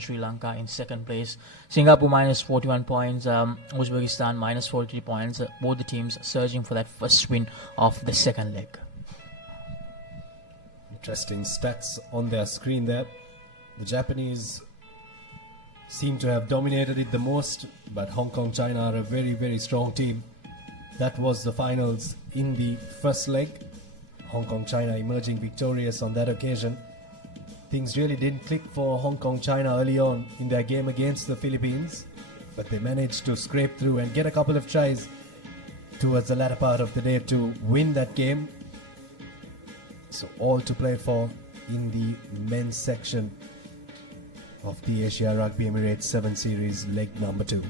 Sri Lanka in second place. Singapore minus 41 points, Uzbekistan minus 43 points. Both the teams searching for that first win of the second leg. Interesting stats on their screen there. The Japanese seem to have dominated it the most, but Hong Kong, China are a very, very strong team. That was the finals in the first leg. Hong Kong, China emerging victorious on that occasion. Things really didn't click for Hong Kong, China early on in their game against the Philippines, but they managed to scrape through and get a couple of tries towards the latter part of the day to win that game. So all to play for in the men's section of the Asia Rugby Emirates 7 Series leg number 2.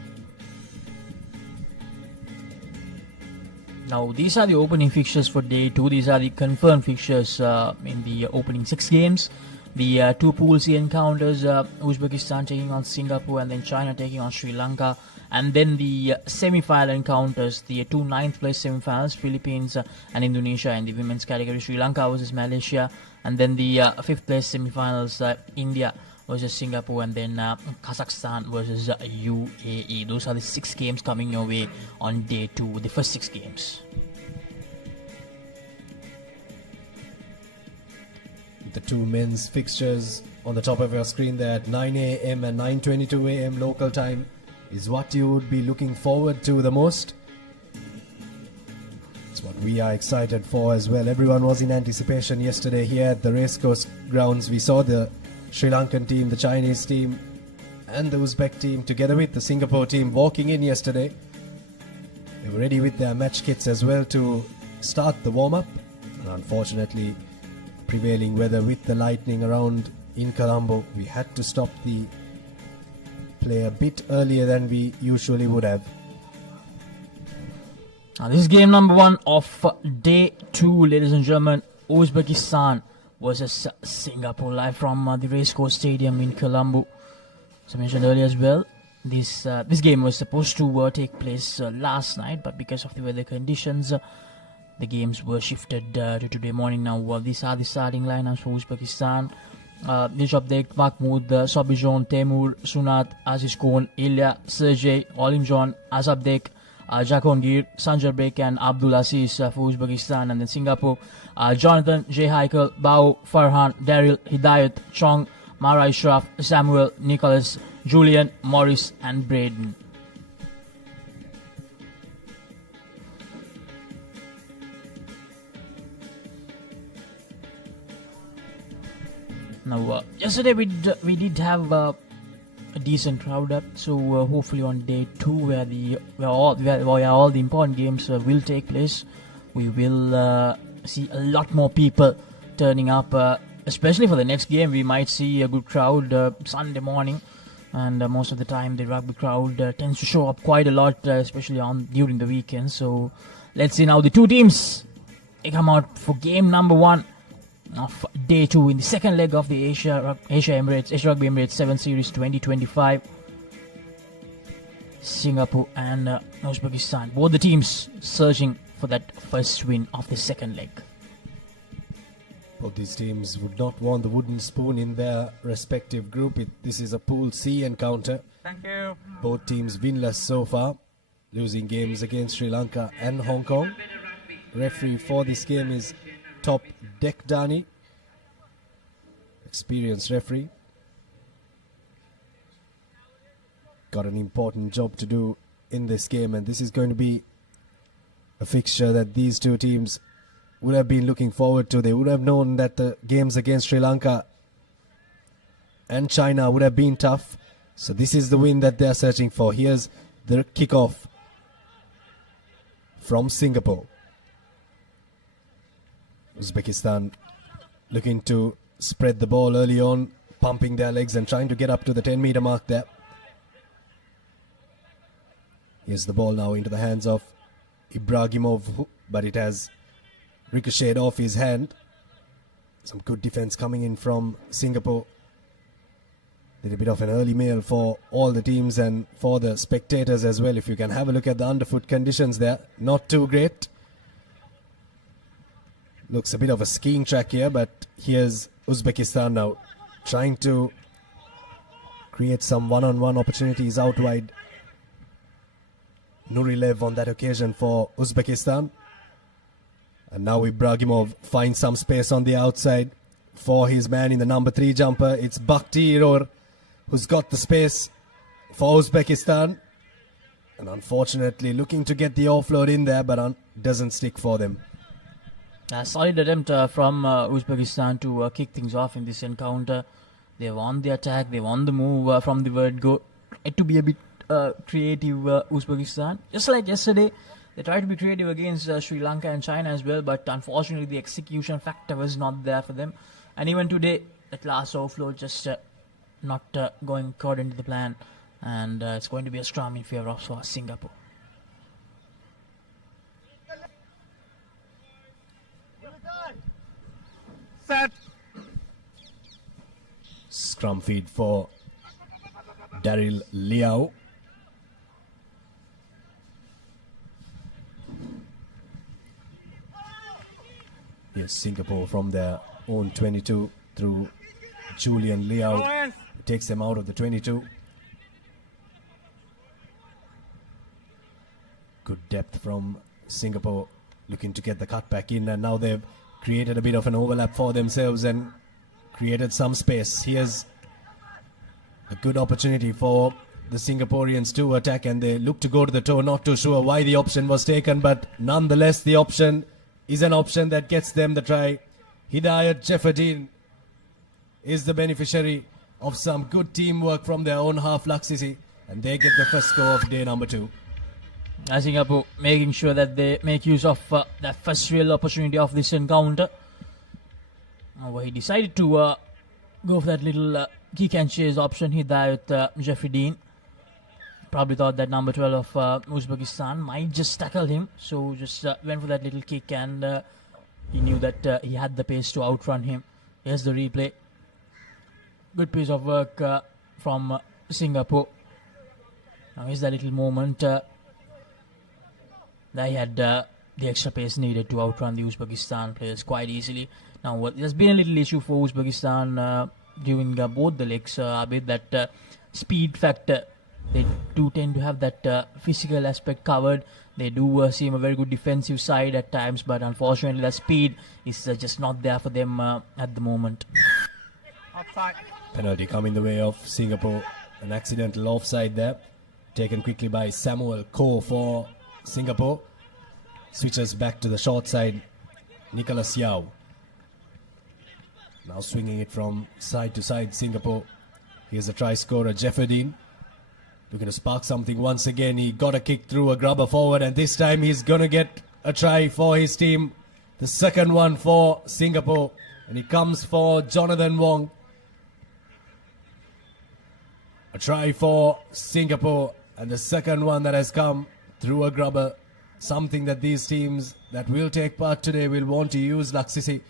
Now these are the opening fixtures for day 2. These are the confirmed fixtures in the opening 6 games. The two Pool C encounters, Uzbekistan taking on Singapore and then China taking on Sri Lanka. And then the semi-final encounters, the two 9th place semi-finals, Philippines and Indonesia in the women's category, Sri Lanka versus Malaysia. And then the 5th place semi-finals, India versus Singapore, and then Kazakhstan versus UAE. Those are the 6 games coming your way on day 2, the first 6 games. The two men's fixtures on the top of your screen there at 9 a.m. and 9:22 a.m. local time is what you would be looking forward to the most. It's what we are excited for as well. Everyone was in anticipation yesterday here at the racecourse grounds. We saw the Sri Lankan team, the Chinese team and the Uzbek team together with the Singapore team walking in yesterday. They were ready with their match kits as well to start the warm-up, and unfortunately prevailing weather with the lightning around in Colombo, we had to stop the play a bit earlier than we usually would have. Now this is game number 1 of day 2, ladies and gentlemen. Uzbekistan versus Singapore, live from the Racecourse Stadium in Colombo. As I mentioned earlier as well, this game was supposed to take place last night, but because of the weather conditions, the games were shifted to today morning. Now these are the starting lineups for Uzbekistan. Nijabdek, Mahmoud, Sobijon, Temur, Sunat, Aziz Khan, Ilya, Sergey, Olimjon, Azabdek, Jakongir, Sanjarbek and Abdul Aziz for Uzbekistan. And then Singapore, Jonathan, Jay Heikel, Bao, Farhan, Daryl, Hidayat, Chong, Mara Ishraf, Samuel, Nicholas, Julian, Morris and Braden. Now, yesterday we did have a decent crowd up, so hopefully on day 2, where all the important games will take place, we will see a lot more people turning up. Especially for the next game, we might see a good crowd Sunday morning, and most of the time the rugby crowd tends to show up quite a lot, especially during the weekend. So let's see now the two teams come out for game number 1 of day 2 in the second leg of the Asia Rugby Emirates 7 Series 2025. Singapore and Uzbekistan, both the teams searching for that first win of the second leg. Both these teams would not want the wooden spoon in their respective group. This is a Pool C encounter. Thank you. Both teams winless so far, losing games against Sri Lanka and Hong Kong. Referee for this game is Top Dekdani, experienced referee. Got an important job to do in this game, and this is going to be a fixture that these two teams would have been looking forward to. They would have known that the games against Sri Lanka and China would have been tough, so this is the win that they are searching for. Here's the kickoff from Singapore. Uzbekistan looking to spread the ball early on, pumping their legs and trying to get up to the 10-meter mark there. Here's the ball now into the hands of Ibrahimov, but it has ricocheted off his hand. Some good defense coming in from Singapore. Did a bit of an early meal for all the teams and for the spectators as well. If you can have a look at the underfoot conditions there, not too great. Looks a bit of a skiing track here, but here's Uzbekistan now trying to create some one-on-one opportunities out wide. Nurilev on that occasion for Uzbekistan. And now Ibragimov finds some space on the outside for his man in the number 3 jumper. It's Bakhti Iror who's got the space for Uzbekistan. And unfortunately looking to get the offload in there, but doesn't stick for them. A solid attempt from Uzbekistan to kick things off in this encounter. They won the attack, they won the move from the word go. It to be a bit creative, Uzbekistan. Just like yesterday, they tried to be creative against Sri Lanka and China as well, but unfortunately the execution factor was not there for them. And even today, that last offload just not going according to the plan. And it's going to be a scrum in favor of Singapore. Set. Scrum feed for Daryl Liao. Yes, Singapore from their own 22 through Julian Liao. Takes them out of the 22. Good depth from Singapore, looking to get the cut back in, and now they've created a bit of an overlap for themselves and created some space. Here's a good opportunity for the Singaporeans to attack, and they look to go to the toe. Not too sure why the option was taken, but nonetheless the option is an option that gets them the try. Hidayat Jefferdine is the beneficiary of some good teamwork from their own half, Laksisi, and they get the first score of day number 2. Singapore making sure that they make use of that first real opportunity of this encounter. He decided to go for that little kick and chase option. Hidayat Jefferdine probably thought that number 12 of Uzbekistan might just tackle him, so just went for that little kick, and he knew that he had the pace to outrun him. Here's the replay. Good piece of work from Singapore. Now here's that little moment. They had the extra pace needed to outrun the Uzbekistan players quite easily. Now, there's been a little issue for Uzbekistan during both the legs, with that speed factor. They do tend to have that physical aspect covered. They do seem a very good defensive side at times, but unfortunately the speed is just not there for them at the moment. Offside. Penalty coming the way of Singapore. An accidental offside there. Taken quickly by Samuel Koh for Singapore. Switches back to the short side. Nicholas Yao. Now swinging it from side to side, Singapore. Here's a try scorer, Jefferdine. Looking to spark something once again. He got a kick through, a grubber forward, and this time he's going to get a try for his team. The second one for Singapore. And he comes for Jonathan Wong. A try for Singapore. And the second one that has come through a grubber. Something that these teams that will take part today will want to use, Laksisi.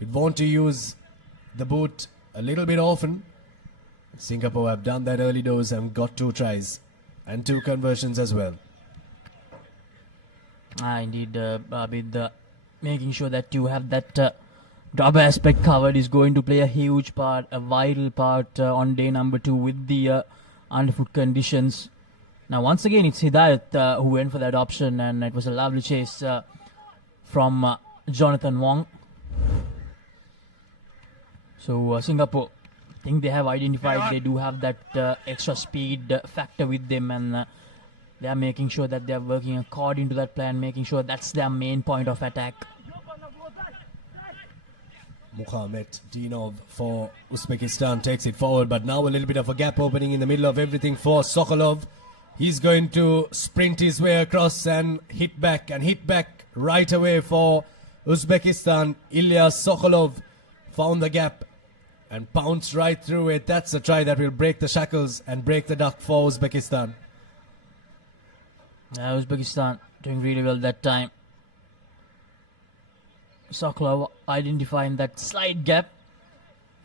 Will want to use the boot a little bit often. Singapore have done that early doors and got 2 tries and 2 conversions as well. Indeed, with making sure that you have that grubber aspect covered is going to play a huge part, a vital part on day number 2 with the underfoot conditions. Now, once again, it's Hidayat who went for that option, and it was a lovely chase from Jonathan Wong. So, Singapore, I think they have identified they do have that extra speed factor with them, and they are making sure that they are working according to that plan, making sure that's their main point of attack. Muhammad Dinov for Uzbekistan takes it forward, but now a little bit of a gap opening in the middle of everything for Sokolov. He's going to sprint his way across and hit back right away for Uzbekistan. Ilyas Sokolov found the gap and pounced right through it. That's a try that will break the shackles and break the duck for Uzbekistan. Uzbekistan doing really well that time. Sokolov identifying that slight gap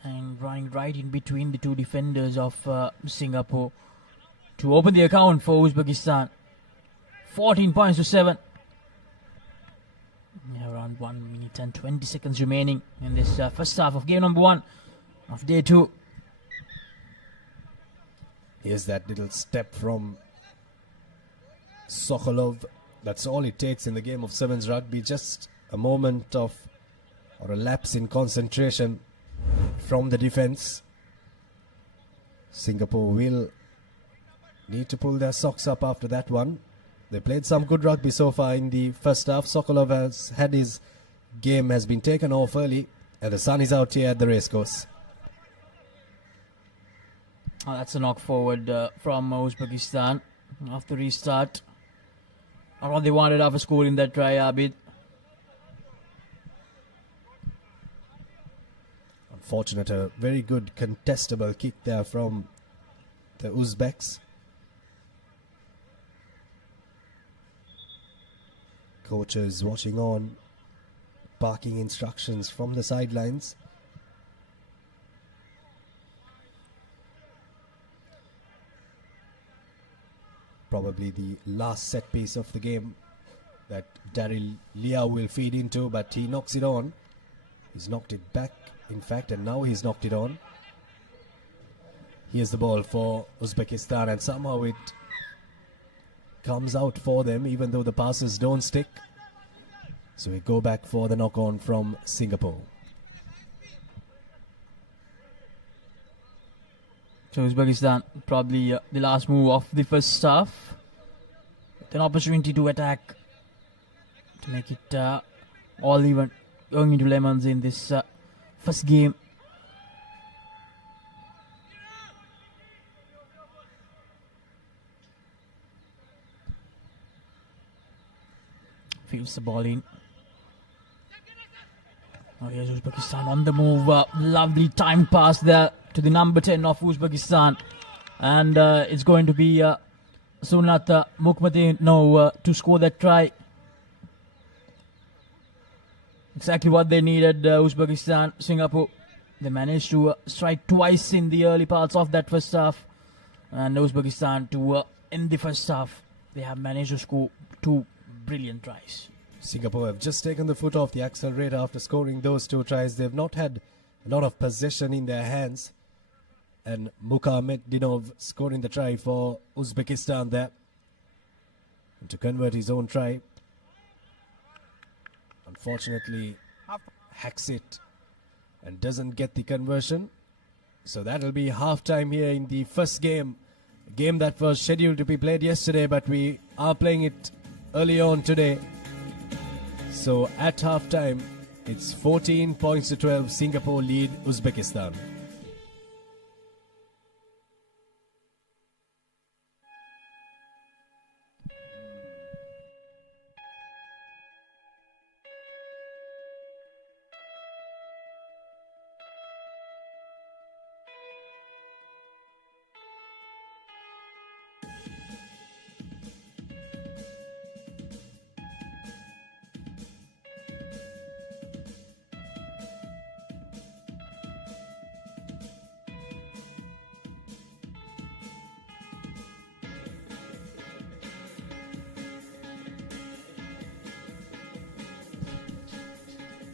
and running right in between the 2 defenders of Singapore to open the account for Uzbekistan. 14 points to 7. Around 1 minute and 20 seconds remaining in this first half of game number 1 of day 2. Here's that little step from Sokolov. That's all it takes in the game of sevens rugby. Just a moment of, or a lapse in concentration from the defense. Singapore will need to pull their socks up after that one. They played some good rugby so far in the first half. Sokolov has had his game has been taken off early, and the sun is out here at the racecourse. Oh, that's a knock forward from Uzbekistan after restart. Or what they wanted after scoring that try, Abid. Unfortunate, a very good contestable kick there from the Uzbeks. Coaches watching on, barking instructions from the sidelines. Probably the last set piece of the game that Daryl Liao will feed into, but he knocks it on. He's knocked it back, in fact, and now he's knocked it on. Here's the ball for Uzbekistan, and somehow it comes out for them, even though the passes don't stick. So we go back for the knock on from Singapore. So Uzbekistan probably the last move of the first half. With an opportunity to attack, to make it all even, going into lemons in this first game. Feels the ball in. Oh, here's Uzbekistan on the move. Lovely time pass there to the number 10 of Uzbekistan. And it's going to be Sunat Mukhmadinov to score that try. Exactly what they needed, Uzbekistan. Singapore, they managed to strike twice in the early parts of that first half. And Uzbekistan, to in the first half, they have managed to score two brilliant tries. Singapore have just taken the foot off the accelerator after scoring those two tries. They've not had a lot of possession in their hands. And Mukhmadinov scoring the try for Uzbekistan there. And to convert his own try. Unfortunately, hacks it and doesn't get the conversion. So that'll be half-time here in the first game. A game that was scheduled to be played yesterday, but we are playing it early on today. So at half-time, it's 14 points to 12. Singapore lead Uzbekistan.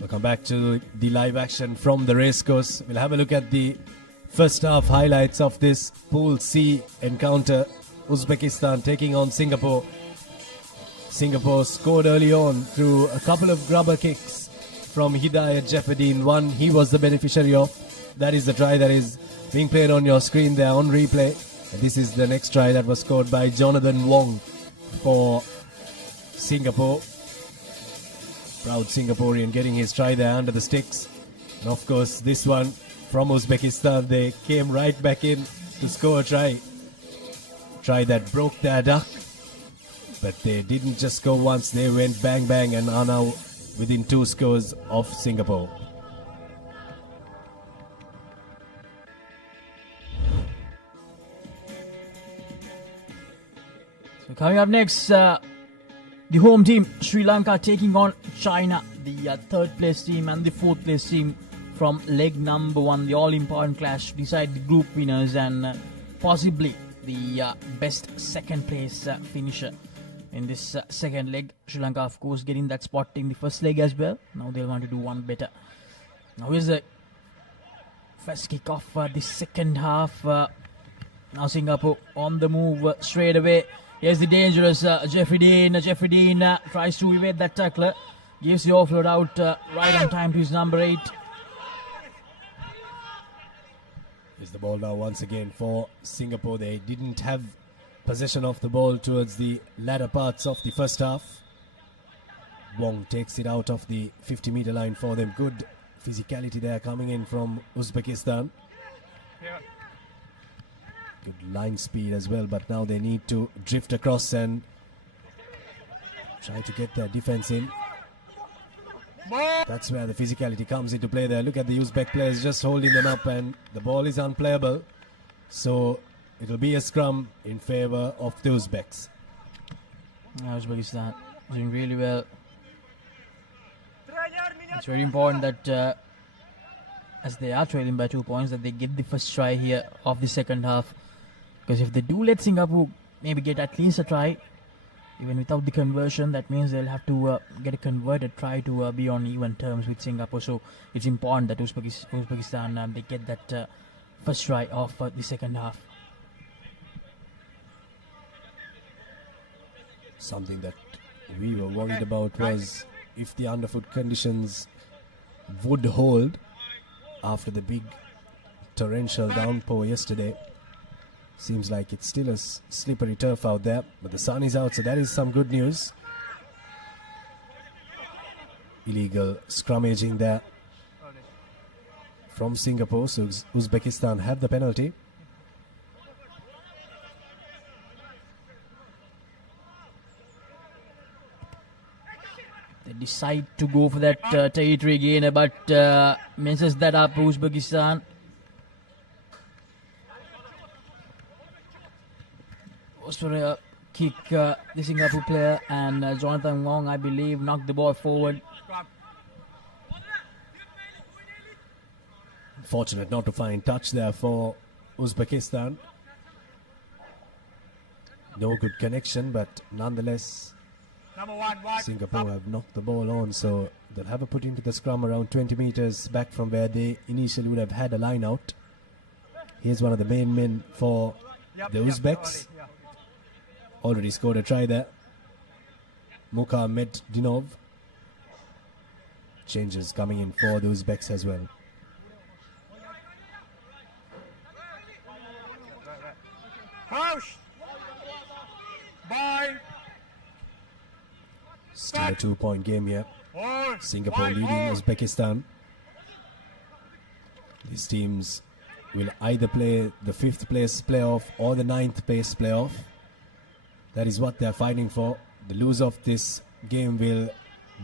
Welcome back to the live action from the racecourse. We'll have a look at the first half highlights of this Pool C encounter. Uzbekistan taking on Singapore. Singapore scored early on through a couple of grubber kicks from Hidayat Jepherdine. One he was the beneficiary of. That is the try that is being played on your screen there on replay. And this is the next try that was scored by Jonathan Wong for Singapore. Proud Singaporean getting his try there under the sticks. And of course, this one from Uzbekistan, they came right back in to score a try. Try that broke their duck. But they didn't just go once, they went bang bang and are now within 2 scores of Singapore. So coming up next, the home team, Sri Lanka, taking on China, the third place team and the fourth place team from leg number 1. The all-important clash decide the group winners and possibly the best second place finisher in this second leg. Sri Lanka, of course, getting that spot in the first leg as well. Now they'll want to do one better. Now here's the first kick off the second half. Now Singapore on the move straight away. Here's the dangerous Jeffrey Dean. Jeffrey Dean tries to evade that tackler. Gives the offload out right on time to his number 8. Is the ball now once again for Singapore. They didn't have possession of the ball towards the latter parts of the first half. Wong takes it out of the 50-meter line for them. Good physicality there coming in from Uzbekistan. Yeah. Good line speed as well, but now they need to drift across and try to get their defense in. That's where the physicality comes into play there. Look at the Uzbek players just holding them up, and the ball is unplayable. So it'll be a scrum in favor of the Uzbeks. Uzbekistan doing really well. It's very important that as they are trailing by 2 points, that they get the first try here of the second half. Because if they do let Singapore maybe get at least a try, even without the conversion, that means they'll have to get a converted try to be on even terms with Singapore. So it's important that Uzbekistan they get that first try of the second half. Something that we were worried about was if the underfoot conditions would hold after the big torrential downpour yesterday. Seems like it's still a slippery turf out there, but the sun is out, so that is some good news. Illegal scrummaging there from Singapore, so Uzbekistan have the penalty. They decide to go for that territory gainer, but messes that up Uzbekistan. Goes for a kick, the Singapore player, and Jonathan Wong, I believe, knocked the ball forward. Fortunate not to find touch there for Uzbekistan. No good connection, but nonetheless, Number 1, wide. Singapore have knocked the ball on, so they'll have a put into the scrum around 20 meters back from where they initially would have had a line out. Here's one of the main men for the Uzbeks. Already scored a try there. Muka Meddinov. Changes coming in for the Uzbeks as well. House. Bye. Still a 2-point game here. Hold. Singapore Wide, leading hold. Uzbekistan. These teams will either play the 5th place playoff or the 9th place playoff. That is what they're fighting for. The loser of this game will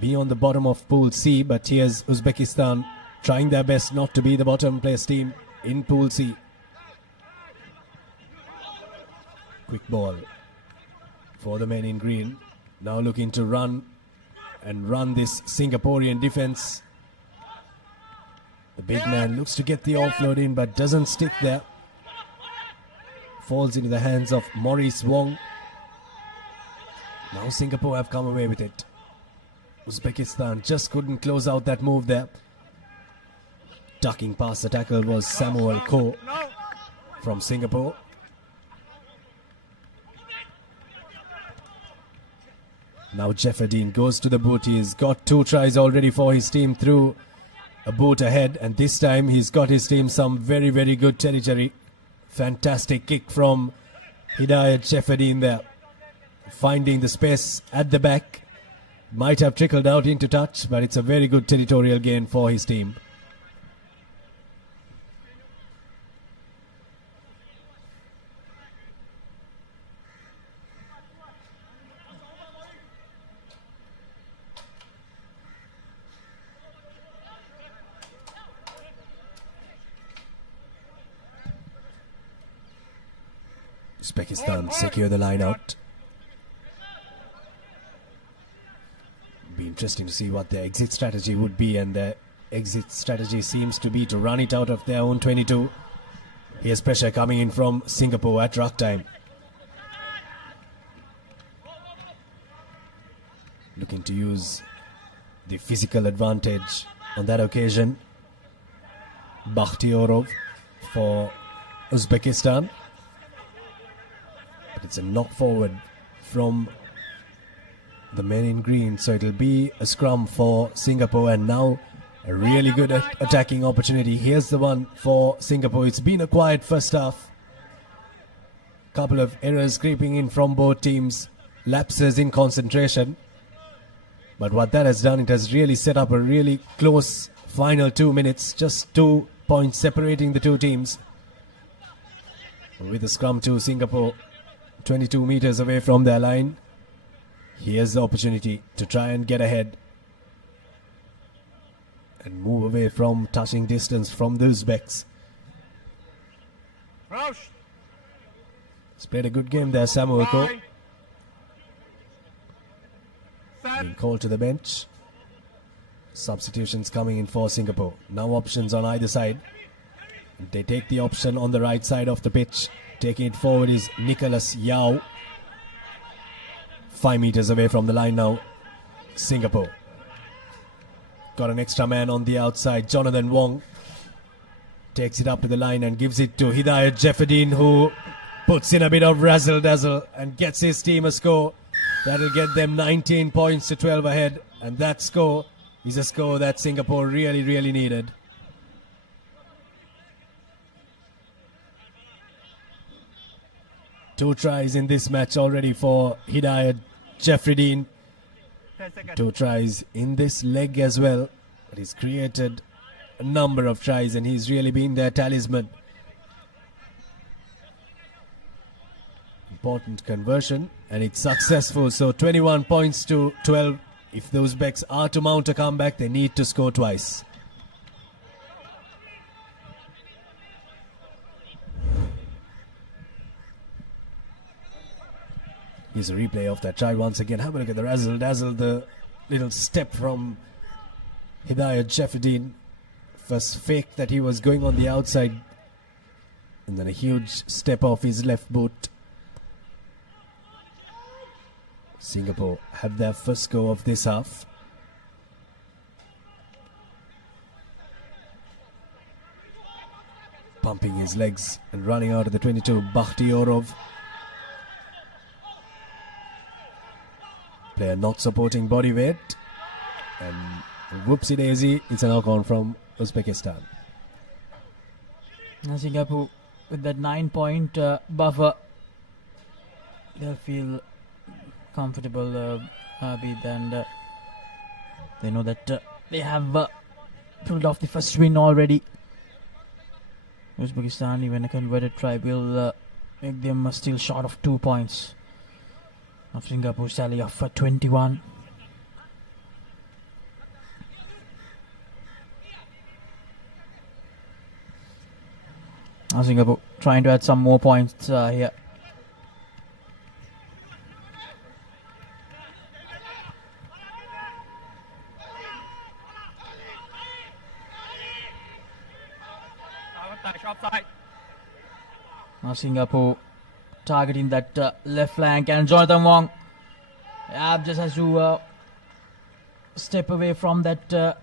be on the bottom of Pool C, but here's Uzbekistan trying their best not to be the bottom place team in Pool C. Quick ball for the men in green. Now looking to run this Singaporean defense. The big man looks to get the offload in, but doesn't stick there. Falls into the hands of Maurice Wong. Now Singapore have come away with it. Uzbekistan just couldn't close out that move there. Ducking past the tackle was Samuel Koh No. from Singapore. Now Jefferdine goes to the boot. He's got 2 tries already for his team through a boot ahead, and this time he's got his team some very, very good territory. Fantastic kick from Hidayat Jefferdine there. Finding the space at the back. Might have trickled out into touch, but it's a very good territorial gain for his team. Uzbekistan secure the line out. Be interesting to see what their exit strategy would be, and their exit strategy seems to be to run it out of their own 22. Here's pressure coming in from Singapore at ruck time. Looking to use the physical advantage on that occasion. Bakhtiyorov for Uzbekistan. But it's a knock forward from the men in green, so it'll be a scrum for Singapore, and now a really good attacking opportunity. Here's the one for Singapore. It's been a quiet first half. Couple of errors creeping in from both teams, lapses in concentration. But what that has done, it has really set up a really close final 2 minutes, just 2 points separating the two teams. With the scrum to Singapore, 22 meters away from their line. Here's the opportunity to try and get ahead and move away from touching distance from the Uzbeks. Roche. He's played a good game there, Samuelko. Bye. Being Set. called to the bench. Substitutions coming in for Singapore. Now options on either side. They take the option on the right side of the pitch. Taking it forward is Nicholas Yao. 5 meters away from the line now, Singapore. Got an extra man on the outside, Jonathan Wong. Takes it up to the line and gives it to Hidayat Jefferdine, who puts in a bit of razzle-dazzle and gets his team a score. That'll get them 19 points to 12 ahead. And that score is a score that Singapore really, really needed. Two tries in this match already for Hidayat Jefferdine. 10 seconds. 2 tries in this leg as well. But he's created a number of tries and he's really been their talisman. Important conversion and it's successful. So 21 points to 12. If the Uzbeks are to mount a comeback, they need to score twice. Here's a replay of that try once again. Have a look at the razzle-dazzle, the little step from Hidayat Jefferdine. First fake that he was going on the outside. And then a huge step off his left boot. Singapore have their first go of this half. Pumping his legs and running out of the 22, Bakhtiyorov. Player not supporting body weight. And whoopsie daisy, it's a knock on from Uzbekistan. Now Singapore with that 9-point buffer, they'll feel comfortable with, and they know that they have pulled off the first win already. Uzbekistan, even a converted try, will make them still short of 2 points of Singapore's tally of 21. Now Singapore trying to add some more points here. Offside. Now Singapore targeting that left flank, and Jonathan Wong just has to step away from that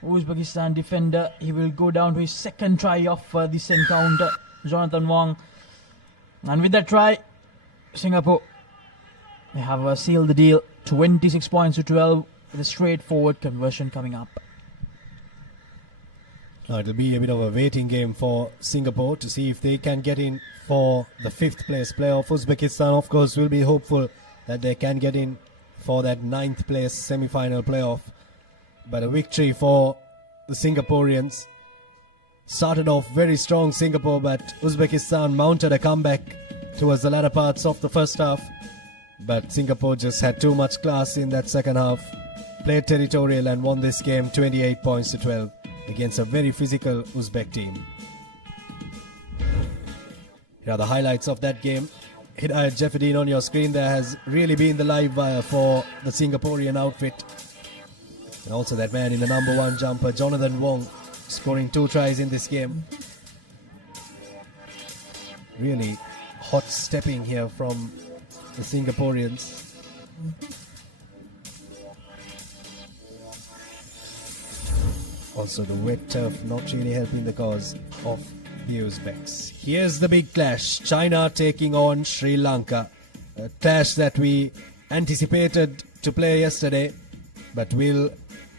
Uzbekistan defender. He will go down to his second try of this encounter, Jonathan Wong. And with that try, Singapore, they have sealed the deal. 26 points to 12 with a straightforward conversion coming up. Now it'll be a bit of a waiting game for Singapore to see if they can get in for the 5th place playoff. Uzbekistan, of course, will be hopeful that they can get in for that 9th place semi-final playoff. But a victory for the Singaporeans. Started off very strong, Singapore, but Uzbekistan mounted a comeback towards the latter parts of the first half. But Singapore just had too much class in that second half. Played territorial and won this game 28 points to 12 against a very physical Uzbek team. Here are the highlights of that game. Hidayat Jefferdine on your screen there has really been the live wire for the Singaporean outfit. And also that man in the number 1 jumper, Jonathan Wong, scoring 2 tries in this game. Really hot stepping here from the Singaporeans. Also the wet turf not really helping the cause of the Uzbeks. Here's the big clash. China taking on Sri Lanka. A clash that we anticipated to play yesterday, but we'll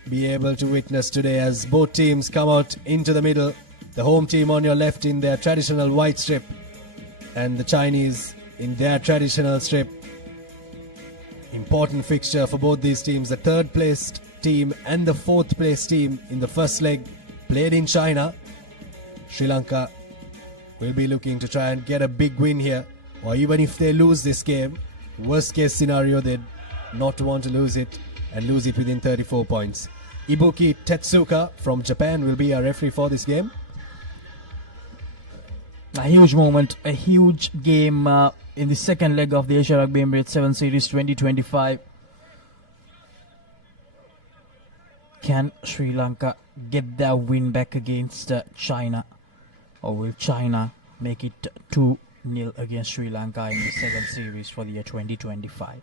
be able to witness today as both teams come out into the middle. The home team on your left in their traditional white strip, and the Chinese in their traditional strip. Important fixture for both these teams. The third placed team and the fourth placed team in the first leg played in China. Sri Lanka will be looking to try and get a big win here, or even if they lose this game, worst case scenario, they'd not want to lose it and lose it within 34 points. Ibuki Tetsuka from Japan will be our referee for this game. A huge moment, a huge game in the second leg of the Asia Rugby Emirates 7 Series 2025. Can Sri Lanka get their win back against China, or will China make it 2-0 against Sri Lanka in the second series for the year 2025?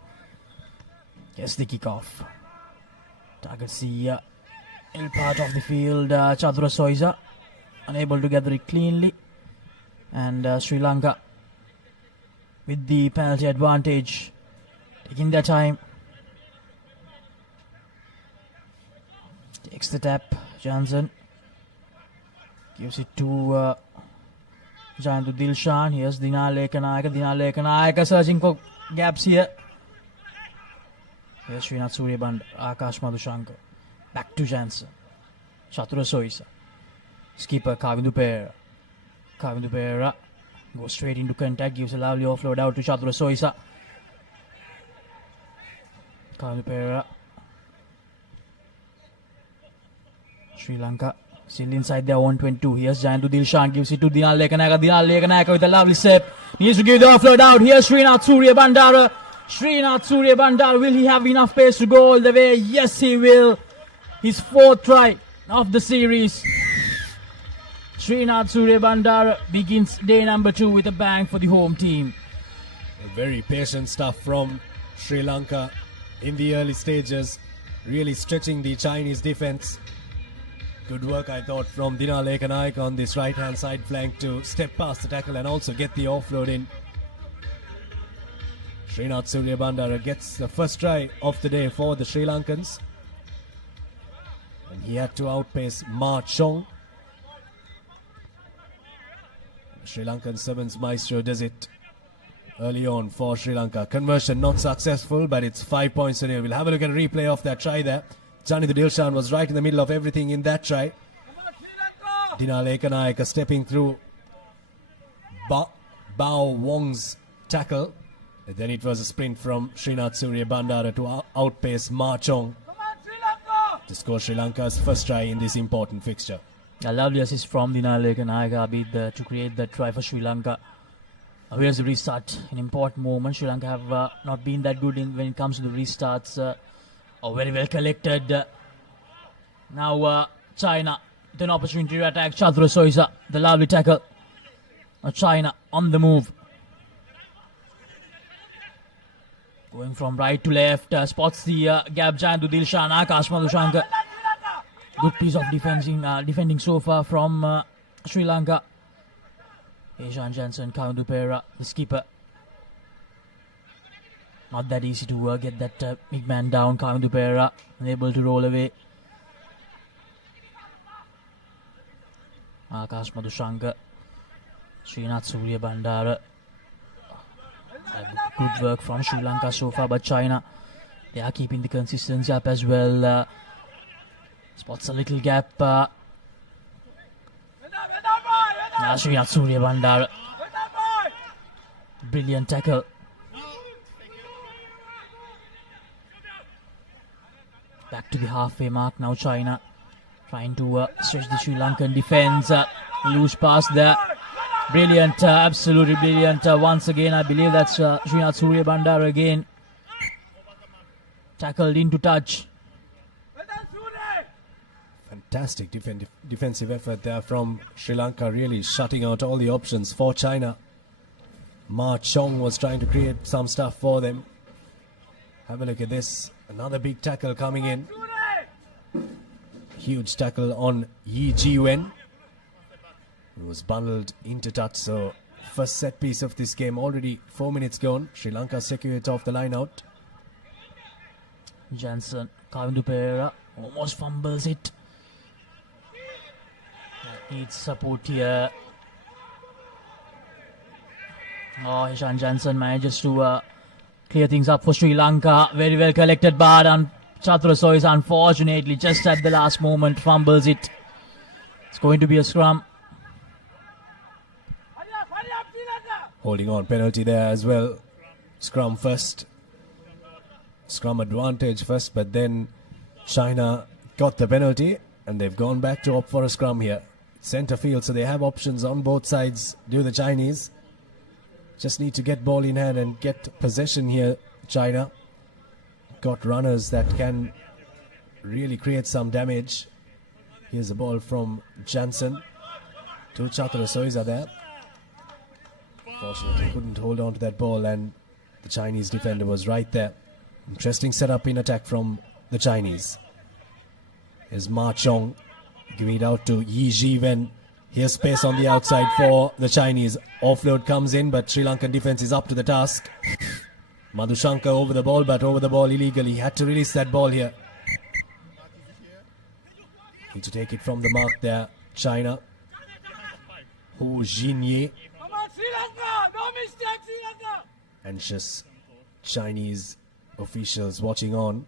Here's the kickoff. Targets the ill part of the field. Chandra Soiza unable to gather it cleanly, and Sri Lanka with the penalty advantage, taking their time. Takes the tap. Jansen gives it to Jantu Dilshan. Here's Dinar Lekanayaka searching for gaps here. Here's Srinath Suryaband, Akash Madhushankar. Back to Jansen. Chatura Soisa. Skipper Kavindu Pereira goes straight into contact, gives a lovely offload out to Chatura Soisa. Kavindu Pereira. Sri Lanka still inside their 122. Here's Jantu Dilshan, gives it to Dinar Lekanayaka with a lovely step. Needs to give the offload out. Here's Srinath Suryabandara. Srinath Suryabandara, will he have enough pace to go all the way? Yes, he will. His fourth try of the series. Srinath Suryabandara begins day number 2 with a bang for the home team. Very patient stuff from Sri Lanka in the early stages, really stretching the Chinese defense. Good work, I thought, from Dinar Lekanayaka on this right-hand side flank to step past the tackle and also get the offload in. Srinath Suryabandara gets the first try of the day for the Sri Lankans. And he had to outpace Ma Chong. The Sri Lankan Sevens Maestro does it early on for Sri Lanka. Conversion not successful, but it's 5 points today. We'll have a look at a replay of that try there. Johnny the Dilshan was right in the middle of everything in that try. Dinar Lekanayaka stepping through Bao Wong's tackle. And then it was a sprint from Srinath Suryabandara to outpace Ma Chong to score Sri Lanka's first try in this important fixture. A lovely assist from Dinar Lekanayaka to create that try for Sri Lanka. Here's the restart, an important moment. Sri Lanka have not been that good when it comes to the restarts. Very well collected. Now China with an opportunity to attack. Chandra Soisa, the lovely tackle. China on the move. Going from right to left, spots the gap. Jantu Dilshan, Akash Madhushankar. Good piece of defending so far from Sri Lanka. Ishan Jansen, Kavindu Pereira, the skipper. Not that easy to get that big man down. Kavindu Pereira unable to roll away. Akash Madhushankar, Srinath Suryabandara. Good work from Sri Lanka so far, but China, they are keeping the consistency up as well. Spots a little gap. Srinath Suryabandara. Brilliant tackle. Back to the halfway mark now. China trying to stretch the Sri Lankan defense. Loose pass there. Brilliant, absolutely brilliant. Once again, I believe that's Srinath Suryabandara again. Tackled into touch. Fantastic defensive effort there from Sri Lanka, really shutting out all the options for China. Ma Chong was trying to create some stuff for them. Have a look at this. Another big tackle coming in. Huge tackle on Yi Ji Wen. It was bundled into touch. So first set piece of this game, already 4 minutes gone. Sri Lanka secure it off the line out. Jansen, Kavindu Pereira almost fumbles it. Needs support here. Oh, Ishan Jansen manages to clear things up for Sri Lanka. Very well collected, but Chatura Sois unfortunately just at the last moment fumbles it. It's going to be a scrum. Holding on, penalty there as well. Scrum first. Scrum advantage first, but then China got the penalty and they've gone back to opt for a scrum here. Centre field, so they have options on both sides. Do the Chinese. Just need to get ball in hand and get possession here, China. Got runners that can really create some damage. Here's the ball from Jansen. Two Chatura Sois are there. Fortunately couldn't hold on to that ball and the Chinese defender was right there. Interesting setup in attack from the Chinese. Here's Ma Chong giving it out to Yi Jiwen. Here's space on the outside for the Chinese. Offload comes in, but Sri Lankan defense is up to the task. Madhushanka over the ball, but over the ball illegally. Had to release that ball here. Need to take it from the mark there, China. Hu Jinye. Come on, Sri Lanka! No mistake, Sri Lanka! Anxious Chinese officials watching on.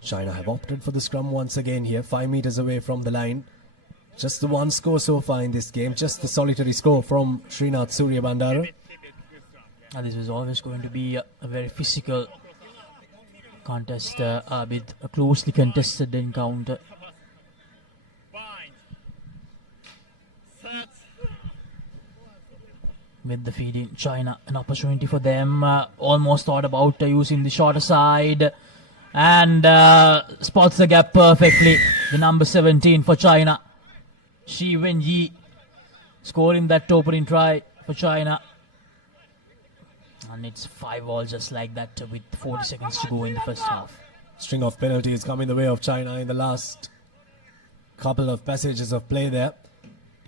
China have opted for the scrum once again here, 5 meters away from the line. Just the one score so far in this game, just the solitary score from Srinath Suryabandara. This was always going to be a very physical contest with a closely contested encounter. With the feeding, China, an opportunity for them. Almost thought about using the shorter side. And spots the gap perfectly. The number 17 for China. Shi Wenyi scoring that opening try for China. And it's 5-all just like that with 40 seconds to go in the first half. String of penalties coming the way of China in the last couple of passages of play there.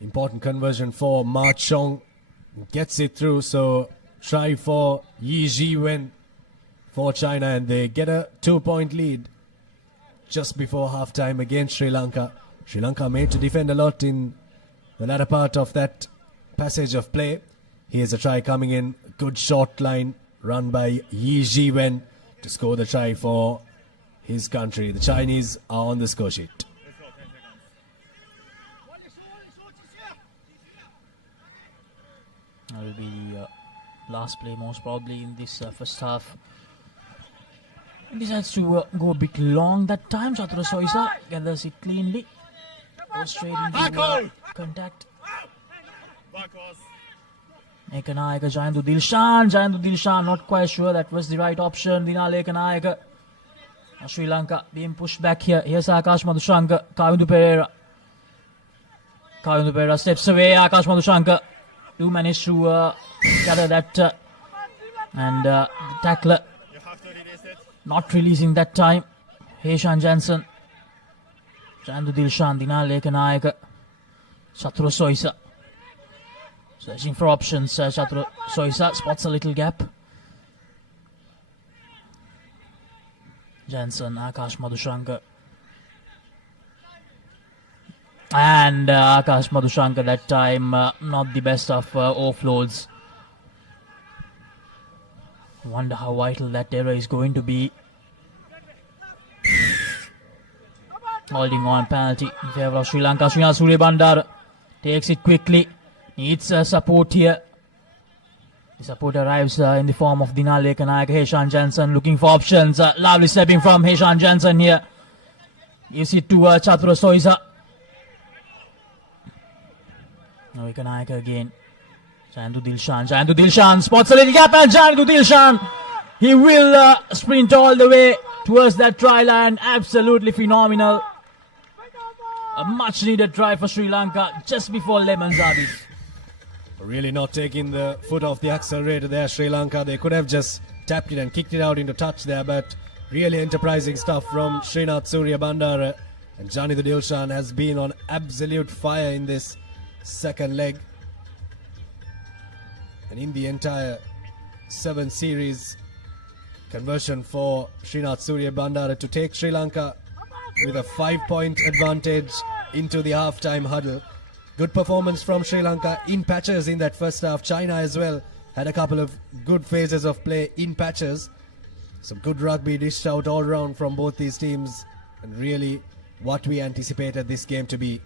Important conversion for Ma Chong. Gets it through, so try for Yi Jiwen for China, and they get a 2-point lead just before half-time against Sri Lanka. Sri Lanka made to defend a lot in the latter part of that passage of play. Here's a try coming in. Good short line run by Yi Jiwen to score the try for his country. The Chinese are on the score sheet. That will be the last play most probably in this first half. He decides to go a bit long that time. Chatura Soisa gathers it cleanly. Goes straight into contact. Ekanayaka, Jayantu Dilshan, not quite sure that was the right option. Dinale Ekanayaka. Sri Lanka being pushed back here. Here's Akash Madhushanka, Kavindu Pereira. Kavindu Pereira steps away. Akash Madhushanka do manage to gather that and the tackler not releasing that time. Heshan Jansen, Jandu Dilshan, Dinale Ekanayaka, Chatura Soisa. Searching for options. Chatura Soisa spots a little gap. Jansen, Akash Madhushanka. And Akash Madhushanka that time not the best of offloads. Wonder how vital that error is going to be. Holding on, penalty in favor of Sri Lanka. Srinath Suryabandara takes it quickly. Needs support here. The support arrives in the form of Dinale Ekanayaka. Heshan Jansen looking for options. Lovely stepping from Heshan Jansen here. Gives it to Chatura Soisa. Now Ekanayaka again. Jayantu Dilshan spots a little gap, and Jayantu Dilshan, he will sprint all the way towards that try line. Absolutely phenomenal. A much needed try for Sri Lanka just before Lemon Zabi. Really not taking the foot off the accelerator there, Sri Lanka. They could have just tapped it and kicked it out into touch there, but Really enterprising stuff from Srinath Surya Bandara. And Johnny the Dilshan has been on absolute fire in this second leg. And in the entire 7 series, conversion for Srinath Surya Bandara to take Sri Lanka with a 5-point advantage into the half-time huddle. Good performance from Sri Lanka in patches in that first half. China as well had a couple of good phases of play in patches. Some good rugby dished out all round from both these teams, and really what we anticipated this game to be.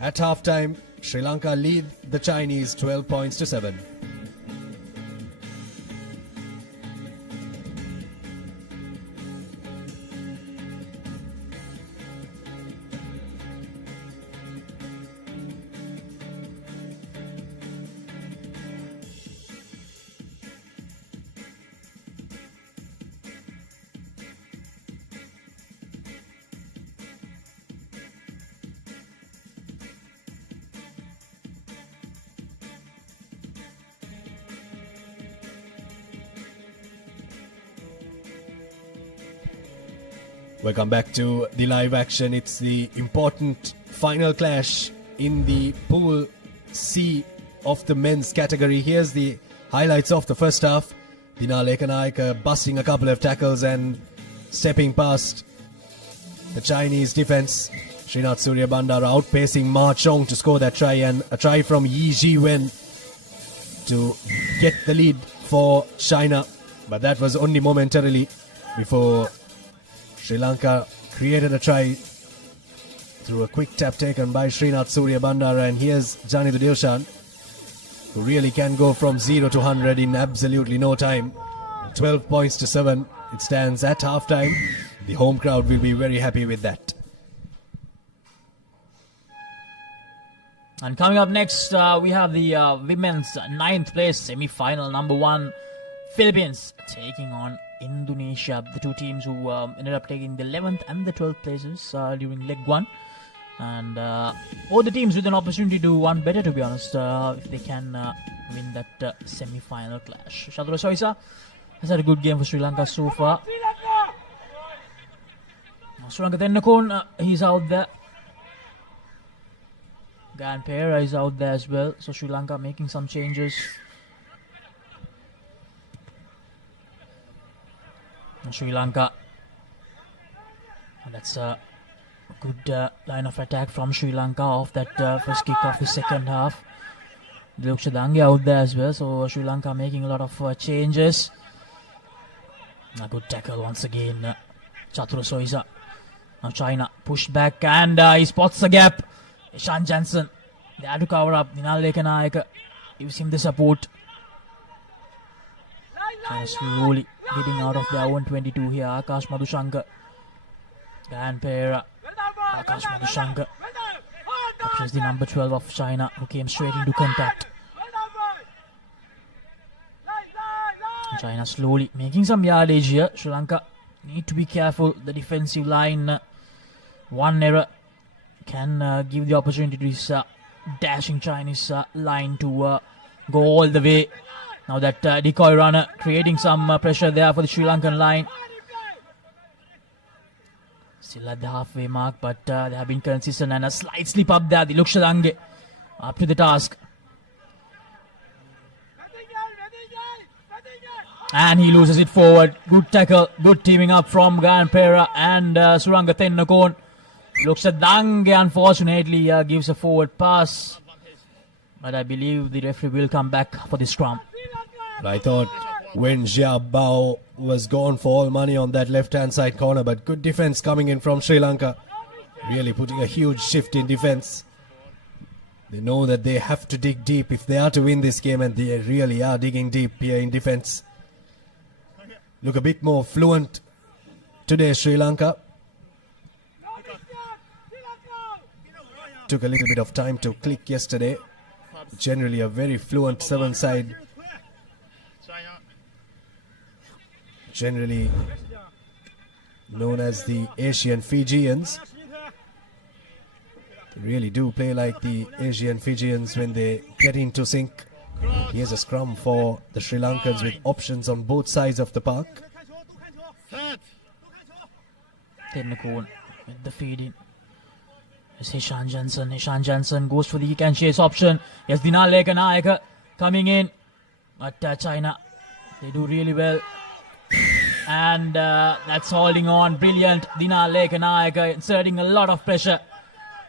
At half-time, Sri Lanka lead the Chinese 12 points to 7. Welcome back to the live action. It's the important final clash in the Pool C of the men's category. Here's the highlights of the first half. Dina Lekanayaka busting a couple of tackles and stepping past the Chinese defense. Srinath Surya Bandara outpacing Ma Chong to score that try, and a try from Yi Ji Wen to get the lead for China. But that was only momentarily before Sri Lanka created a try through a quick tap taken by Srinath Surya Bandara. And here's Johnny the Dilshan, who really can go from 0 to 100 in absolutely no time. 12 points to 7. It stands at halftime. The home crowd will be very happy with that. And coming up next, we have the women's 9th place semi-final, number 1, Philippines taking on Indonesia. The two teams who ended up taking the 11th and the 12th places during leg 1. And both the teams with an opportunity to one better, to be honest, if they can win that semi-final clash. Chatura Soisa has had a good game for Sri Lanka so far. Sri Lanka Tennakon, he's out there. Gan Pereira is out there as well. So Sri Lanka making some changes. Sri Lanka, and that's a good line of attack from Sri Lanka off that first kick of the second half. Dilok Shadangi out there as well, so Sri Lanka making a lot of changes. A good tackle once again, Chatura Soisa. Now China pushed back and he spots the gap. Ishan Jansen there to cover up. Ninal Lekanayaka gives him the support. And slowly getting out of their own 22 here. Akash Madhushankar. Dan Pereira. Akash Madhushankar captures the number 12 of China, who came straight into contact. China slowly making some yardage here. Sri Lanka need to be careful. The defensive line, one error can give the opportunity to this dashing Chinese line to go all the way. Now that decoy runner creating some pressure there for the Sri Lankan line. Still at the halfway mark, but they have been consistent, and a slight slip up there. The Lukshadange up to the task. And he loses it forward. Good tackle, good teaming up from Gan Pereira and Suranga Tennakon. Lukshadange unfortunately gives a forward pass. But I believe the referee will come back for the scrum. I thought when Jia Bao was gone for all money on that left-hand side corner, but good defense coming in from Sri Lanka. Really putting a huge shift in defense. They know that they have to dig deep if they are to win this game, and they really are digging deep here in defense. Look a bit more fluent today, Sri Lanka. Took a little bit of time to click yesterday. Generally a very fluent 7-side. Generally known as the Asian Fijians. They really do play like the Asian Fijians when they get into sync. Here's a scrum for the Sri Lankans with options on both sides of the park. Tennakon with the feed in. It's Hishan Jensen. Hishan Jensen goes for the kick and chase option. Yes, Dinal Lekanayaka coming in. But China, they do really well. And that's holding on. Brilliant. Dinal Lekanayaka inserting a lot of pressure.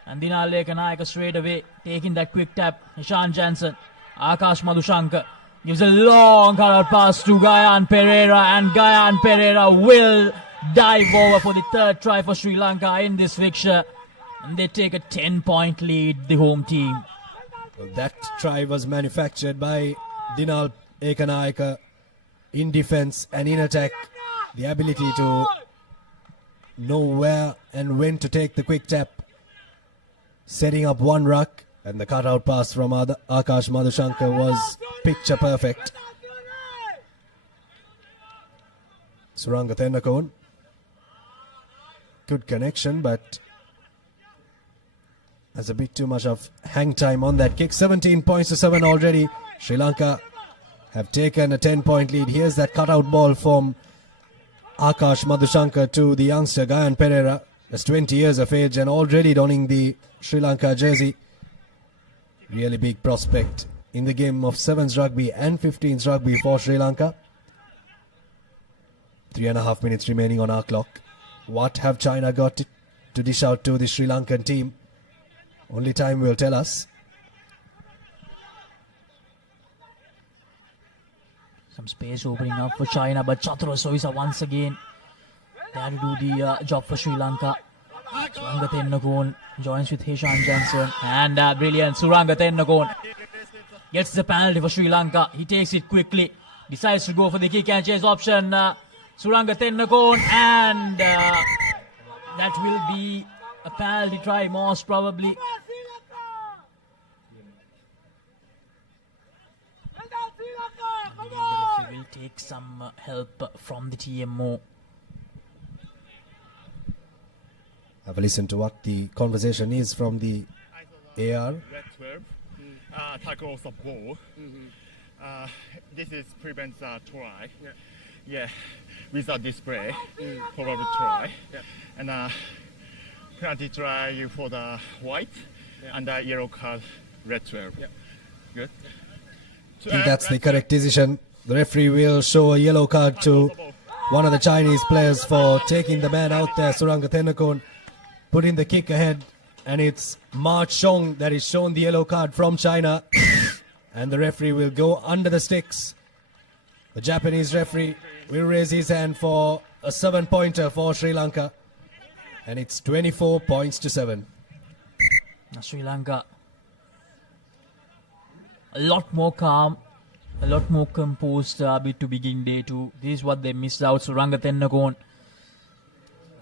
And Dinal Lekanayaka straight away taking that quick tap. Hishan Jensen. Akash Madhushankar gives a long cutout pass to Gayan Pereira. And Gayan Pereira will dive over for the third try for Sri Lanka in this fixture. And they take a 10-point lead, the home team. Well, that try was manufactured by Dinal Ekanayaka in defense and in attack. The ability to know where and when to take the quick tap. Setting up one ruck, and the cutout pass from Akash Madhushankar was picture perfect. Suranga Tennakon. Good connection, but there's a bit too much of hang time on that kick. 17 points to 7 already. Sri Lanka have taken a 10-point lead. Here's that cutout ball from Akash Madhushankar to the youngster Gayan Pereira. That's 20 years of age and already donning the Sri Lanka jersey. Really big prospect in the game of 7s rugby and 15s rugby for Sri Lanka. 3.5 minutes remaining on our clock. What have China got to dish out to the Sri Lankan team? Only time will tell us. Some space opening up for China, but Chatro Soisa once again there to do the job for Sri Lanka. Suranga Tennakon joins with Hishan Jensen, and brilliant. Suranga Tennakon gets the penalty for Sri Lanka. He takes it quickly, decides to go for the kick and chase option. Suranga Tennakon, and that will be a penalty try most probably. He will take some help from the TMO. Have a listen to what the conversation is from the AR. Red 12, tackles the ball. This is prevents a try. Yeah, with a display, probably try. And penalty try for the white and the yellow card, red 12. Good. I think that's the correct decision. The referee will show a yellow card to one of the Chinese players for taking the man out there, Suranga Tennakon, putting the kick ahead, and it's Ma Chong that is shown the yellow card from China, and the referee will go under the sticks. The Japanese referee will raise his hand for a 7-pointer for Sri Lanka, and it's 24 points to 7. Now Sri Lanka a lot more calm, a lot more composed to begin day 2. This is what they missed out. Suranga Tennakon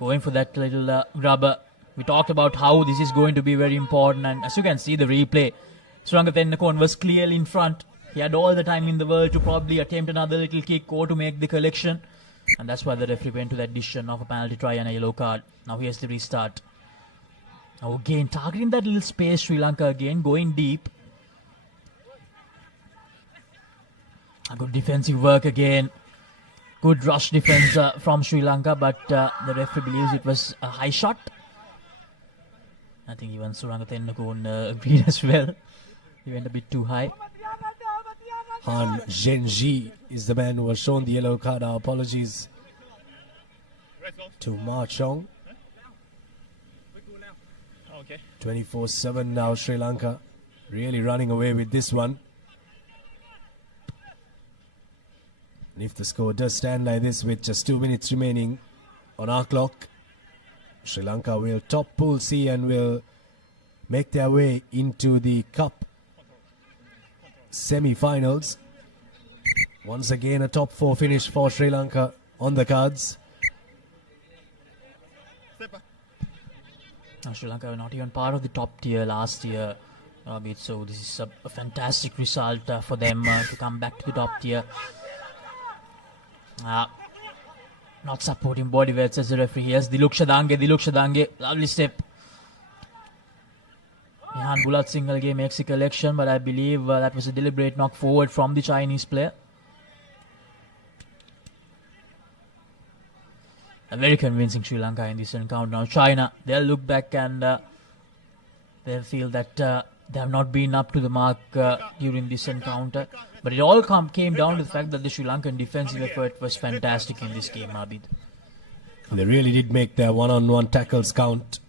going for that little grubber. We talked about how this is going to be very important, and as you can see the replay, Suranga Tennakon was clearly in front. He had all the time in the world to probably attempt another little kick or to make the collection, and that's why the referee went to that decision of a penalty try and a yellow card. Now here's the restart. Now again targeting that little space, Sri Lanka again going deep. A good defensive work again. Good rush defense from Sri Lanka, but the referee believes it was a high shot. I think even Suranga Tennakon agreed as well. He went a bit too high. Han Zhenji is the man who was shown the yellow card. Our apologies to Ma Chong. Okay. 24-7 now, Sri Lanka really running away with this one. And if the score does stand like this with just 2 minutes remaining on our clock, Sri Lanka will top Pool C and will make their way into the Cup semi-finals. Once again, a top 4 finish for Sri Lanka on the cards. Now Sri Lanka were not even part of the top tier last year, so this is a fantastic result for them to come back to the top tier. Not supporting body weights as the referee. Yes, Diluk Shadange, lovely step. Ihan Bulat single game makes a collection, but I believe that was a deliberate knock forward from the Chinese player. very convincing Sri Lanka in this encounter. Now China, they'll look back and they'll feel that they have not been up to the mark during this encounter. But it all came down to the fact that the Sri Lankan defensive effort was fantastic in this game, Abid. They really did make their one-on-one tackles count.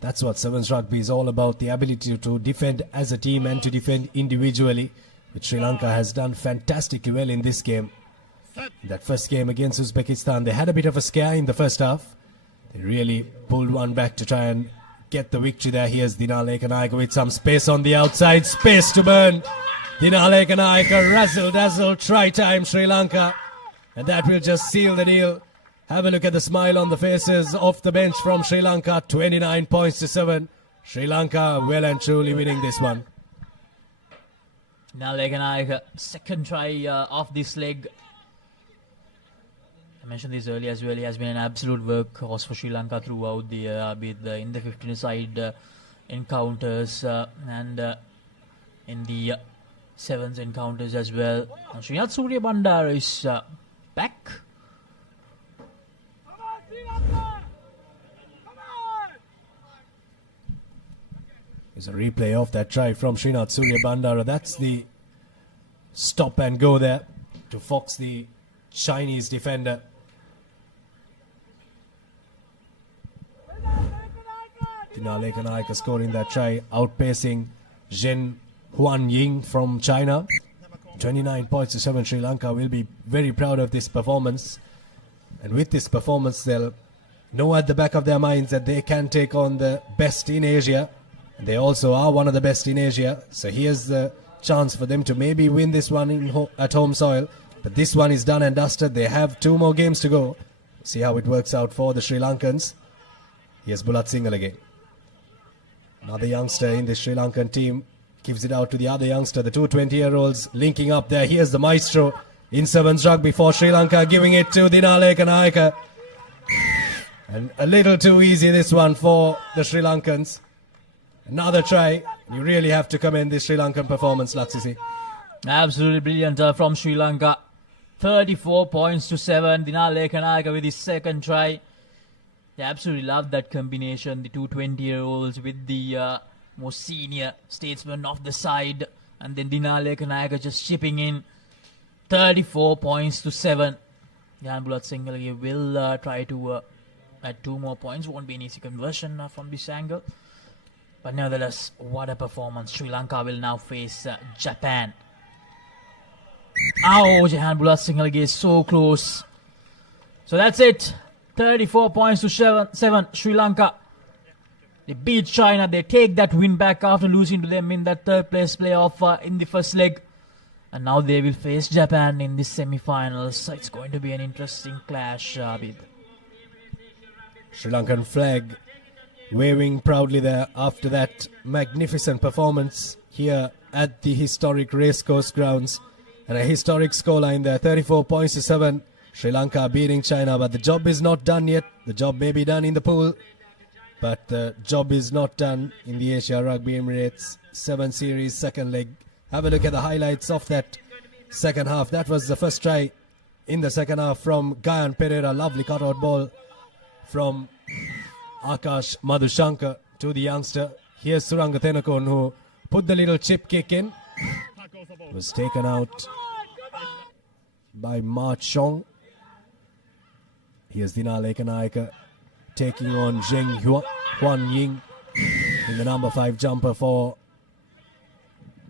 That's what Sevens Rugby is all about, the ability to defend as a team and to defend individually, which Sri Lanka has done fantastically well in this game. In that first game against Uzbekistan, they had a bit of a scare in the first half. They really pulled one back to try and get the victory there. Here's Dinal Ekanayake with some space on the outside, space to burn. Dinal Ekanayake, razzle-dazzle, try time Sri Lanka. And that will just seal the deal. Have a look at the smile on the faces off the bench from Sri Lanka. 29 points to 7. Sri Lanka well and truly winning this one. Now Ekanayake, second try off this leg. I mentioned this earlier as well. He has been an absolute workhorse for Sri Lanka throughout the year, in the 15-side encounters and in the sevens encounters as well. Now, Srinath Surya Bandara is back. Come on, Sri Lanka! Come on! There's a replay of that try from Srinath Surya Bandara. That's the stop and go there to fox the Chinese defender. Dinal Ekanayake scoring that try, outpacing Zhen Huan Ying from China. 29 points to 7. Sri Lanka will be very proud of this performance. And with this performance, they'll know at the back of their minds that they can take on the best in Asia. And they also are one of the best in Asia. So here's the chance for them to maybe win this one at home soil. But this one is done and dusted. They have 2 more games to go. See how it works out for the Sri Lankans. Here's Bulat Singhal again. Another youngster in the Sri Lankan team gives it out to the other youngster. The two 20-year-olds linking up there. Here's the maestro in sevens rugby for Sri Lanka, giving it to Dinal Ekanayake. And a little too easy this one for the Sri Lankans. Another try. You really have to commend this Sri Lankan performance, Laksisi. Absolutely brilliant from Sri Lanka. 34 points to 7. Dinal Ekanayake with his second try. They absolutely love that combination. The two 20-year-olds with the more senior statesman of the side. And then Dinal Ekanayake just chipping in. 34 points to 7. Jan Bulat Singhal will try to add 2 more points. Won't be an easy conversion from this angle. But nevertheless, what a performance. Sri Lanka will now face Japan. Ow, Jahan Bulat Singhal is so close. So that's it. 34 points to 7. Sri Lanka. They beat China. They take that win back after losing to them in that third place playoff in the first leg. And now they will face Japan in the semi-finals. It's going to be an interesting clash, Abid. Sri Lankan flag waving proudly there after that magnificent performance here at the historic racecourse grounds. And a historic scoreline there, 34 points to 7. Sri Lanka beating China, but the job is not done yet. The job may be done in the pool, but the job is not done in the Asia Rugby Emirates 7 Series second leg. Have a look at the highlights of that second half. That was the first try in the second half from Gayan Pereira. Lovely cutout ball from Akash Madhushankar to the youngster. Here's Suranga Thenakon, who put the little chip kick in. Was taken out by Ma Chong. Here's Dinal Ekanayake taking on Zheng Huan Ying in the number 5 jumper for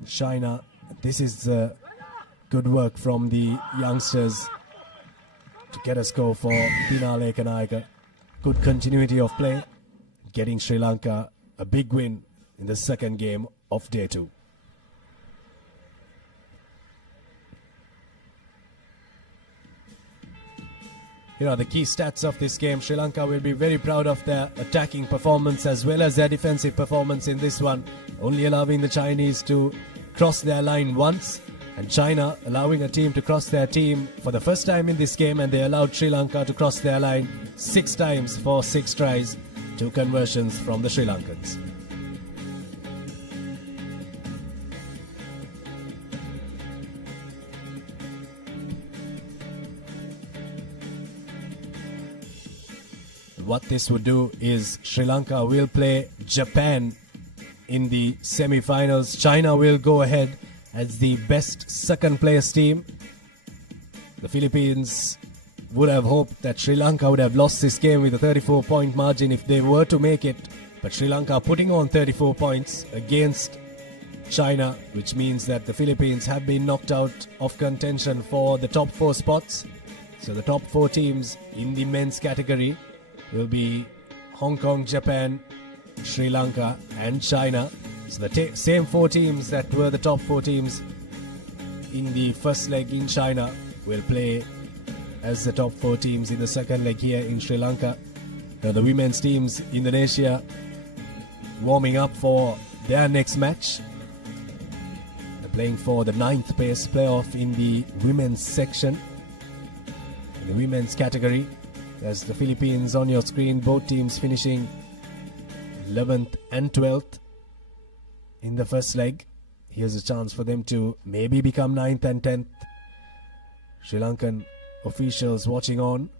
China. This is good work from the youngsters to get a score for Dinal Ekanayake. Good continuity of play, getting Sri Lanka a big win in the second game of day 2. Here are the key stats of this game. Sri Lanka will be very proud of their attacking performance as well as their defensive performance in this one. Only allowing the Chinese to cross their line once, and China allowing a team to cross their team for the first time in this game, and they allowed Sri Lanka to cross their line 6 times for 6 tries, 2 conversions from the Sri Lankans. what this would do is Sri Lanka will play Japan in the semi-finals. China will go ahead as the best second place team. The Philippines would have hoped that Sri Lanka would have lost this game with a 34-point margin if they were to make it. But Sri Lanka putting on 34 points against China, which means that the Philippines have been knocked out of contention for the top 4 spots. So the top 4 teams in the men's category will be Hong Kong, Japan, Sri Lanka and China. So the same 4 teams that were the top 4 teams in the first leg in China will play as the top 4 teams in the second leg here in Sri Lanka. Now the women's teams, Indonesia, warming up for their next match. They're playing for the 9th place playoff in the women's section. In the women's category, there's the Philippines on your screen, both teams finishing 11th and 12th in the first leg. Here's a chance for them to maybe become 9th and 10th. Sri Lankan officials watching on.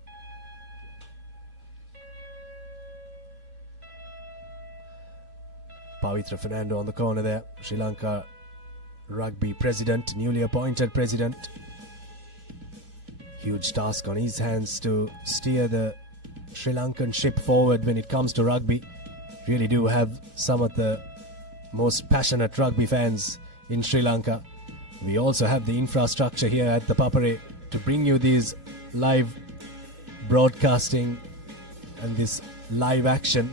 Pavitra Fernando on the corner there. Sri Lanka Rugby president, newly appointed president. Huge task on his hands to steer the Sri Lankan ship forward when it comes to rugby. Really do have some of the most passionate rugby fans in Sri Lanka. We also have the infrastructure here at the Papare to bring you these live broadcasting and this live action.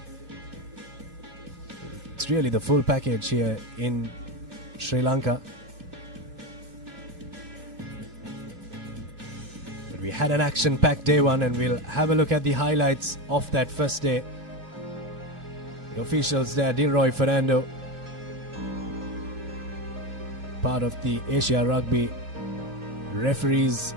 It's really the full package here in Sri Lanka. But we had an action-packed day 1 and we'll have a look at the highlights of that first day. The officials there, Dilroy Fernando, part of the Asia Rugby referees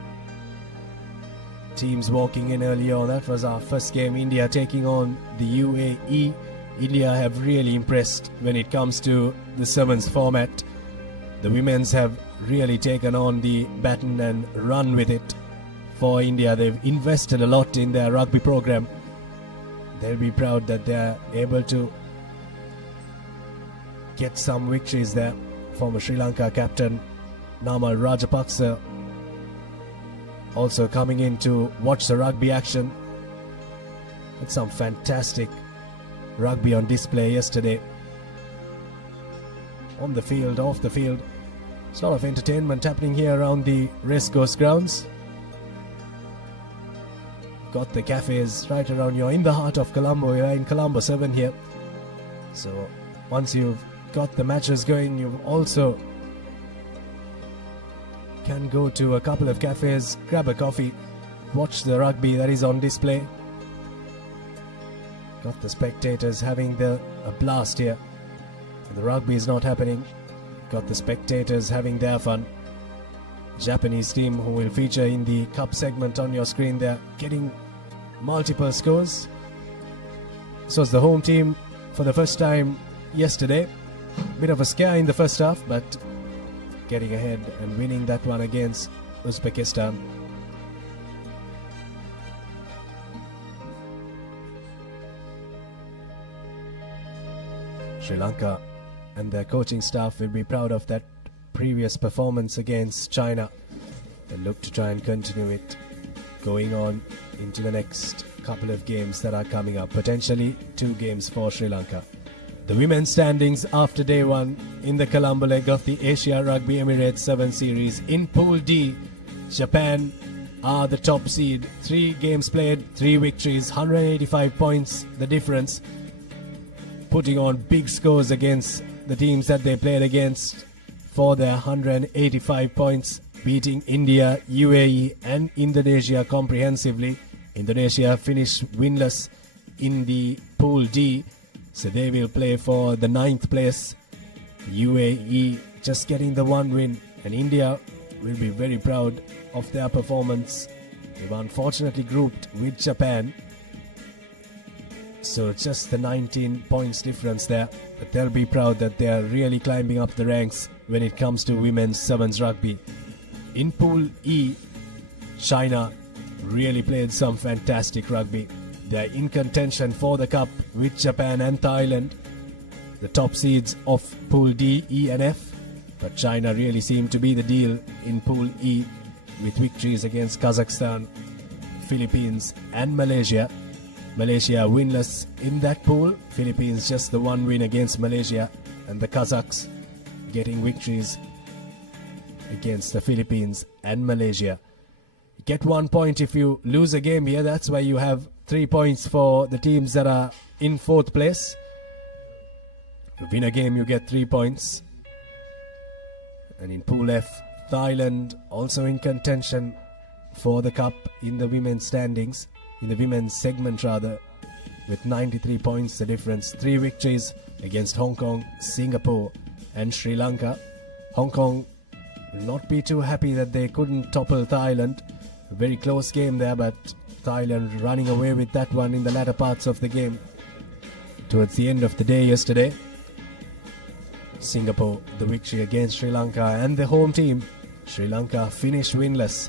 teams walking in earlier on. That was our first game, India taking on the UAE. India have really impressed when it comes to the sevens format. The women's have really taken on the baton and run with it. For India, they've invested a lot in their rugby program. They'll be proud that they're able to get some victories there. Former Sri Lanka captain Namal Rajapaksa also coming in to watch the rugby action. It's some fantastic rugby on display yesterday. On the field, off the field. There's a lot of entertainment happening here around the racecourse grounds. Got the cafes right around you. In the heart of Colombo. We are in Colombo 7 here. So once you've got the matches going, you also can go to a couple of cafes, grab a coffee, watch the rugby that is on display. Got the spectators having a blast here. The rugby is not happening. Got the spectators having their fun. Japanese team who will feature in the cup segment on your screen there, getting multiple scores. This was the home team for the first time yesterday. Bit of a scare in the first half, but getting ahead and winning that one against Uzbekistan. Sri Lanka and their coaching staff will be proud of that previous performance against China. They look to try and continue it going on into the next couple of games that are coming up. Potentially 2 games for Sri Lanka. The women's standings after day 1 in the Colombo leg of the Asia Rugby Emirates 7 series. In Pool D, Japan are the top seed. 3 games played, 3 victories, 185 points the difference. Putting on big scores against the teams that they played against for their 185 points, beating India, UAE and Indonesia comprehensively. Indonesia finished winless in the Pool D, so they will play for the 9th place. UAE just getting the 1 win, and India will be very proud of their performance. They were unfortunately grouped with Japan, so just the 19 points difference there, but they'll be proud that they are really climbing up the ranks when it comes to women's sevens rugby. In Pool E, China really played some fantastic rugby. They're in contention for the cup with Japan and Thailand, the top seeds of Pool D, E and F. But China really seemed to be the deal in Pool E with victories against Kazakhstan, Philippines and Malaysia. Malaysia winless in that pool. Philippines just the one win against Malaysia, and the Kazakhs getting victories against the Philippines and Malaysia. You get 1 point if you lose a game here. That's why you have 3 points for the teams that are in 4th place. If you win a game, you get 3 points. And in Pool F, Thailand also in contention for the cup in the women's standings, in the women's segment rather, with 93 points the difference. 3 victories against Hong Kong, Singapore and Sri Lanka. Hong Kong will not be too happy that they couldn't topple Thailand. A very close game there, but Thailand running away with that one in the latter parts of the game. Towards the end of the day yesterday, Singapore the victory against Sri Lanka, and the home team, Sri Lanka, finished winless.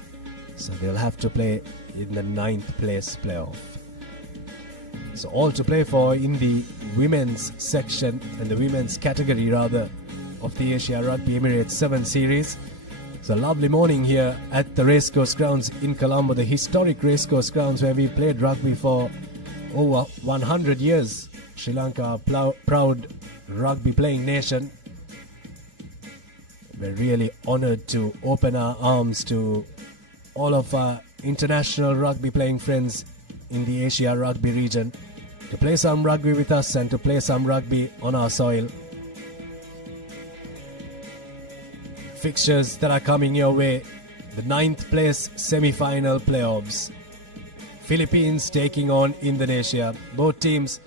So they'll have to play in the 9th place playoff. So all to play for in the women's section, and the women's category rather, of the Asia Rugby Emirates 7 series. It's a lovely morning here at the racecourse grounds in Colombo, the historic racecourse grounds where we played rugby for over 100 years. Sri Lanka, proud rugby playing nation. We're really honored to open our arms to all of our international rugby playing friends in the Asia Rugby region to play some rugby with us and to play some rugby on our soil. Fixtures that are coming your way: the 9th place semi-final playoffs. Philippines taking on Indonesia. Both teams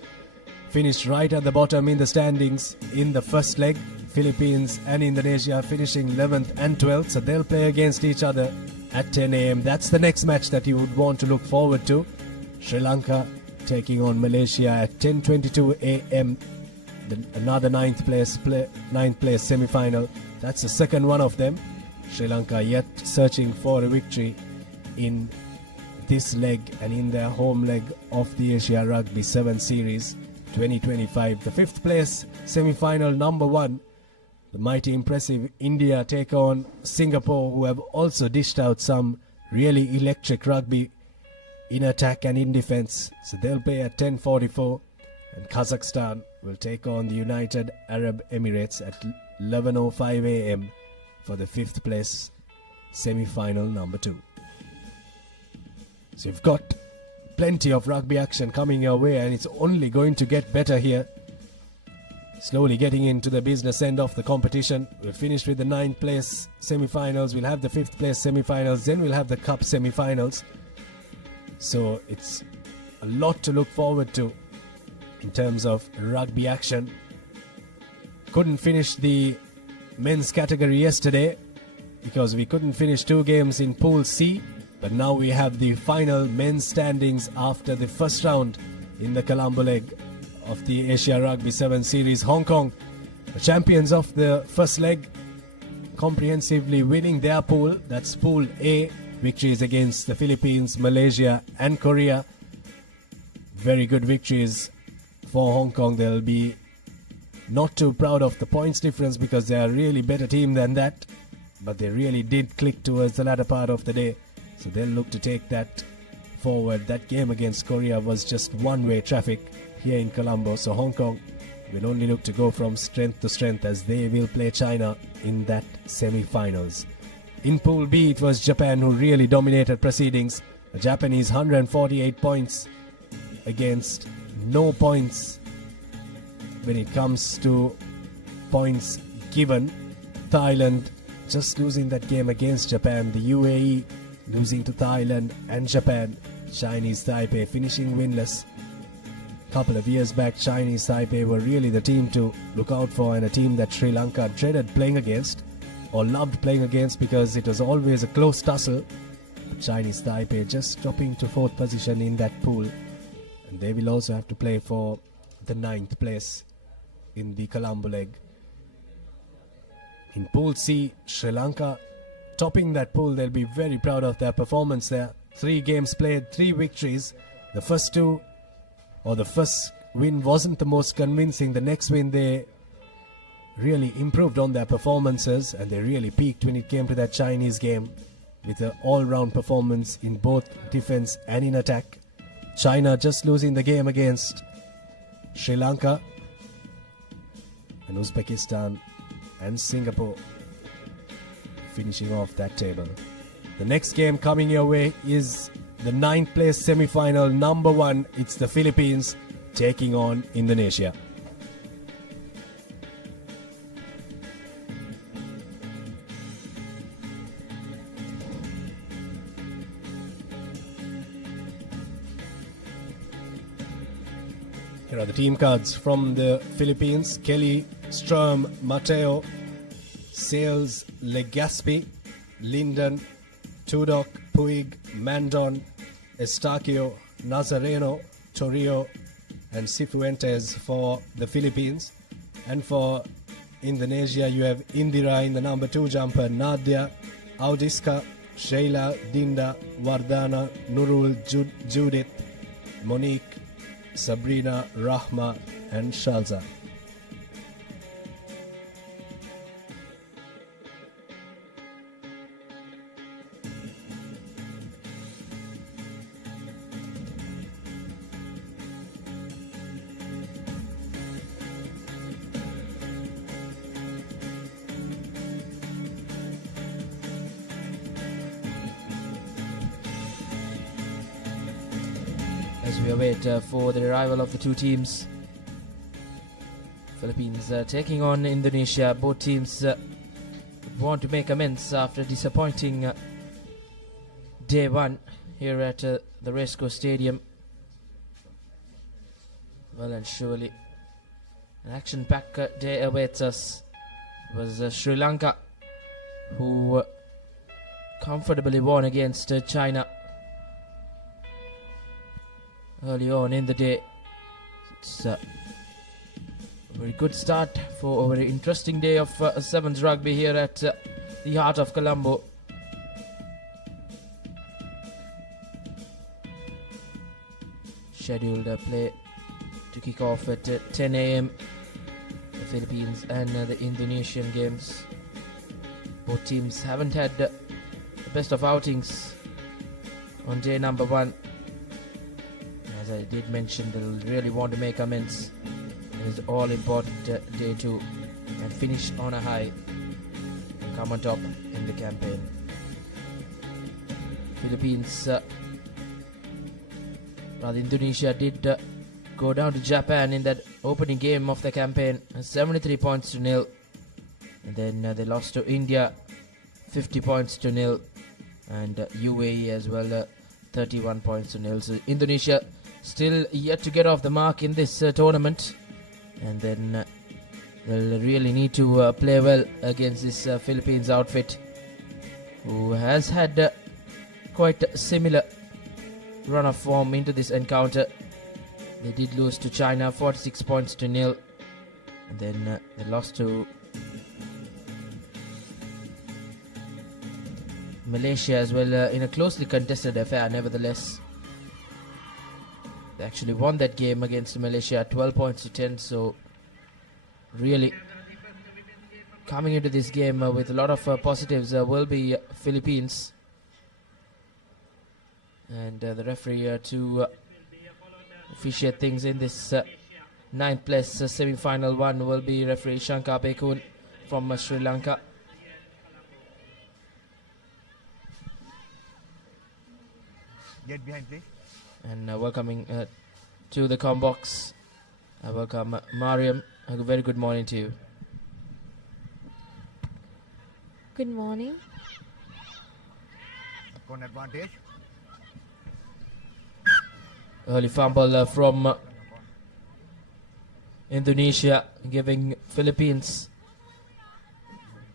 finished right at the bottom in the standings in the first leg. Philippines and Indonesia finishing 11th and 12th, so they'll play against each other at 10 a.m. That's the next match that you would want to look forward to. Sri Lanka taking on Malaysia at 10:22 a.m. Another 9th place semi-final. That's the second one of them. Sri Lanka yet searching for a victory in this leg and in their home leg of the Asia Rugby 7 Series 2025. The 5th place semi-final, number 1. The mighty impressive India take on Singapore, who have also dished out some really electric rugby in attack and in defense. So they'll play at 10:44. And Kazakhstan will take on the United Arab Emirates at 11:05 a.m. for the 5th place semi-final number 2. So you've got plenty of rugby action coming your way, and it's only going to get better here. Slowly getting into the business end of the competition. We'll finish with the 9th place semi-finals. We'll have the 5th place semi-finals. Then we'll have the cup semi-finals. So it's a lot to look forward to in terms of rugby action. Couldn't finish the men's category yesterday because we couldn't finish 2 games in Pool C. But now we have the final men's standings after the first round in the Colombo leg of the Asia Rugby 7 Series. Hong Kong, the champions of the first leg, comprehensively winning their pool. That's Pool A. Victories against the Philippines, Malaysia and Korea. Very good victories for Hong Kong. They'll be not too proud of the points difference because they are a really better team than that. But they really did click towards the latter part of the day. So they'll look to take that forward. That game against Korea was just one-way traffic here in Colombo. So Hong Kong will only look to go from strength to strength as they will play China in that semi-finals. In Pool B, it was Japan who really dominated proceedings. The Japanese 148 points against no points when it comes to points given. Thailand just losing that game against Japan. The UAE losing to Thailand and Japan. Chinese Taipei finishing winless. Couple of years back, Chinese Taipei were really the team to look out for, and a team that Sri Lanka dreaded playing against or loved playing against because it was always a close tussle. Chinese Taipei just dropping to 4th position in that pool, and they will also have to play for the 9th place in the Colombo leg. In Pool C, Sri Lanka topping that pool. They'll be very proud of their performance there. 3 games played, 3 victories. The first 2 or the first win wasn't the most convincing. The next win, they really improved on their performances and they really peaked when it came to that Chinese game with an all-round performance in both defense and in attack. China just losing the game against Sri Lanka, and Uzbekistan and Singapore finishing off that table. The next game coming your way is the 9th place semi-final, number 1. It's the Philippines taking on Indonesia. Here are the team cards from the Philippines. Kelly, Sturm, Mateo, Sales, Legaspi, Linden, Tudok, Puig, Mandon, Estacio, Nazareno, Torrio, and Cifuentes for the Philippines. And for Indonesia, you have Indira in the number 2 jumper, Nadia, Audiska, Sheila, Dinda, Wardana, Nurul, Judith, Monique, Sabrina, Rahma, and Shalza. As we await for the arrival of the two teams. Philippines taking on Indonesia. Both teams want to make amends after disappointing day 1 here at the Racecourse Stadium. Well and surely an action-packed day awaits us. It was Sri Lanka who comfortably won against China early on in the day. It's a very good start for a very interesting day of sevens rugby here at the heart of Colombo. Scheduled play to kick off at 10 a.m. The Philippines and the Indonesian games. Both teams haven't had the best of outings on day number 1. As I did mention, they'll really want to make amends. It is all important day 2 and finish on a high and come on top in the campaign. Philippines, Indonesia did go down to Japan in that opening game of the campaign, 73 points to nil, and then they lost to India 50 points to nil, and UAE as well 31 points to nil. So Indonesia still yet to get off the mark in this tournament, and then they'll really need to play well against this Philippines outfit, who has had quite a similar run of form into this encounter. They did lose to China 46 points to nil, and then they lost to Malaysia as well in a closely contested affair. Nevertheless, they actually won that game against Malaysia 12 points to 10. So really coming into this game with a lot of positives will be Philippines, and the referee to officiate things in this 9th place semi-final 1 will be referee Shankar Bekun from Sri Lanka. Get behind, please. And welcoming to the comm box, I welcome Mariam. A very good morning to you. Good morning. Con advantage. Early fumble from Indonesia, giving Philippines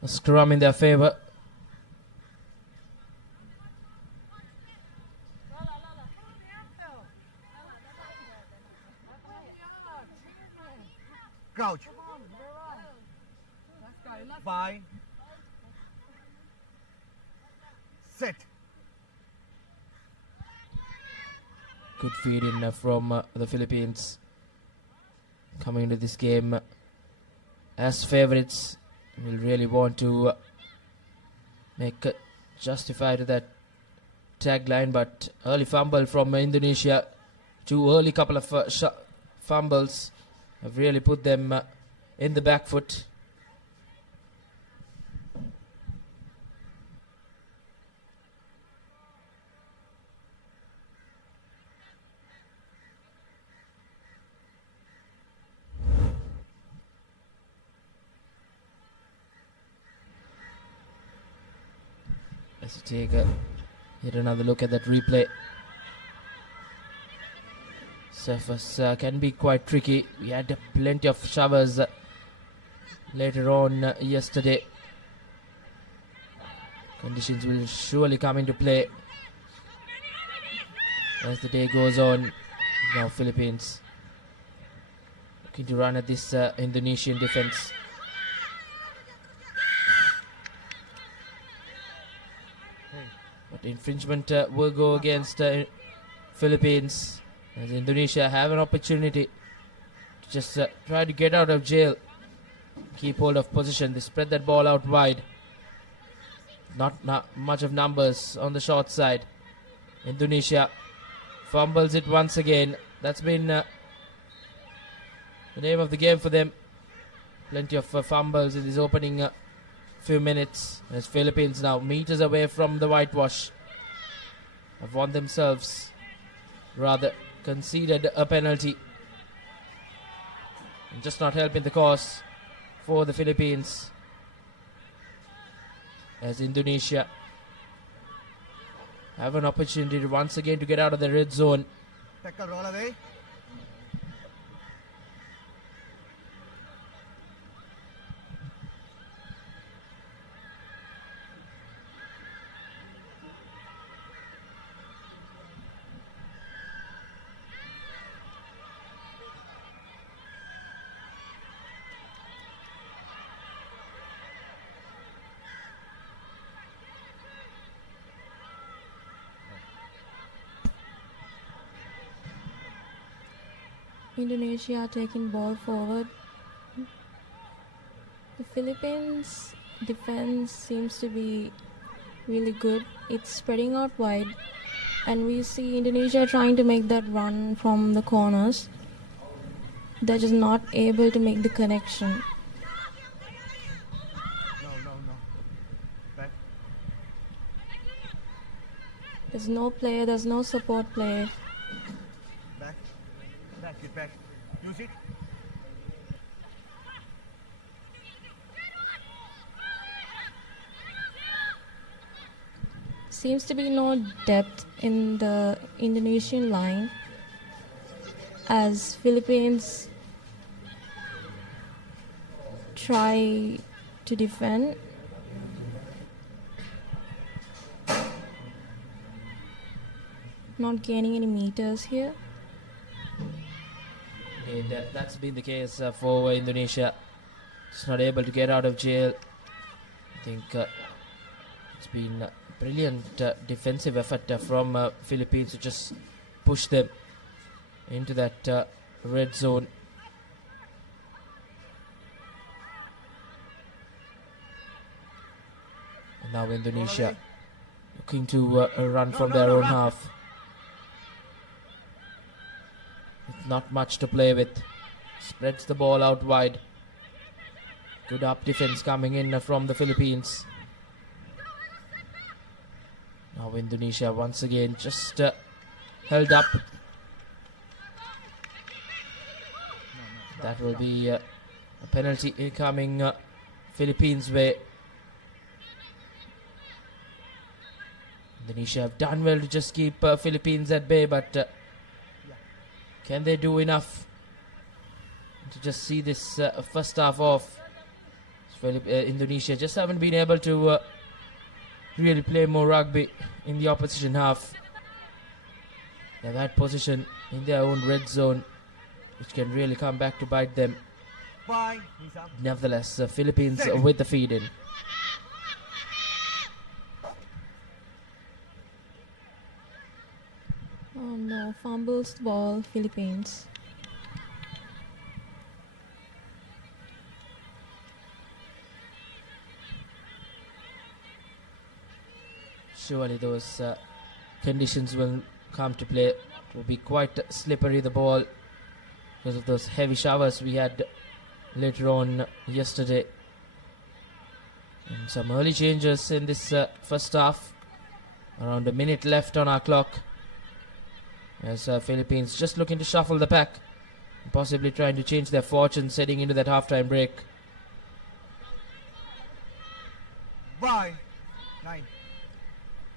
a scrum in their favor. Crouch. 5. Set. good feed in from the Philippines coming into this game as favourites. Will really want to make justify to that tagline, but early fumble from Indonesia. Two early couple of fumbles have really put them in the back foot. Let's take yet another look at that replay. Surface can be quite tricky. We had plenty of showers later on yesterday. Conditions will surely come into play as the day goes on. Now Philippines looking to run at this Indonesian defense. But infringement will go against Philippines, as Indonesia have an opportunity to just try to get out of jail, keep hold of position. They spread that ball out wide. Not much of numbers on the short side. Indonesia fumbles it once again. That's been the name of the game for them. Plenty of fumbles in this opening few minutes, as Philippines now meters away from the whitewash have won themselves, rather conceded a penalty, and just not helping the cause for the Philippines, as Indonesia have an opportunity to once again to get out of the red zone. Tackle roll away. Indonesia taking ball forward. The Philippines defense seems to be really good. It's spreading out wide, and we see Indonesia trying to make that run from the corners. They're just not able to make the connection. No. Back. There's no play, there's no support play. Back. Get back. Use it. Seems to be no depth in the Indonesian line, as Philippines try to defend. Not gaining any meters here. And that's been the case for Indonesia. Just not able to get out of jail. I think it's been a brilliant defensive effort from Philippines to just push them into that red zone. And now Indonesia looking to run from their own half. With not much to play with. Spreads the ball out wide. Good up defense coming in from the Philippines. Now Indonesia once again just held up. That will be a penalty coming Philippines' way. Indonesia have done well to just keep Philippines at bay, but can they do enough to just see this first half off? Indonesia just haven't been able to really play more rugby in the opposition half. They've had position in their own red zone, which can really come back to bite them. Fine. Nevertheless, Philippines with the feed in. Oh no, fumbles the ball, Philippines. Surely those conditions will come to play. It will be quite slippery, the ball, because of those heavy showers we had later on yesterday. And some early changes in this first half. Around a minute left on our clock, as Philippines just looking to shuffle the pack, possibly trying to change their fortunes heading into that halftime break. By 9.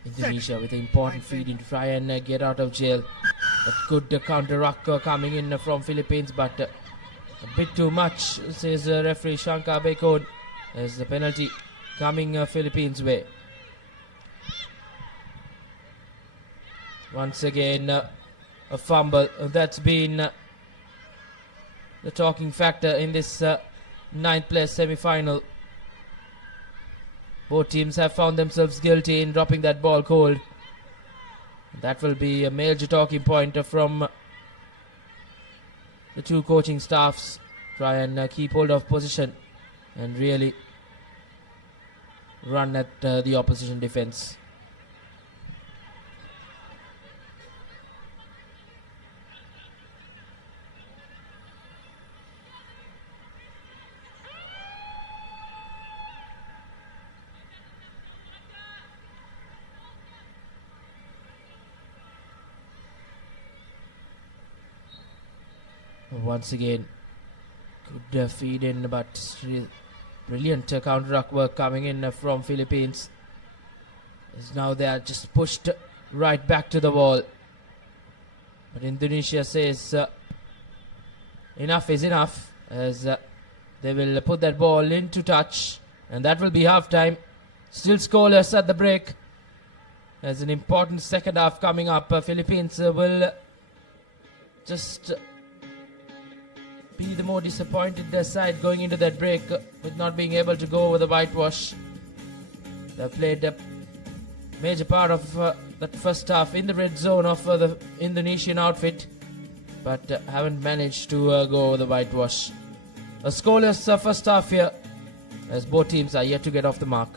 Indonesia with an important feed in to try and get out of jail. A good counter ruck coming in from Philippines, but a bit too much, says referee Shankar Bekon, as the penalty coming Philippines' way. Once again, a fumble. That's been the talking factor in this ninth place semi-final. Both teams have found themselves guilty in dropping that ball cold. That will be a major talking point from the two coaching staffs. Try and keep hold of position and really run at the opposition defense. Once again, good feed in, but brilliant counter-ruck work coming in from Philippines. As now they are just pushed right back to the wall. But Indonesia says enough is enough, as they will put that ball into touch, and that will be half-time. Still scoreless at the break. There's an important second half coming up. Philippines will just be the more disappointed side going into that break with not being able to go over the whitewash. They played a major part of that first half in the red zone of the Indonesian outfit, but haven't managed to go over the whitewash. A scoreless first half here, as both teams are yet to get off the mark.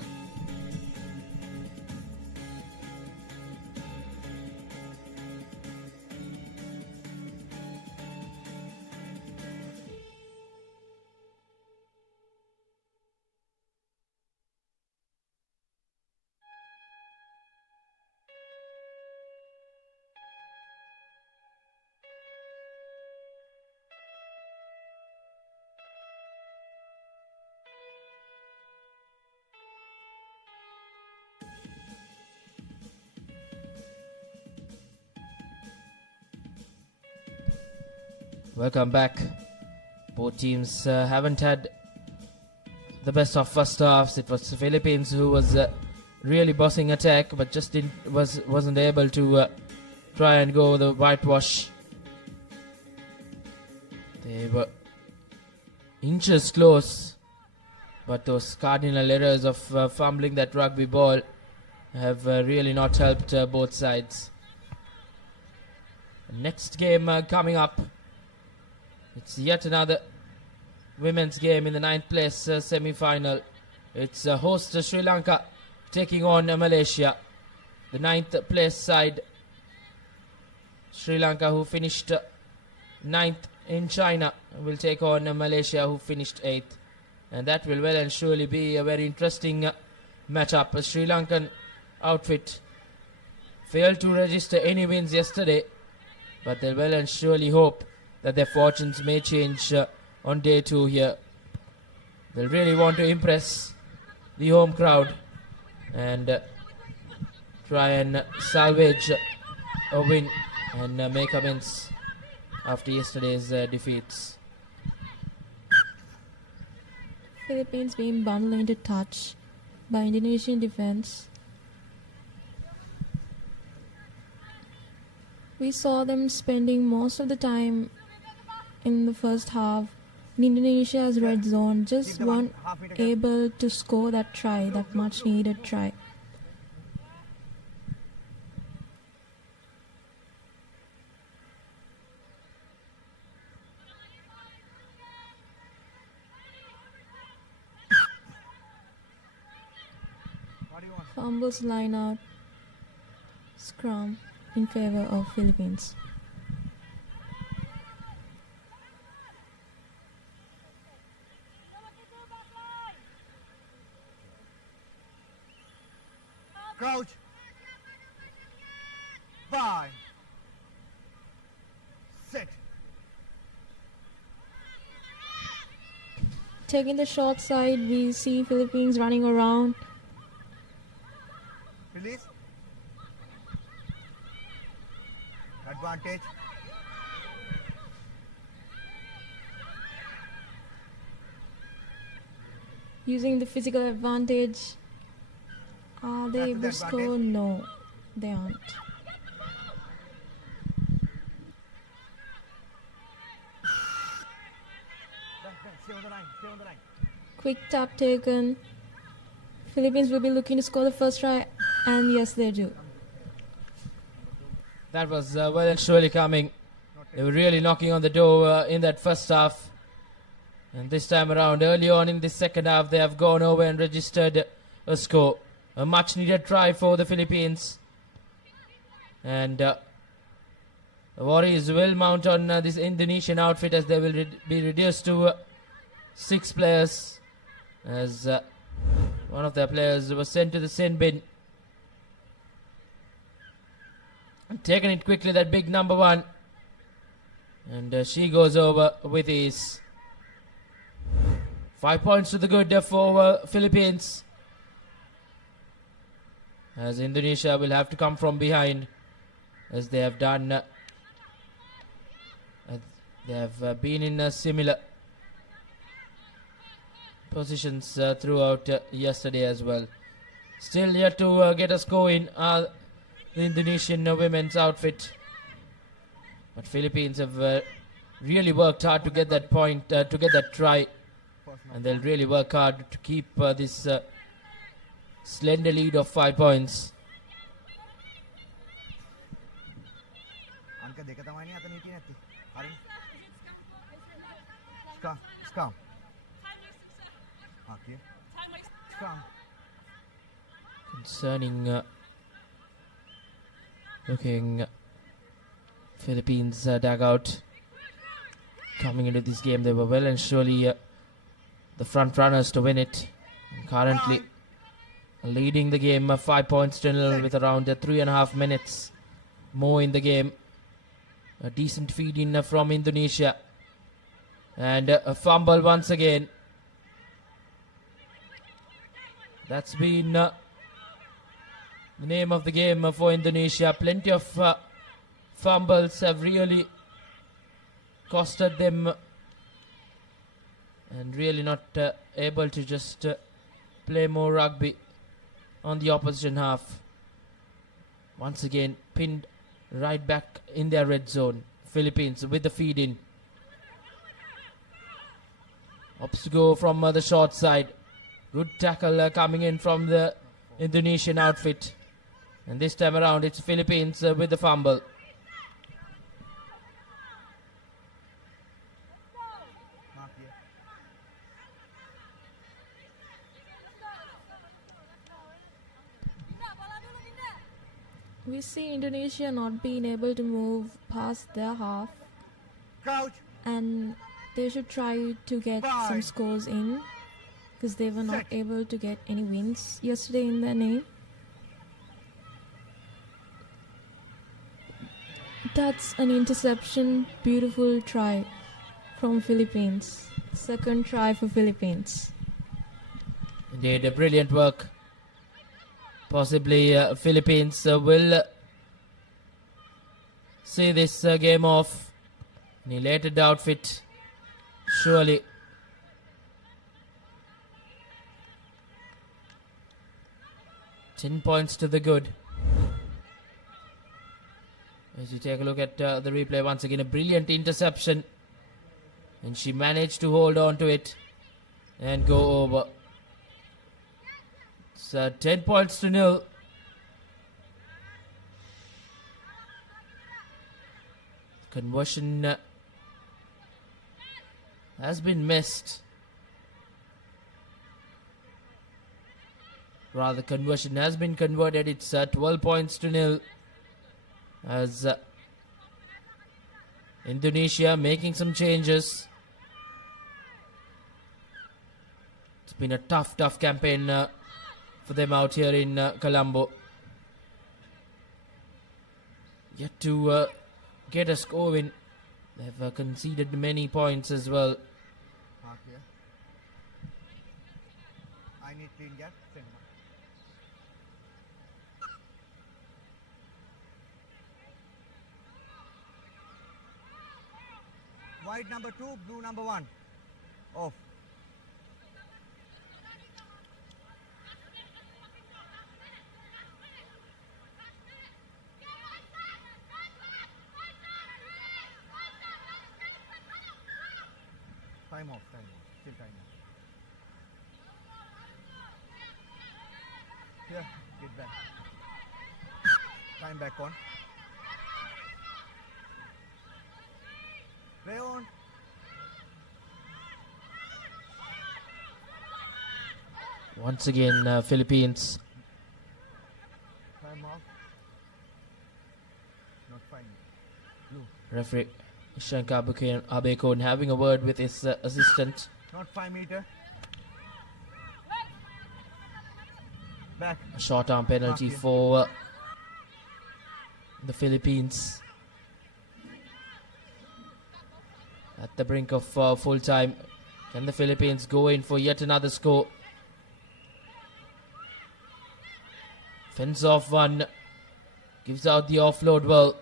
Welcome back. Both teams haven't had the best of first halves. It was the Philippines who was really bossing attack, but just wasn't able to try and go the whitewash. They were inches close, but those cardinal errors of fumbling that rugby ball have really not helped both sides. Next game coming up. It's yet another women's game in the 9th place semi-final. It's host Sri Lanka taking on Malaysia. The 9th place side, Sri Lanka, who finished 9th in China, will take on Malaysia, who finished 8th. And that will well and surely be a very interesting matchup. A Sri Lankan outfit failed to register any wins yesterday, but they'll well and surely hope that their fortunes may change on day 2 here. They'll really want to impress the home crowd and try and salvage a win and make amends after yesterday's defeats. Philippines being bundled into touch by Indonesian defense. We saw them spending most of the time in the first half in Indonesia's red zone, just weren't able to score that try, that much needed try. Fumbles line out. Scrum in favor of Philippines. Crouch. 5. Set. Taking the short side, we see Philippines running around. Release. Advantage. Using the physical advantage. Are they That's able the to score? advantage. No, they aren't. Stay on the line. Stay on the line. Quick tap taken. Philippines will be looking to score the first try, and yes, they do. That was well and surely coming. They were really knocking on the door in that first half. And this time around, early on in the second half, they have gone over and registered a score. A much needed try for the Philippines. And the Warriors will mount on this Indonesian outfit as they will be reduced to 6 players. As one of their players was sent to the sin bin. And taking it quickly, that big number 1. And she goes over with ease. 5 points to the good for Philippines. As Indonesia will have to come from behind, as they have done. They have been in similar positions throughout yesterday as well. Still yet to get a score in the Indonesian women's outfit. But Philippines have really worked hard to get that point, to get that try. And they'll really work hard to keep this slender lead of 5 points. Angka dekat sama ini atau niti nanti? Hari. Scrum. Okay. Scrum. Concerning looking Philippines dugout coming into this game, they were well and surely the front runners to win it. And currently leading the game 5 points to nil with around 3.5 minutes more in the game. A decent feed in from Indonesia. And a fumble once again. That's been the name of the game for Indonesia. Plenty of fumbles have really costed them. And really not able to just play more rugby on the opposition half. Once again, pinned right back in their red zone. Philippines with the feed in. Opts to go from the short side. Good tackle coming in from the Indonesian outfit. And this time around, it's Philippines with the fumble. Mark here. We see Indonesia not being able to move past their half, Crouch. and they should try to get some scores in, because they were not able to get any wins yesterday in their name. That's an interception. Beautiful try from Philippines. Second try for Philippines. Indeed, a brilliant work. Possibly Philippines will see this game off. An elated outfit, surely. $10 points to the good. As you take a look at the replay, once again a brilliant interception. And she managed to hold on to it and go over. It's 10 points to nil. Conversion has been missed. Rather, conversion has been converted. It's 12 points to nil. As Indonesia making some changes. It's been a tough campaign for them out here in Colombo. Yet to get a score win. They've conceded many points as well. Mark here. I need clean gap. Send mark. White number 2, blue number 1. Off. Time off. Still time off. Here, get back. Time back on. Play on. Once again, Philippines. Time off. Not fine. Blue. Referee Shankar Abekon having a word with his assistant. Not 5 meter. Back. A short arm penalty Mark here. for the Philippines. At the brink of full time. Can the Philippines go in for yet another score? Fends off one. Gives out the offload well.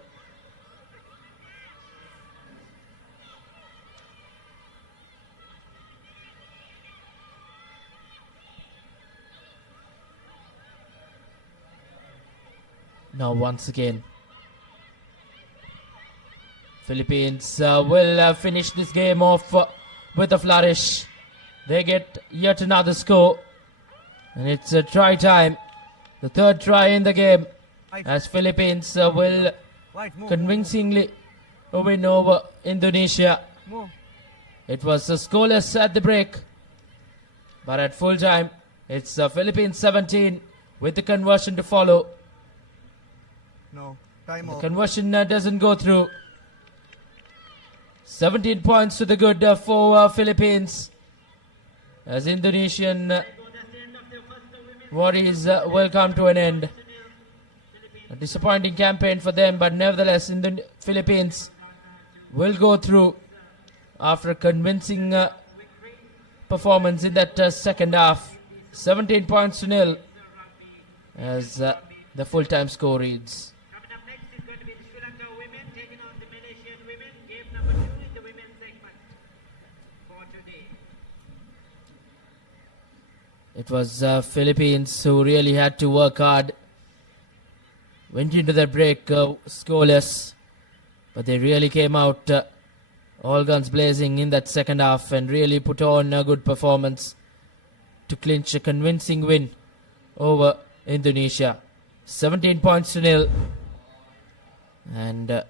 Now once again, Philippines will finish this game off with a flourish. They get yet another score, and it's a try time. The third try in the game, as Philippines will White, move. convincingly win over Indonesia. Move. It was scoreless at the break, but at full time, it's Philippines 17 with the conversion to follow. No. Time The off. conversion doesn't go through. 17 points to the good for Philippines. As Indonesian worries will come to an end. A disappointing campaign for them, but nevertheless, the Philippines will go through after a convincing performance in that second half. 17 points to nil as the full-time score reads. Coming up next is going to be the Sri Lanka women taking on the Malaysian women. Game number 2 in the women's segment for today. It was Philippines who really had to work hard. Went into the break scoreless, but they really came out all guns blazing in that second half and really put on a good performance to clinch a convincing win over Indonesia. 17 points to nil. And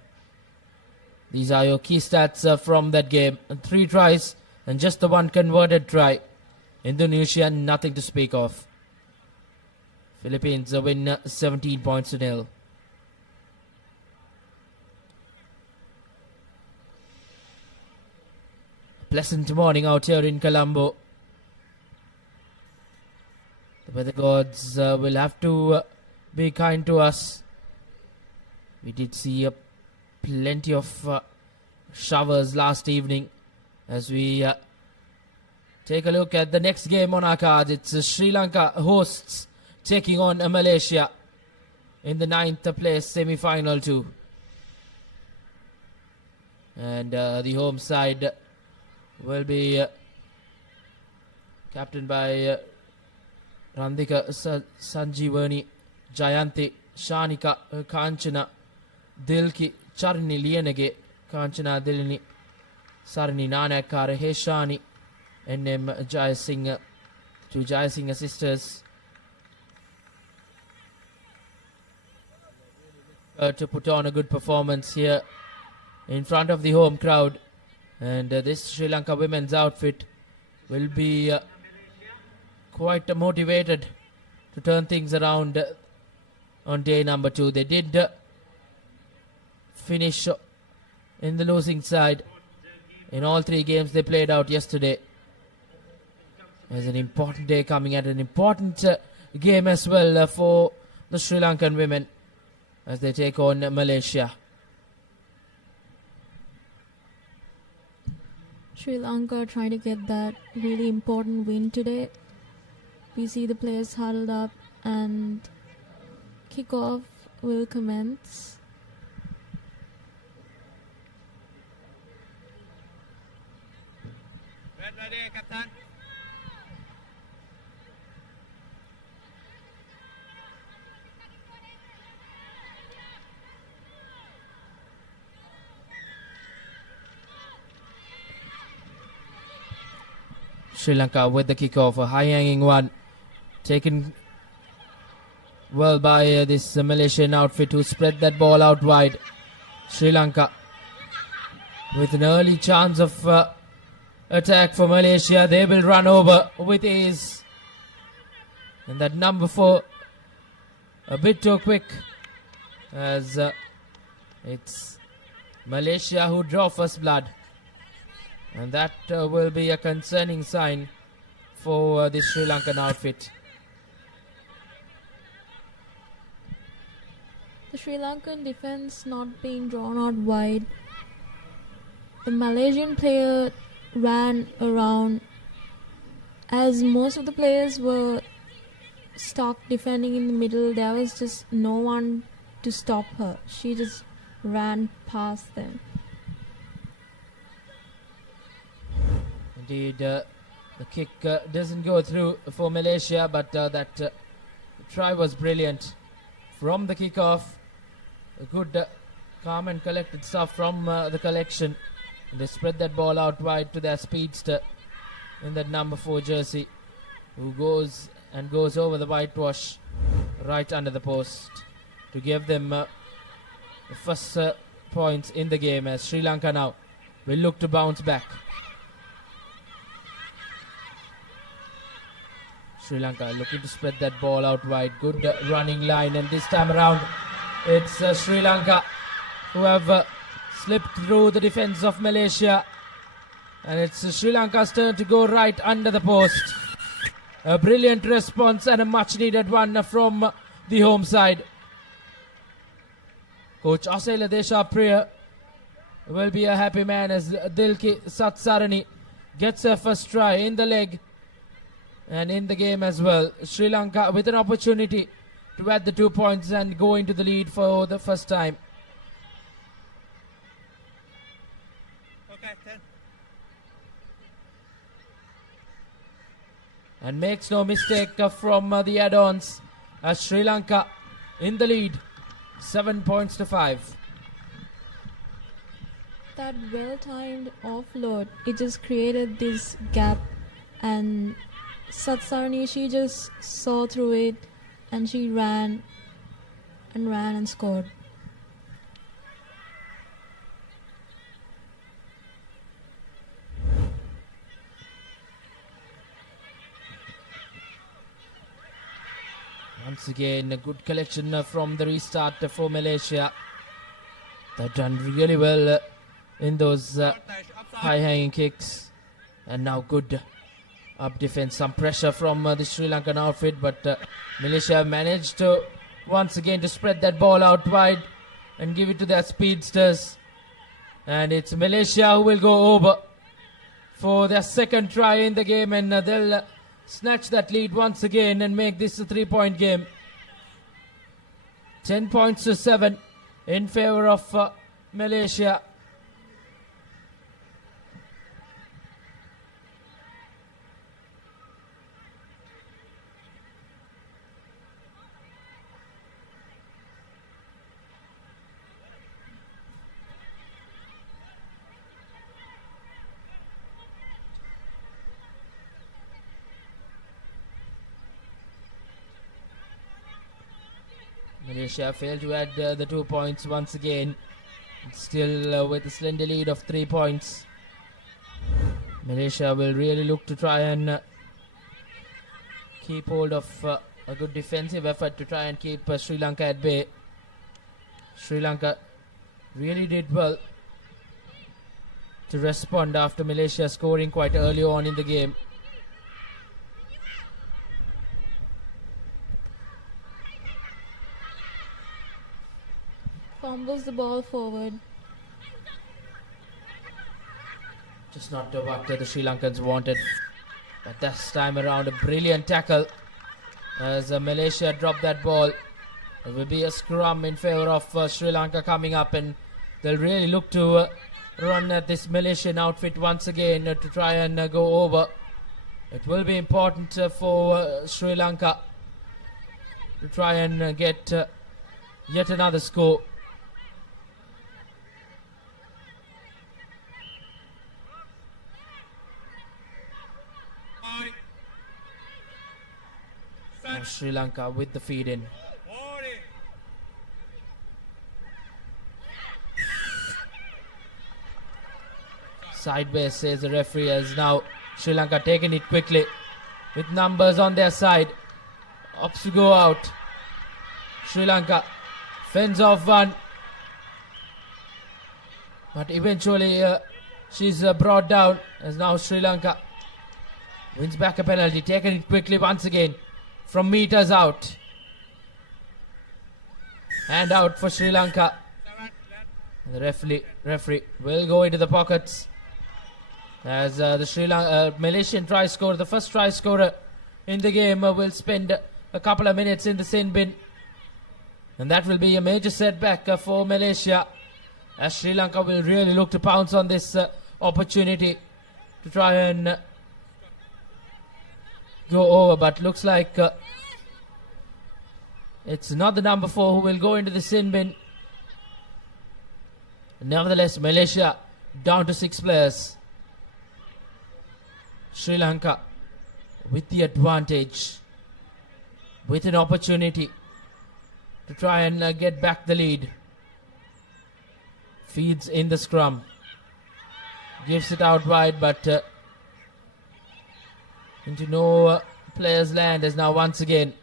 these are your key stats from that game. 3 tries and just the 1 converted try. Indonesia, nothing to speak of. Philippines win 17 points to nil. Pleasant morning out here in Colombo. The weather gods will have to be kind to us. We did see plenty of showers last evening. As we take a look at the next game on our card, it's Sri Lanka hosts taking on Malaysia in the 9th place semi-final 2. And the home side will be captained by Randika Sanjeevani, Jayanti, Shanika, Kanchana, Dilki, Charni Lienege, Kanchana Dilini, Sarni Nanakar, Heshani, NM Jayasingh, 2 Jayasingh sisters. To put on a good performance here in front of the home crowd. And this Sri Lanka women's outfit will be quite motivated to turn things around on day number 2. They did finish in the losing side in all 3 games they played out yesterday. There's an important day coming at an important game as well for the Sri Lankan women as they take on Malaysia. Sri Lanka trying to get that really important win today. We see the players huddled up and kickoff will commence. Ready, Captain. Sri Lanka with the kickoff, a high-hanging one, taken well by this Malaysian outfit who spread that ball out wide. Sri Lanka with an early chance of attack for Malaysia. They will run over with ease. And that number 4 a bit too quick as it's Malaysia who draw first blood. And that will be a concerning sign for the Sri Lankan outfit. The Sri Lankan defense not being drawn out wide. The Malaysian player ran around as most of the players were stuck defending in the middle. There was just no one to stop her. She just ran past them. Indeed, the kick doesn't go through for Malaysia, but that try was brilliant. From the kickoff, a good calm and collected stuff from the collection. And they spread that ball out wide to their speedster in that number 4 jersey, who goes over the whitewash right under the post to give them the first points in the game, as Sri Lanka now will look to bounce back. Sri Lanka looking to spread that ball out wide. Good running line, and this time around it's Sri Lanka who have slipped through the defense of Malaysia, and it's Sri Lanka's turn to go right under the post. A brilliant response and a much needed one from the home side. Coach Asela Deshapriya will be a happy man as Dilki Satsarani gets her first try in the leg and in the game as well. Sri Lanka with an opportunity to add the 2 points and go into the lead for the first time. Okay, 10. And makes no mistake from the add-ons as Sri Lanka in the lead, 7 points to 5. That well-timed offload, it just created this gap, and Satsarani, she just saw through it and she ran and scored. Once again, a good collection from the restart for Malaysia. They've done really well in those high-hanging kicks. And now good up defense, some pressure from the Sri Lankan outfit, but Malaysia managed to once again to spread that ball out wide and give it to their speedsters. And it's Malaysia who will go over for their second try in the game, and they'll snatch that lead once again and make this a 3-point game. 10 points to 7 in favor of Malaysia. Malaysia failed to add the 2 points once again. Still with a slender lead of 3 points. Malaysia will really look to try and keep hold of a good defensive effort to try and keep Sri Lanka at bay. Sri Lanka really did well to respond after Malaysia scoring quite early on in the game. Fumbles the ball forward. Just not what the Sri Lankans wanted. But this time around, a brilliant tackle as Malaysia dropped that ball. It will be a scrum in favour of Sri Lanka coming up, and they'll really look to run at this Malaysian outfit once again to try and go over. It will be important for Sri Lanka to try and get yet another score. Now Sri Lanka with the feed in. Sideways, says the referee, as now Sri Lanka taking it quickly with numbers on their side. Opts to go out. Sri Lanka fends off one, but eventually she's brought down as now Sri Lanka wins back a penalty, taking it quickly once again from meters out. Hand out for Sri Lanka. The referee will go into the pockets as the Malaysian try scorer, the first try scorer in the game, will spend a couple of minutes in the sin bin, and that will be a major setback for Malaysia, as Sri Lanka will really look to pounce on this opportunity to try and go over, but looks like it's not the number 4 who will go into the sin bin. Nevertheless, Malaysia down to 6 players. Sri Lanka with the advantage, with an opportunity to try and get back the lead. Feeds in the scrum, gives it out wide, but into no player's land, as now once again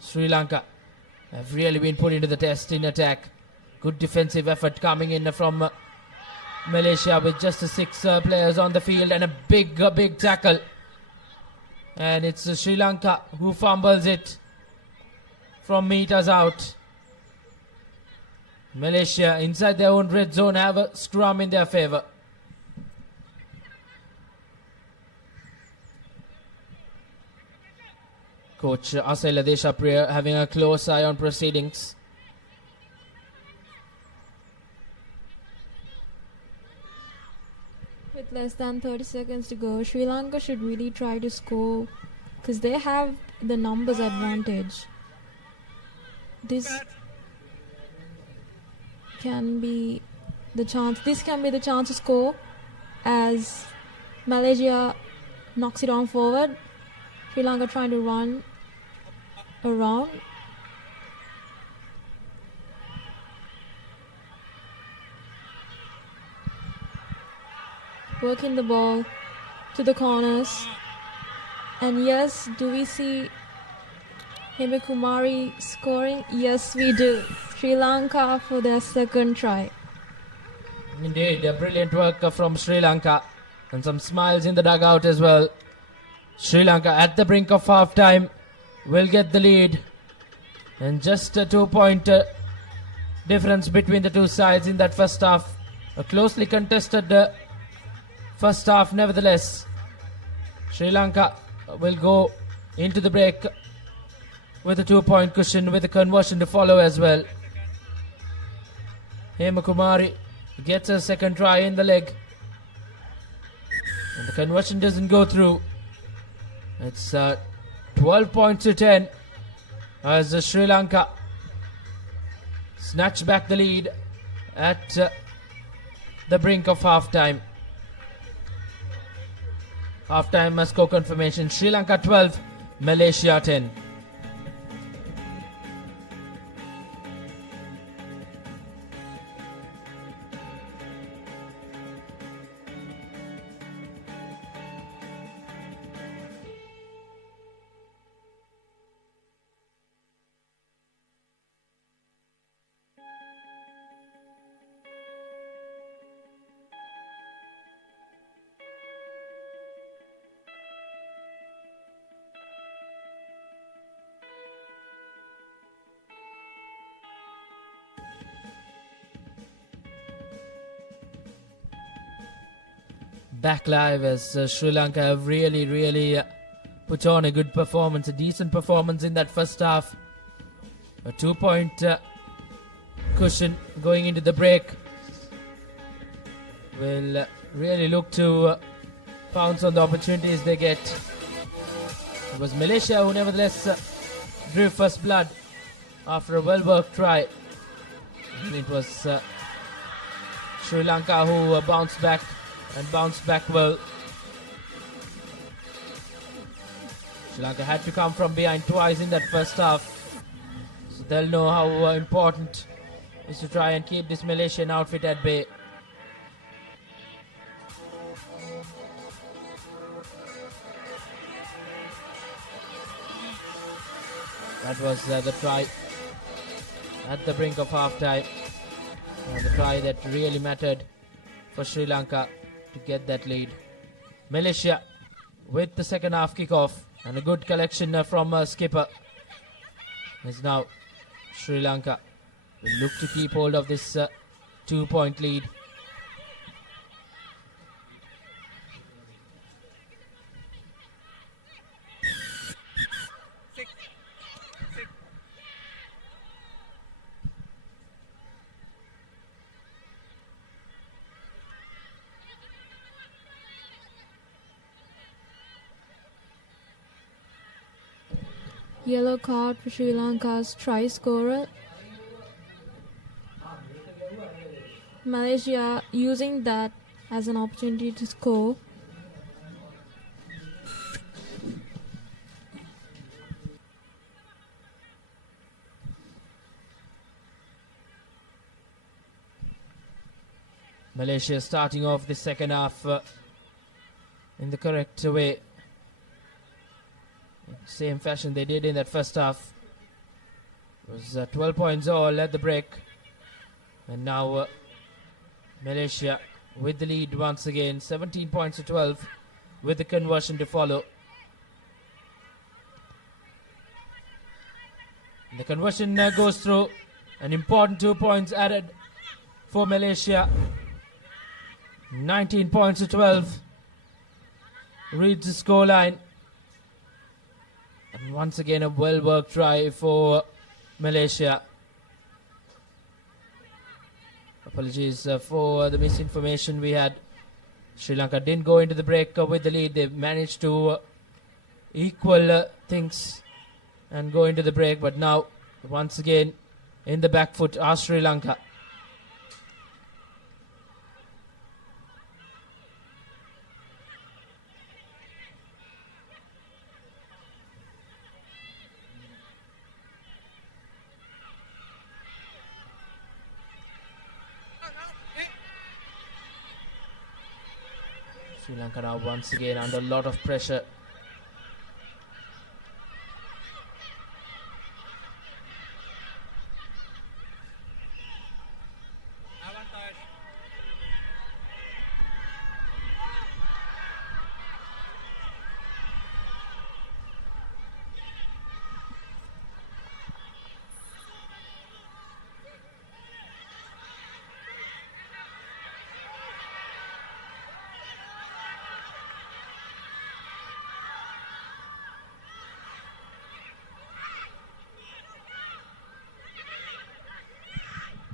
Sri Lanka have really been put into the test in attack. Good defensive effort coming in from Malaysia with just 6 players on the field, and a big tackle, and it's Sri Lanka who fumbles it from meters out. Malaysia inside their own red zone have a scrum in their favour. Coach Asela Deshapriya having a close eye on proceedings. With less than 30 seconds to go, Sri Lanka should really try to score because they have the numbers advantage. This can be the chance. This can be the chance to score as Malaysia knocks it on forward. Sri Lanka trying to run around. Working the ball to the corners. And yes, do we see Hemakumari scoring? Yes, we do. Sri Lanka for their second try. Indeed, a brilliant work from Sri Lanka, and some smiles in the dugout as well. Sri Lanka at the brink of half time will get the lead, and just a 2-point difference between the two sides in that first half. A closely contested first half, nevertheless. Sri Lanka will go into the break with a 2-point cushion, with a conversion to follow as well. Hemakumari gets a second try in the leg, and the conversion doesn't go through. It's 12 points to 10 as Sri Lanka snatch back the lead at the brink of half-time. Half-time score confirmation: Sri Lanka 12, Malaysia 10. back live as Sri Lanka have really put on a good performance, a decent performance in that first half. A 2-point cushion going into the break. Will really look to pounce on the opportunities they get. It was Malaysia who nevertheless drew first blood after a well-worked try. And it was Sri Lanka who bounced back well. Sri Lanka had to come from behind twice in that first half. So they'll know how important it is to try and keep this Malaysian outfit at bay. That was the try at the brink of half-time. The try that really mattered for Sri Lanka to get that lead. Malaysia with the second half kickoff and a good collection from skipper. As now Sri Lanka will look to keep hold of this 2-point lead. Yellow card for Sri Lanka's try scorer. Malaysia using that as an opportunity to score. Malaysia starting off the second half in the correct way. Same fashion they did in that first half. It was 12 points all at the break. And now Malaysia with the lead once again, 17 points to 12 with the conversion to follow. And the conversion goes through. An important 2 points added for Malaysia. 19 points to 12. Reads the scoreline. And once again a well-worked try for Malaysia. Apologies for the misinformation we had. Sri Lanka didn't go into the break with the lead. They managed to equal things and go into the break. But now, once again, in the back foot are Sri Lanka. Sri Lanka now once again under a lot of pressure.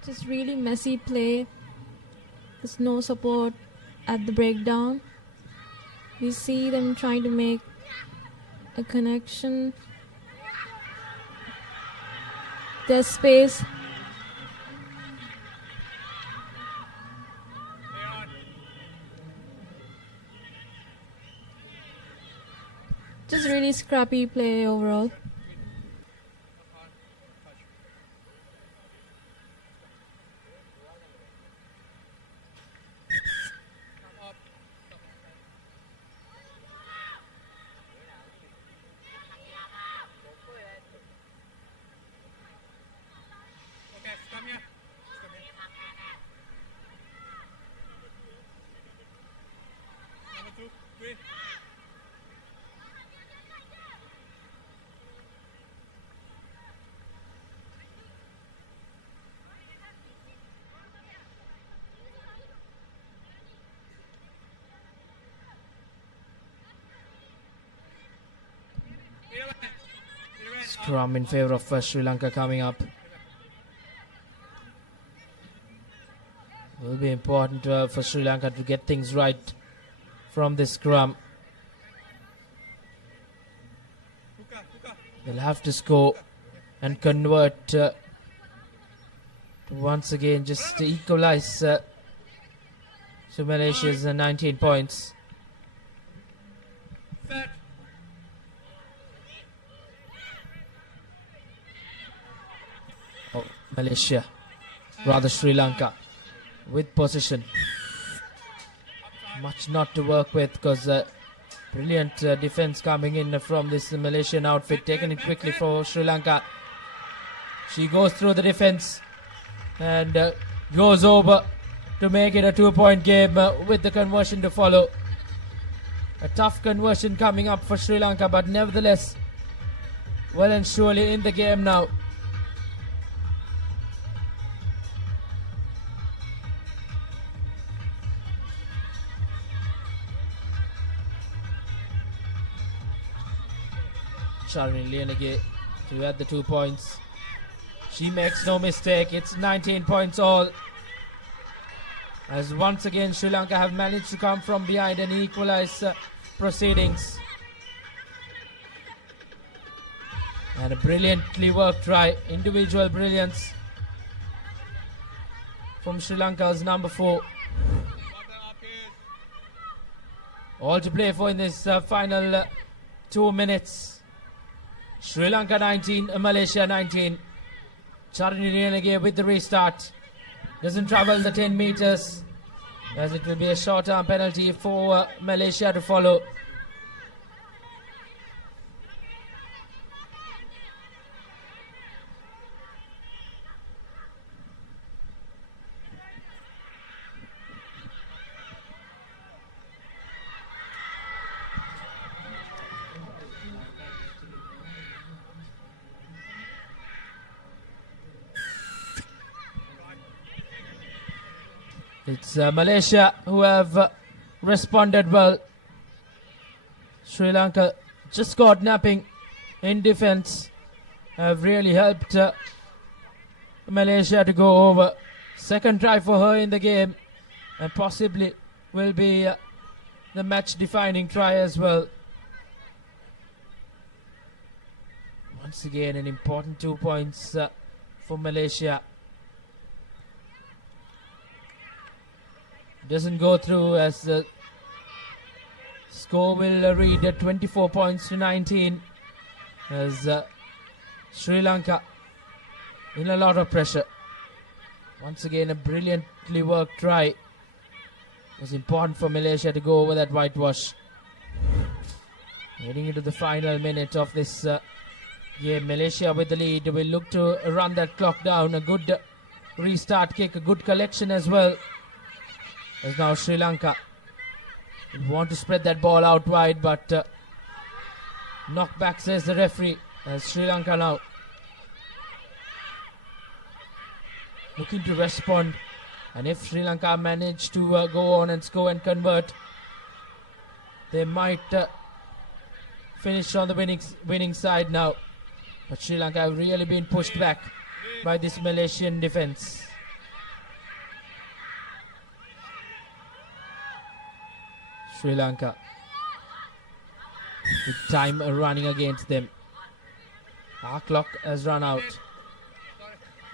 Just really messy play. There's no support at the breakdown. We see them trying to make a connection. There's space. Just really scrappy play overall. Scrum in favor of Sri Lanka coming up. Will be important for Sri Lanka to get things right from this scrum. They'll have to score and convert to once again just to equalize to Malaysia's 19 points. Oh, Malaysia, rather Sri Lanka, with position. Much not to work with because brilliant defense coming in from this Malaysian outfit. Taking it quickly for Sri Lanka. She goes through the defense and goes over to make it a 2-point game with the conversion to follow. A tough conversion coming up for Sri Lanka, but nevertheless, well and surely in the game now. Sharni Lianage to add the 2 points. She makes no mistake. It's 19 points all. As once again Sri Lanka have managed to come from behind and equalize proceedings. And a brilliantly worked try. Individual brilliance from Sri Lanka's number 4. All to play for in this final 2 minutes. Sri Lanka 19, Malaysia 19. Charini Renegade with the restart. Doesn't travel the 10 meters, as it will be a short-term penalty for Malaysia to follow. It's Malaysia who have responded well. Sri Lanka just got napping in defense. Have really helped Malaysia to go over. Second try for her in the game, and possibly will be the match-defining try as well. Once again, an important 2 points for Malaysia. Doesn't go through, as the score will read at 24 points to 19, as Sri Lanka in a lot of pressure. Once again, a brilliantly worked try. It was important for Malaysia to go over that whitewash. Heading into the final minute of this game, Malaysia with the lead will look to run that clock down. A good restart kick, a good collection as well. As now Sri Lanka want to spread that ball out wide, but knock back, says the referee. As Sri Lanka now looking to respond, and if Sri Lanka manage to go on and score and convert, they might finish on the winning side now. But Sri Lanka have really been pushed back by this Malaysian defense. Sri Lanka with time running against them. Our clock has run out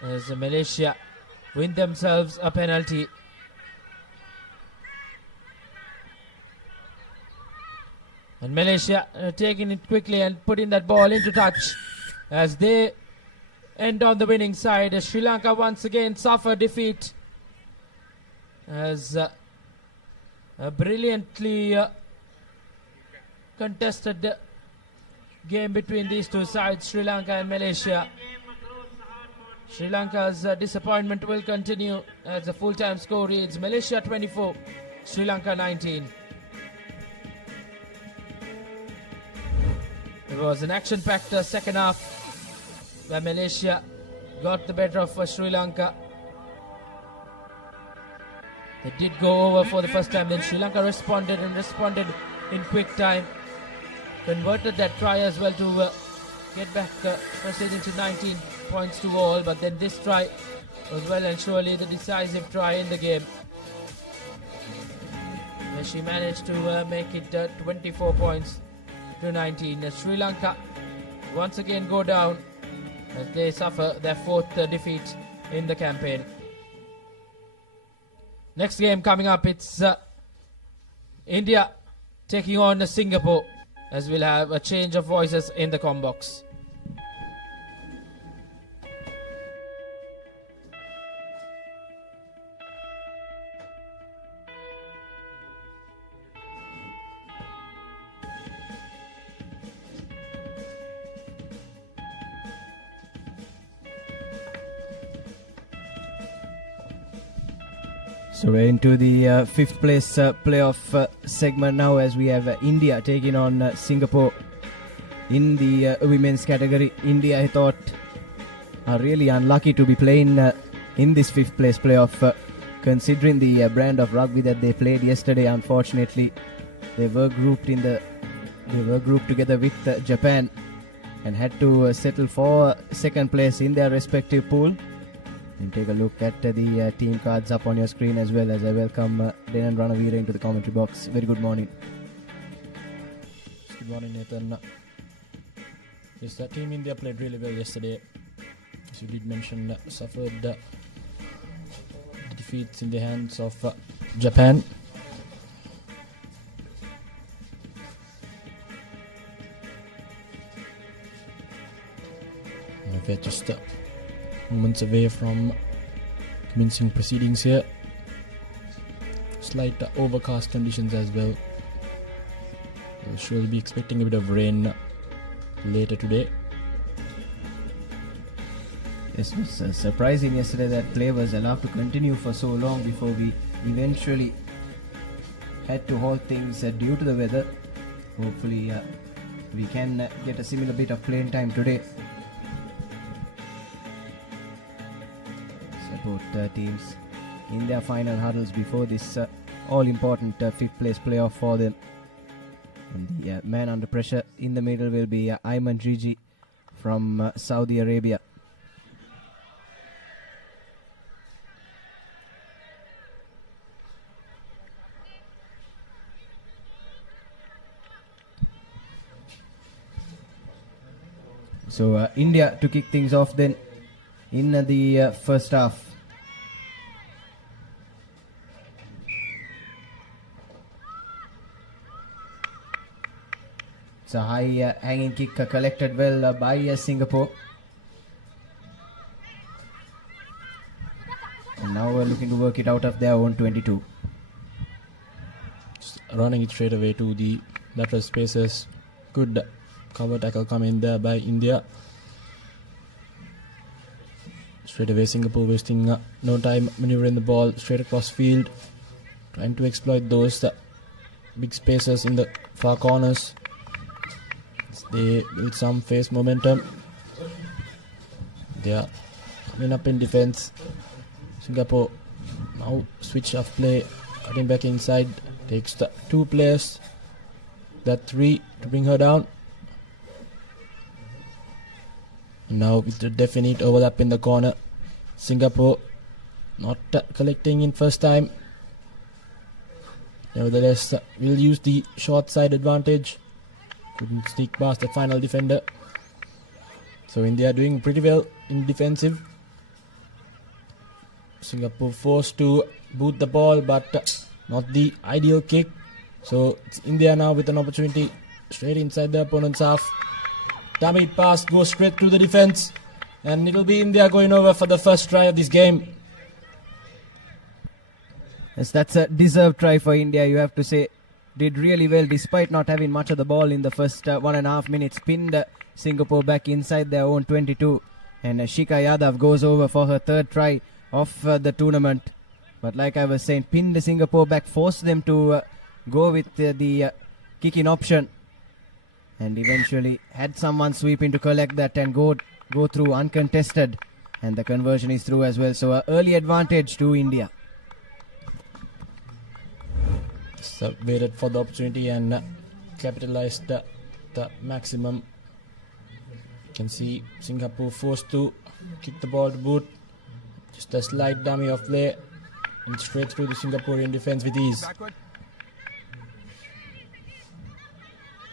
as Malaysia win themselves a penalty. And Malaysia taking it quickly and putting that ball into touch as they end on the winning side. As Sri Lanka once again suffer defeat, as a brilliantly contested game between these two sides, Sri Lanka and Malaysia. Sri Lanka's disappointment will continue as the full-time score reads Malaysia 24, Sri Lanka 19. It was an action-packed second half where Malaysia got the better of Sri Lanka. They did go over for the first time, then Sri Lanka responded in quick time. Converted that try as well to get back proceeding to 19 points to all, but then this try was well and surely the decisive try in the game. And she managed to make it 24 points to 19. Sri Lanka once again go down as they suffer their fourth defeat in the campaign. Next game coming up, it's India taking on Singapore, as we'll have a change of voices in the comm box. So we're into the fifth place playoff segment now, as we have India taking on Singapore in the women's category. India, I thought, are really unlucky to be playing in this fifth place playoff, considering the brand of rugby that they played yesterday. Unfortunately, they were grouped together with Japan and had to settle for second place in their respective pool. And take a look at the team cards up on your screen, as well as I welcome Denan Ranavira into the commentary box. Very good morning. Good morning, Nathan. Yes, that team India played really well yesterday. As you did mention, suffered defeats in the hands of Japan. We're just moments away from commencing proceedings here. Slight overcast conditions as well. We'll surely be expecting a bit of rain later today. Yes, it was surprising yesterday that play was allowed to continue for so long before we eventually had to halt things due to the weather. Hopefully we can get a similar bit of playing time today. Both teams in their final huddles before this all-important fifth place playoff for them. And the man under pressure in the middle will be Ayman Gigi from Saudi Arabia. So India to kick things off then in the first half. It's a high hanging kick collected well by Singapore. And now we're looking to work it out of their own 22. Just running it straight away to the lateral spaces. Good cover tackle coming there by India. Straight away Singapore wasting no time maneuvering the ball straight across field, trying to exploit those big spaces in the far corners. They build some face momentum. They are coming up in defense. Singapore now switch of play, cutting back inside, takes the two players, that three to bring her down. Now with the definite overlap in the corner, Singapore not collecting in first time. Nevertheless, will use the short side advantage. Couldn't sneak past the final defender. So India doing pretty well in defensive. Singapore forced to boot the ball, but not the ideal kick. So it's India now with an opportunity straight inside the opponent's half. Dummy pass goes straight through the defense, and it'll be India going over for the first try of this game. Yes, that's a deserved try for India, you have to say. Did really well despite not having much of the ball in the first 1.5 minutes. Pinned Singapore back inside their own 22. And Shika Yadav goes over for her third try of the tournament. But like I was saying, pinned Singapore back, forced them to go with the kicking option. And eventually had someone sweep in to collect that and go through uncontested. And the conversion is through as well. So an early advantage to India. Waited for the opportunity and capitalized the maximum can see Singapore forced to kick the ball to boot. Just a slight dummy of play and straight through the Singaporean defense with ease. Backward.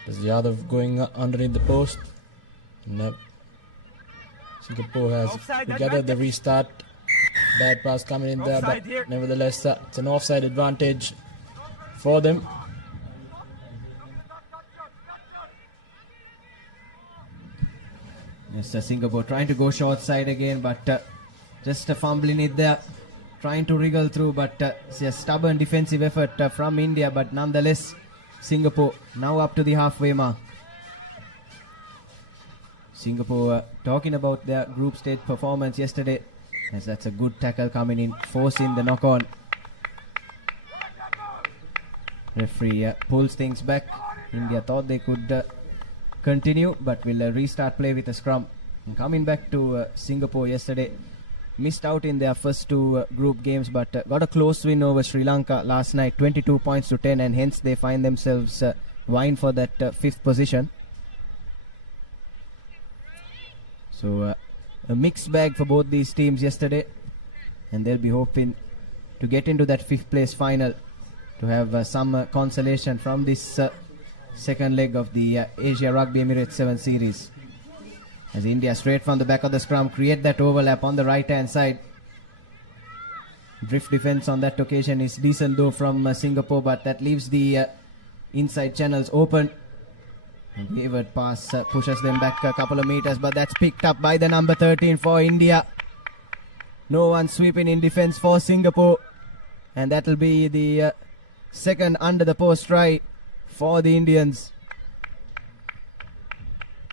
There's Yadav going underneath the post. And, Singapore has Offside gathered the advantage. restart. Bad pass coming in there, Offside but here. nevertheless, it's an offside advantage for them. Yes, Singapore trying to go short side again, but just fumbling it there. Trying to wriggle through, but it's a stubborn defensive effort from India, but nonetheless, Singapore now up to the halfway mark. Singapore talking about their group stage performance yesterday, as that's a good tackle coming in, forcing the knock on. Referee pulls things back. India thought they could continue, but will restart play with a scrum. And coming back to Singapore yesterday, missed out in their first two group games, but got a close win over Sri Lanka last night, 22 points to 10, and hence they find themselves vying for that fifth position. So a mixed bag for both these teams yesterday, and they'll be hoping to get into that fifth place final to have some consolation from this second leg of the Asia Rugby Emirates 7 series. As India straight from the back of the scrum create that overlap on the right hand side. Drift defense on that occasion is decent though from Singapore, but that leaves the inside channels open. And wayward pass pushes them back a couple of meters, but that's picked up by the number 13 for India. No one sweeping in defense for Singapore, and that'll be the second under the post try for the Indians.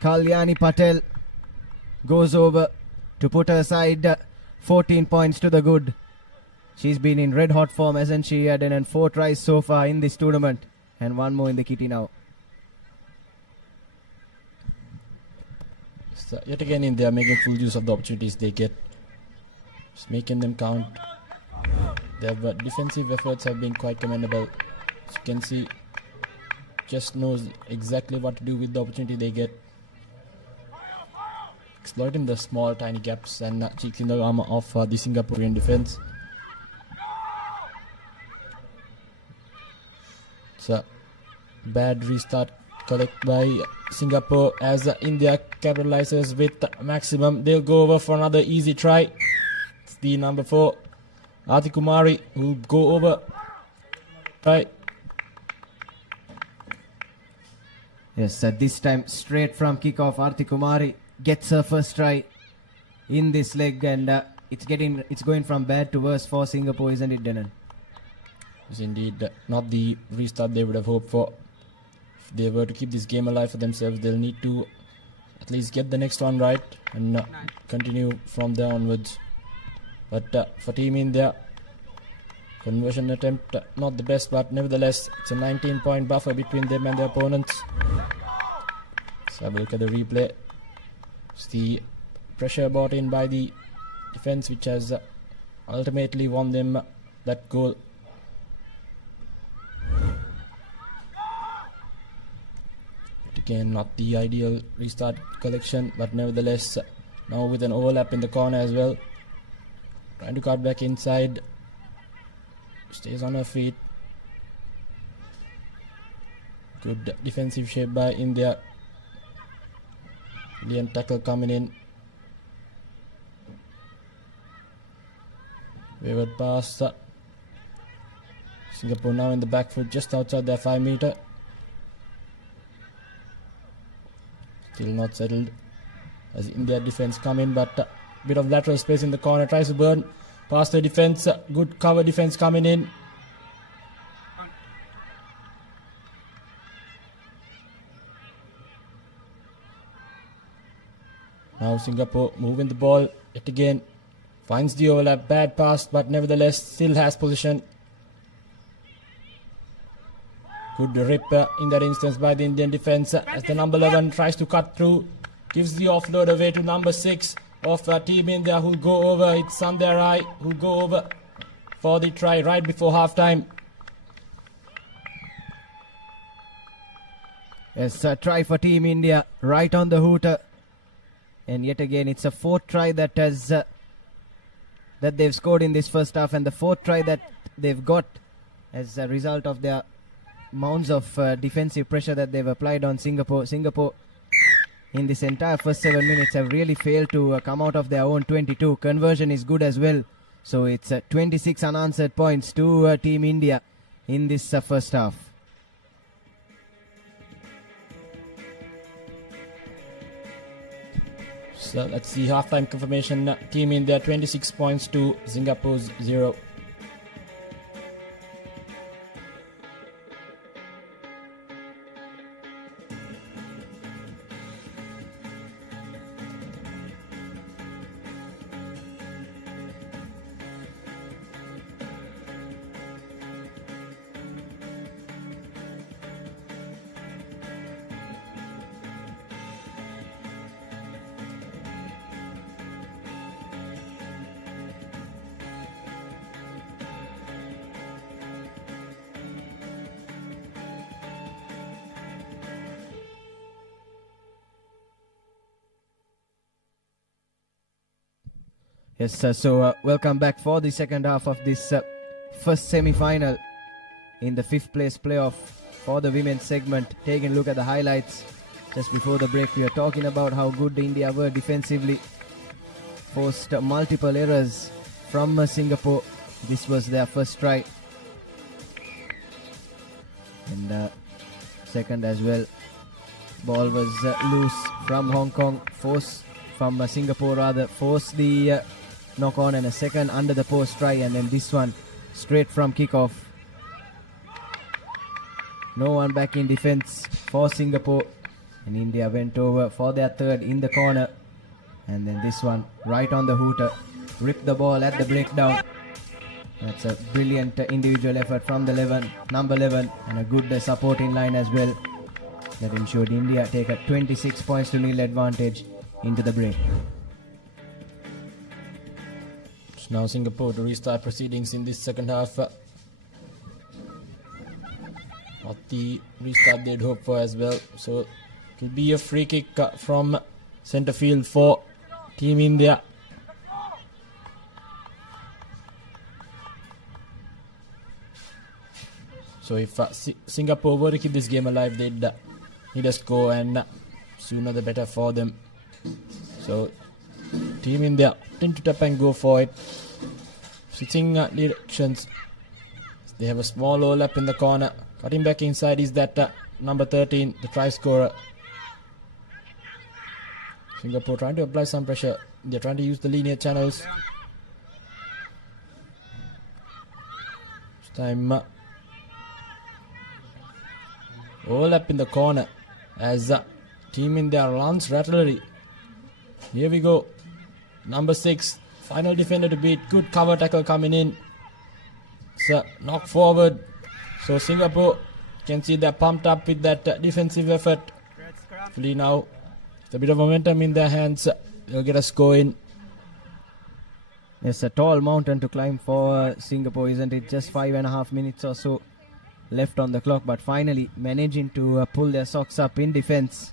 Kalyani Patel goes over to put her side 14 points to the good. She's been in red hot form, hasn't she? And 4 tries so far in this tournament, and 1 more in the kitty now. So yet again, India making full use of the opportunities they get, just making them count. Their defensive efforts have been quite commendable. As you can see, just knows exactly what to do with the opportunity they get, exploiting the small tiny gaps and cheeks in the armor of the Singaporean defense. So bad restart collect by Singapore as India capitalizes with maximum. They'll go over for another easy try. It's the number 4 Kumari who will go over. Right. Yes, this time straight from kickoff, Kumari gets her first try in this leg, and it's going from bad to worse for Singapore, isn't it, Denon? It's indeed not the restart they would have hoped for. If they were to keep this game alive for themselves, they'll need to at least get the next one right and continue from there onwards. But for Team India, conversion attempt not the best, but nevertheless it's a 19-point buffer between them and their opponents. Let's have a look at the replay. It's the pressure brought in by the defense which has ultimately won them that goal. Again, not the ideal restart collection, but nevertheless now with an overlap in the corner as well. Trying to cut back inside. Stays on her feet. Good defensive shape by India. Indian tackle coming in. Wayward pass. Singapore now in the back foot just outside their 5 meter. Still not settled as India defense come in, but a bit of lateral space in the corner. Tries to burn past the defense. Good cover defense coming in. Now Singapore moving the ball yet again. Finds the overlap. Bad pass, but nevertheless still has position. Good rip in that instance by the Indian defense as the number 11 tries to cut through. Gives the offload away to number 6 of Team India who'll go over. It's Sanderai who'll go over for the try right before halftime. Yes, a try for Team India right on the hooter. And yet again, it's a fourth try that has that they've scored in this first half, and the fourth try that they've got as a result of their mounds of defensive pressure that they've applied on Singapore. Singapore in this entire first 7 minutes have really failed to come out of their own 22. Conversion is good as well. So it's 26 unanswered points to Team India in this first half. So let's see halftime confirmation. Team India 26 points to Singapore's 0. Yes, so welcome back for the second half of this first semi-final in the fifth place playoff for the women's segment. Taking a look at the highlights just before the break, we are talking about how good India were defensively. Forced multiple errors from Singapore. This was their first try. And second as well. Ball was loose from Hong Kong. From Singapore rather. Forced the knock on, and a second under the post try, and then this one straight from kickoff. No one back in defense for Singapore, and India went over for their third in the corner, and then this one right on the hooter, ripped the ball at the breakdown. That's a brilliant individual effort from the number 11, and a good supporting line as well that ensured India take a 26 points to nil advantage into the break. Now Singapore to restart proceedings in this second half. Not the restart they'd hoped for as well. So it will be a free kick from centre field for Team India. So if Singapore were to keep this game alive, they'd need a score, and sooner the better for them. So Team India tend to tap and go for it. Switching directions. They have a small overlap in the corner. Cutting back inside is that number 13, the try scorer. Singapore trying to apply some pressure. They're trying to use the linear channels. This time overlap in the corner as Team India runs artillery. Here we go. Number 6, final defender to beat. Good cover tackle coming in. It's a knock forward. So Singapore can see they're pumped up with that defensive effort. Hopefully now, with a bit of momentum in their hands, they'll get a score in. It's a tall mountain to climb for Singapore, isn't it? Just 5.5 minutes or so left on the clock, but finally managing to pull their socks up in defense.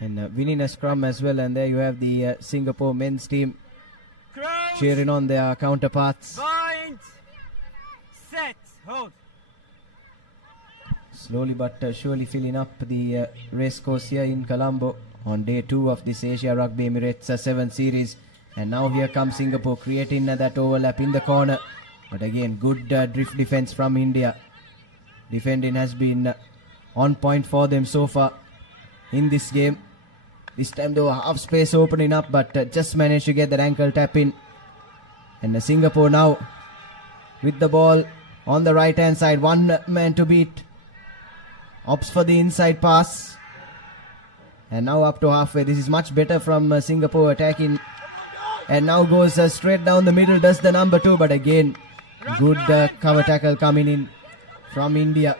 And winning a scrum as well, and there you have the Singapore men's team cheering on their counterparts. Point. Set. Hold. Slowly but surely filling up the race course here in Colombo on day 2 of this Asia Rugby Emirates 7 series. And now here comes Singapore creating that overlap in the corner. But again, good drift defense from India. Defending has been on point for them so far in this game. This time though, half space opening up, but just managed to get that ankle tap in. And Singapore now with the ball on the right hand side. One man to beat. Opts for the inside pass. And now up to halfway. This is much better from Singapore attacking. And now goes straight down the middle. Does the number 2, but again, good cover tackle coming in from India.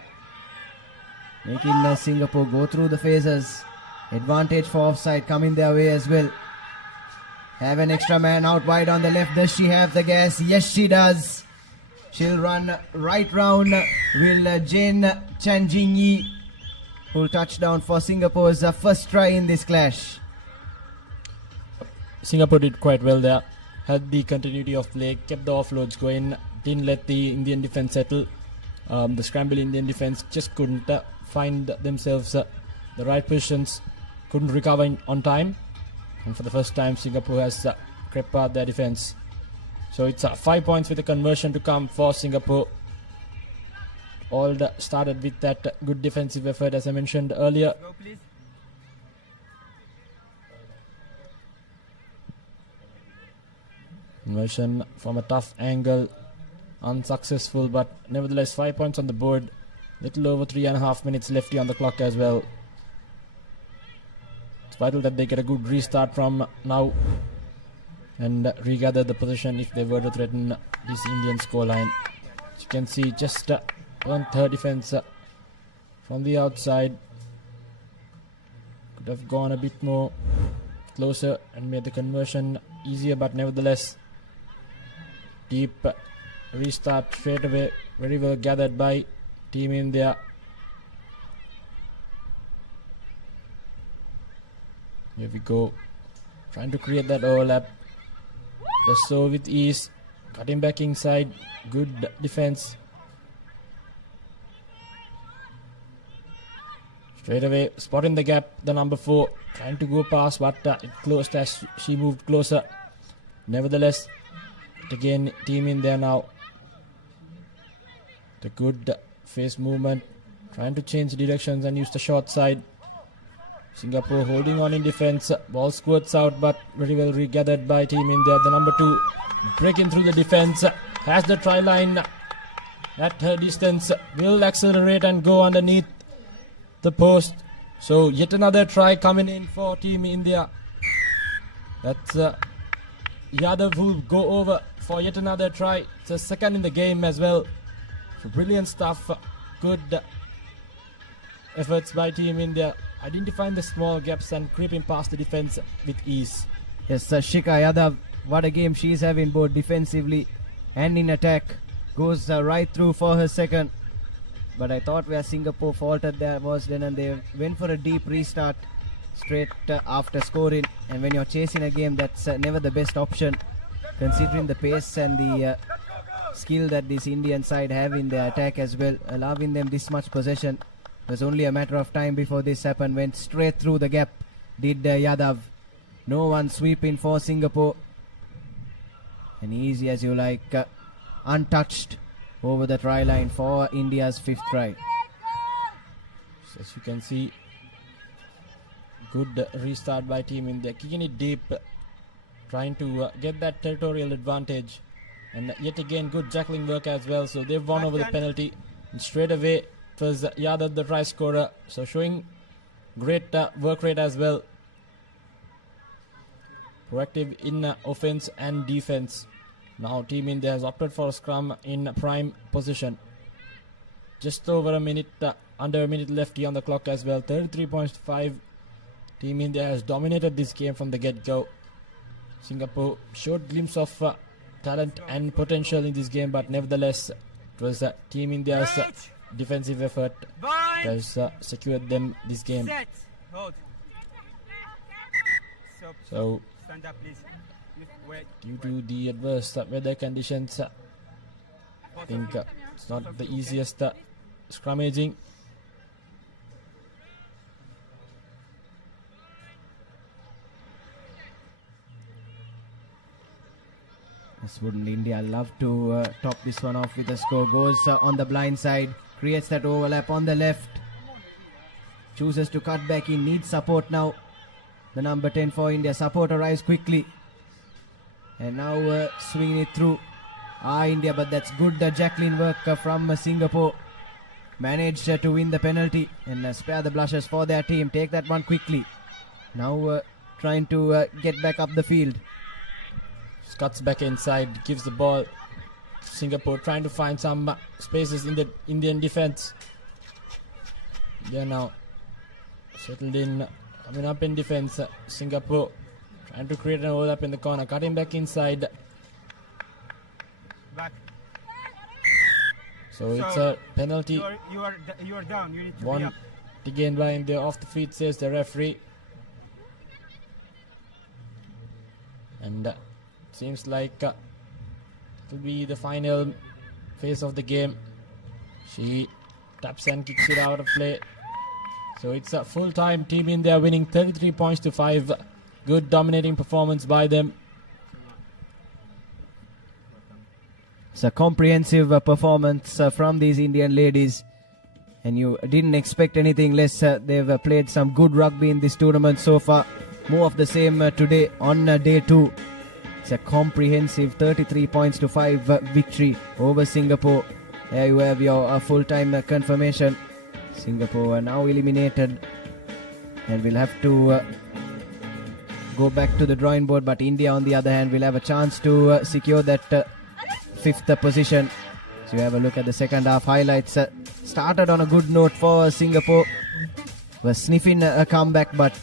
Making Singapore go through the phases. Advantage for offside coming their way as well. Have an extra man out wide on the left. Does she have the gas? Yes, she does. She'll run right round. Will Jane Chanjinyi Full touchdown for Singapore's first try in this clash. Singapore did quite well there. Had the continuity of play, kept the offloads going, didn't let the Indian defense settle. The scramble Indian defense just couldn't find themselves the right positions, couldn't recover on time. And for the first time, Singapore has crept past their defense. So it's 5 points with a conversion to come for Singapore. All started with that good defensive effort, as I mentioned earlier. Go, please. Conversion from a tough angle, unsuccessful, but nevertheless 5 points on the board. Little over 3.5 minutes left on the clock as well. It's vital that they get a good restart from now and regather the position if they were to threaten this Indian scoreline. As you can see, just 1/3 defense from the outside. Could have gone a bit more closer and made the conversion easier, but nevertheless, deep restart straight away. Very well gathered by Team India. Here we go. Trying to create that overlap. Does so with ease. Cutting back inside. Good defense. Straight away, spotting the gap, the number 4. Trying to go past, but it closed as she moved closer. Nevertheless, again, Team India now. The good face movement. Trying to change directions and use the short side. Singapore holding on in defense. Ball squirts out, but very well regathered by Team India. The number 2 breaking through the defense. Has the try line at her distance. Will accelerate and go underneath the post. So yet another try coming in for Team India. That's Yadav who will go over for yet another try. It's a second in the game as well. So brilliant stuff. Good efforts by Team India, identifying the small gaps and creeping past the defense with ease. Yes, Shika Yadav, what a game she's having both defensively and in attack. Goes right through for her second. But I thought where Singapore faltered there was then, and they went for a deep restart straight after scoring. And when you're chasing a game, that's never the best option, considering the pace and the skill that this Indian side have in their attack as well. Allowing them this much possession. It was only a matter of time before this happened. Went straight through the gap, did Yadav. No one sweeping for Singapore. And easy as you like, untouched over the try line for India's 5th try. So as you can see, good restart by Team India, kicking it deep, trying to get that territorial advantage. And yet again, good jackling work as well. So they've won over the penalty. And straight away, it was Yadav the try scorer. So showing great work rate as well. Proactive in offense and defense. Now Team India has opted for a scrum in prime position. Just over a minute, under a minute left on the clock as well. 33 points to 5. Team India has dominated this game from the get-go. Singapore showed glimpse of talent and potential in this game, but nevertheless, it was Team India's defensive effort that has secured them this game. Set. Hold. So, Stand up, please. Wait. due to the adverse weather conditions, I think it's not the easiest scrummaging. Yes, wouldn't India love to top this one off with a score? Goes on the blind side, creates that overlap on the left. Chooses to cut back in, needs support now. The number 10 for India. Support arrives quickly. And now swinging it through. India, but that's good Jacqueline work from Singapore. Managed to win the penalty and spare the blushes for their team. Take that one quickly. Now trying to get back up the field. Cuts back inside, gives the ball. Singapore trying to find some spaces in the Indian defense. They're now settled in, coming up in defense. Singapore trying to create an overlap in the corner, cutting back inside. Back. So it's a penalty. You are down. You need to One be up. Again line there off the feet, says the referee. And seems like it will be the final phase of the game. She taps and kicks it out of play. So it's a full-time Team India winning 33 points to 5. Good dominating performance by them. It's a comprehensive performance from these Indian ladies, and you didn't expect anything less. They've played some good rugby in this tournament so far. More of the same today on day 2. It's a comprehensive 33 points to 5 victory over Singapore. There you have your full-time confirmation. Singapore are now eliminated and will have to go back to the drawing board, but India on the other hand will have a chance to secure that 5th position. So you have a look at the second half highlights. Started on a good note for Singapore. Was sniffing a comeback, but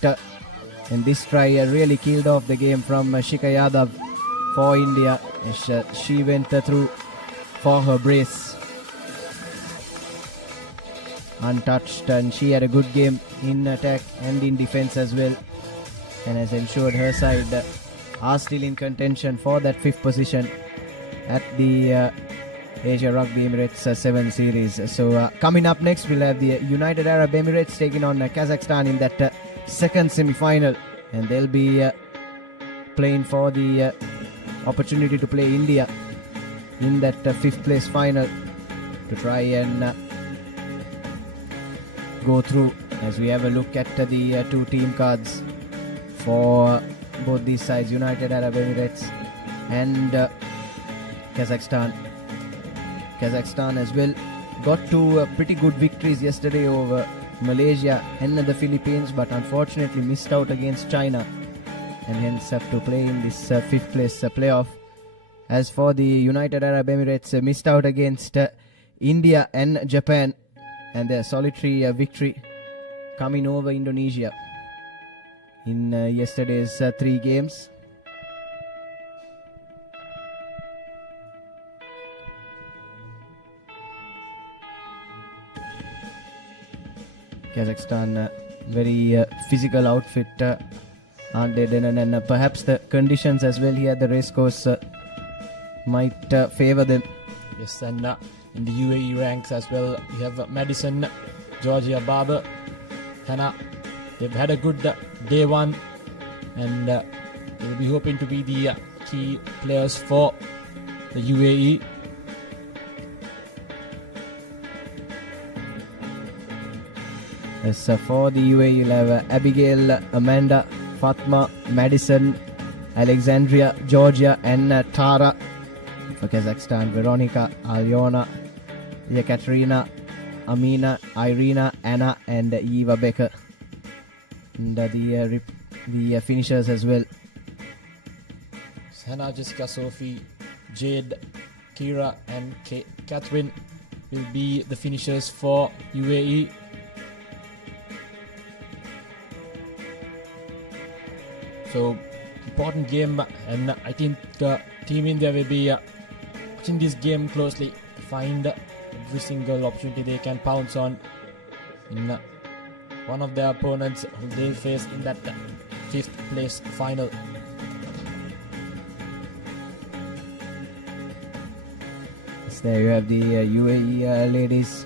in this try really killed off the game from Shikha Yadav for India. She went through for her brace untouched, and she had a good game in attack and in defense as well, and has ensured her side are still in contention for that 5th position at the Asia Rugby Emirates 7 series. So coming up next, we'll have the United Arab Emirates taking on Kazakhstan in that second semi-final, and they'll be playing for the opportunity to play India in that 5th place final to try and go through. As we have a look at the 2 team cards for both these sides, United Arab Emirates and Kazakhstan. Kazakhstan as well got 2 pretty good victories yesterday over Malaysia and the Philippines, but unfortunately missed out against China, and hence have to play in this 5th place playoff. As for the United Arab Emirates, missed out against India and Japan, and their solitary victory coming over Indonesia in yesterday's 3 games. Kazakhstan, very physical outfit, aren't they, Denan? And perhaps the conditions as well here at the racecourse might favour them. Yes, and in the UAE ranks as well, we have Madison, Georgia Barber, Hannah. They've had a good day 1, and they'll be hoping to be the key players for the UAE. As for the UAE, you'll have Abigail, Amanda, Fatma, Madison, Alexandria, Georgia, and Tara. For Kazakhstan, Veronica, Alyona, Yekaterina, Amina, Irina, Anna, and Eva Becker. And the finishers as well. Hannah, Jessica, Sophie, Jade, Kira, and Catherine will be the finishers for UAE. So, important game, and I think Team India will be watching this game closely to find every single opportunity they can pounce on in one of their opponents who they'll face in that 5th place final. So there you have the UAE ladies.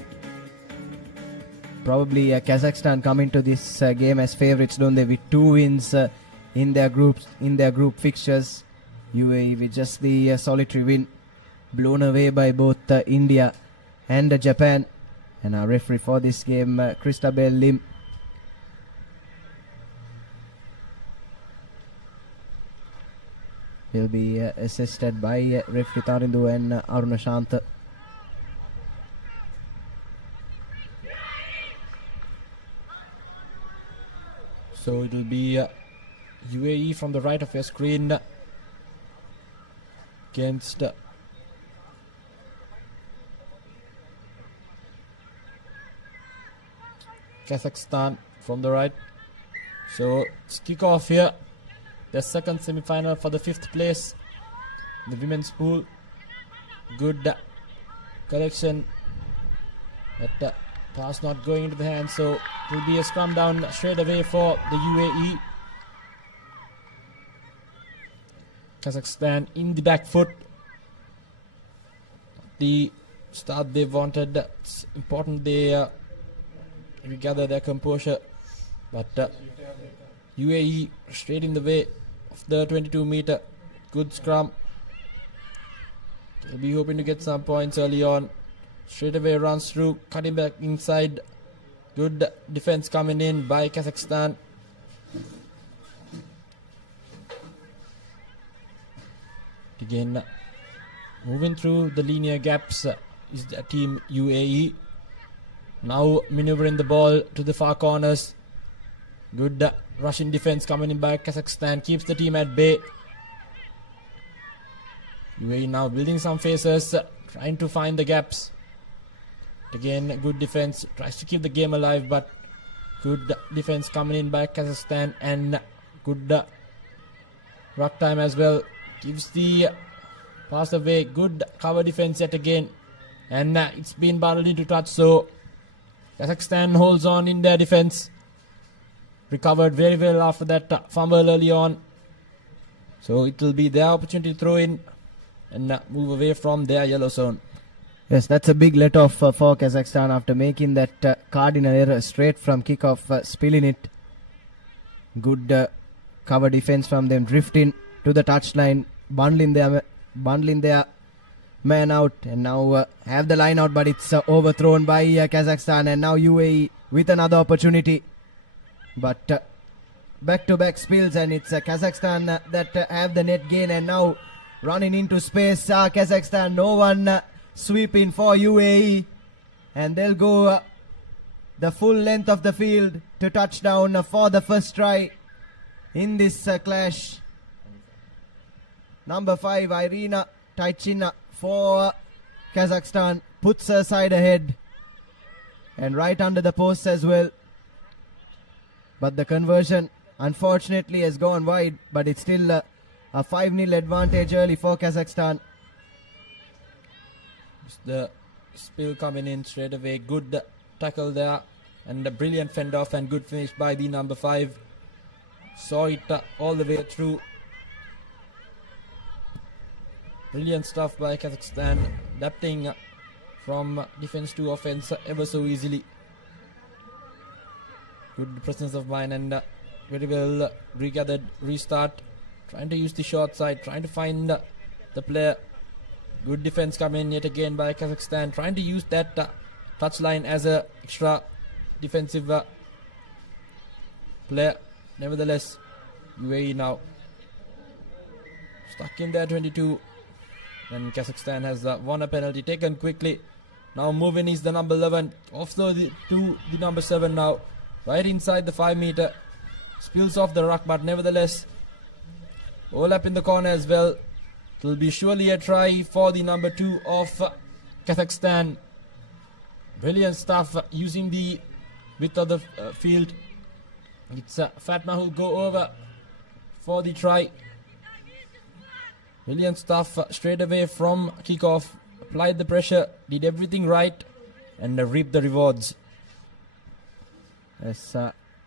Probably Kazakhstan come into this game as favourites, don't they, with 2 wins in their group fixtures. UAE with just the solitary win, blown away by both India and Japan. And our referee for this game, Christabel Lim. He'll be assisted by referee Tarindu and Aruna Shanta. So it will be UAE from the right of your screen against Kazakhstan from the right. So it's kick off here. The second semi-final for the 5th place in the women's pool. Good collection at Pass not going into the hands, so it will be a scrum down straight away for the UAE. Kazakhstan in the back foot. The start they wanted. It's important they regather their composure. But UAE straight in the way of the 22-meter. Good scrum. They'll be hoping to get some points early on. Straight away runs through, cutting back inside. Good defense coming in by Kazakhstan. Again, moving through the linear gaps is the team UAE. Now maneuvering the ball to the far corners. Good Russian defense coming in by Kazakhstan. Keeps the team at bay. UAE now building some faces, trying to find the gaps. Again, good defense. Tries to keep the game alive, but good defense coming in by Kazakhstan. And good ruck time as well. Gives the pass away. Good cover defense yet again. And it's been battled into touch, so Kazakhstan holds on in their defense. Recovered very well after that fumble early on. So it will be their opportunity to throw in and move away from their yellow zone. Yes, that's a big let-off for Kazakhstan after making that cardinal error straight from kickoff, spilling it. Good cover defense from them, drifting to the touchline, bundling their man out, and now have the line out, but it's overthrown by Kazakhstan, and now UAE with another opportunity. But back-to-back spills, and it's Kazakhstan that have the net gain, and now running into space. Kazakhstan, no one sweeping for UAE, and they'll go the full length of the field to touchdown for the first try in this clash. Number 5, Irina Taichina for Kazakhstan, puts her side ahead and right under the post as well. But the conversion unfortunately has gone wide, but it's still a 5-0 advantage early for Kazakhstan. The spill coming in straight away. Good tackle there and a brilliant fend off and good finish by the number 5. Saw it all the way through. Brilliant stuff by Kazakhstan, adapting from defense to offense ever so easily. Good presence of mind and very well regathered restart. Trying to use the short side, trying to find the player. Good defense coming yet again by Kazakhstan, trying to use that touchline as a extra defensive player. Nevertheless, UAE now stuck in there 22, and Kazakhstan has won a penalty taken quickly. Now moving is the number 11, offload to the number 7 now, right inside the 5 meter. Spills off the ruck, but nevertheless all up in the corner as well. It will be surely a try for the number 2 of Kazakhstan. Brilliant stuff using the width of the field. It's Fatma who'll go over for the try. Brilliant stuff straight away from kickoff. Applied the pressure, did everything right, and reaped the rewards. As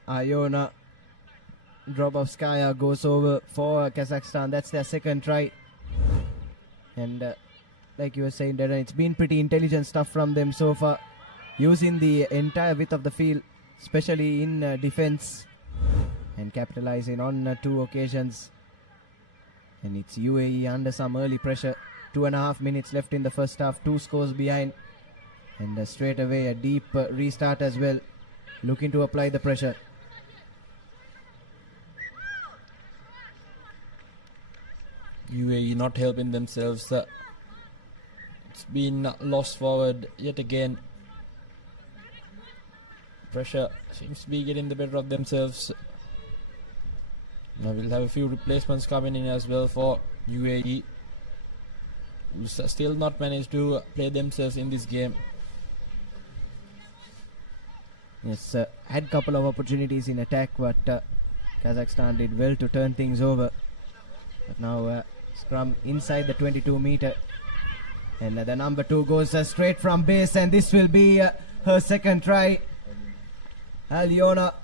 Iona Drobovskaya goes over for Kazakhstan. That's their second try. And like you were saying, Darren, it's been pretty intelligent stuff from them so far, using the entire width of the field, especially in defense, and capitalizing on 2 occasions. And it's UAE under some early pressure. 2.5 minutes left in the first half, 2 scores behind, and straight away a deep restart as well, looking to apply the pressure. UAE not helping themselves. It's been lost forward yet again. Pressure seems to be getting the better of themselves. Now we'll have a few replacements coming in as well for UAE, who's still not managed to play themselves in this game. Yes, had a couple of opportunities in attack, but Kazakhstan did well to turn things over. But now scrum inside the 22 meter, and the number 2 goes straight from base, and this will be her second try. Aliona.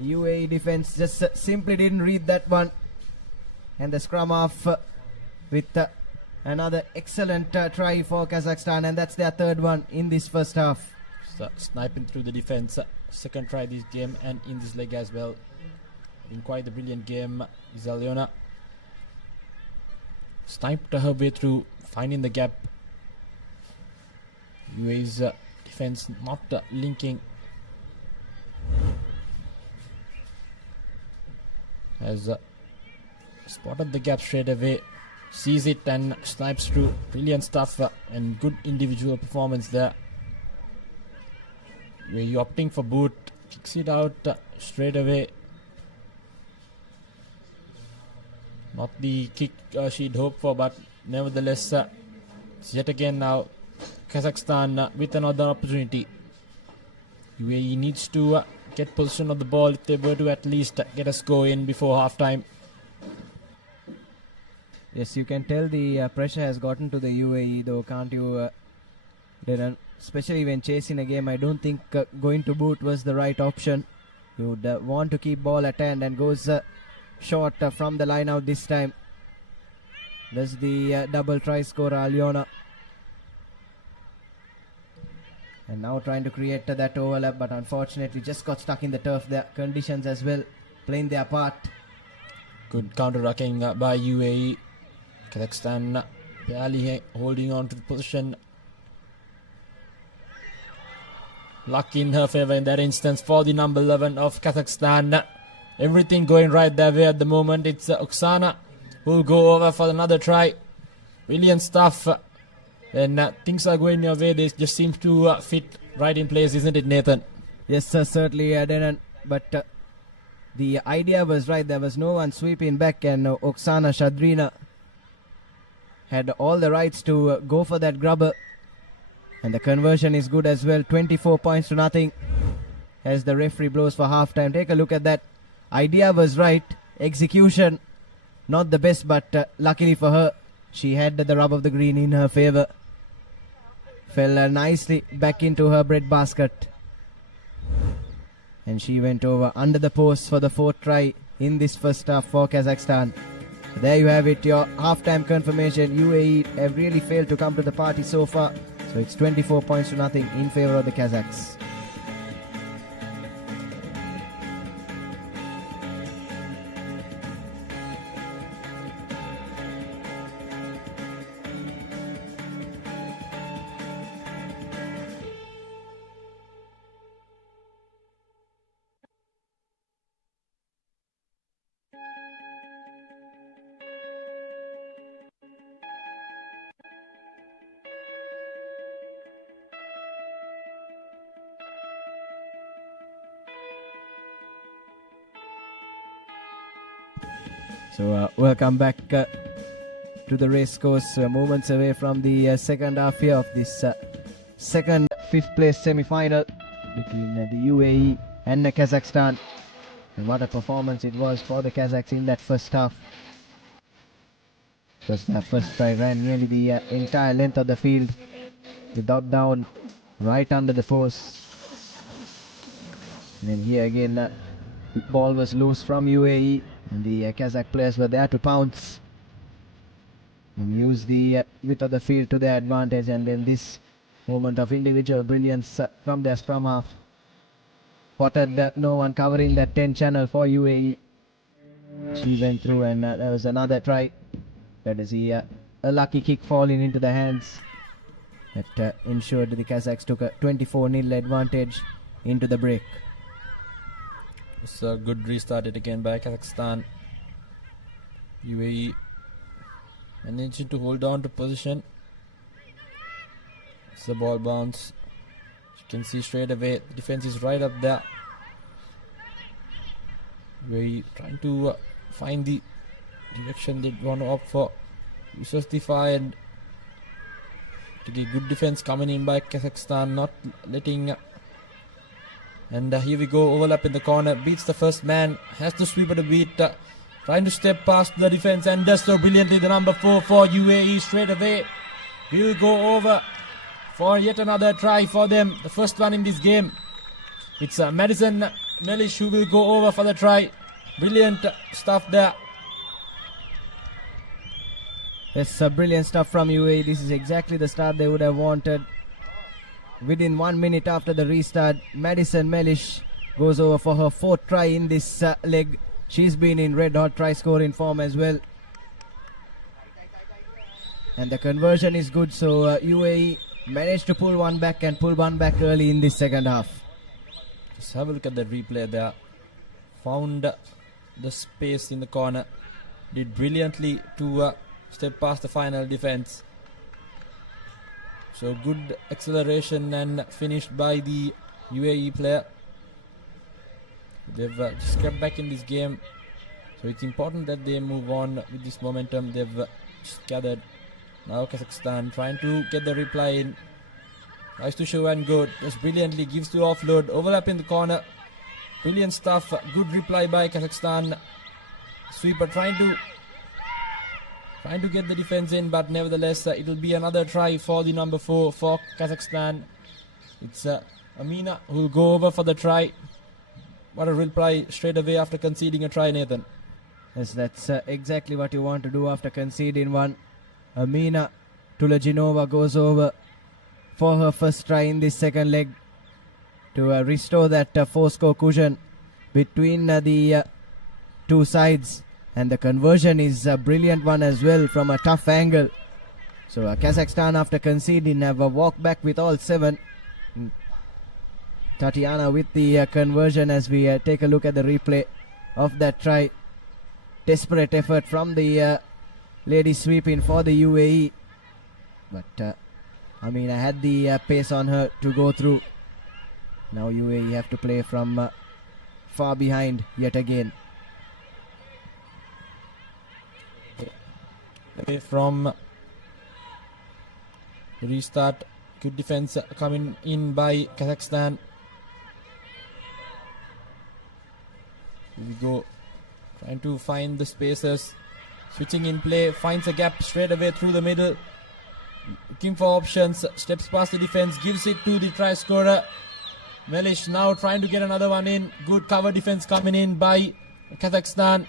UAE defense just simply didn't read that one. And the scrum off with another excellent try for Kazakhstan, and that's their third one in this first half. Sniping through the defense. Second try this game and in this leg as well. In quite a brilliant game, Aliona sniped her way through, finding the gap. UAE's defense not linking. Has spotted the gap straight away, sees it and snipes through. Brilliant stuff and good individual performance there. UAE opting for boot, kicks it out straight away. Not the kick she'd hoped for, but nevertheless, it's yet again now Kazakhstan with another opportunity. UAE needs to get possession of the ball if they were to at least get a score in before half time. Yes, you can tell the pressure has gotten to the UAE though, can't you, Darren? Especially when chasing a game, I don't think going to boot was the right option. You would want to keep ball at hand, and goes short from the line out this time. Does the double try scorer Aliona. And now trying to create that overlap, but unfortunately just got stuck in the turf there. Conditions as well playing their part. Good counter-rucking by UAE. Kazakhstan barely holding on to the position. Luck in her favor in that instance for the number 11 of Kazakhstan. Everything going right their way at the moment. It's Oksana who will go over for another try. Brilliant stuff. And things are going your way. They just seem to fit right in place, isn't it, Nathan? Yes, sir, certainly, Darren. But the idea was right. There was no one sweeping back, and Oksana Shadrina had all the rights to go for that grubber. And the conversion is good as well. 24 points to nothing as the referee blows for halftime. Take a look at that. Idea was right. Execution not the best, but luckily for her, she had the rub of the green in her favor. Fell nicely back into her breadbasket. And she went over under the post for the fourth try in this first half for Kazakhstan. So there you have it, your halftime confirmation. UAE have really failed to come to the party so far. So it's 24 points to nothing in favor of the Kazakhs. So welcome back to the race course, moments away from the second half here of this second fifth place semi-final between the UAE and Kazakhstan. And what a performance it was for the Kazakhs in that first half. Because their first try ran nearly the entire length of the field without down, right under the post. And then here again, the ball was loose from UAE. And the Kazakh players were there to pounce and use the width of the field to their advantage. And then this moment of individual brilliance from their scrum half. Spotted no one covering that 10 channel for UAE. She went through, and there was another try. That is a lucky kick falling into the hands that ensured the Kazakhs took a 24-0 advantage into the break. It's a good restart it again by Kazakhstan. UAE managing to hold on to position. It's the ball bounce. You can see straight away the defense is right up there. UAE trying to find the direction they want to opt for. Uses the fire and to get good defense coming in by Kazakhstan, not letting. And here we go, overlap in the corner, beats the first man, has to sweep at a beat, trying to step past the defense and does so brilliantly. The number 4 for UAE straight away. Will go over for yet another try for them. The first one in this game. It's Madison Melish who will go over for the try. Brilliant stuff there. It's brilliant stuff from UAE. This is exactly the start they would have wanted. Within 1 minute after the restart, Madison Melish goes over for her fourth try in this leg. She's been in red hot try scoring form as well. And the conversion is good, so UAE managed to pull one back and pull one back early in this second half. Just have a look at the replay there. Found the space in the corner. Did brilliantly to step past the final defense. So good acceleration and finished by the UAE player. They've just kept back in this game. So it's important that they move on with this momentum they've just gathered. Now Kazakhstan trying to get the reply in. Tries to show and go. Just brilliantly gives to offload. Overlap in the corner. Brilliant stuff. Good reply by Kazakhstan. Sweeper trying to get the defense in, but nevertheless it will be another try for the number 4 for Kazakhstan. It's Amina who will go over for the try. What a reply straight away after conceding a try, Nathan. Yes, that's exactly what you want to do after conceding one. Amina Tulajinova goes over for her first try in this second leg to restore that 4-score cushion between the two sides. And the conversion is a brilliant one as well from a tough angle. So Kazakhstan, after conceding, have walked back with all 7. Tatiana with the conversion as we take a look at the replay of that try. Desperate effort from the lady sweeping for the UAE. But Amina had the pace on her to go through. Now UAE have to play from far behind yet again. Away from the restart. Good defense coming in by Kazakhstan. Here we go. Trying to find the spaces. Switching in play. Finds a gap straight away through the middle. Looking for options. Steps past the defense. Gives it to the try scorer. Melish now trying to get another one in. Good cover defense coming in by Kazakhstan.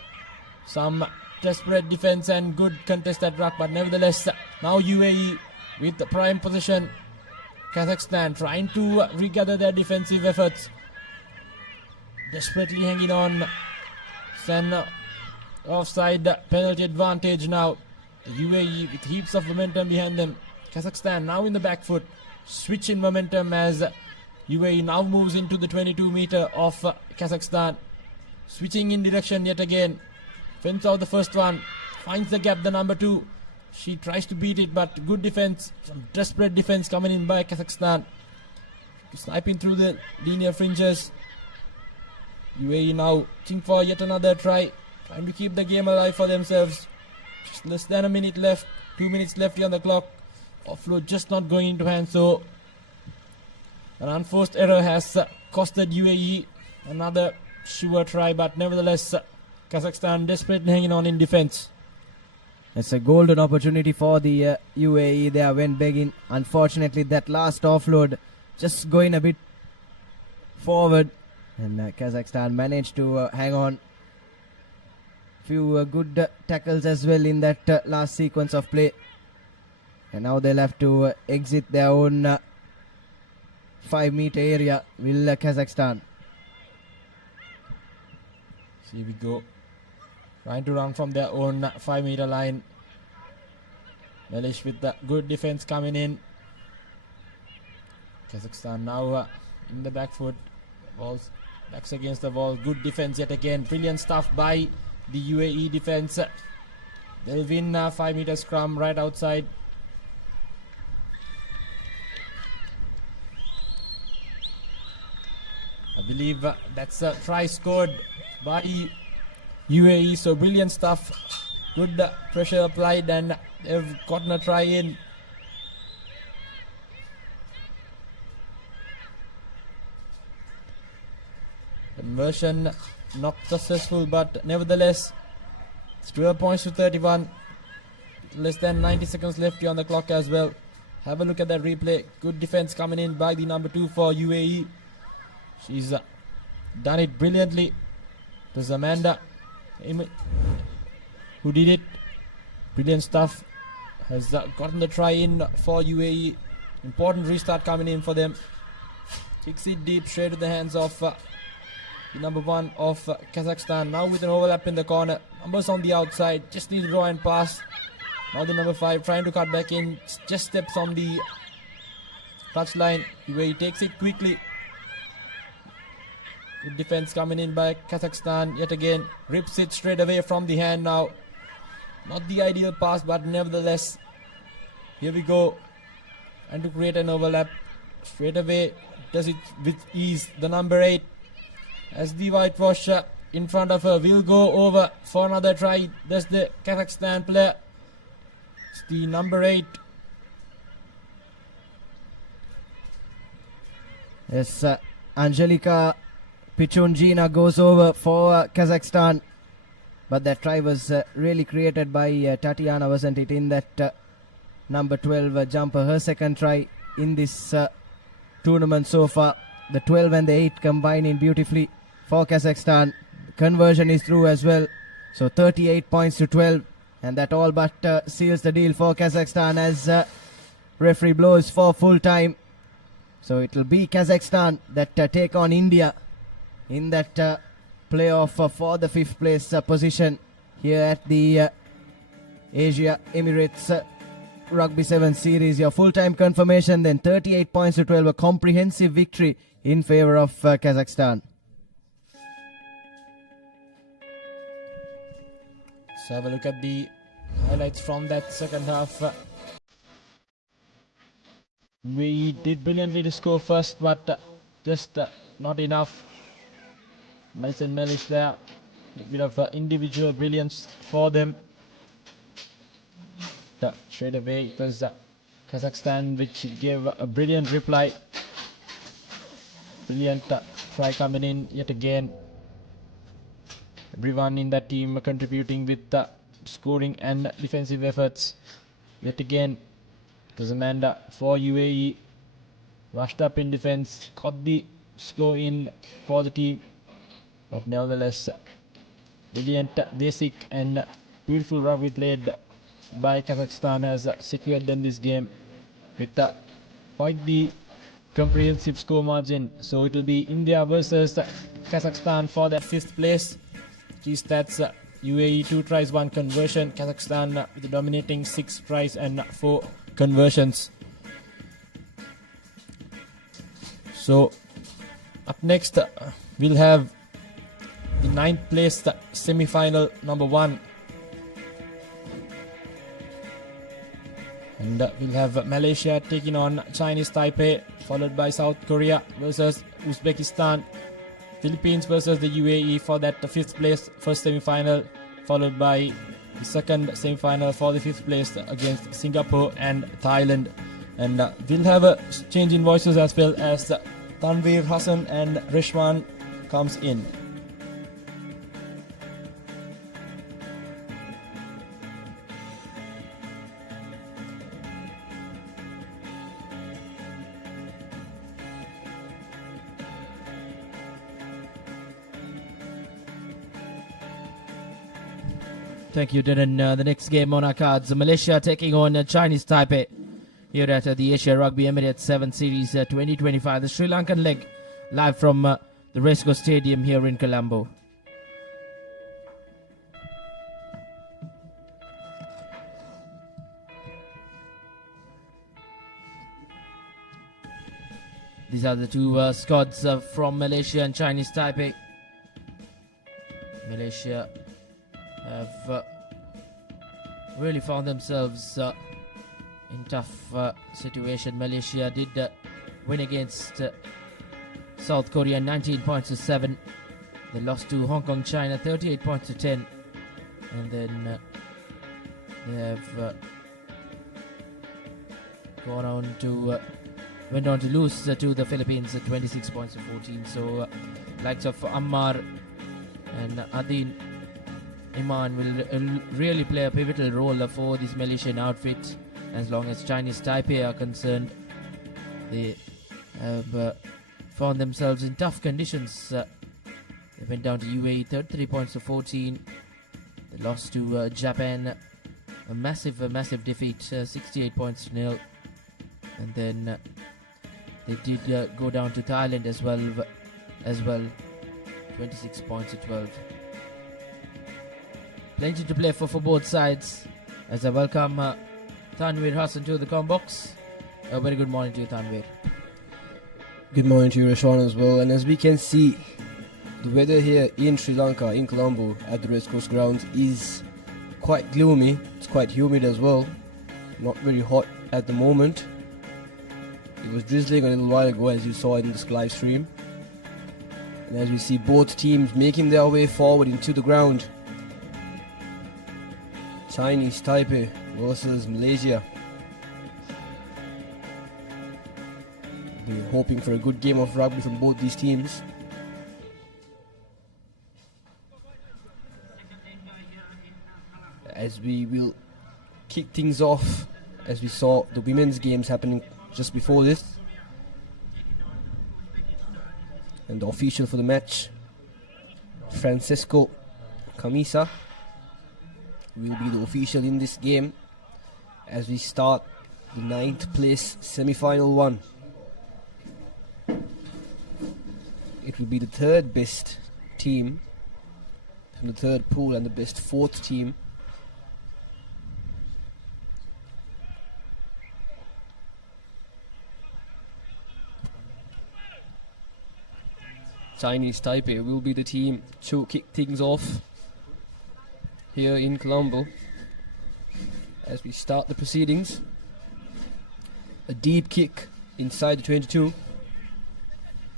Some desperate defense and good contest at ruck, but nevertheless now UAE with the prime position. Kazakhstan trying to regather their defensive efforts. Desperately hanging on. Sen offside penalty advantage now. UAE with heaps of momentum behind them. Kazakhstan now in the back foot. Switch in momentum as UAE now moves into the 22 meter of Kazakhstan. Switching in direction yet again. Fends out the first one. Finds the gap, the number 2. She tries to beat it, but good defense. Some desperate defense coming in by Kazakhstan. Sniping through the linear fringes. UAE now looking for yet another try. Trying to keep the game alive for themselves. Just less than a minute left. 2 minutes left on the clock. Offload just not going into hand, so an unforced error has costed UAE another sure try, but nevertheless Kazakhstan desperately hanging on in defense. It's a golden opportunity for the UAE. They went begging. Unfortunately, that last offload just going a bit forward, and Kazakhstan managed to hang on. Few good tackles as well in that last sequence of play. And now they'll have to exit their own 5-meter area. Will Kazakhstan. Here we go. Trying to run from their own 5-meter line. Melish with the good defense coming in. Kazakhstan now in the back foot. Balls backs against the wall. Good defense yet again. Brilliant stuff by the UAE defense. They'll win 5-meter scrum right outside. I believe that's a try scored by UAE, so brilliant stuff. Good pressure applied and they've gotten a try in. Conversion not successful, but nevertheless it's 12 points to 31. Less than 90 seconds left on the clock as well. Have a look at that replay. Good defense coming in by the number 2 for UAE. She's done it brilliantly. It was Amanda who did it. Brilliant stuff. Has gotten the try in for UAE. Important restart coming in for them. Kicks it deep straight to the hands of the number 1 of Kazakhstan. Now with an overlap in the corner. Numbers on the outside. Just need to draw and pass. Now the number 5 trying to cut back in. Just steps on the touchline. UAE takes it quickly. Good defense coming in by Kazakhstan. Yet again. Rips it straight away from the hand now. Not the ideal pass, but nevertheless. Here we go. And to create an overlap. Straight away. Does it with ease. The number 8. As the whitewasher in front of her will go over for another try. That's the Kazakhstan player. It's the number 8. Yes, Angelika Pichunjina goes over for Kazakhstan. But that try was really created by Tatiana, wasn't it? In that number 12 jumper. Her second try in this tournament so far. The 12 and the 8 combining beautifully for Kazakhstan. Conversion is through as well. So 38 points to 12. And that all but seals the deal for Kazakhstan as referee blows for full time. So it will be Kazakhstan that take on India in that playoff for the 5th place position here at the Asia Emirates Rugby 7 series. Your full-time confirmation then 38 points to 12. A comprehensive victory in favor of Kazakhstan. Let's have a look at the highlights from that second half. We did brilliantly to score first, but just not enough. Nice and Melish there. A bit of individual brilliance for them. Straight away it was Kazakhstan which gave a brilliant reply. Brilliant try coming in yet again. Everyone in that team contributing with scoring and defensive efforts. Yet again it was Amanda for UAE. Rushed up in defense, caught the score in for the team. But nevertheless, brilliant basic and beautiful rugby played by Kazakhstan has secured them this game with quite the comprehensive score margin. So it will be India versus Kazakhstan for that 5th place. Key stats: UAE 2 tries 1 conversion, Kazakhstan with the dominating 6 tries and 4 conversions. So up next we'll have the 9th place semi-final number 1, and we'll have Malaysia taking on Chinese Taipei, followed by South Korea versus Uzbekistan, Philippines versus the UAE for that 5th place first semi-final, followed by the second semi-final for the 5th place against Singapore and Thailand. And we'll have a change in voices as well as Tanveer Hassan and Rishwan comes in. Thank you, Dylan. The next game on our cards, Malaysia taking on Chinese Taipei here at the Asia Rugby Emirates 7 Series 2025. The Sri Lankan leg live from the Racecourse Stadium here in Colombo. These are the two squads from Malaysia and Chinese Taipei. Malaysia have really found themselves in tough situation. Malaysia did win against South Korea 19 points to 7. They lost to Hong Kong, China 38 points to 10. And then they have went on to lose to the Philippines at 26 points to 14. So likes of Ammar and Adin Iman will really play a pivotal role for this Malaysian outfit. as long as Chinese Taipei are concerned. They have found themselves in tough conditions. They went down to UAE 33 points to 14. They lost to Japan, a massive defeat, 68 points to 0. And then they did go down to Thailand as well, 26 points to 12. Plenty to play for both sides. As I welcome Tanveer Hassan to the combox. A very good morning to you, Tanveer. Good morning to you, Rashwan, as well. And as we can see, the weather here in Sri Lanka, in Colombo, at the Race Course grounds is quite gloomy. It's quite humid as well. Not very hot at the moment. It was drizzling a little while ago, as you saw in this live stream. And as we see both teams making their way forward into the ground. Chinese Taipei versus Malaysia. We're hoping for a good game of rugby from both these teams. As we will kick things off, as we saw the women's games happening just before this. And the official for the match, Francesco Camisa, will be the official in this game as we start the 9th place semi-final one. It will be the third best team from the third pool and the best fourth team. Chinese Taipei will be the team to kick things off here in Colombo as we start the proceedings. A deep kick inside the 22.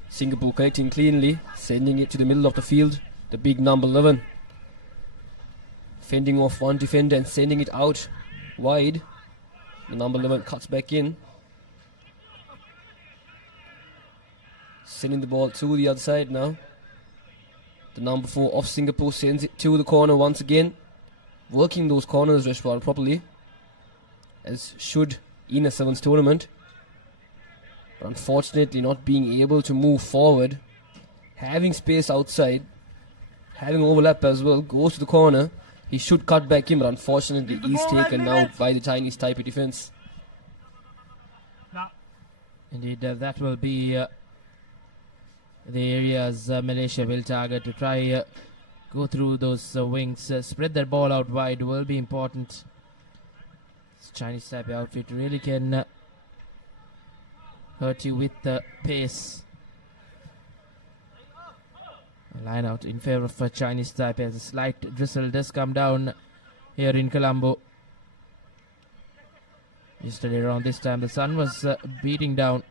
Singapore connecting cleanly, sending it to the middle of the field. The big number 11 fending off one defender and sending it out wide. The number 11 cuts back in, sending the ball to the other side now. The number 4 of Singapore sends it to the corner once again, working those corners, Reshwar, properly, as should in a sevens tournament. But unfortunately not being able to move forward, having space outside, having overlap as well, goes to the corner. He should cut back in, but unfortunately is taken out by the Chinese Taipei defense. Indeed, that will be the areas Malaysia will target to try go through those wings. Spread that ball out wide will be important. This Chinese Taipei outfit really can hurt you with the pace. Line out in favor of Chinese Taipei as a slight drizzle does come down here in Colombo. Yesterday around this time the sun was beating down.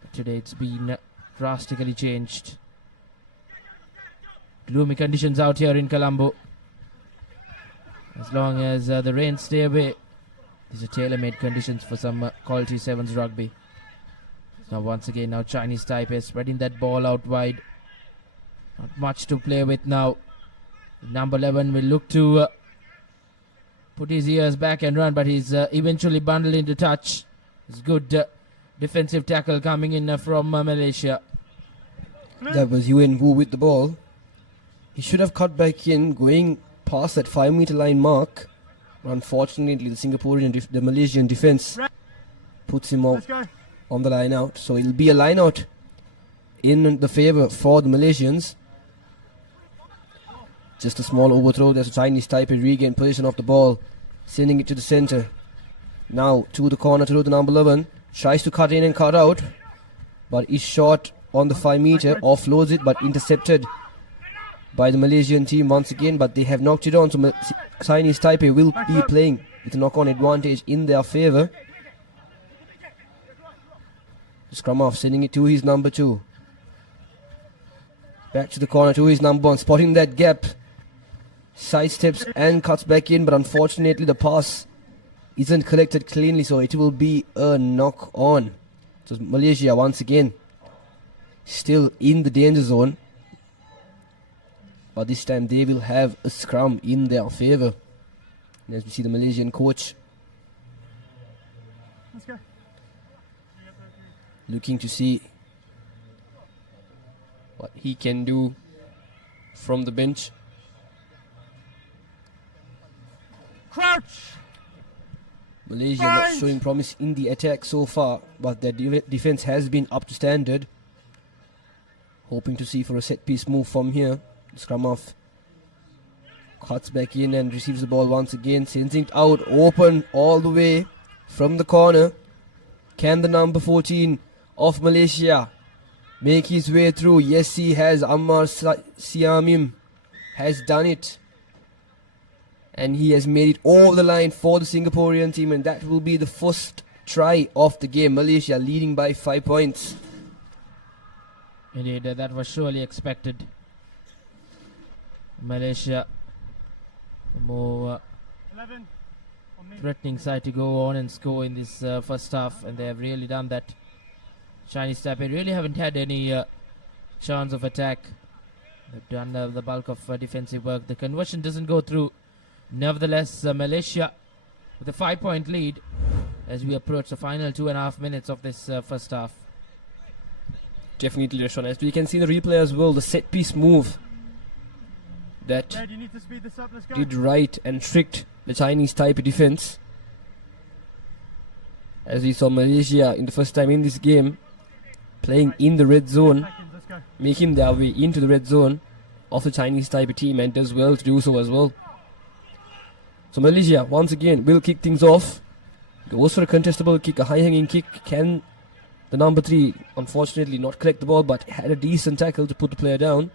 But today it's been drastically changed. Gloomy conditions out here in Colombo. As long as the rain stay away, these are tailor-made conditions for some quality sevens rugby. Now once again, now Chinese Taipei spreading that ball out wide. Not much to play with now. Number 11 will look to put his ears back and run, but he's eventually bundled into touch. It's good defensive tackle coming in from Malaysia. That was Yuen Wu with the ball. He should have cut back in, going past that 5-meter line mark. Unfortunately, the Singaporean, the Malaysian defense puts him out on the line out. So it'll be a line out in the favor for the Malaysians. Just a small overthrow. There's a Chinese Taipei regain position of the ball, sending it to the center. Now to the corner to the number 11. Tries to cut in and cut out, but is short on the 5-meter. Offloads it, but intercepted by the Malaysian team once again. But they have knocked it on, so Chinese Taipei will be playing with a knock-on advantage in their favor. Scrum off, sending it to his number 2. Back to the corner to his number 1, spotting that gap. Sidesteps and cuts back in, but unfortunately the pass isn't collected cleanly, so it will be a knock on. So Malaysia once again still in the danger zone, but this time they will have a scrum in their favor. And as we see the Malaysian coach Looking to see what he can do from the bench. Crouch! Malaysia not showing promise in the attack so far, but their defense has been up to standard. Hoping to see for a set piece move from here. Scrum off. Cuts back in and receives the ball once again. Sends it out open all the way from the corner. Can the number 14 of Malaysia make his way through? Yes, he has. Ammar Siamim has done it. And he has made it over the line for the Singaporean team, and that will be the first try of the game. Malaysia leading by 5 points. Indeed, that was surely expected. Malaysia, the more threatening side to go on and score in this first half, and they have really done that. Chinese Taipei really haven't had any chance of attack. They've done the bulk of defensive work. The conversion doesn't go through. Nevertheless, Malaysia with a 5-point lead as we approach the final 2.5 minutes of this first half. Definitely, Rashwan. As we can see in the replay as well, the set piece move that did right and tricked the Chinese Taipei defense. As we saw Malaysia in the first time in this game playing in the red zone, making their way into the red zone of the Chinese Taipei team, and does well to do so as well. So Malaysia once again will kick things off. Goes for a contestable kick, a high hanging kick. Can the number 3 unfortunately not collect the ball, but had a decent tackle to put the player down.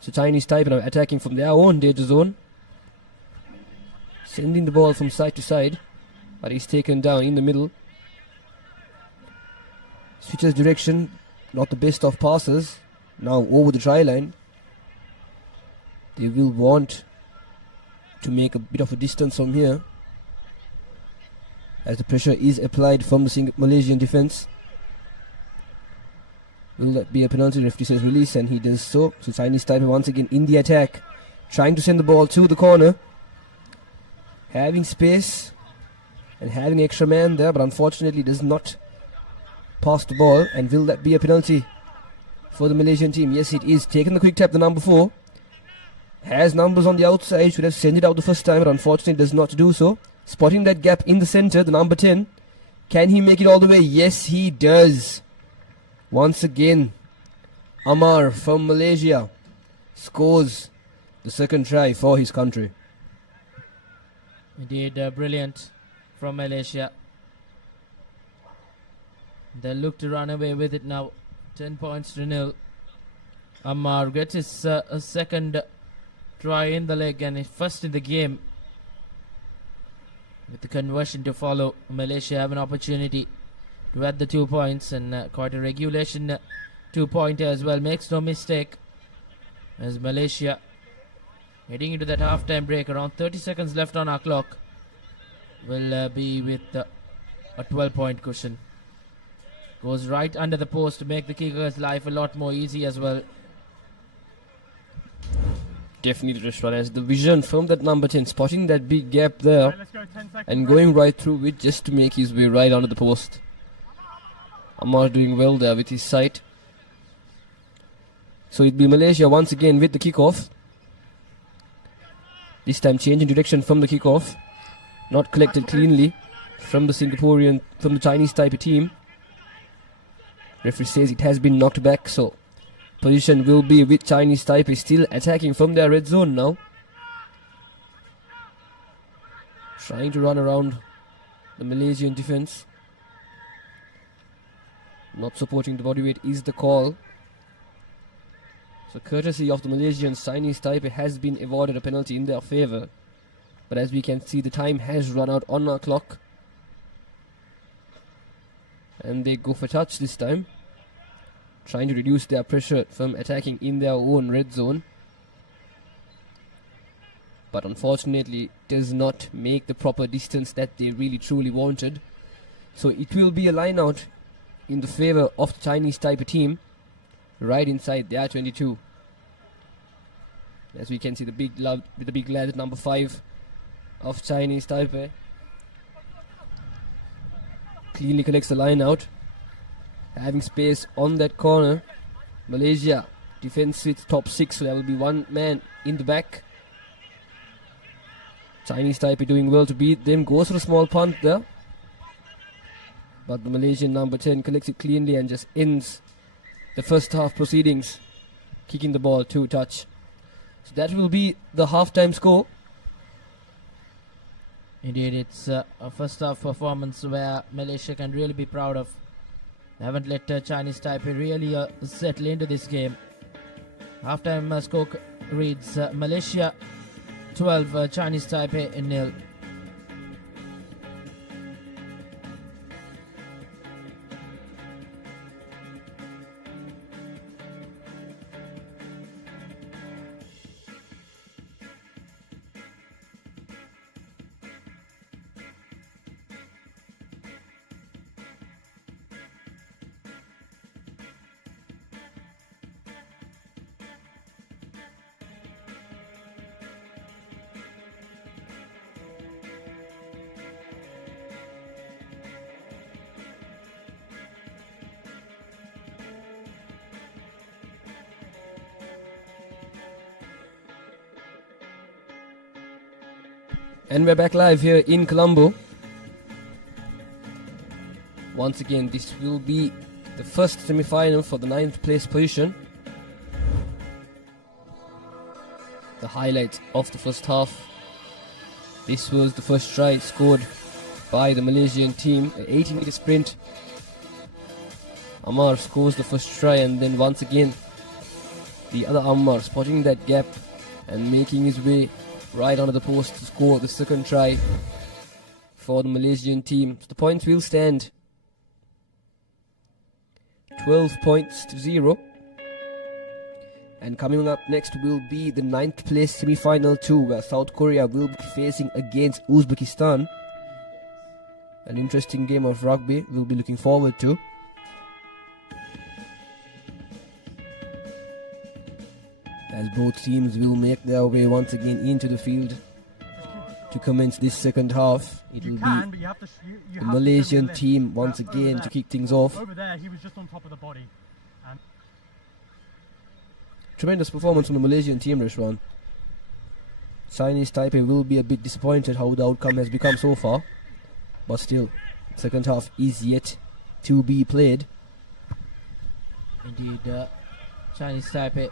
So Chinese Taipei now attacking from their own danger zone, sending the ball from side to side, but he's taken down in the middle. Switches direction, not the best of passes. Now over the try line. They will want to make a bit of a distance from here, as the pressure is applied from the Malaysian defense. Will that be a penalty? Referee says release, and he does so. So Chinese Taipei once again in the attack, trying to send the ball to the corner, having space and having extra man there, but unfortunately does not pass the ball. And will that be a penalty for the Malaysian team? Yes, it is. Taking the quick tap, the number 4 has numbers on the outside, should have sent it out the first time, but unfortunately does not do so. Spotting that gap in the center, the number 10. Can he make it all the way? Yes, he does. Once again, Ammar from Malaysia scores the second try for his country. Indeed, brilliant from Malaysia. They look to run away with it now. 10 points to 0. Ammar gets his second try in the leg and his first in the game. With the conversion to follow, Malaysia have an opportunity to add the 2 points, and quite a regulation 2-pointer as well. Makes no mistake, as Malaysia heading into that half-time break. Around 30 seconds left on our clock. Will be with a 12-point cushion. Goes right under the post to make the kicker's life a lot more easy as well. Definitely, Rashwan, as the vision from that number 10, spotting that big gap there and going right through it just to make his way right under the post. Ammar doing well there with his sight. So it'll be Malaysia once again with the kickoff. This time changing direction from the kickoff. Not collected cleanly from the Chinese Taipei team. Referee says it has been knocked back, so position will be with Chinese Taipei, still attacking from their red zone now. Trying to run around the Malaysian defense. Not supporting the body weight is the call. So courtesy of the Malaysians, Chinese Taipei has been awarded a penalty in their favour. But as we can see, the time has run out on our clock. And they go for touch this time, trying to reduce their pressure from attacking in their own red zone. But unfortunately does not make the proper distance that they really truly wanted. So it will be a line out in the favour of the Chinese Taipei team, right inside their 22. As we can see, the big lad at number 5 of Chinese Taipei. cleanly connects the line out. Having space on that corner. Malaysia defends with top 6, so there will be one man in the back. Chinese Taipei doing well to beat them. Goes for a small punt there. But the Malaysian number 10 collects it cleanly and just ends the first half proceedings, kicking the ball to touch. So that will be the halftime score. Indeed, it's a first half performance where Malaysia can really be proud of. They haven't let Chinese Taipei really settle into this game. Halftime score reads Malaysia 12, Chinese Taipei 0. And we're back live here in Colombo. Once again, this will be the first semi-final for the 9th place position. The highlight of the first half. This was the first try scored by the Malaysian team, an 80-meter sprint. Ammar scores the first try, and then once again the other Ammar spotting that gap and making his way right onto the post to score the second try for the Malaysian team. So the points will stand 12 points to 0. And coming up next will be the 9th place semi-final 2, where South Korea will be facing against Uzbekistan. An interesting game of rugby we'll be looking forward to. As both teams will make their way once again into the field to commence this second half. It will be the Malaysian team once again to kick things off. Over there, he was just on top of the body. Tremendous performance from the Malaysian team, Rishwan. Chinese Taipei will be a bit disappointed how the outcome has become so far. But still, second half is yet to be played. Indeed, Chinese Taipei,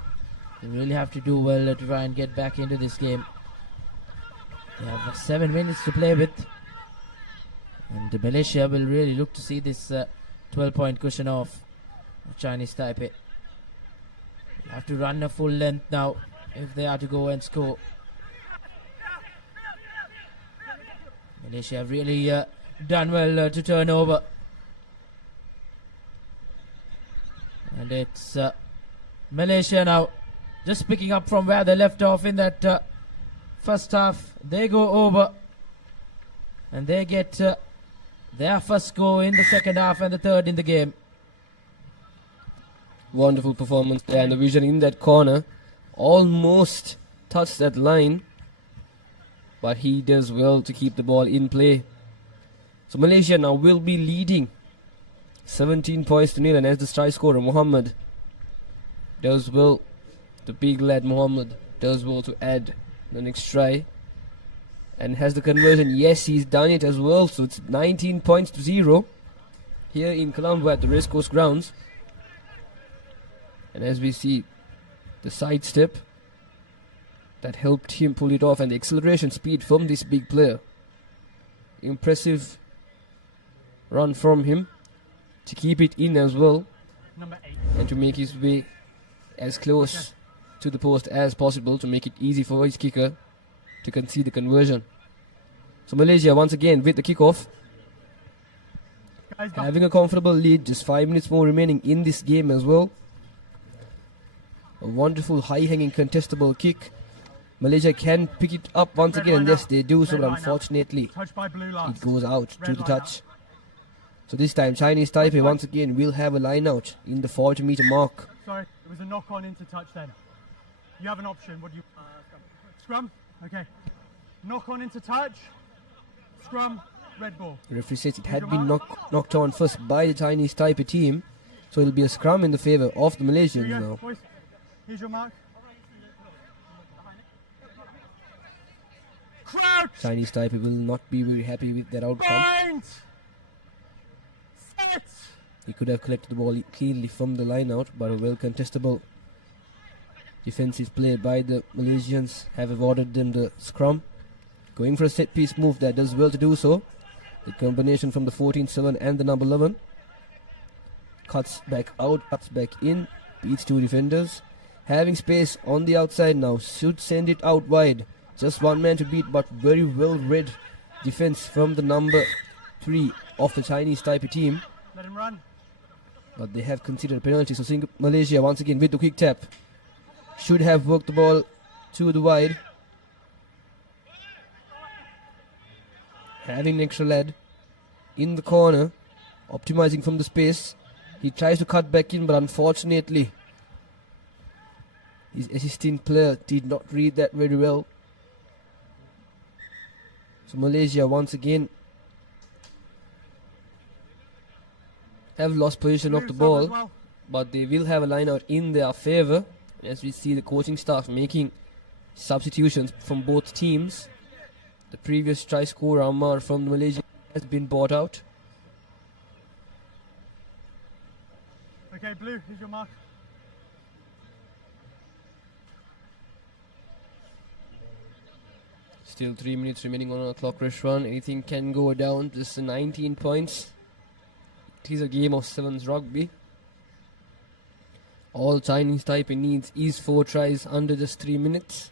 they really have to do well to try and get back into this game. They have 7 minutes to play with. And Malaysia will really look to see this 12-point cushion off of Chinese Taipei. They have to run a full length now if they are to go and score. Malaysia have really done well to turn over. And it's Malaysia now just picking up from where they left off in that first half. They go over and they get their first goal in the second half and the third in the game. Wonderful performance there, and the vision in that corner almost touched that line, but he does well to keep the ball in play. So Malaysia now will be leading 17 points to 0, and as the try scorer Muhammad does well, the big lad Muhammad does well to add the next try and has the conversion. Yes, he's done it as well, so it's 19 points to 0 here in Colombo at the Racecourse grounds. And as we see the sidestep that helped him pull it off, and the acceleration speed from this big player. Impressive run from him to keep it in as well, and to make his way as close to the post as possible to make it easy for his kicker to concede the conversion. So Malaysia once again with the kickoff, having a comfortable lead, just 5 minutes more remaining in this game as well. A wonderful high-hanging contestable kick. Malaysia can pick it up once again, and yes, they do so, but unfortunately it goes out to the touch. So this time Chinese Taipei once again will have a line out in the 40-meter mark. Sorry, it was a knock-on into touch then. You have an option. What do you... Scrum? Okay. Knock-on into touch. Scrum. Red ball. The referee says it had been knocked on first by the Chinese Taipei team. So it'll be a scrum in the favour of the Here Malaysians you go, now. boys. Here's your mark. Crouch! Chinese Taipei will not be very happy with that outcome. Bind! Sit! He could have collected the ball cleanly from the line out, but a well contestable defensive play by the Malaysians have awarded them the scrum. Going for a set piece move that does well to do so. The combination from the 14-7 and the number 11. Cuts back out, cuts back in, beats two defenders. Having space on the outside now, should send it out wide. Just one man to beat, but very well read defense from the number 3 of the Chinese Taipei team. Let him run. But they have considered a penalty, so Malaysia once again with the quick tap. Should have worked the ball to the wide. Having an extra lad in the corner, optimizing from the space. He tries to cut back in, but unfortunately his assistant player did not read that very well. So Malaysia once again have lost position of the ball, but they will have a line out in their favour as we see the coaching staff making substitutions from both teams. The previous try scorer Ammar from the Malaysia has been bought out. Okay, Blue, here's your mark. Still 3 minutes remaining on our clock, Reshwan. Anything can go down. Just 19 points. It is a game of sevens rugby. All Chinese Taipei needs is 4 tries under just 3 minutes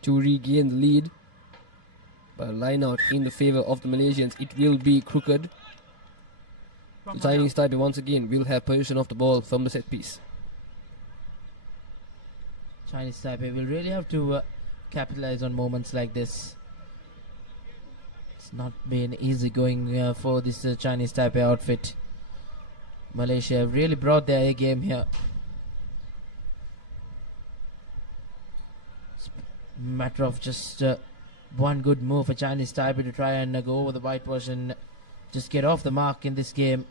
to regain the lead. But a line out in the favour of the Malaysians. It will be crooked. The Chinese Taipei once again will have possession of the ball from the set piece. Chinese Taipei will really have to capitalize on moments like this. It's not been easy going for this Chinese Taipei outfit. Malaysia have really brought their A game here. It's a matter of just one good move for Chinese Taipei to try and go over the whitewash and just get off the mark in this game.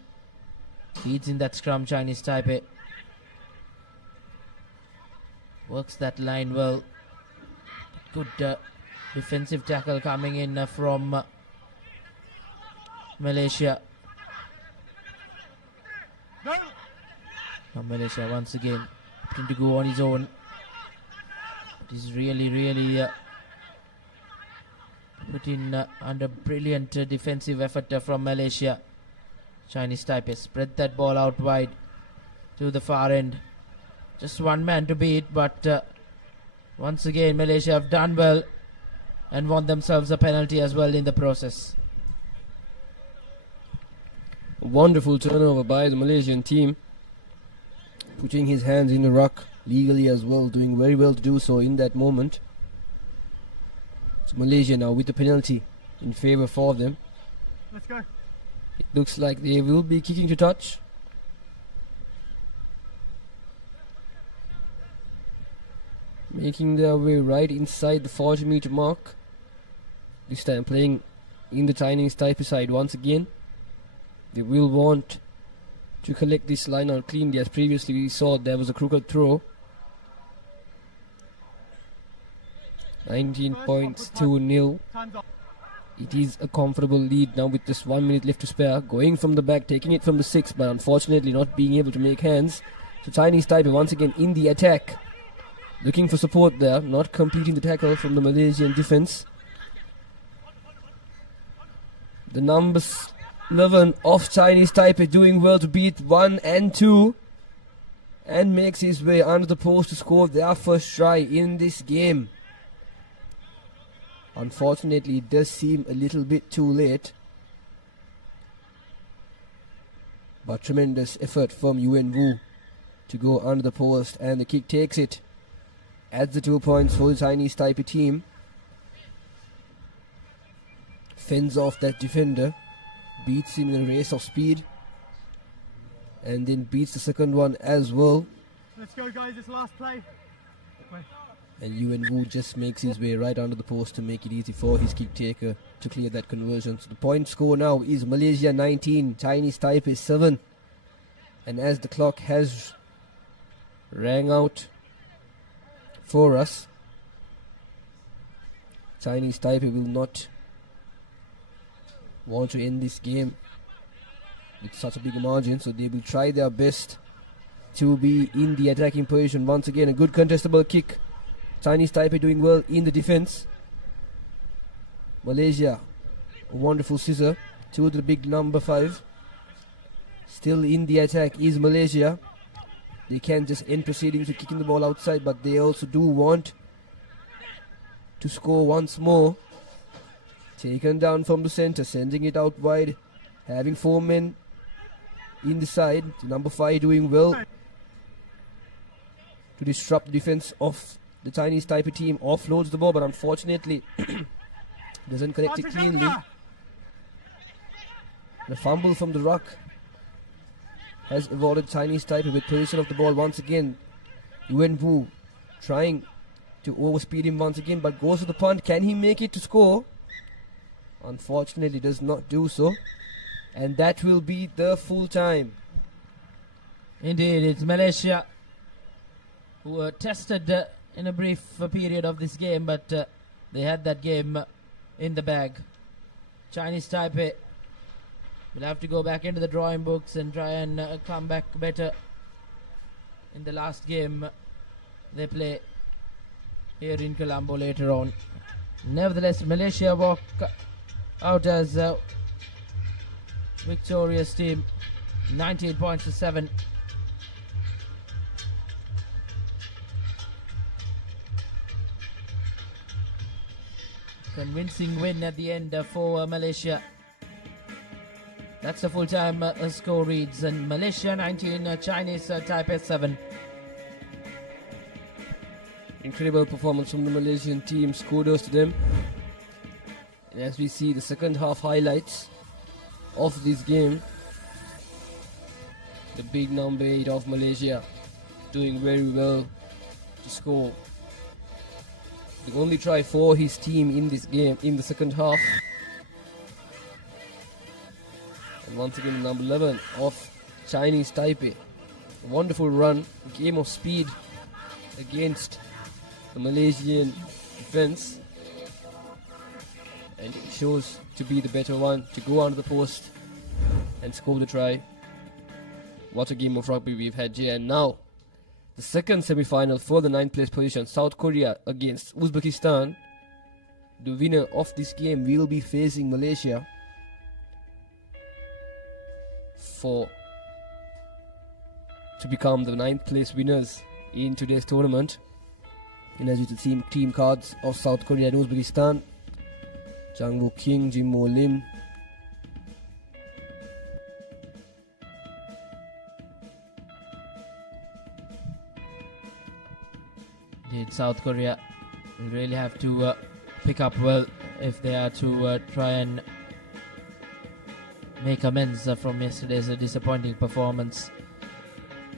Feeds in that scrum, Chinese Taipei. Works that line well. Good defensive tackle coming in from Malaysia. Now Malaysia once again opting to go on his own. But he's really put in under brilliant defensive effort from Malaysia. Chinese Taipei spread that ball out wide to the far end. Just one man to beat, but once again Malaysia have done well and won themselves a penalty as well in the process. A wonderful turnover by the Malaysian team. Putting his hands in the ruck legally as well, doing very well to do so in that moment. So Malaysia now with the penalty in favour for them. Let's go. It looks like they will be kicking to touch. Making their way right inside the 40-meter mark. This time playing in the Chinese Taipei side once again. They will want to collect this line out cleanly, as previously we saw there was a crooked throw. 19 points to 0. It is a comfortable lead now with just 1 minute left to spare. Going from the back, taking it from the 6, but unfortunately not being able to make hands. So Chinese Taipei once again in the attack. Looking for support there, not completing the tackle from the Malaysian defense. The numbers 11 of Chinese Taipei doing well to beat 1 and 2 and makes his way under the post to score their first try in this game. Unfortunately, it does seem a little bit too late, but tremendous effort from Yuan Wu to go under the post, and the kick takes it. Adds the 2 points for the Chinese Taipei team. Fends off that defender, beats him in a race of speed, and then beats the second one as well. Let's go, guys. It's last play. And Yuan Wu just makes his way right under the post to make it easy for his kick taker to clear that conversion. So the point score now is Malaysia 19, Chinese Taipei 7. And as the clock has rang out for us, Chinese Taipei will not want to end this game with such a big margin, so they will try their best to be in the attacking position. Once again, a good contestable kick. Chinese Taipei doing well in the defense. Malaysia, a wonderful scissor to the big number 5. Still in the attack is Malaysia. They can just end proceedings with kicking the ball outside, but they also do want to score once more. Taken down from the center, sending it out wide, having 4 men in the side. Number 5 doing well to disrupt the defense of the Chinese Taipei team. Offloads the ball, but unfortunately doesn't collect it cleanly. The fumble from the ruck has avoided Chinese Taipei with possession of the ball once again. Yuan Wu trying to overspeed him once again, but goes to the punt. Can he make it to score? Unfortunately does not do so. And that will be the full time. Indeed, it's Malaysia who were tested in a brief period of this game, but they had that game in the bag. Chinese Taipei will have to go back into the drawing books and try and come back better in the last game they play here in Colombo later on. Nevertheless, Malaysia walk out as a victorious team, 19 points to 7. Convincing win at the end for Malaysia. That's the full-time score reads, and Malaysia 19, Chinese Taipei 7. Incredible performance from the Malaysian team. Kudos to them. And as we see the second half highlights of this game, the big number 8 of Malaysia doing very well to score. The only try for his team in this game in the second half. And once again, number 11 of Chinese Taipei. A wonderful run, game of speed against the Malaysian defense. And it shows to be the better one to go under the post and score the try. What a game of rugby we've had here. And now, the second semi-final for the 9th place position, South Korea against Uzbekistan. The winner of this game will be facing Malaysia to become the 9th place winners in today's tournament. And as you can see, team cards of South Korea and Uzbekistan: Jang Woo King, Jim Mo Lim, Indeed, South Korea will really have to pick up well if they are to try and make amends from yesterday's disappointing performance.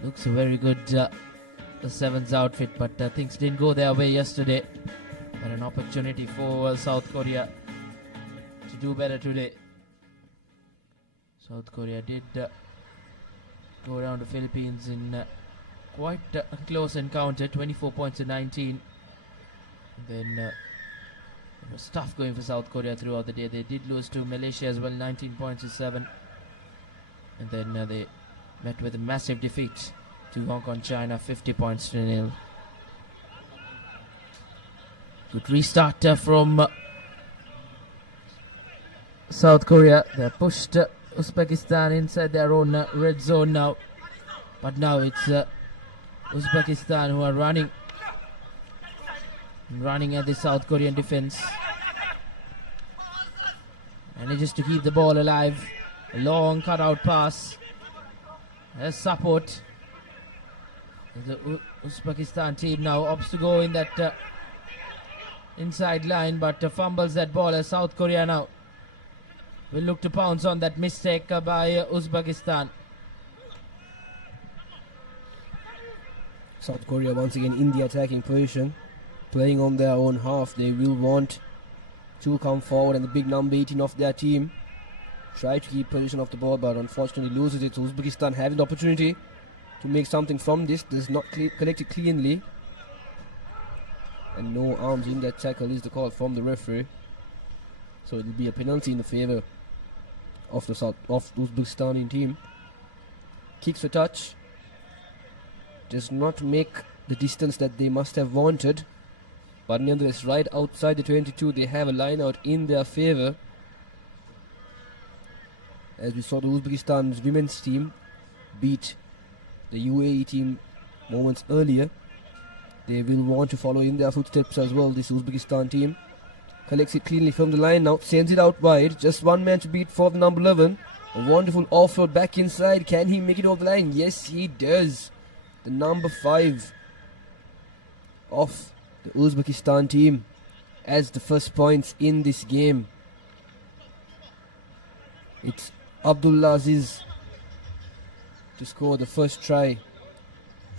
Looks a very good sevens outfit, but things didn't go their way yesterday. But an opportunity for South Korea to do better today. South Korea did go down to Philippines in quite a close encounter, 24 points to 19. And then it was tough going for South Korea throughout the day. They did lose to Malaysia as well, 19 points to 7. And then they met with a massive defeat to Hong Kong China, 50 points to 0. Good restart from South Korea. They pushed Uzbekistan inside their own red zone now. But now it's Uzbekistan who are running at the South Korean defense. Manages to keep the ball alive. A long cutout pass. There's support. The Uzbekistan team now opts to go in that inside line, but fumbles that ball as South Korea now will look to pounce on that mistake by Uzbekistan. South Korea once again in the attacking position. playing on their own half. They will want to come forward, and the big number 18 of their team try to keep possession of the ball, but unfortunately loses it. So Uzbekistan having the opportunity to make something from this. Does not collect it cleanly, and no arms in that tackle is the call from the referee. So it will be a penalty in the favour of the Uzbekistani team. Kicks for touch. Does not make the distance that they must have wanted, but nevertheless right outside the 22 they have a line out in their favour. As we saw the Uzbekistan's women's team beat the UAE team moments earlier, they will want to follow in their footsteps as well. This Uzbekistan team collects it cleanly from the line now, sends it out wide. Just one man to beat for the number 11. A wonderful offload back inside. Can he make it over the line? Yes, he does. The number 5 of the Uzbekistan team as the first points in this game. It's Abdullah Aziz to score the first try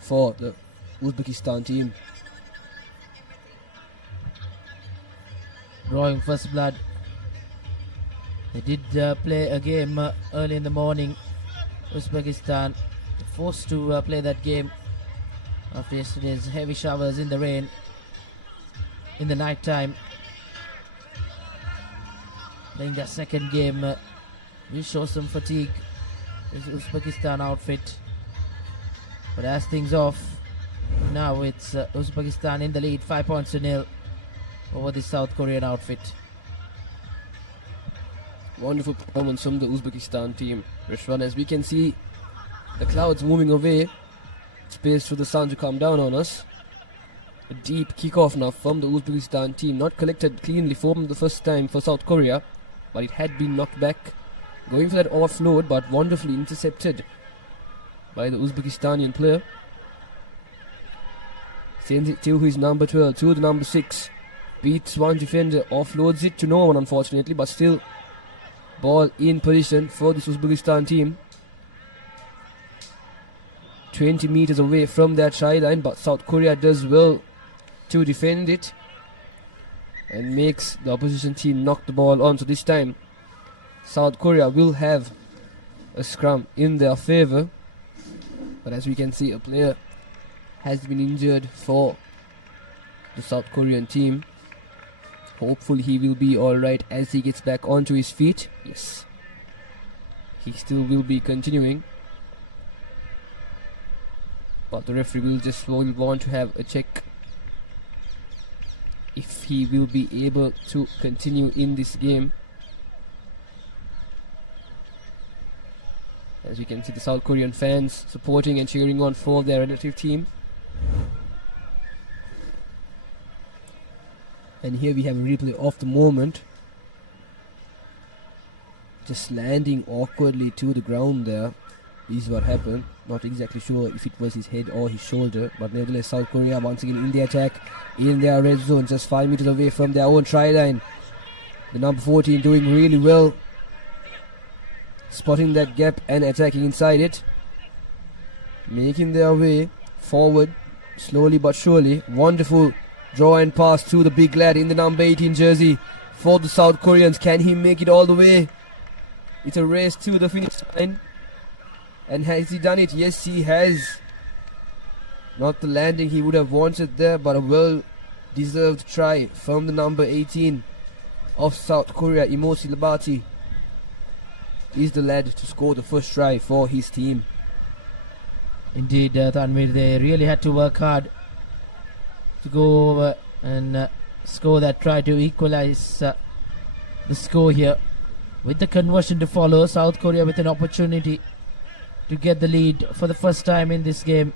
for the Uzbekistan team. Drawing first blood. They did play a game early in the morning. Uzbekistan forced to play that game after yesterday's heavy showers in the rain in the night time. Playing their second game will show some fatigue. This Uzbekistan outfit, but as things off now, it's Uzbekistan in the lead, 5 points to nil over the South Korean outfit. Wonderful performance from the Uzbekistan team, Rishwan. As we can see the clouds moving away, space for the sun to come down on us. A deep kickoff now from the Uzbekistan team, not collected cleanly for the first time for South Korea, but it had been knocked back. Going for that offload, but wonderfully intercepted by the Uzbekistanian player. Sends it to his number 12, to the number 6. Beats one defender, offloads it to no one unfortunately, but still ball in position for this Uzbekistan team. 20 meters away from that try line, but South Korea does well to defend it and makes the opposition team knock the ball on. So this time South Korea will have a scrum in their favour, but as we can see, a player has been injured for the South Korean team. Hopefully he will be alright as he gets back onto his feet. Yes, he still will be continuing, but the referee will want to have a check if he will be able to continue in this game. As we can see, the South Korean fans supporting and cheering on for their relative team. And here we have a replay of the moment. Just landing awkwardly to the ground there. This is what happened. Not exactly sure if it was his head or his shoulder, but nevertheless South Korea once again in the attack, in their red zone, just 5 meters away from their own try line. The number 14 doing really well, spotting that gap and attacking inside it, making their way forward slowly but surely. Wonderful draw and pass to the big lad in the number 18 jersey for the South Koreans. Can he make it all the way? It's a race to the finish line, and has he done it? Yes, he has. Not the landing he would have wanted there, but a well deserved try from the number 18 of South Korea. Imosi Labati is the lad to score the first try for his team. Indeed, Tanvir, they really had to work hard to go over and score that try to equalize the score here. With the conversion to follow, South Korea with an opportunity to get the lead for the first time in this game.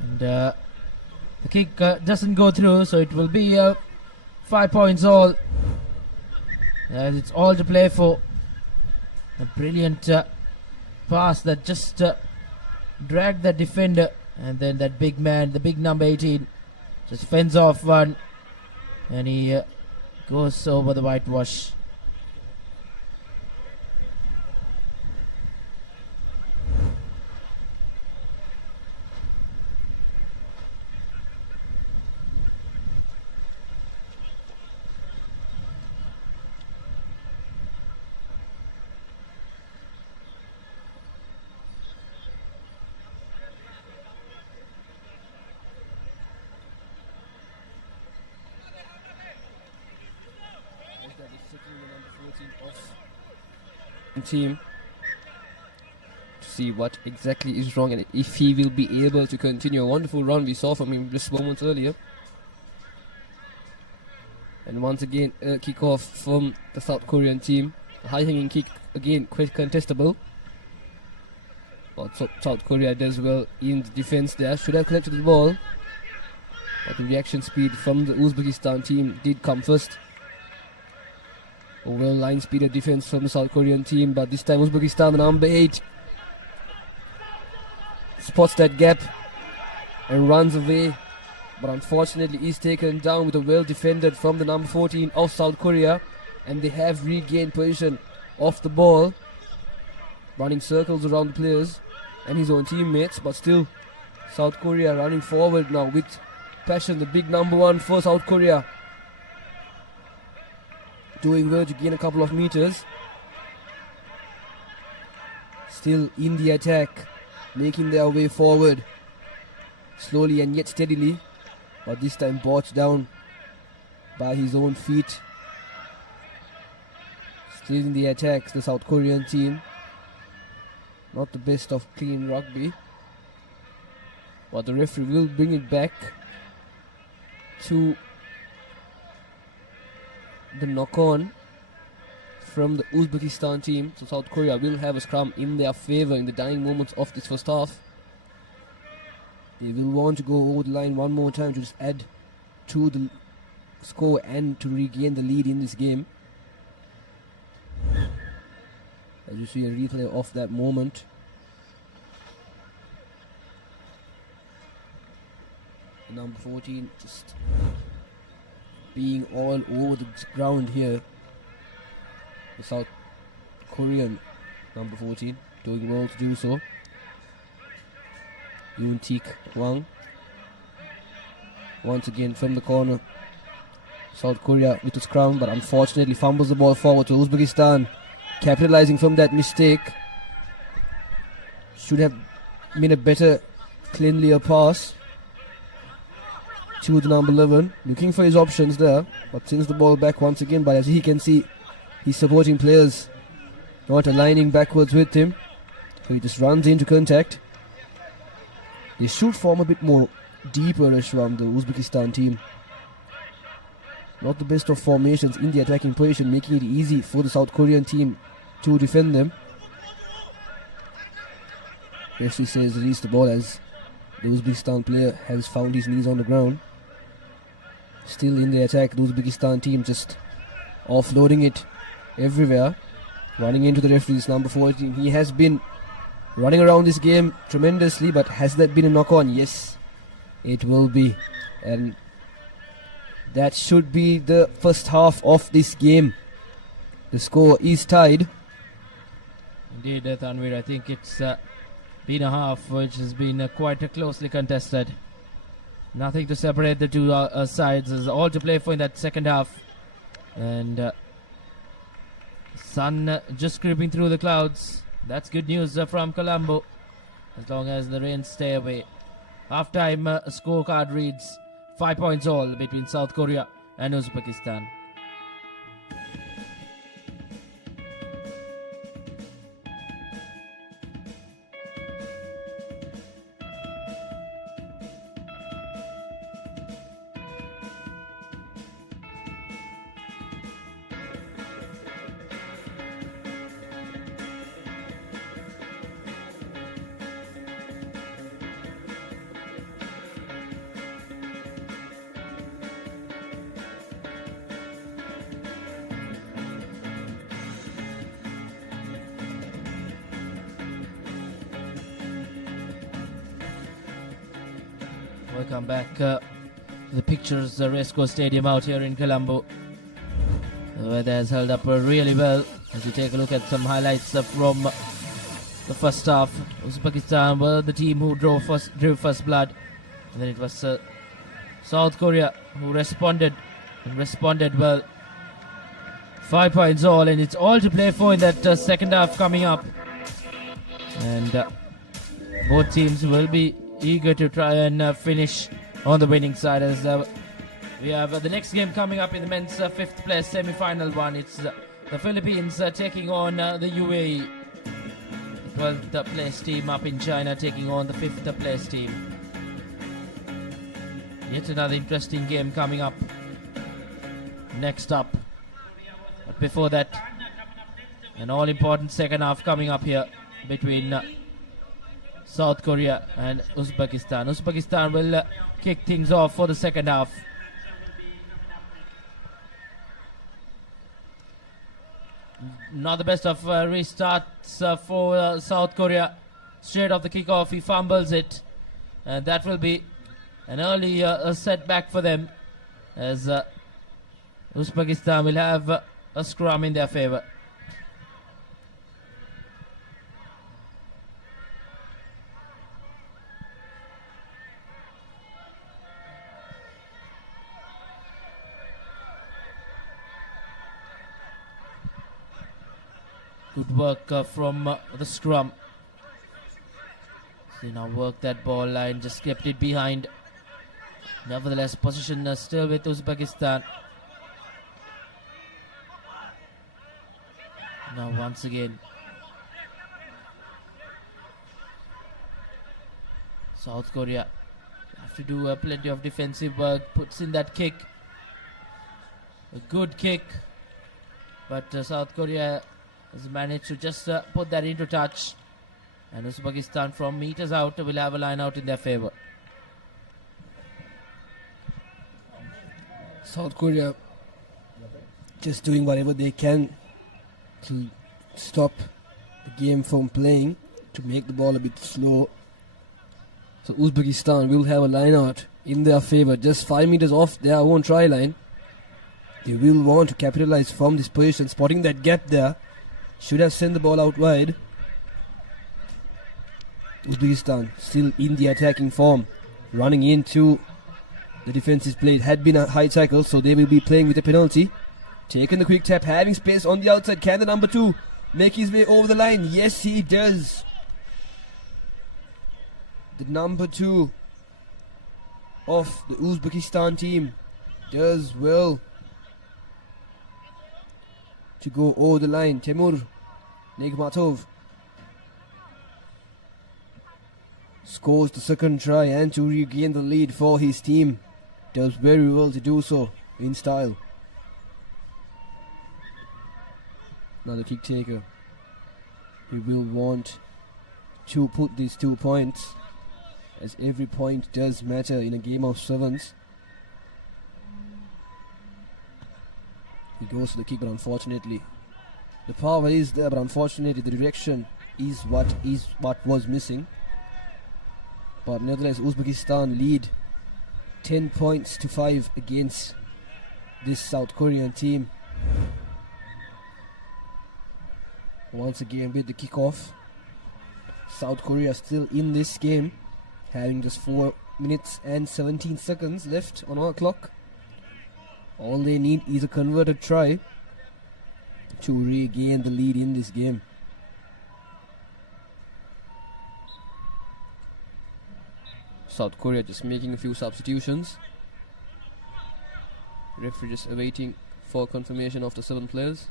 And the kick doesn't go through, so it will be 5 points all, as it's all to play for. A brilliant pass that just dragged the defender, and then that big man, the big number 18, just fends off one, and he goes over the whitewash. team to see what exactly is wrong and if he will be able to continue a wonderful run we saw from him just moments earlier. And once again, a kick-off from the South Korean team. A high-hanging kick, again, quite contestable. But South Korea does well in the defense there. Should have collected the ball. But the reaction speed from the Uzbekistan team did come first. A well-line speed of defense from the South Korean team. But this time Uzbekistan, the number 8, spots that gap and runs away. But unfortunately is taken down with a well defended from the number 14 of South Korea, and they have regained position of the ball, running circles around the players and his own teammates. But still South Korea running forward now with passion. The big number 1 for South Korea doing well to gain a couple of meters. Still in the attack, making their way forward slowly and yet steadily. But this time brought down by his own feet. Still in the attacks, the South Korean team. Not the best of clean rugby. But the referee will bring it back to the knock-on from the Uzbekistan team. So South Korea will have a scrum in their favour in the dying moments of this first half. They will want to go over the line one more time to just add to the score and to regain the lead in this game. As you see a replay of that moment. Number 14 just being all over the ground here. The South Korean number 14 doing well to do so. Yoon Teek Hwang. Once again from the corner. South Korea with the scrum, but unfortunately fumbles the ball forward to Uzbekistan. Capitalizing from that mistake. Should have made a better, cleanlier pass to the number 11. Looking for his options there, but sends the ball back once again. But as he can see, his supporting players not aligning backwards with him. So he just runs into contact. They should form a bit more deeper from the Uzbekistan team. Not the best of formations in the attacking position, making it easy for the South Korean team to defend them. Referee says release the ball as the Uzbekistan player has found his knees on the ground. Still in the attack, the Uzbekistan team just offloading it everywhere. Running into the referee's number 14. He has been running around this game tremendously, but has that been a knock-on? Yes, it will be. And that should be the first half of this game. The score is tied. Indeed, Tanvir, I think it's been a half which has been quite closely contested. Nothing to separate the two sides. There's all to play for in that second half. And sun just creeping through the clouds. That's good news from Colombo, as long as the rains stay away. Half-time scorecard reads 5 points all between South Korea and Uzbekistan. Welcome back to the pictures, the Racecourse Stadium out here in Colombo. The weather has held up really well. As you take a look at some highlights from the first half, Uzbekistan were the team who drew first blood. And then it was South Korea who responded well. 5 points all, and it's all to play for in that second half coming up. And both teams will be eager to try and finish on the winning side, as we have the next game coming up in the men's fifth place semi-final one. It's the Philippines taking on the UAE. 12th place team up in China taking on the 5th place team. Yet another interesting game coming up. Next up. But before that, an all-important second half coming up here between South Korea and Uzbekistan. Uzbekistan will kick things off for the second half. Not the best of restarts for South Korea. Straight off the kickoff, he fumbles it. And that will be an early setback for them, as Uzbekistan will have a scrum in their favor. Good work from the scrum. They now work that ball line, just kept it behind. Nevertheless, position still with Uzbekistan. Now once again, South Korea have to do plenty of defensive work. Puts in that kick, a good kick, but South Korea has managed to just put that into touch, and Uzbekistan from meters out will have a line out in their favor. South Korea just doing whatever they can to stop the game from playing, to make the ball a bit slow. So Uzbekistan will have a line out in their favor, just 5 meters off their own try line. They will want to capitalize from this position, spotting that gap there. Should have sent the ball out wide. Uzbekistan still in the attacking form, running into the defense's play. It had been a high tackle, so they will be playing with a penalty. Taking the quick tap, having space on the outside. Can the number 2 make his way over the line? Yes, he does. The number 2 of the Uzbekistan team does well to go over the line. Temur Negmatov scores the second try and to regain the lead for his team. Does very well to do so in style. Another kick taker. He will want to put these 2 points, as every point does matter in a game of sevens. He goes to the kick, but unfortunately the power is there, but unfortunately the direction is what was missing. But nevertheless, Uzbekistan lead 10 points to 5 against this South Korean team. Once again with the kickoff, South Korea still in this game, having just 4 minutes and 17 seconds left on our clock. All they need is a converted try to regain the lead in this game. South Korea just making a few substitutions. Referee just awaiting for confirmation of the 7 players.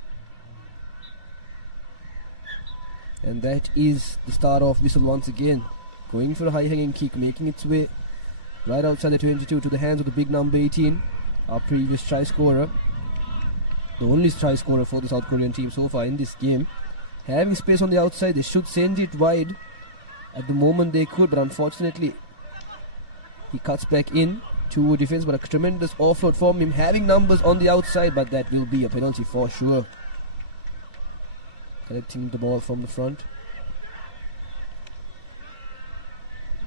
And that is the start of whistle once again. Going for a high hanging kick, making its way right outside the 22 to the hands of the big number 18, our previous try scorer. The only try scorer for the South Korean team so far in this game. Having space on the outside, they should send it wide. At the moment they could, but unfortunately he cuts back in to defense, but a tremendous offload from him, having numbers on the outside, but that will be a penalty for sure. Collecting the ball from the front.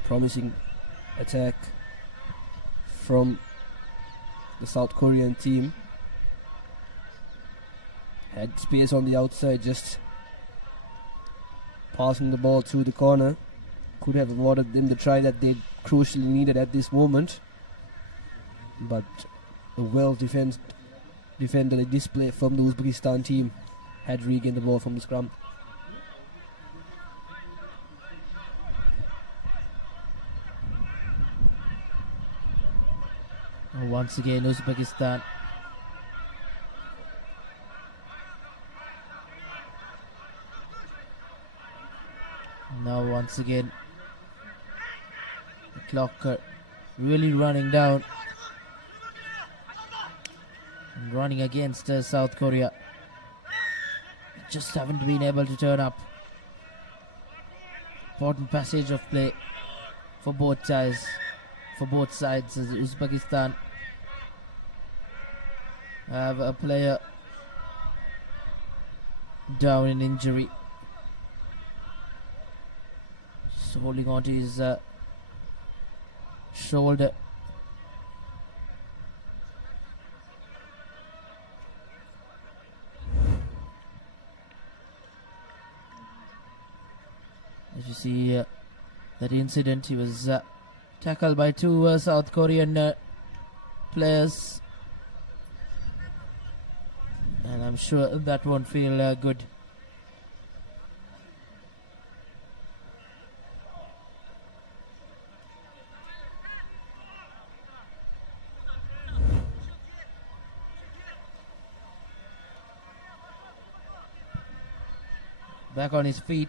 Promising attack from the South Korean team. Had space on the outside, just passing the ball through the corner. Could have awarded them the try that they crucially needed at this moment. But a defended display from the Uzbekistan team had regained the ball from the scrum. Once again, Uzbekistan once again, the clock really running down and running against South Korea. Just haven't been able to turn up. Important passage of play for both sides. As Uzbekistan have a player down in injury. Just holding on to his shoulder. As you see that incident, he was tackled by two South Korean players, and I'm sure that won't feel good. Back on his feet.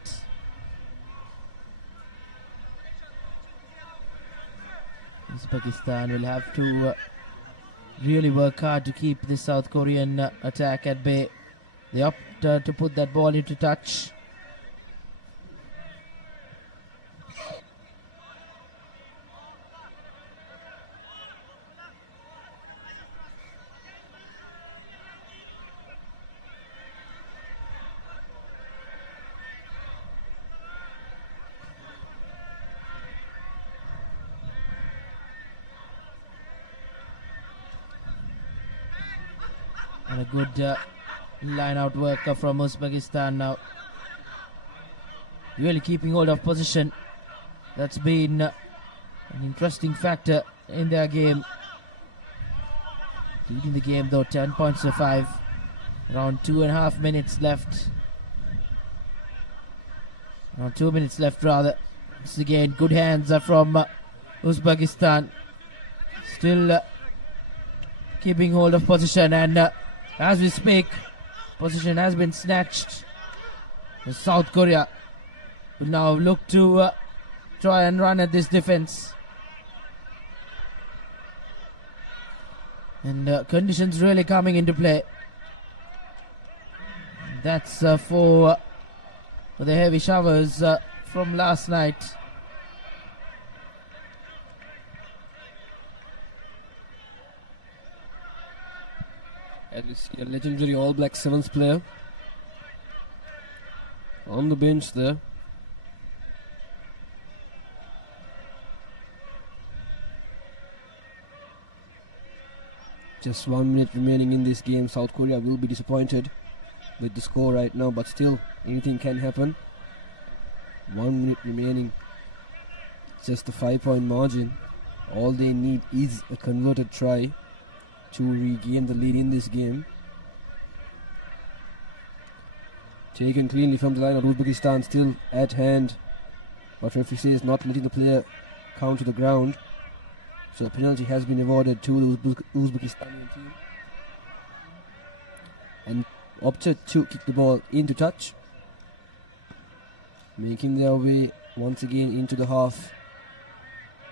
Uzbekistan will have to really work hard to keep the South Korean attack at bay. They opt to put that ball into touch. And a good line-out work from Uzbekistan now. Really keeping hold of position. That's been an interesting factor in their game. Leading the game though, 10 points to 5. Around 2.5 minutes left. Around 2 minutes left rather. Once again, good hands from Uzbekistan. Still keeping hold of position, and as we speak, position has been snatched. South Korea will now look to try and run at this defense. And conditions really coming into play. That's for the heavy showers from last night. And you see a legendary All Black Sevens player on the bench there. Just 1 minute remaining in this game. South Korea will be disappointed with the score right now, but still anything can happen. 1 minute remaining. Just a 5-point margin. All they need is a converted try to regain the lead in this game. Taken cleanly from the line of Uzbekistan, still at hand, but referee says not letting the player count to the ground, so a penalty has been awarded to the Uzbekistani team, and opted to kick the ball into touch, making their way once again into the half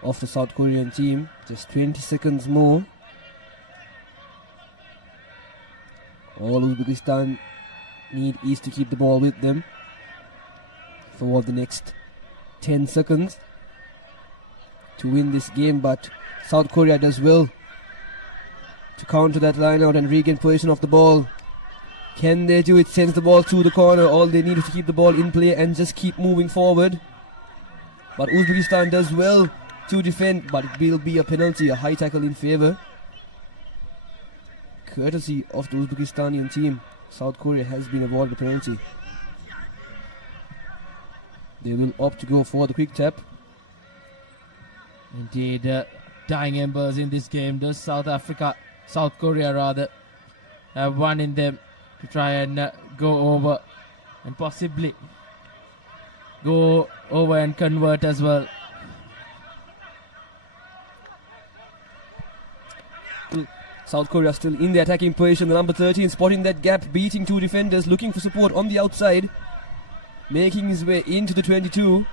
of the South Korean team. Just 20 seconds more. All Uzbekistan need is to keep the ball with them for the next 10 seconds to win this game, but South Korea does well to counter that line out and regain possession of the ball. Can they do it? Sends the ball to the corner. All they need is to keep the ball in play and just keep moving forward. But Uzbekistan does well to defend, but it will be a penalty, a high tackle in favor, courtesy of the Uzbekistani team. South Korea has been awarded a penalty. They will opt to go for the quick tap. Indeed, dying embers in this game. Does South Korea rather, have one in them to try and go over and possibly go over and convert as well. South Korea still in the attacking position. The number 13 spotting that gap, beating two defenders, looking for support on the outside, making his way into the 22.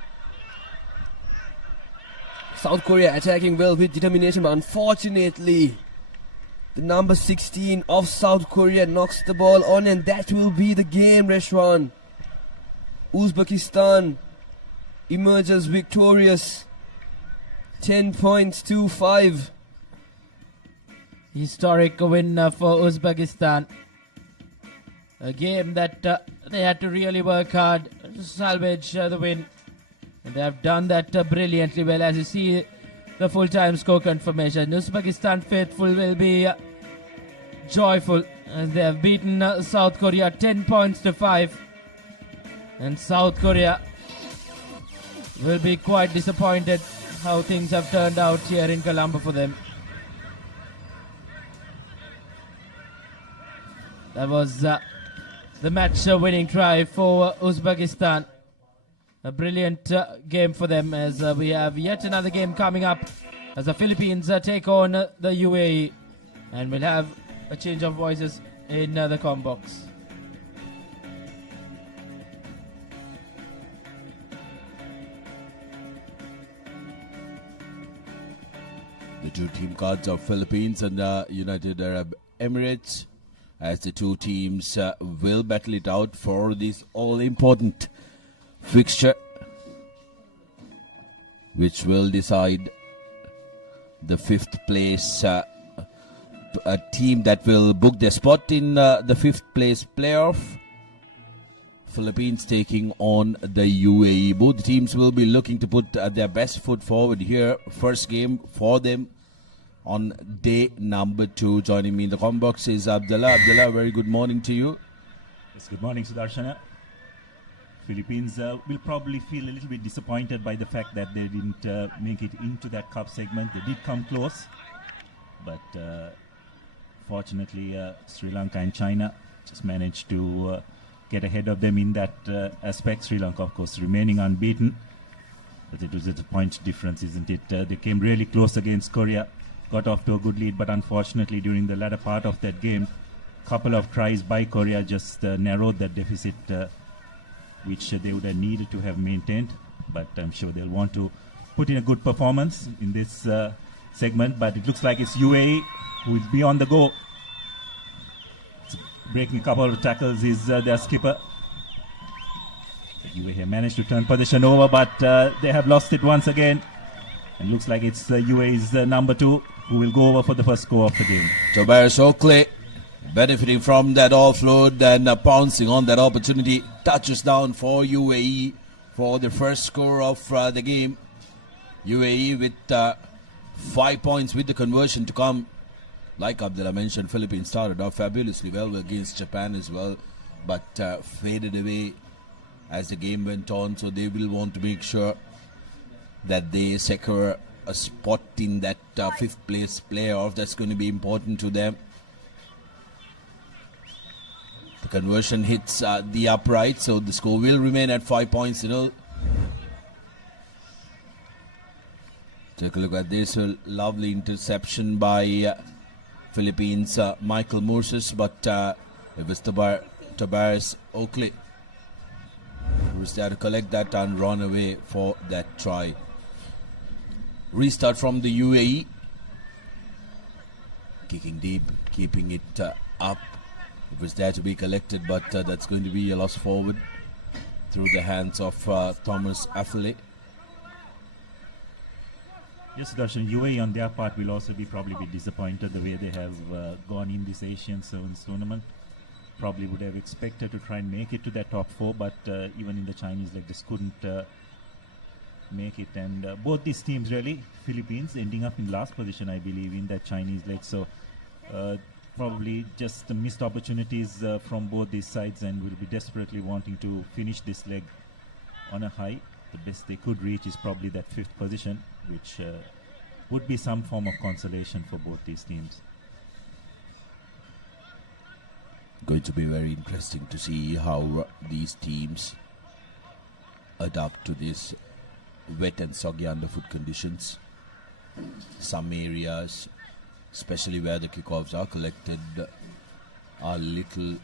South Korea attacking well with determination, but unfortunately, the number 16 of South Korea knocks the ball on, and that will be the game, Reshwan. Uzbekistan emerges victorious, 10 points to 5. Historic win for Uzbekistan. A game that they had to really work hard to salvage the win. And they have done that brilliantly well. As you see the full-time score confirmation, Uzbekistan faithful will be joyful as they have beaten South Korea 10 points to 5. And South Korea will be quite disappointed how things have turned out here in Colombo for them. That was the match winning try for Uzbekistan. A brilliant game for them as we have yet another game coming up as the Philippines take on the UAE. And we'll have a change of voices in the comm box. The two team cards of Philippines and United Arab Emirates, as the two teams will battle it out for this all-important fixture, which will decide the 5th place a team that will book their spot in the 5th place playoff. Philippines taking on the UAE. Both teams will be looking to put their best foot forward here. First game for them on day number 2. Joining me in the comm box is Abdullah. Abdullah, very good morning to you. Yes, good morning, Sudarshana. Philippines will probably feel a little bit disappointed by the fact that they didn't make it into that cup segment. They did come close, but fortunately Sri Lanka and China just managed to get ahead of them in that aspect. Sri Lanka, of course, remaining unbeaten, but it was a point difference, isn't it? They came really close against Korea, got off to a good lead, but unfortunately during the latter part of that game, couple of tries by Korea just narrowed that deficit, which they would have needed to have maintained. But I'm sure they'll want to put in a good performance in this segment. But it looks like it's UAE who will be on the go. Breaking a couple of tackles is their skipper. The UAE managed to turn position over, but they have lost it once again. And looks like it's UAE's number 2 who will go over for the first score of the game. Tobias Oakley benefiting from that offload and pouncing on that opportunity. Touches down for UAE for the first score of the game. UAE with 5 points with the conversion to come. Like Abdullah mentioned, Philippines started off fabulously well against Japan as well, but faded away as the game went on. So they will want to make sure that they secure a spot in that 5th place playoff. That's going to be important to them. The conversion hits the upright, so the score will remain at 5 points. Take a look at this. A lovely interception by Philippines, Michael Moses, but it was Tobias Oakley who was there to collect that and run away for that try. Restart from the UAE. Kicking deep, keeping it up. It was there to be collected, but that's going to be a loss forward through the hands of Thomas Affley. Yes, Darshan, UAE on their part will also be probably be disappointed the way they have gone in this Asian Sevens tournament. Probably would have expected to try and make it to that top 4, but even in the Chinese leg just couldn't make it. And both these teams really, Philippines ending up in last position, I believe, in that Chinese leg. So probably just missed opportunities from both these sides, and will be desperately wanting to finish this leg on a high. The best they could reach is probably that 5th position, which would be some form of consolation for both these teams. Going to be very interesting to see how these teams adapt to this wet and soggy underfoot conditions. Some areas, especially where the kickoffs are collected, are a little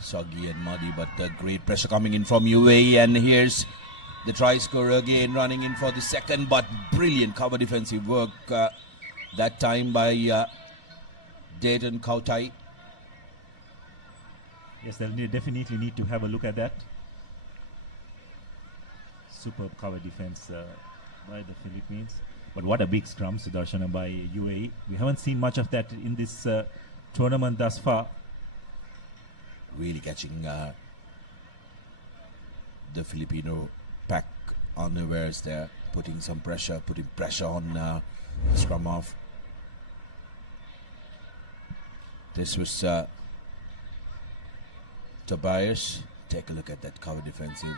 soggy and muddy, but great pressure coming in from UAE, and here's the try scorer again running in for the second, but brilliant cover defensive work that time by Dayton Kautai. Yes, they'll definitely need to have a look at that. Superb cover defense by the Philippines. But what a big scrum, Sudarshana, by UAE. We haven't seen much of that in this tournament thus far. Really catching the Filipino pack unawares there, putting pressure on the scrum half. This was Tobias. Take a look at that cover defensive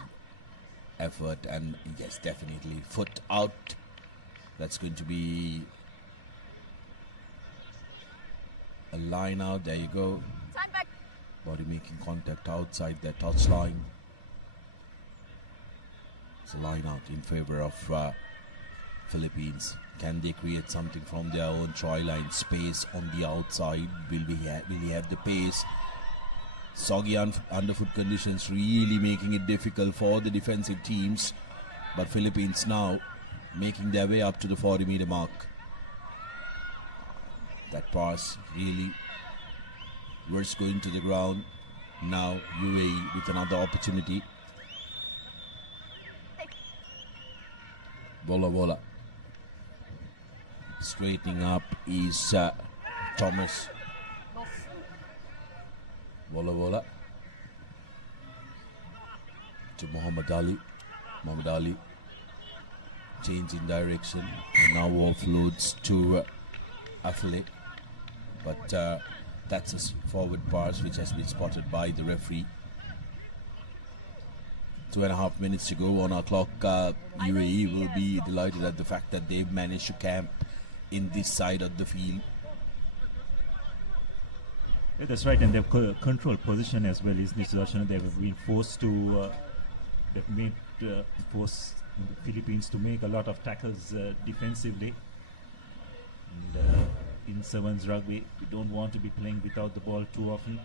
effort, and yes, definitely foot out. That's going to be a line out. There you go. Time back. Body making contact outside the touchline. It's a line out in favor of Philippines. Can they create something from their own try line space on the outside? Will he have the pace? Soggy underfoot conditions really making it difficult for the defensive teams. But Philippines now making their way up to the 40-meter mark. That pass really was going to the ground. Now UAE with another opportunity. Bola. Straightening up is Thomas. Bola to Muhammad Ali. Muhammad Ali changing direction. Now offloads to Affle. But that's a forward pass which has been spotted by the referee. 2.5 minutes to go on our clock. UAE will be delighted at the fact that they've managed to camp in this side of the field. Yeah, that's right, and they've controlled position as well, isn't it, Sudarshan? They've been forced to, force the Philippines to make a lot of tackles defensively. And in sevens rugby, you don't want to be playing without the ball too often.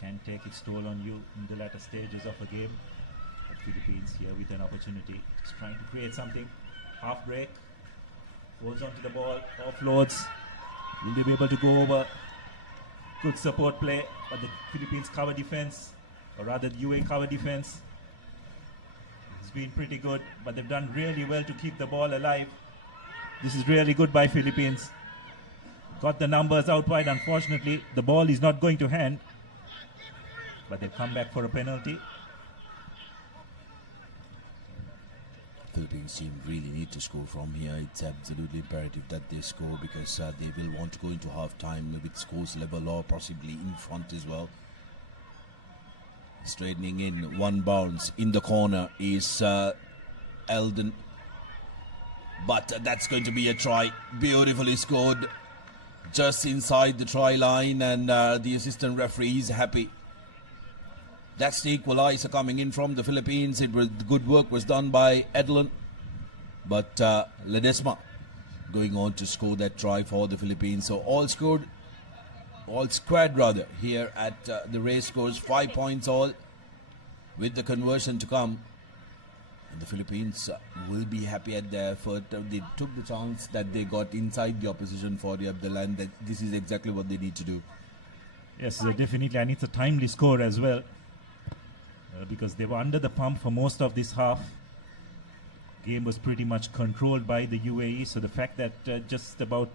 Can take its toll on you in the latter stages of a game. But Philippines here with an opportunity, just trying to create something. Half break, holds onto the ball, offloads. Will they be able to go over? Good support play, but the Philippines cover defense, or rather the UAE cover defense, has been pretty good, but they've done really well to keep the ball alive. This is really good by Philippines. Got the numbers out wide. Unfortunately, the ball is not going to hand, but they've come back for a penalty. Philippines team really need to score from here. It's absolutely imperative that they score, because they will want to go into half time with scores level or possibly in front as well. Straightening in, one bounce in the corner is Eldon, but that's going to be a try. Beautifully scored just inside the try line, and the assistant referee is happy. That's the equalizer coming in from the Philippines. It was good work was done by Edlin, but Ledesma going on to score that try for the Philippines. So all squad here at the race course, 5 points all, with the conversion to come. And the Philippines will be happy at their effort. They took the chance that they got inside the opposition for the Abdullah, and that this is exactly what they need to do. Yes, definitely, and it's a timely score as well. Because they were under the pump for most of this half. Game was pretty much controlled by the UAE, so the fact that just about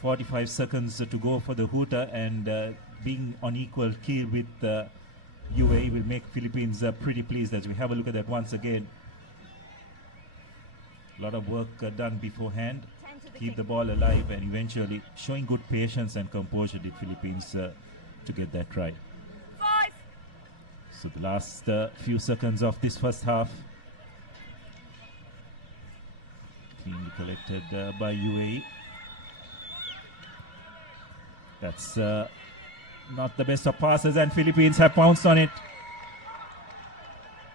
45 seconds to go for the hooter and being on equal keel with UAE will make Philippines pretty pleased. As we have a look at that once again. A lot of work done beforehand, keep the ball alive, and eventually showing good patience and composure did Philippines to get that try. So the last few seconds of this first half, cleanly collected by UAE. That's not the best of passes, and Philippines have pounced on it.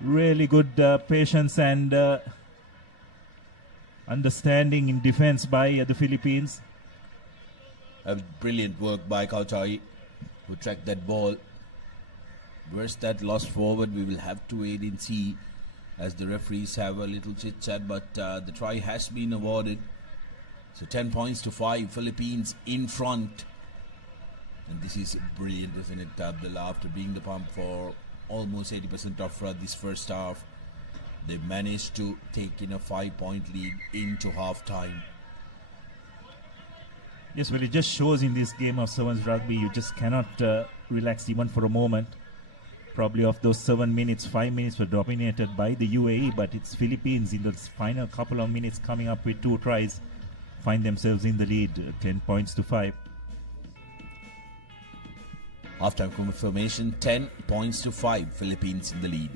Really good patience and understanding in defense by the Philippines. A brilliant work by Kautai, who tracked that ball. Where's that lost forward? We will have to wait and see as the referees have a little chit chat, but the try has been awarded. So 10 points to 5, Philippines in front. And this is brilliant, isn't it, Abdullah? After being the pump for almost 80% of this first half, they managed to take in a 5-point lead into half time. Yes, well, it just shows in this game of sevens rugby, you just cannot relax even for a moment. Probably of those 7 minutes, 5 minutes were dominated by the UAE, but it's Philippines in the final couple of minutes coming up with 2 tries, find themselves in the lead, 10 points to 5. Halftime confirmation, 10 points to 5, Philippines in the lead.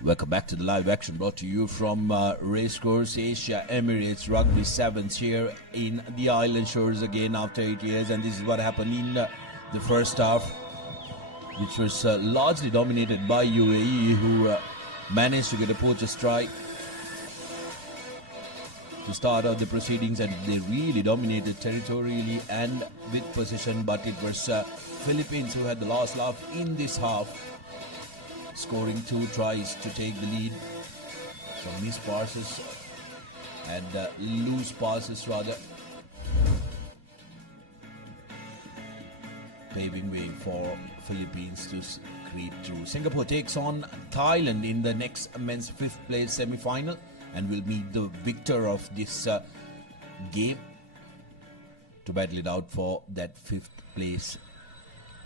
Welcome back to the live action brought to you from Racecourse Asia Emirates Rugby Sevens here in the island shores again after 8 years. And this is what happened in the first half, which was largely dominated by UAE, who managed to get a poacher strike to start out the proceedings, and they really dominated territorially and with possession. But it was Philippines who had the last laugh in this half, scoring 2 tries to take the lead from missed passes and loose passes rather, paving way for Philippines to creep through. Singapore takes on Thailand in the next men's 5th place semi-final and will meet the victor of this game to battle it out for that 5th place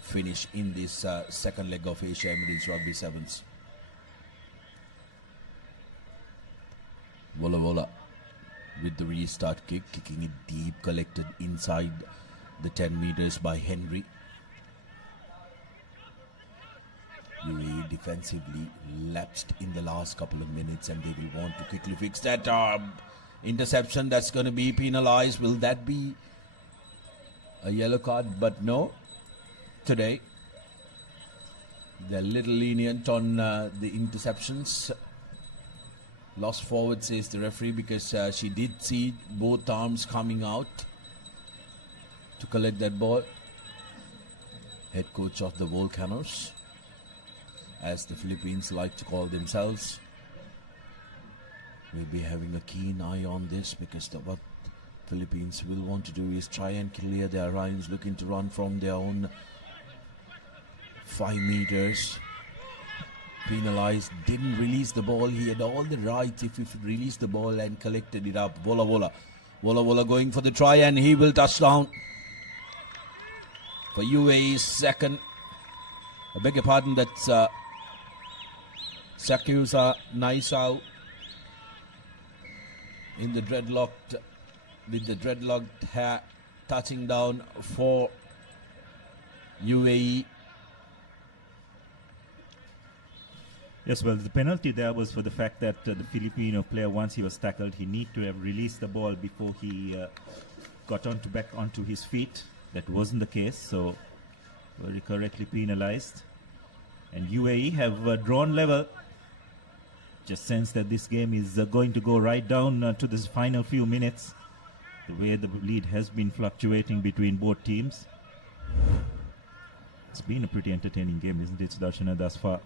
finish in this second leg of Asia Emirates Rugby Sevens. Wola Wola with the restart kick, kicking it deep, collected inside the 10 meters by Henry. UAE defensively lapsed in the last couple of minutes, and they will want to quickly fix that interception. That's going to be penalized. Will that be a yellow card? But no. Today, they're a little lenient on the interceptions. Lost forward, says the referee, because she did see both arms coming out to collect that ball. Head coach of the Volcanoes, as the Philippines like to call themselves, will be having a keen eye on this, because what Philippines will want to do is try and clear their lines, looking to run from their own 5 meters. Penalized, didn't release the ball. He had all the rights if he released the ball and collected it up. Wola Wola. Wola Wola going for the try, and he will touch down for UAE's second. I beg your pardon, that's Sakyusa Naisau in the dreadlocked, with the dreadlocked hair, touching down for UAE. Yes, well, the penalty there was for the fact that the Filipino player, once he was tackled, he need to have released the ball before he got back onto his feet. That wasn't the case, so very correctly penalized. And UAE have drawn level. Just sense that this game is going to go right down to this final few minutes, the way the lead has been fluctuating between both teams. It's been a pretty entertaining game, isn't it, Sudarshana, thus far?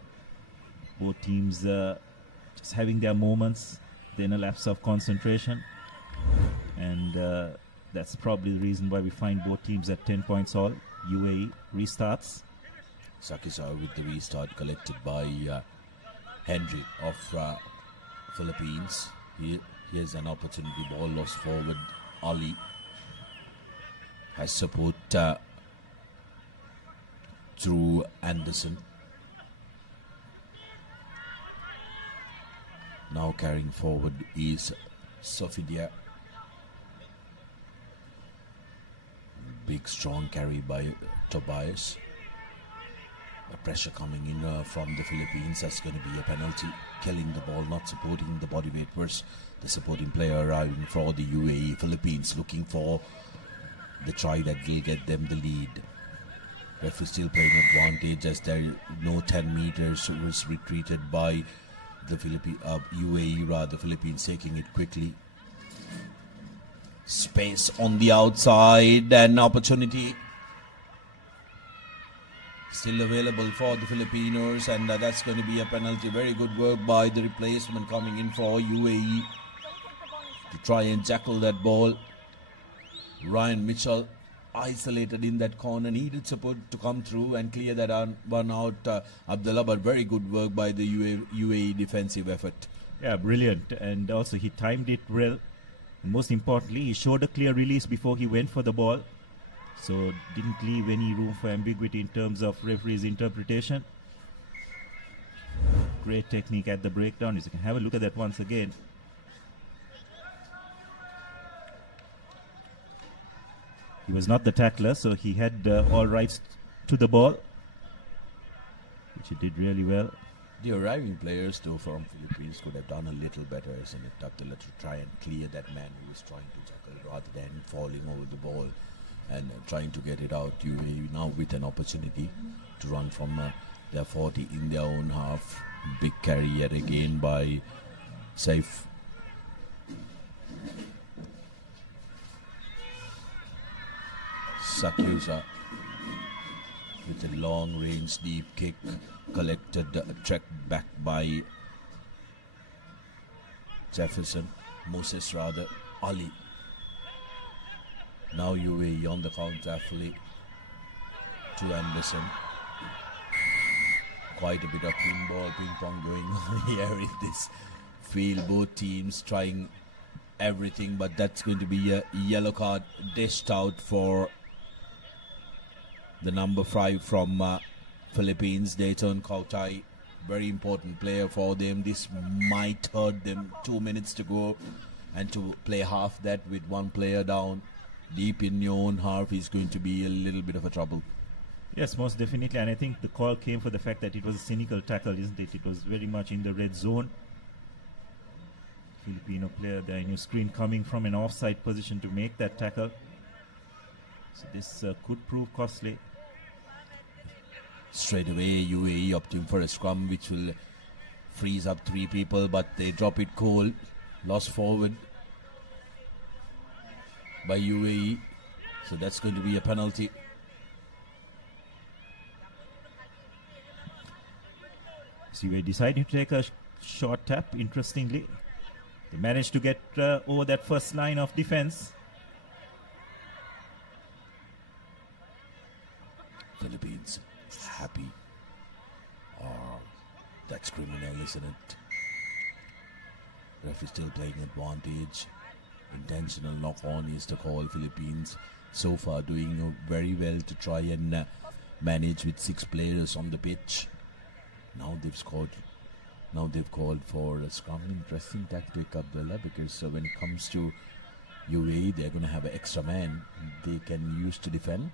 Both teams just having their moments, then a lapse of concentration. And that's probably the reason why we find both teams at 10 points all. UAE restarts. Sakisa with the restart collected by Henry of Philippines. Here's an opportunity, ball lost forward. Ali has support through Anderson. Now carrying forward is Sofidia. Big strong carry by Tobias. The pressure coming in from the Philippines. That's going to be a penalty. Killing the ball, not supporting the body weight versus the supporting player arriving for the UAE. Philippines looking for the try that will get them the lead. Referee still playing advantage as there no 10 meters was retreated by the UAE, rather Philippines taking it quickly. Space on the outside and opportunity still available for the Filipinos, and that's going to be a penalty. Very good work by the replacement coming in for UAE to try and tackle that ball. Ryan Mitchell isolated in that corner, needed support to come through and clear that one out, Abdullah, but very good work by the UAE defensive effort. Yeah, brilliant. And also he timed it well. Most importantly, he showed a clear release before he went for the ball. So didn't leave any room for ambiguity in terms of referee's interpretation. Great technique at the breakdown. You can have a look at that once again. He was not the tackler, so he had all rights to the ball, which he did really well. The arriving players, though, from Philippines could have done a little better, isn't it, Abdullah, to try and clear that man who was trying to tackle rather than falling over the ball and trying to get it out. UAE now with an opportunity to run from their 40 in their own half. Big carry yet again by Saif. Sakyusa with a long range deep kick, collected, tracked back by Moses rather, Ali. Now UAE on the counter fully to Anderson. Quite a bit of ping pong going on here in this field. Both teams trying everything, but that's going to be a yellow card dished out for the number 5 from Philippines, Dayton Kautai. Very important player for them. This might hurt them. 2 minutes to go, and to play half that with one player down deep in your own half is going to be a little bit of a trouble. Yes, most definitely, and I think the call came for the fact that it was a cynical tackle, isn't it? It was very much in the red zone. Filipino player there in your screen coming from an offside position to make that tackle. So this could prove costly. Straight away, UAE opting for a scrum which will freeze up 3 people, but they drop it cold. Lost forward by UAE. So that's going to be a penalty. So we decided to take a short tap, interestingly. They managed to get over that first line of defense. Philippines happy. Oh, that's criminal, isn't it? Ref is still playing advantage. Intentional knock-on is the call. Philippines so far doing very well to try and manage with 6 players on the pitch. Now they've scored. Now they've called for a scrum. Interesting tactic, Abdullah, because when it comes to UAE, they're going to have an extra man they can use to defend.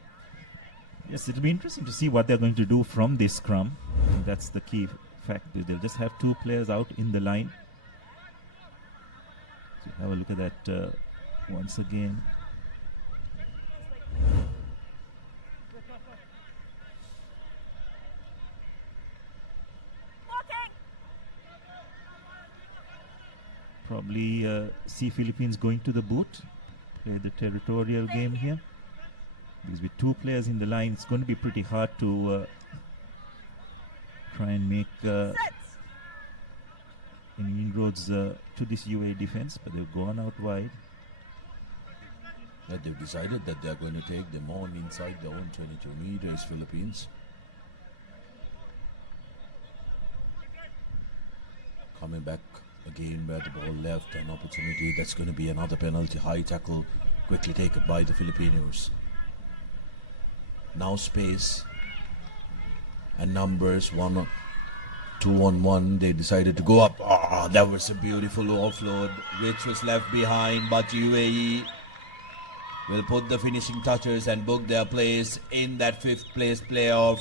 Yes, it'll be interesting to see what they're going to do from this scrum. That's the key fact. They'll just have 2 players out in the line. So have a look at that once again. Probably see Philippines going to the boot, play the territorial game here. Because with 2 players in the line, it's going to be pretty hard to try and make any inroads to this UAE defense, but they've gone out wide. Yeah, they've decided that they're going to take them on inside their own 22 meters, Philippines. Coming back again where the ball left, an opportunity. That's going to be another penalty. High tackle, quickly taken by the Filipinos. Now space and numbers, 1 2 on 1. They decided to go up. That was a beautiful offload which was left behind, but UAE will put the finishing touches and book their place in that 5th place playoff.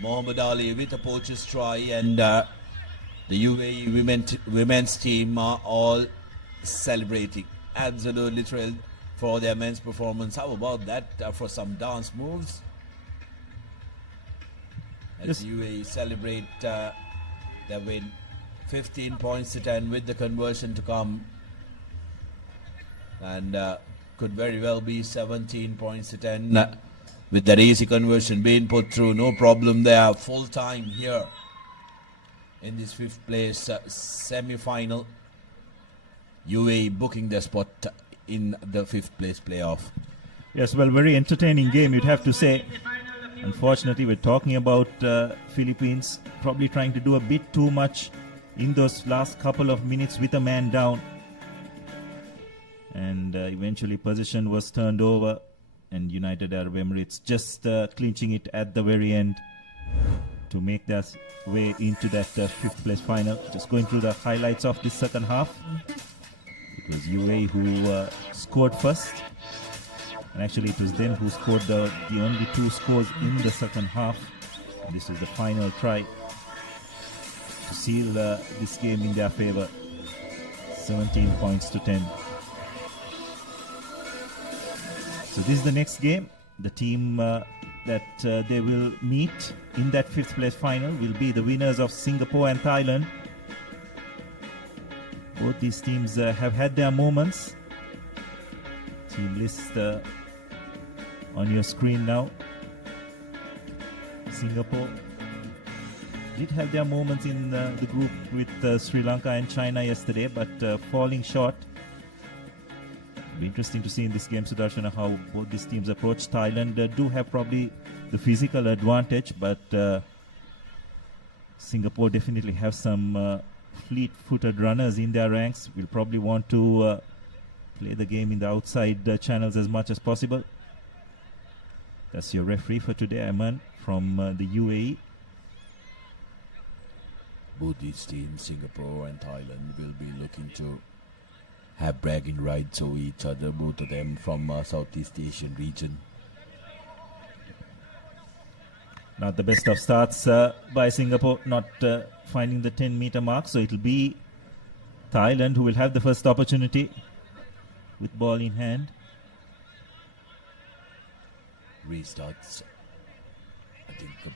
Mohammed Ali with a poacher's try, and the UAE women's team are all celebrating, absolutely thrilled for their men's performance. How about that for some dance moves? As UAE celebrate their win, 15 points to 10 with the conversion to come, and could very well be 17 points to 10 with that easy conversion being put through. No problem there. Full time here in this 5th place semi-final. UAE booking their spot in the 5th place playoff. Yes, well, very entertaining game, you'd have to say. Unfortunately, we're talking about Philippines probably trying to do a bit too much in those last couple of minutes with a man down. And eventually possession was turned over, and United Arab Emirates just clinching it at the very end to make their way into that 5th place final. Just going through the highlights of this second half. It was UAE who scored first, and actually it was them who scored the only 2 scores in the second half. And this was the final try to seal this game in their favor. 17 points to 10. So this is the next game. The team that they will meet in that 5th place final will be the winners of Singapore and Thailand. Both these teams have had their moments. Team list on your screen now. Singapore did have their moments in the group with Sri Lanka and China yesterday, but falling short. It'll be interesting to see in this game, Sudarshana, how both these teams approach. Thailand do have probably the physical advantage, but Singapore definitely have some fleet-footed runners in their ranks. Will probably want to play the game in the outside channels as much as possible. That's your referee for today, Ayman, from the UAE. Both these teams, Singapore and Thailand, will be looking to have bragging rights over each other, both of them from Southeast Asian region. Not the best of starts by Singapore, not finding the 10-meter mark, so it'll be Thailand who will have the first opportunity with ball in hand. Restarts, I think,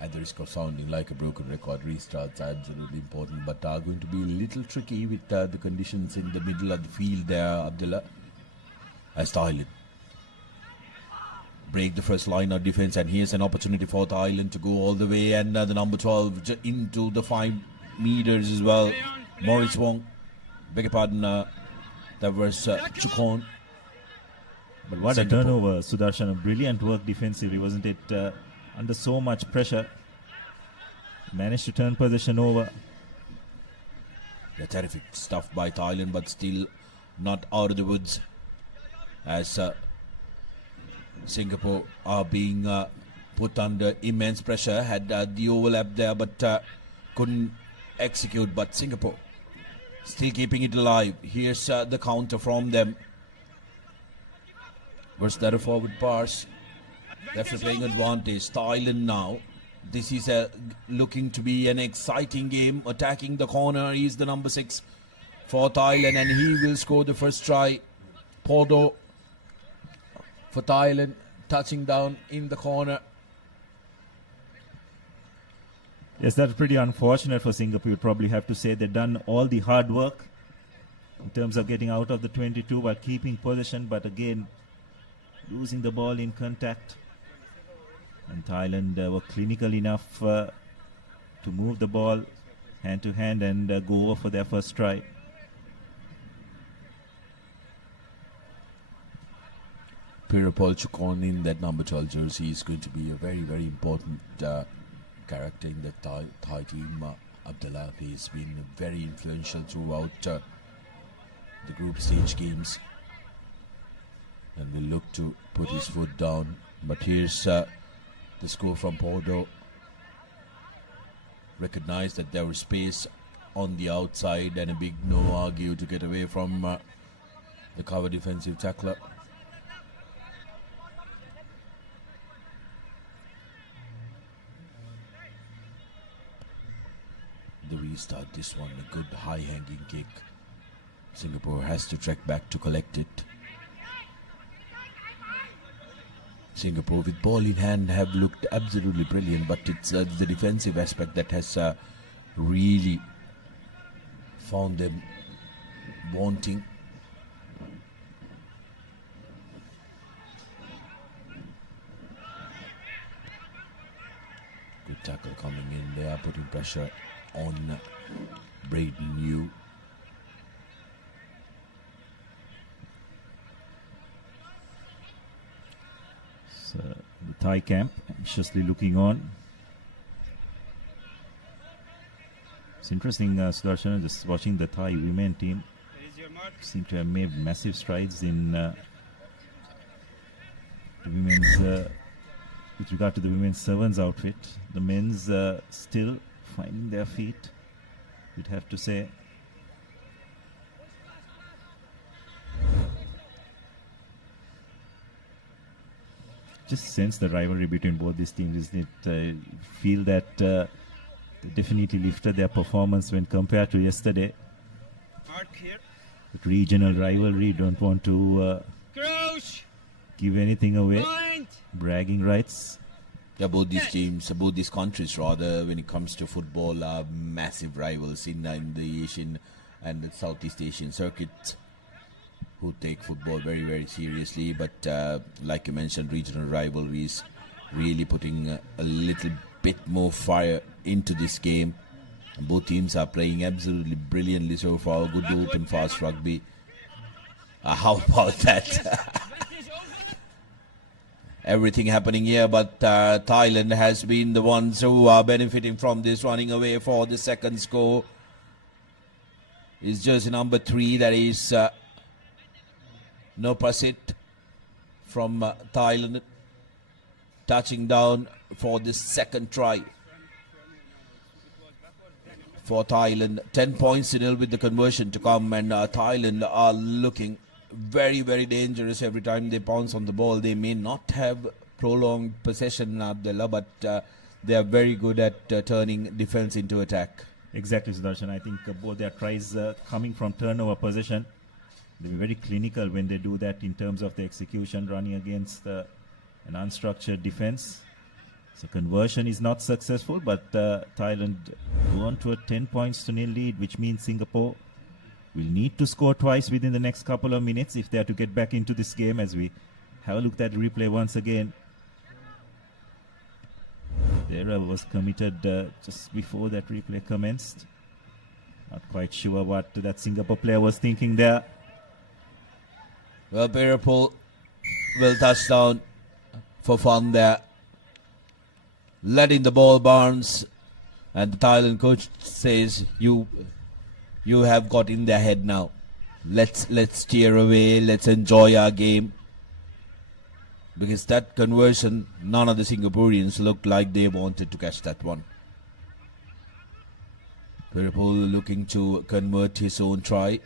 at the risk of sounding like a broken record, restarts are absolutely important, but are going to be a little tricky with the conditions in the middle of the field there, Abdullah, as Thailand break the first line of defense, and here's an opportunity for Thailand to go all the way, and the number 12 into the 5 meters as well. Morris Wong, beg your pardon, that was Chukon. But what a turnover, Sudarshan. Brilliant work defensively, wasn't it? Under so much pressure, managed to turn possession over. Yeah, terrific stuff by Thailand, but still not out of the woods, as Singapore are being put under immense pressure. Had the overlap there, but couldn't execute. But Singapore still keeping it alive. Here's the counter from them. Was that a forward pass? They're playing advantage. Thailand now. This is looking to be an exciting game. Attacking the corner. He's the number 6 for Thailand, and he will score the first try. Pordo for Thailand, touching down in the corner. Yes, that's pretty unfortunate for Singapore. You'd probably have to say they've done all the hard work in terms of getting out of the 22 while keeping possession, but again, losing the ball in contact. And Thailand were clinical enough to move the ball hand to hand and go over for their first try. Pirapol Chukon in that number 12 jersey is going to be a very, very important character in the Thai team. Abdullah has been very influential throughout the group stage games, and will look to put his foot down. But here's the score from Porto. Recognized that there was space on the outside, and a big no argue to get away from the cover defensive tackler. restart this one. A good high-hanging kick. Singapore has to trek back to collect it. Singapore with ball in hand have looked absolutely brilliant, but it's the defensive aspect that has really found them wanting. Good tackle coming in. They are putting pressure on Braden Yu. So the Thai camp anxiously looking on. It's interesting, Sudarshan, just watching the Thai women team. Seem to have made massive strides in the women's. With regard to the women's sevens outfit, the men's still finding their feet, you'd have to say. Just sense the rivalry between both these teams, isn't it? Feel that they definitely lifted their performance when compared to yesterday. But regional rivalry, don't want to give anything away. Bragging rights. Yeah, both these teams, both these countries rather, when it comes to football, are massive rivals in the Asian and the Southeast Asian circuit, who take football very, very seriously. But like you mentioned, regional rivalries really putting a little bit more fire into this game. And both teams are playing absolutely brilliantly so far. Good open, fast rugby. How about that? Everything happening here, but Thailand has been the ones who are benefiting from this, running away for the second score. It's jersey number 3, that is Nopasit from Thailand, touching down for the second try for Thailand. 10 points still with the conversion to come, and Thailand are looking very, very dangerous every time they pounce on the ball. They may not have prolonged possession, Abdullah, but they are very good at turning defense into attack. Exactly, Sudarshan. I think both their tries coming from turnover possession, they were very clinical when they do that in terms of the execution, running against an unstructured defense. So conversion is not successful, but Thailand go on to a 10 points to nil lead, which means Singapore will need to score twice within the next couple of minutes if they are to get back into this game, as we have a look at the replay once again. The error was committed just before that replay commenced. Not quite sure what that Singapore player was thinking there. Well, Peripul will touch down for fun there, letting the ball bounce, and the Thailand coach says, you have got in their head now. Let's steer away. Let's enjoy our game. Because that conversion, none of the Singaporeans looked like they wanted to catch that one. Peripul looking to convert his own try.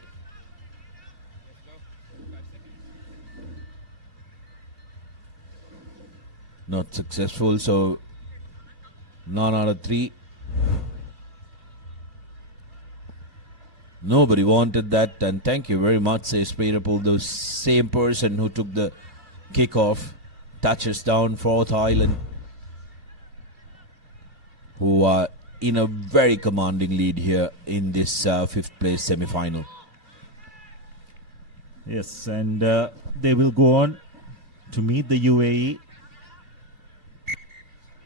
Not successful, so none out of 3. Nobody wanted that, and thank you very much, says Peripul, the same person who took the kickoff. Touches down for Thailand, who are in a very commanding lead here in this 5th place semi-final. Yes, and they will go on to meet the UAE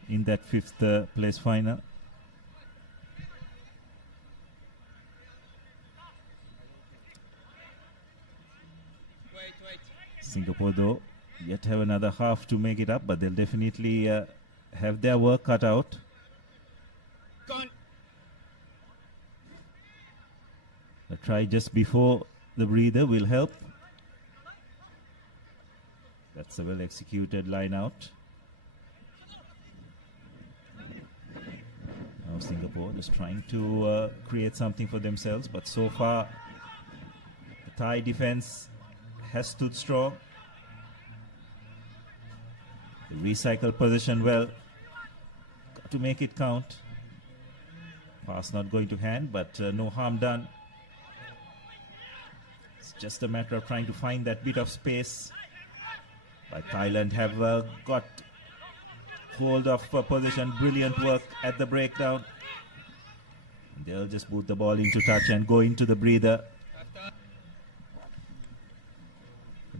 in that 5th place final. Singapore, though, yet have another half to make it up, but they'll definitely have their work cut out. A try just before the breather will help. That's a well executed line out. Now Singapore just trying to create something for themselves, but so far the Thai defense has stood strong. The recycle position well. Got to make it count. Pass not going to hand, but no harm done. It's just a matter of trying to find that bit of space. But Thailand have got hold of possession. Brilliant work at the breakdown. They'll just put the ball into touch and go into the breather.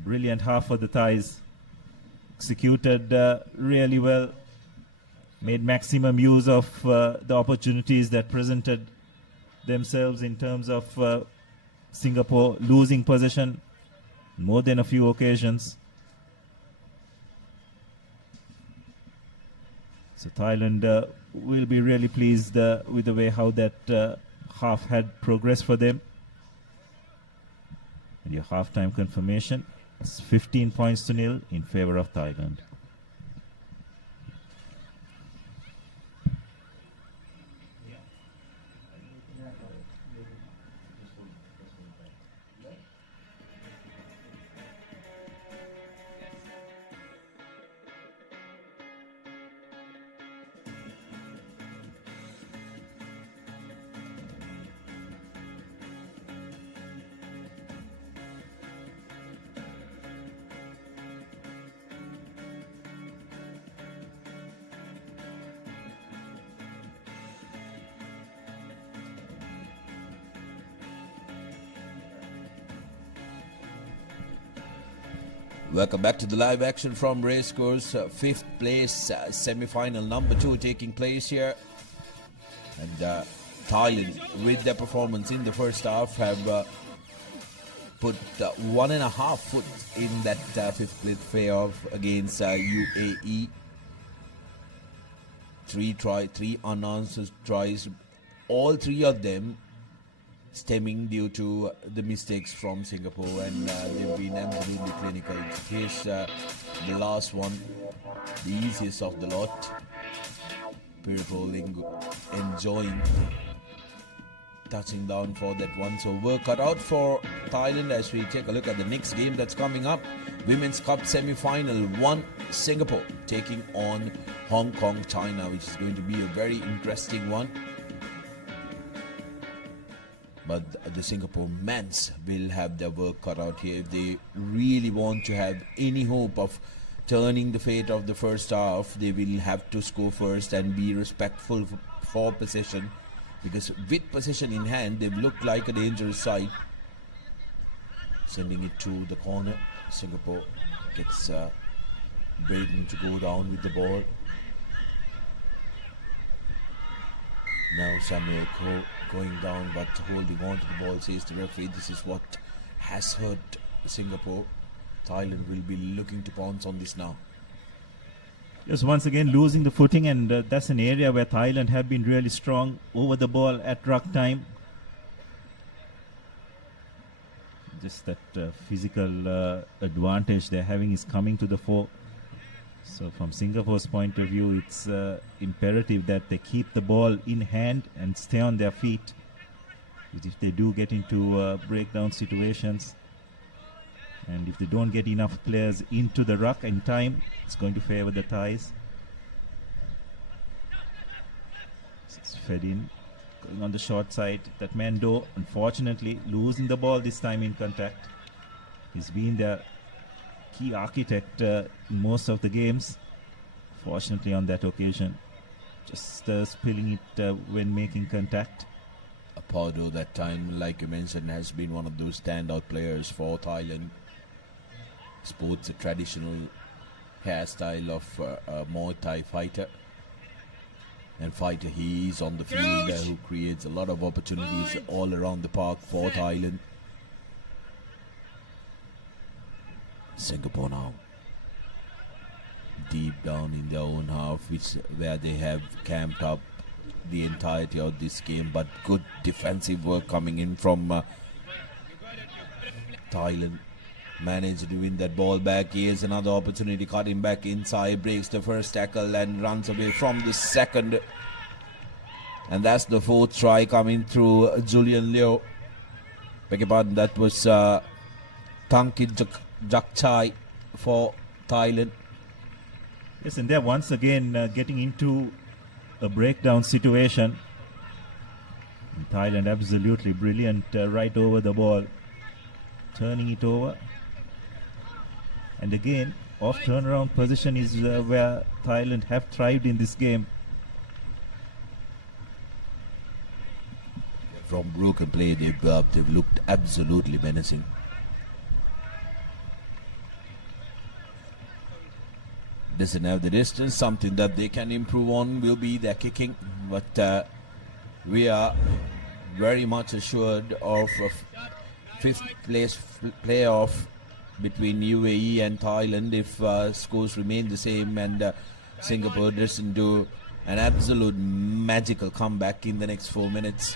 Brilliant half for the Thais. Executed really well. Made maximum use of the opportunities that presented themselves in terms of Singapore losing possession more than a few occasions. So Thailand will be really pleased with the way how that half had progressed for them. And your halftime confirmation is 15 points to nil in favor of Thailand. Welcome back to the live action from Racecourse. Fifth place semi-final number 2 taking place here. And Thailand, with their performance in the first half, have put 1.5 foot in that fifth place playoff against UAE. Three unanswered tries, all three of them stemming due to the mistakes from Singapore, and they've been absolutely clinical. Here's the last one, the easiest of the lot. Beautiful, enjoying touching down for that one. So work cut out for Thailand as we take a look at the next game that's coming up. Women's Cup semi-final 1, Singapore taking on Hong Kong, China, which is going to be a very interesting one. But the Singapore men's will have their work cut out here if they really want to have any hope of turning the fate of the first half. They will have to score first and be respectful for possession, because with possession in hand they've looked like a dangerous side. Sending it to the corner. Singapore gets Braden to go down with the ball. Now Samuel Coe going down but holding on to the ball, says the referee. This is what has hurt Singapore. Thailand will be looking to pounce on this now. Yes, once again losing the footing, and that's an area where Thailand have been really strong over the ball at ruck time. Just that physical advantage they're having is coming to the fore. So from Singapore's point of view, it's imperative that they keep the ball in hand and stay on their feet. Because if they do get into breakdown situations, and if they don't get enough players into the ruck in time, it's going to favor the Thais. It's fed in, going on the short side. That man Do, unfortunately, losing the ball this time in contact. He's been their key architect in most of the games. Fortunately, on that occasion, just spilling it when making contact. Pardo that time, like you mentioned, has been one of those standout players for Thailand. Sports a traditional hairstyle of a Muay Thai fighter. And fighter he is on the field who creates a lot of opportunities all around the park for Thailand. Singapore now deep down in their own half, where they have camped up the entirety of this game, but good defensive work coming in from Thailand. Managed to win that ball back. Here's another opportunity, cutting back inside, breaks the first tackle and runs away from the second, and that's the fourth try coming through Julian Leo. Beg your pardon, that was Tangkit Jakchai for Thailand. Yes, and they're once again getting into a breakdown situation. Thailand absolutely brilliant right over the ball, turning it over. And again, off turnaround position is where Thailand have thrived in this game. From broken play, they've looked absolutely menacing. Doesn't have the distance. Something that they can improve on will be their kicking, but we are very much assured of a fifth place playoff between UAE and Thailand if scores remain the same and Singapore doesn't do an absolute magical comeback in the next 4 minutes.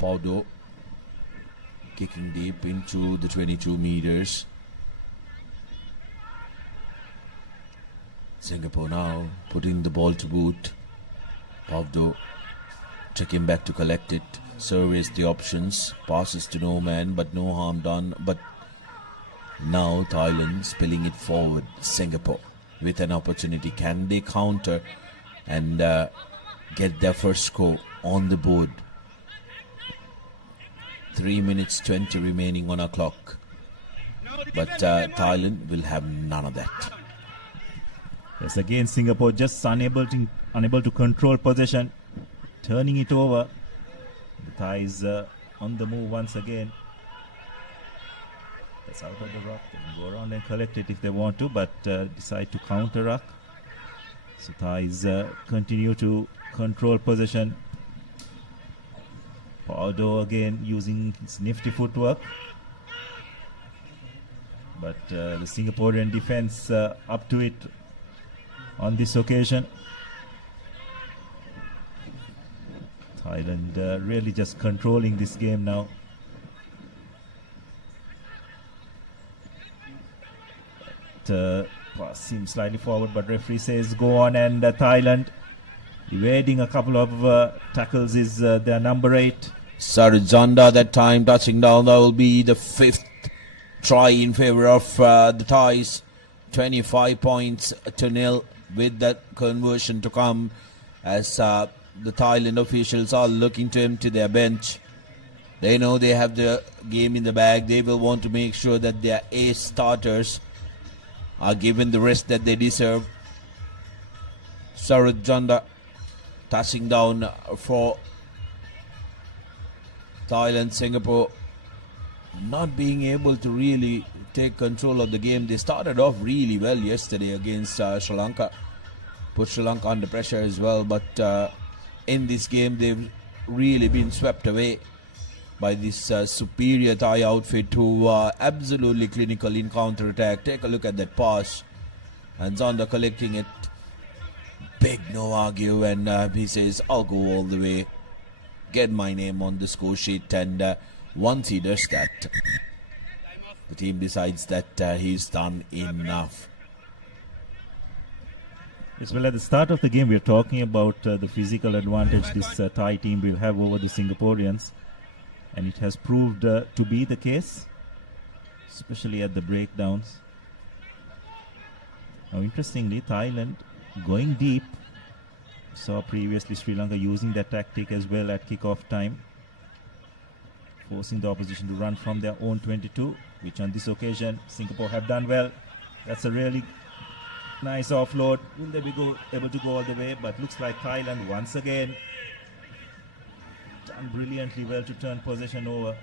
Paudo kicking deep into the 22 meters. Singapore now putting the ball to boot. Paudo checking back to collect it. Surveys the options. Passes to no man, but no harm done. But now Thailand spilling it forward. Singapore with an opportunity. Can they counter and get their first score on the board? 3 minutes 20 remaining on our clock. But Thailand will have none of that. Yes, again Singapore just unable to control possession, turning it over. The Thais on the move once again. That's out of the ruck. They can go around and collect it if they want to, but decide to counter ruck. So Thais continue to control possession. Paudo again using his nifty footwork. But the Singaporean defense up to it on this occasion. Thailand really just controlling this game now. Pass seems slightly forward, but referee says go on, and Thailand evading a couple of tackles is their number 8. Sarjanda that time touching down. That will be the 5th try in favor of the Thais. 25 points to nil with that conversion to come as the Thailand officials are looking to empty their bench. They know they have the game in the bag. They will want to make sure that their ace starters are given the rest that they deserve. Sarjanda touching down for Thailand. Singapore not being able to really take control of the game. They started off really well yesterday against Sri Lanka, put Sri Lanka under pressure as well, but in this game they've really been swept away by this superior Thai outfit who are absolutely clinical in counter attack. Take a look at that pass, and Zonda collecting it. Big no argue, and he says I'll go all the way, get my name on the score sheet, and once he does that, the team decides that he's done enough. Yes, well, at the start of the game, we are talking about the physical advantage this Thai team will have over the Singaporeans, and it has proved to be the case, especially at the breakdowns. Now, interestingly, Thailand going deep. Saw previously Sri Lanka using that tactic as well at kickoff time, forcing the opposition to run from their own 22, which on this occasion Singapore have done well. That's a really nice offload. Will they be able to go all the way? But looks like Thailand once again done brilliantly well to turn possession over.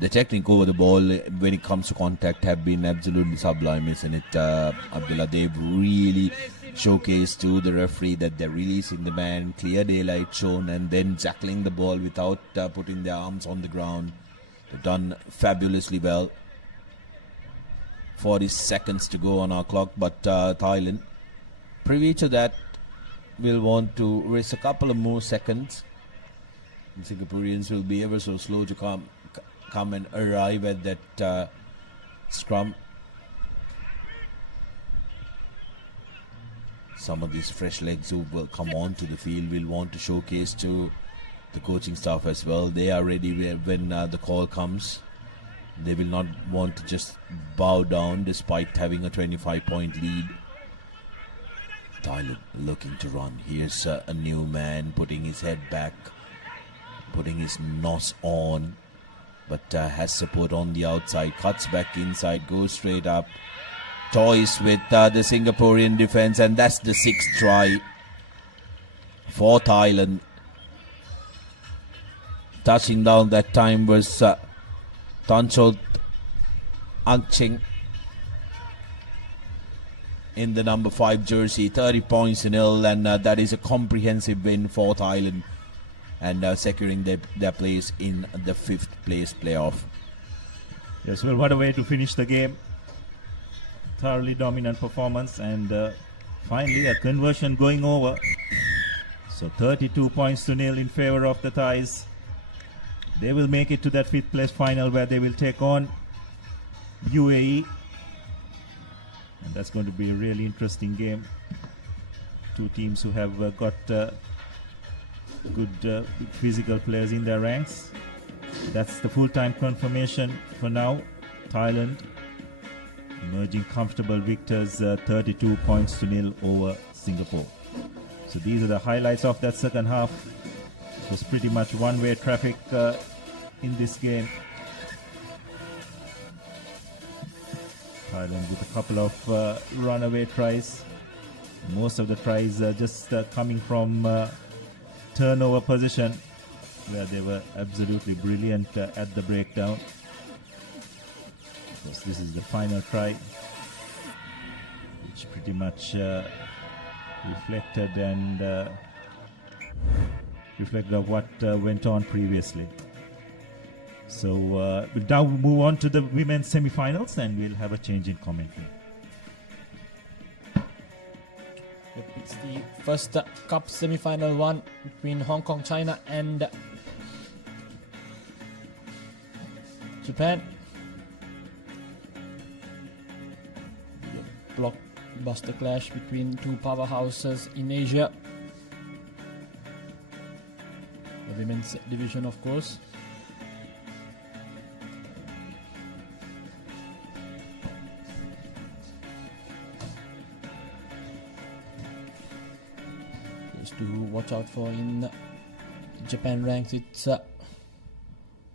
The technique over the ball when it comes to contact have been absolutely sublime, isn't it, Abdullah? They've really showcased to the referee that they're releasing the man, clear daylight shown, and then jackling the ball without putting their arms on the ground. They've done fabulously well. 40 seconds to go on our clock, but Thailand, privy to that, will want to race a couple of more seconds. The Singaporeans will be ever so slow to come and arrive at that scrum. Some of these fresh legs who will come onto the field will want to showcase to the coaching staff as well. They are ready when the call comes. They will not want to just bow down despite having a 25-point lead. Thailand looking to run. Here's a new man putting his head back, putting his nose on, but has support on the outside. Cuts back inside, goes straight up. Toys with the Singaporean defense, and that's the 6th try for Thailand. Touching down that time was Tanchot Angching in the number 5 jersey. 30 points to nil, and that is a comprehensive win for Thailand, and securing their place in the 5th place playoff. Yes, well, what a way to finish the game. Thoroughly dominant performance, and finally a conversion going over. So 32 points to nil in favor of the Thais. They will make it to that 5th place final, where they will take on UAE, and that's going to be a really interesting game. Two teams who have got good physical players in their ranks. That's the full-time confirmation for now. Thailand emerging comfortable victors, 32 points to nil over Singapore. So these are the highlights of that second half. It was pretty much one-way traffic in this game. Thailand with a couple of runaway tries. Most of the tries just coming from turnover position, where they were absolutely brilliant at the breakdown. Of course, this is the final try, which pretty much reflected of what went on previously. So we'll now move on to the women's semi-finals, and we'll have a change in commentary. It's the first cup semi-final one between Hong Kong, China and Japan. Blockbuster clash between two powerhouses in Asia. The women's division, of course. Just to watch out for in Japan ranks, it's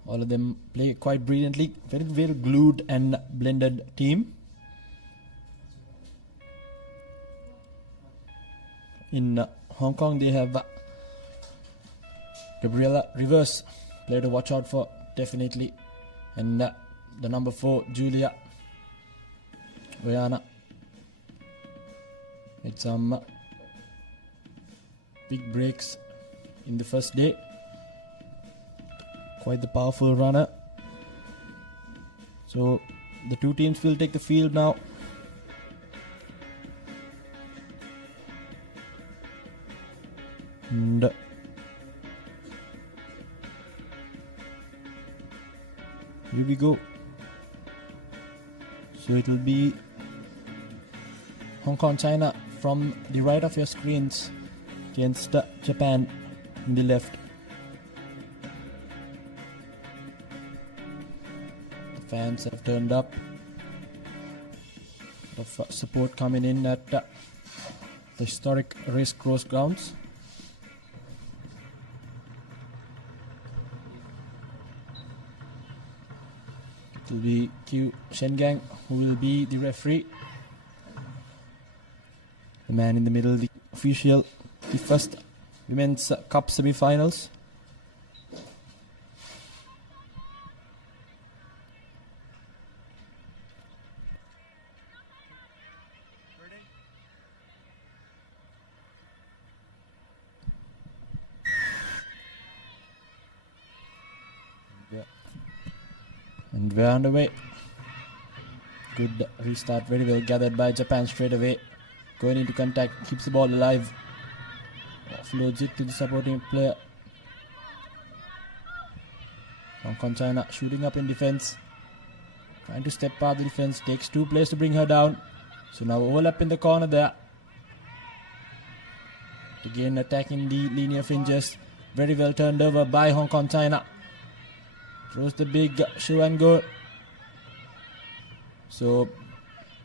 all of them play quite brilliantly. Very, very glued and blended team. In Hong Kong, they have Gabriella Rivers, player to watch out for, definitely. And the number 4, Julia Rihanna. Made some big breaks in the first day. Quite the powerful runner. So the two teams will take the field now. And here we go. So it will be Hong Kong, China from the right of your screens against Japan in the left. The fans have turned up. A lot of support coming in at the historic racecourse grounds. It will be Q Shengang who will be the referee. The man in the middle, the official, the first Women's Cup semi-finals. And we're underway. Good restart, very well gathered by Japan straight away. Going into contact, keeps the ball alive. Offloads it to the supporting player. Hong Kong, China shooting up in defense. Trying to step out the defense. Takes 2 players to bring her down. So now overlap in the corner there. Again attacking the linear fringes. Very well turned over by Hong Kong, China. Throws the big shoe and go. So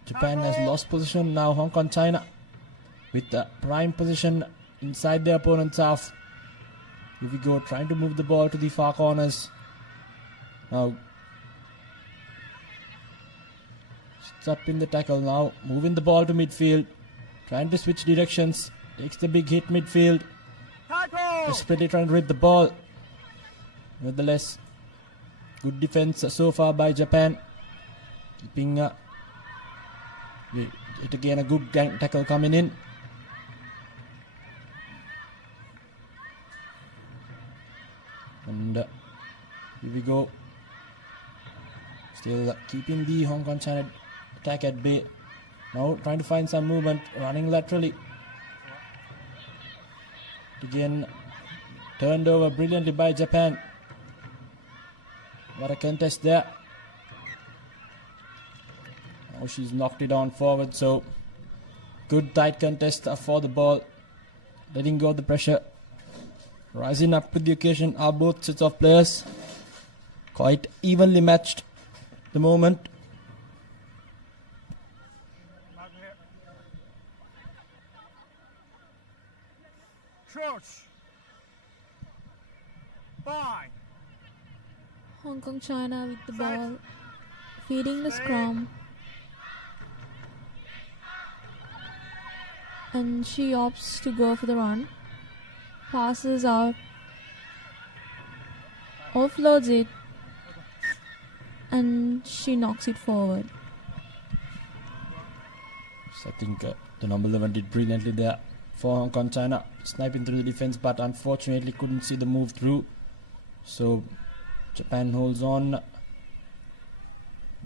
Japan has lost position. Now Hong Kong, China with the prime position inside the opponent's half. Here we go, trying to move the ball to the far corners. Now, it's up in the tackle now, moving the ball to midfield, trying to switch directions, takes the big hit midfield, desperately trying to rid the ball. Nevertheless, good defense so far by Japan, keeping it again, a good tackle coming in. And here we go, still keeping the Hong Kong China attack at bay. Now trying to find some movement, running laterally. Again, turned over brilliantly by Japan. What a contest there. Now she's knocked it on forward, so good tight contest for the ball. Letting go of the pressure. Rising up to the occasion are both sets of players. Quite evenly matched at the moment. Fine. Hong Kong China with the ball, feeding the scrum, and she opts to go for the run, passes out, offloads it, and she knocks it forward. So I think the number 11 did brilliantly there for Hong Kong China, sniping through the defense, but unfortunately couldn't see the move through. So Japan holds on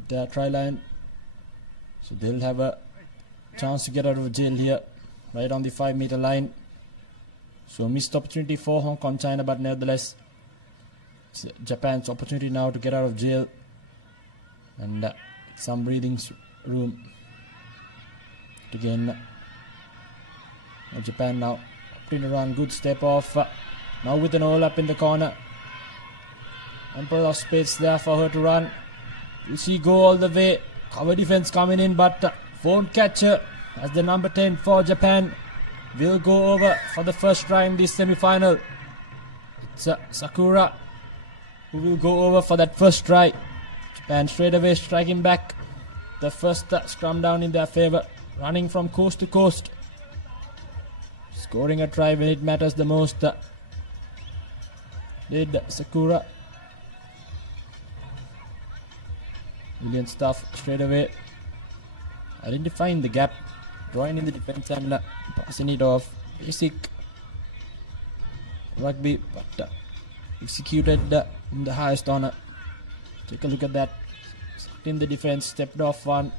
their try line, so they'll have a chance to get out of jail here, right on the 5-meter line. So missed opportunity for Hong Kong China, but nevertheless it's Japan's opportunity now to get out of jail and some breathing room. Again, Japan now opting around, good step off, now with an overlap in the corner. Ample of space there for her to run. Will she go all the way? Cover defense coming in, but won't catch her, as the number 10 for Japan will go over for the first try in this semi-final. It's Sakura who will go over for that first try. Japan straight away striking back. The first scrum down in their favour, running from coast to coast, scoring a try when it matters the most. Did Sakura. Brilliant stuff straight away, identifying the gap, drawing in the defense and passing it off. Basic rugby, but executed in the highest honor. Take a look at that. Sucked in the defense, stepped off one.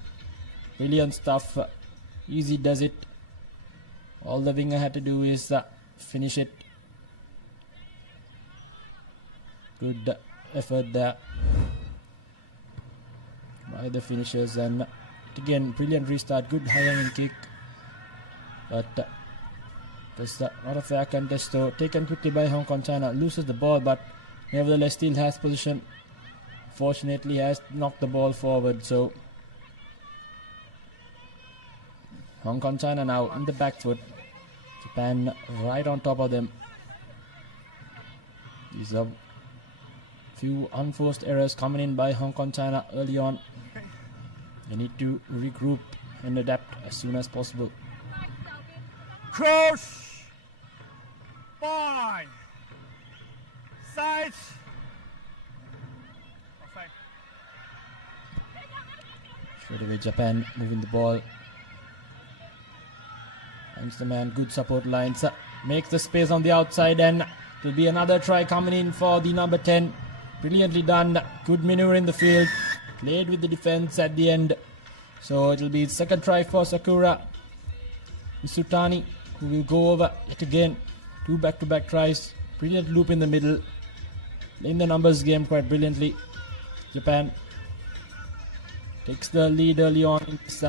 Brilliant stuff. Easy does it. All the winger had to do is finish it. Good effort there by the finishers, and again brilliant restart, good high hanging kick, but there's not a fair contest, so taken quickly by Hong Kong China. Loses the ball, but nevertheless still has position. Fortunately has knocked the ball forward, so Hong Kong China now in the back foot. Japan right on top of them. These are few unforced errors coming in by Hong Kong China early on. They need to regroup and adapt as soon as possible. Cross. Fine. Sides. Offside. Straight away Japan moving the ball. Finds the man, good support lines. Makes the space on the outside, and it will be another try coming in for the number 10. Brilliantly done, good maneuver in the field, played with the defense at the end. So it will be second try for Sakura Misutani, who will go over yet again. 2 back-to-back tries, brilliant loop in the middle, playing the numbers game quite brilliantly. Japan takes the lead early on in this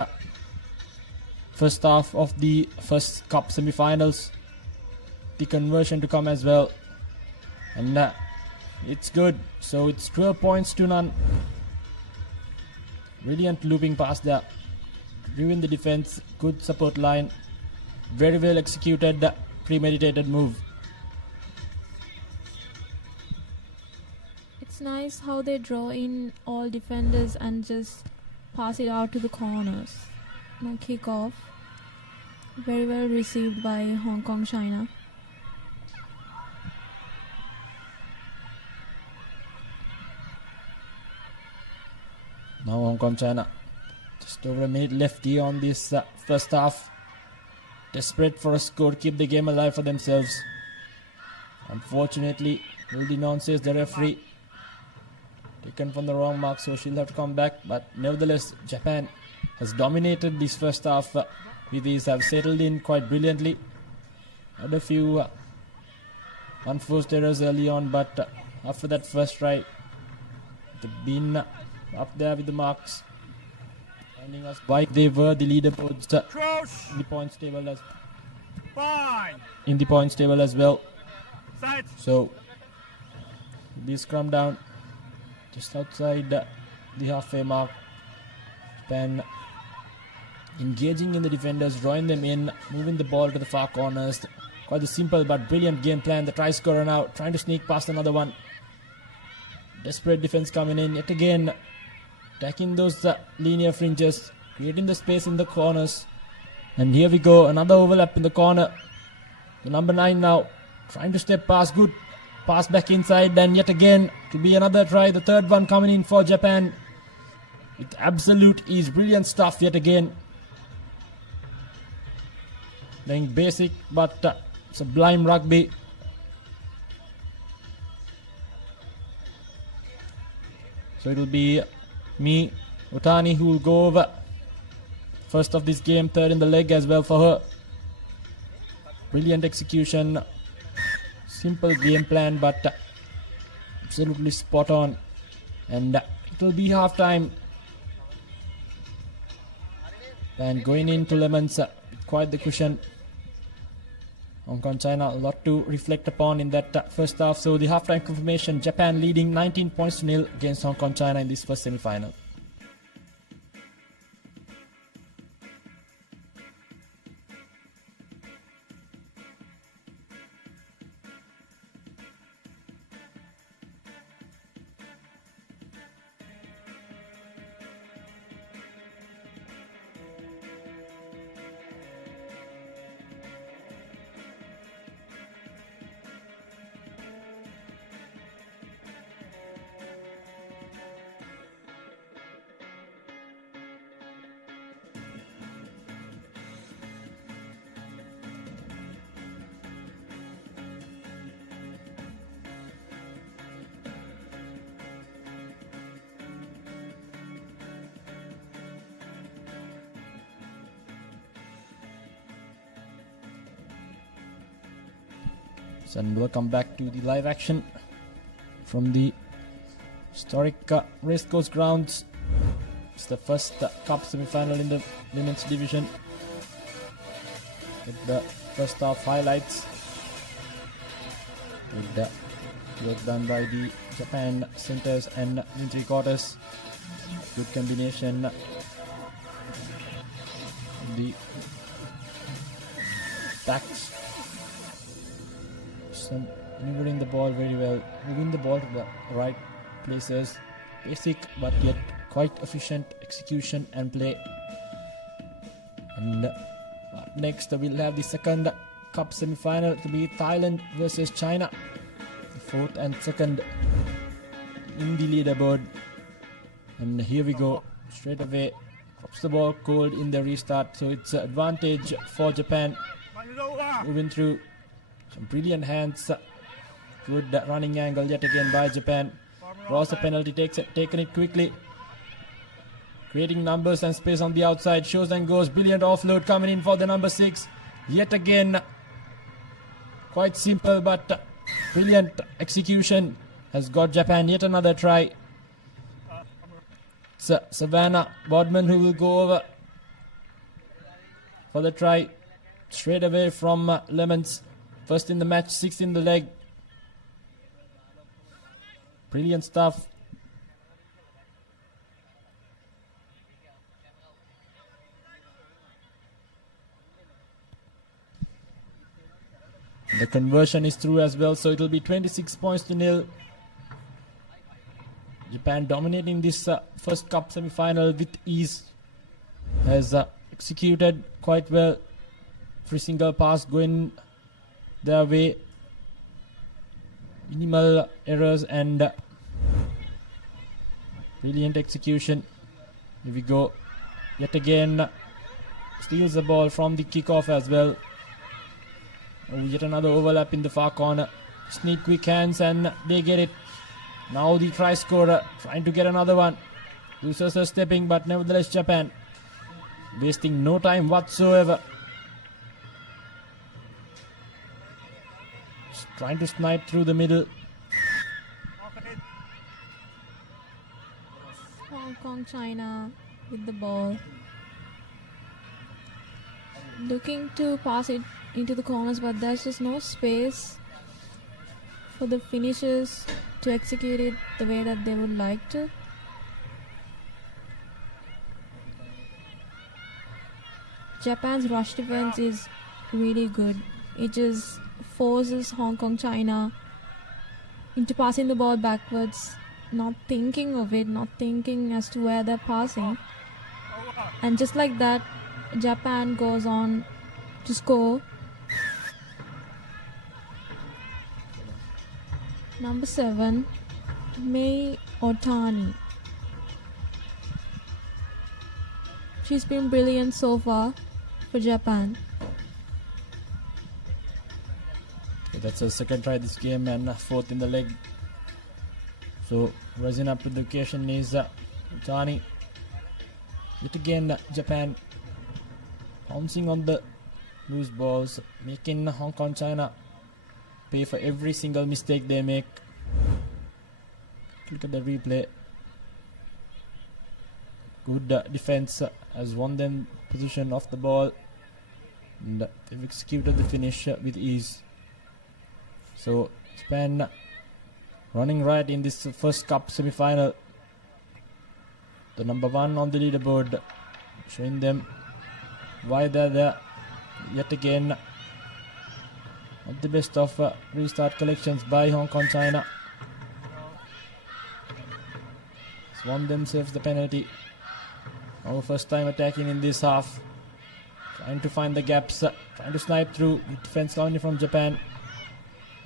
first half of the first cup semi-finals. The conversion to come as well, and it's good. So it's 12 points to none. Brilliant looping pass there, viewing the defense, good support line, Very well executed, premeditated move. It's nice how they draw in all defenders and just pass it out to the corners. No kick off. Very well received by Hong Kong, China. Now Hong Kong, China. Just over a minute left here on this first half. Desperate for a score, keep the game alive for themselves. Unfortunately, will denounces the referee. Taken from the wrong mark, so she'll have to come back. But nevertheless, Japan has dominated this first half with these, have settled in quite brilliantly. Had a few unforced errors early on, but after that first try, they've been up there with the marks, finding us why they were the leaderboards in the points table as well. So be scrum down just outside the halfway mark. Japan engaging in the defenders, drawing them in, moving the ball to the far corners. Quite a simple but brilliant game plan. The try scorer now trying to sneak past another one. Desperate defense coming in yet again, attacking those linear fringes, creating the space in the corners. And here we go, another overlap in the corner. The number 9 now trying to step past, good pass back inside, and yet again to be another try, the third one coming in for Japan with absolute ease. Brilliant stuff yet again. Playing basic but sublime rugby. So it will be me, Otani, who will go over first of this game, third in the leg as well for her. Brilliant execution, simple game plan, but absolutely spot on. And it will be half time. And going into Lemons, quite the cushion. Hong Kong, China, a lot to reflect upon in that first half. So the halftime confirmation, Japan leading 19 points to 0 against Hong Kong, China in this first semi-final. And welcome back to the live action from the historic racecourse grounds. It's the first cup semi-final in the women's division. Get the first half highlights. With the work done by the Japan centers and in three quarters. Good combination. The backs. Maneuvering the ball very well, moving the ball to the right places. Basic but yet quite efficient execution and play. And next we'll have the second cup semi-final to be Thailand versus China. The fourth and second in the leaderboard. And here we go, straight away. Drops the ball cold in the restart, so it's an advantage for Japan. Moving through. Some brilliant hands, good running angle yet again by Japan. Draws the penalty, taken it quickly. Creating numbers and space on the outside, shows and goes. Brilliant offload coming in for the number 6. Yet again, quite simple but brilliant execution has got Japan yet another try. It's Savannah Bodman who will go over for the try straight away from Lemons. First in the match, 6th in the leg. Brilliant stuff. The conversion is through as well, so it'll be 26 points to nil. Japan dominating this first cup semi-final with ease. Has executed quite well. Free single pass going their way. Minimal errors and brilliant execution. Here we go. Yet again, steals the ball from the kickoff as well. Oh, yet another overlap in the far corner. Sneak quick hands and they get it. Now the try scorer trying to get another one. Losers are stepping, but nevertheless Japan wasting no time whatsoever. Just trying to snipe through the middle. Hong Kong, China with the ball. Looking to pass it into the corners, but there's just no space for the finishers to execute it the way that they would like to. Japan's rush defense is really good. It just forces Hong Kong, China into passing the ball backwards, not thinking of it, not thinking as to where they're passing. And just like that, Japan goes on to score. Number 7, Mei Otani. She's been brilliant so far for Japan. That's her second try this game and fourth in the leg. So rising up to the occasion is Otani. Yet again Japan pouncing on the loose balls, making Hong Kong, China pay for every single mistake they make. Look at the replay. Good defense has won them position off the ball, and they've executed the finish with ease. So Japan running right in this first cup semi-final. The number 1 on the leaderboard, showing them why they're there. Yet again, not the best of restart collections by Hong Kong, China. Won themselves the penalty. Our first time attacking in this half. Trying to find the gaps, trying to snipe through. Defense coming from Japan.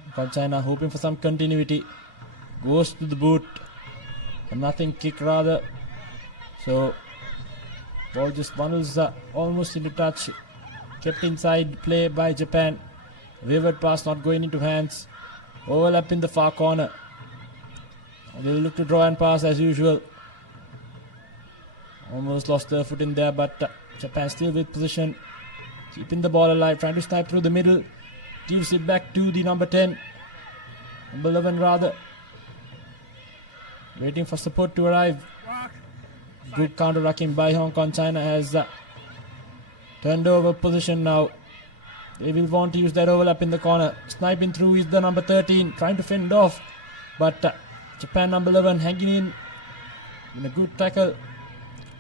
Hong Kong, China hoping for some continuity. Goes to the boot. A nothing kick rather. So ball just funnels almost into touch. Kept inside play by Japan. Wayward pass not going into hands. Overlap in the far corner. They'll look to draw and pass as usual. Almost lost their foot in there, but Japan still with position. Keeping the ball alive, trying to snipe through the middle. Gives it back to the number 10. Number 11 rather. Waiting for support to arrive. Good counter-rucking by Hong Kong. China has turned over position now. They will want to use that overlap in the corner. Sniping through is the number 13. Trying to fend off. But Japan number 11 hanging in a good tackle.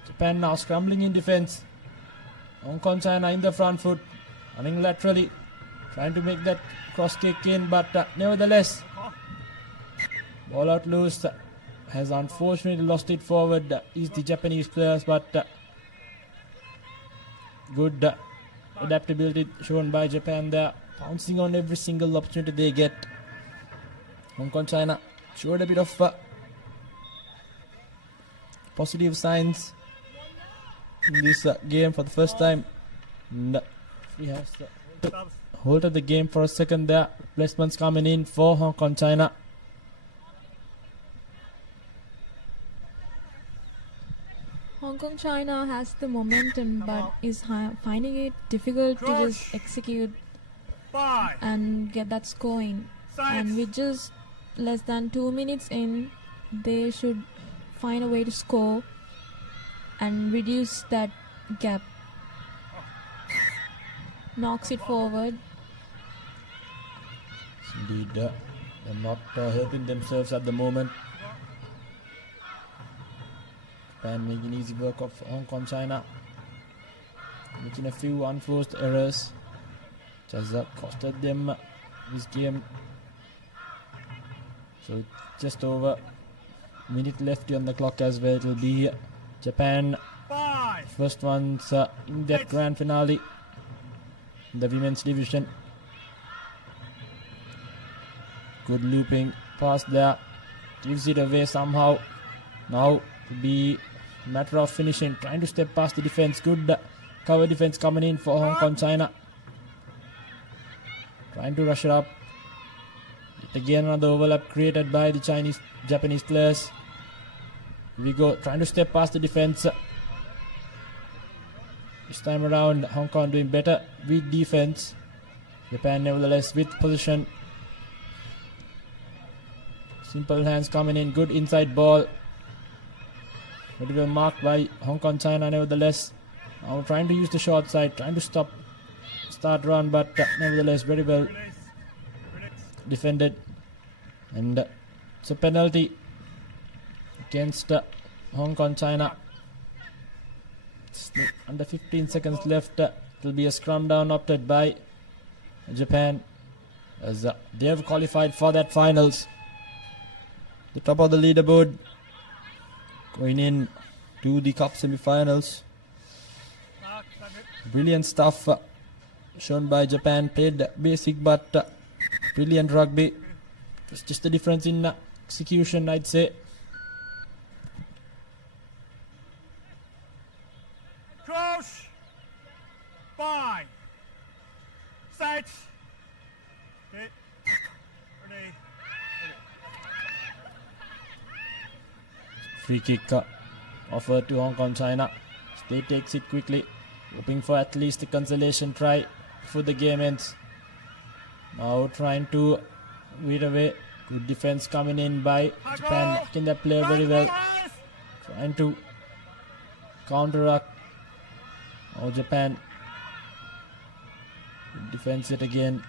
Japan now scrambling in defense. Hong Kong, China in the front foot. Running laterally. Trying to make that cross kick in. But nevertheless, ball out loose. Has unfortunately lost it forward. Is the Japanese players. But good adaptability shown by Japan there. Pouncing on every single opportunity they get. Hong Kong, China showed a bit of positive signs in this game for the first time. And he has hold of the game for a second there. Placements coming in for Hong Kong, China. Hong Kong, China has the momentum but is finding it difficult to just execute and get that scoring. And with just less than 2 minutes in, they should find a way to score and reduce that gap. Knocks it forward. Indeed, they're not helping themselves at the moment. Japan making easy work of Hong Kong, China. Making a few unforced errors, which has costed them this game. So just over a minute left on the clock as well. It will be Japan first ones in that grand finale in the women's division. Good looping pass there, gives it away somehow. Now to be a matter of finishing, trying to step past the defense. Good cover defense coming in for Hong Kong China. Trying to rush it up. Again another overlap created by the Japanese players. Here we go, trying to step past the defense. This time around Hong Kong doing better with defense. Japan nevertheless with position. Simple hands coming in, good inside ball. Very well marked by Hong Kong China nevertheless. Now trying to use the short side, trying to start run, but nevertheless very well defended. And it's a penalty against Hong Kong China. Still under 15 seconds left. It will be a scrum down opted by Japan as they have qualified for that finals. The top of the leaderboard going in to the cup semi-finals. Brilliant stuff shown by Japan. Played basic but brilliant rugby. It's just the difference in execution, I'd say. Cross. 5. Set. Okay. Ready. Free kick offered to Hong Kong China. They takes it quickly, hoping for at least a consolation try before the game ends. Now trying to weed away. Good defense coming in by Japan, knocking that player very well. Trying to counteract. Oh, Japan. Good defense it again.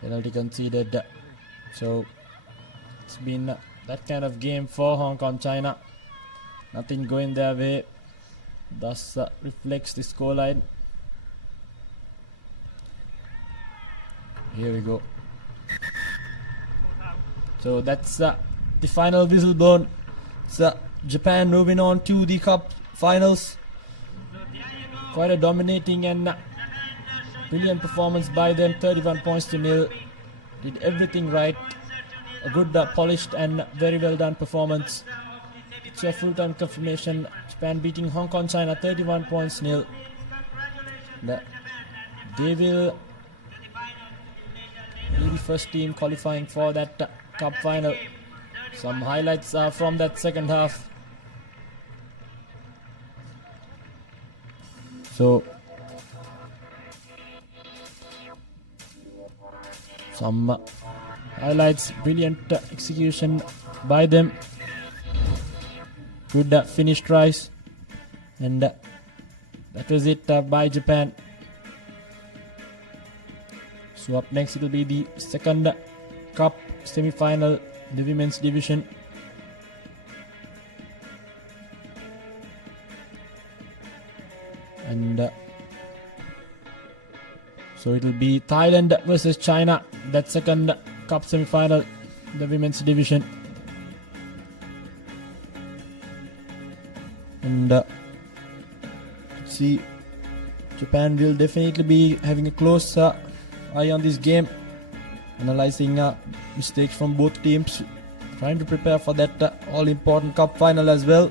Penalty conceded. So it's been that kind of game for Hong Kong China. Nothing going their way. Thus reflects the scoreline. Here we go. So that's the final whistle blown. It's Japan moving on to the cup finals. Quite a dominating and brilliant performance by them. 31 points to nil. Did everything right. A good polished and very well done performance. It's a full-time confirmation. Japan beating Hong Kong China 31 points nil. They will be the first team qualifying for that cup final. Some highlights from that second half. So some highlights, brilliant execution by them. Good finish tries. And that was it by Japan. So up next it will be the second cup semi-final, the women's division. And so it will be Thailand versus China, that second cup semi-final, the women's division. And let's see, Japan will definitely be having a close eye on this game, analyzing mistakes from both teams, trying to prepare for that all-important cup final as well.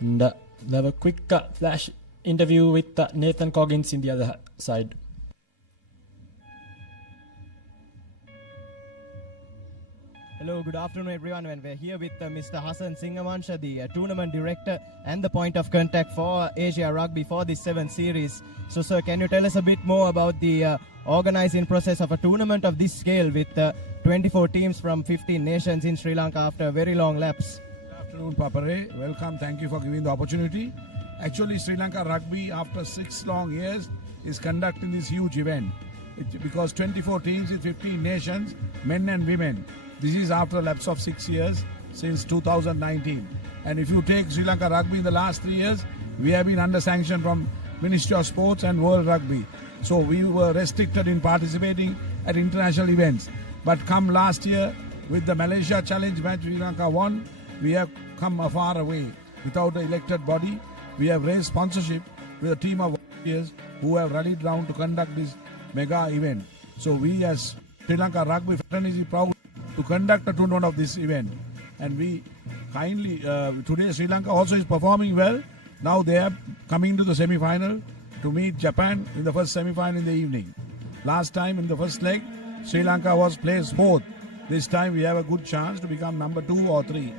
And we'll have a quick flash interview with Nathan Coggins in the other side. Hello, good afternoon everyone, and we're here with Mr. Hassan Singamansha, the tournament director and the point of contact for Asia Rugby for this 7th series. So sir, can you tell us a bit more about the organizing process of a tournament of this scale with 24 teams from 15 nations in Sri Lanka after a very long lapse? Good afternoon, Papare. Welcome, thank you for giving the opportunity. Actually, Sri Lanka Rugby, after 6 long years, is conducting this huge event. Because 24 teams in 15 nations, men and women. This is after a lapse of 6 years. since 2019. And if you take Sri Lanka Rugby in the last 3 years, we have been under sanction from Ministry of Sports and World Rugby. So we were restricted in participating at international events. But come last year, with the Malaysia Challenge match Sri Lanka won, we have come a far away. Without an elected body, we have raised sponsorship with a team of volunteers who have rallied round to conduct this mega event. So we as Sri Lanka Rugby Fraternity proud to conduct a tournament of this event. And we kindly, today Sri Lanka also is performing well. Now they are coming to the semi-final to meet Japan in the first semi-final in the evening. Last time in the first leg, Sri Lanka was placed 4th. This time we have a good chance to become number 2 or 3.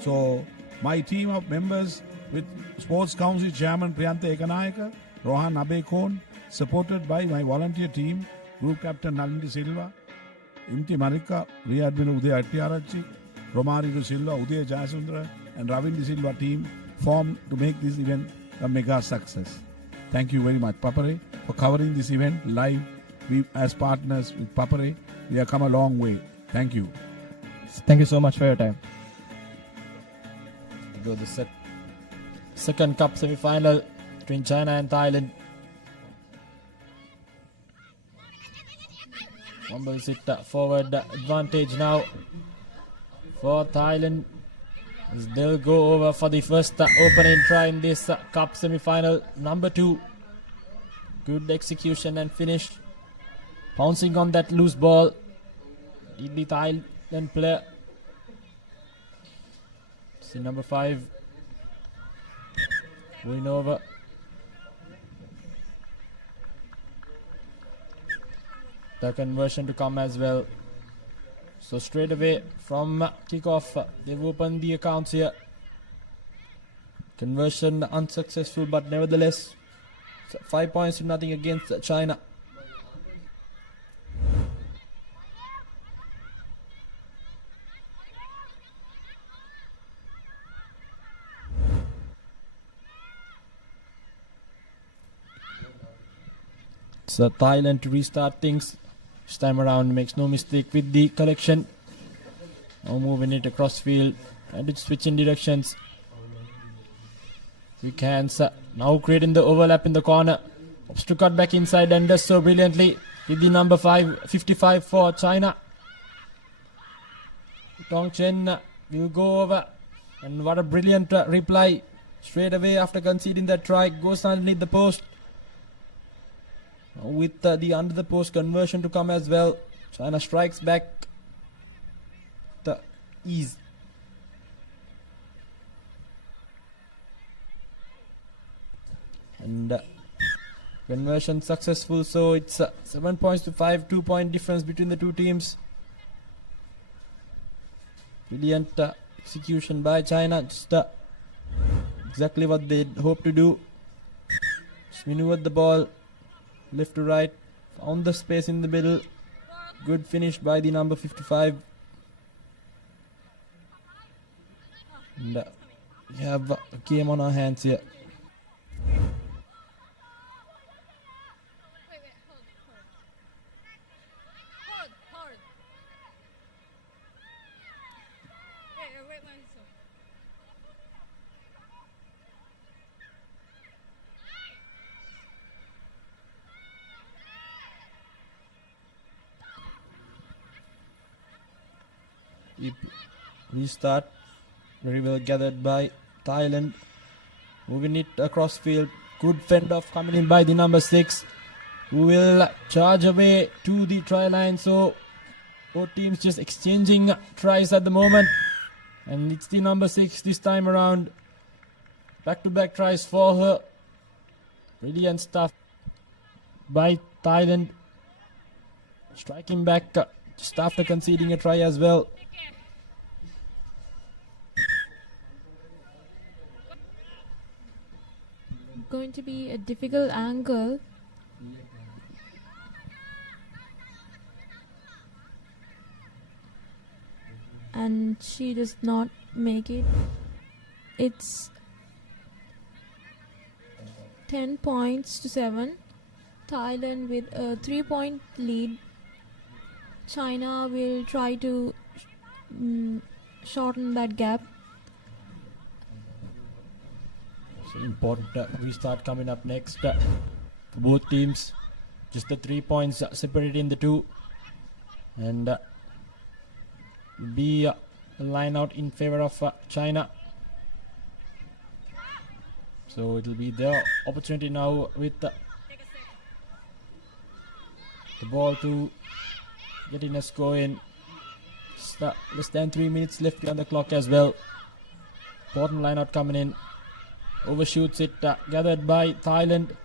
So my team of members with Sports Council Chairman Priyantha Ekanayaka, Rohan Abekon, supported by my volunteer team, Group Captain Nalindi Silva, Imti Marika, Rear Admin Uday Attiarachi, Romari De Silva, Uday Jayasundra, and Ravindi Silva team formed to make this event a mega success. Thank you very much, Papare, for covering this event live. We, as partners with Papare, we have come a long way. Thank you. Thank you so much for your time. Go the second cup semi-final between China and Thailand. Fumbles it forward advantage now for Thailand as they'll go over for the first opening try in this cup semi-final. Number 2. Good execution and finish. Pouncing on that loose ball. Did the Thailand player. See number 5. Going over. The conversion to come as well. So straight away from kickoff, they've opened the accounts here. Conversion unsuccessful, but nevertheless, 5 points to nothing against China. So Thailand to restart things. This time around makes no mistake with the collection. Now moving it across field and it's switching directions. Quick hands now creating the overlap in the corner. Hopes to cut back inside and does so brilliantly with the number 55 for China. Tong Chen will go over, and what a brilliant reply straight away after conceding that try. Goes underneath the post. With the under the post conversion to come as well. China strikes back the ease. And conversion successful, so it's 7 points to 5, 2 point difference between the two teams. Brilliant execution by China, just exactly what they hoped to do. Just maneuvered the ball left to right, found the space in the middle. Good finish by the number 55. And we have a game on our hands here. Restart, very well gathered by Thailand. Moving it across field. Good fend off coming in by the number 6, who will charge away to the try line. So both teams just exchanging tries at the moment, and it's the number 6 this time around. Back-to-back tries for her. Brilliant stuff by Thailand. Striking back just after conceding a try as well. Going to be a difficult angle. And she does not make it. It's 10 points to 7. Thailand with a 3-point lead. China will try to shorten that gap. So important restart coming up next for both teams. Just the 3 points separated in the two, and be a line out in favor of China. So it will be their opportunity now with the ball to get in a score in. Less than 3 minutes left on the clock as well. Important line out coming in. Overshoots it, gathered by Thailand,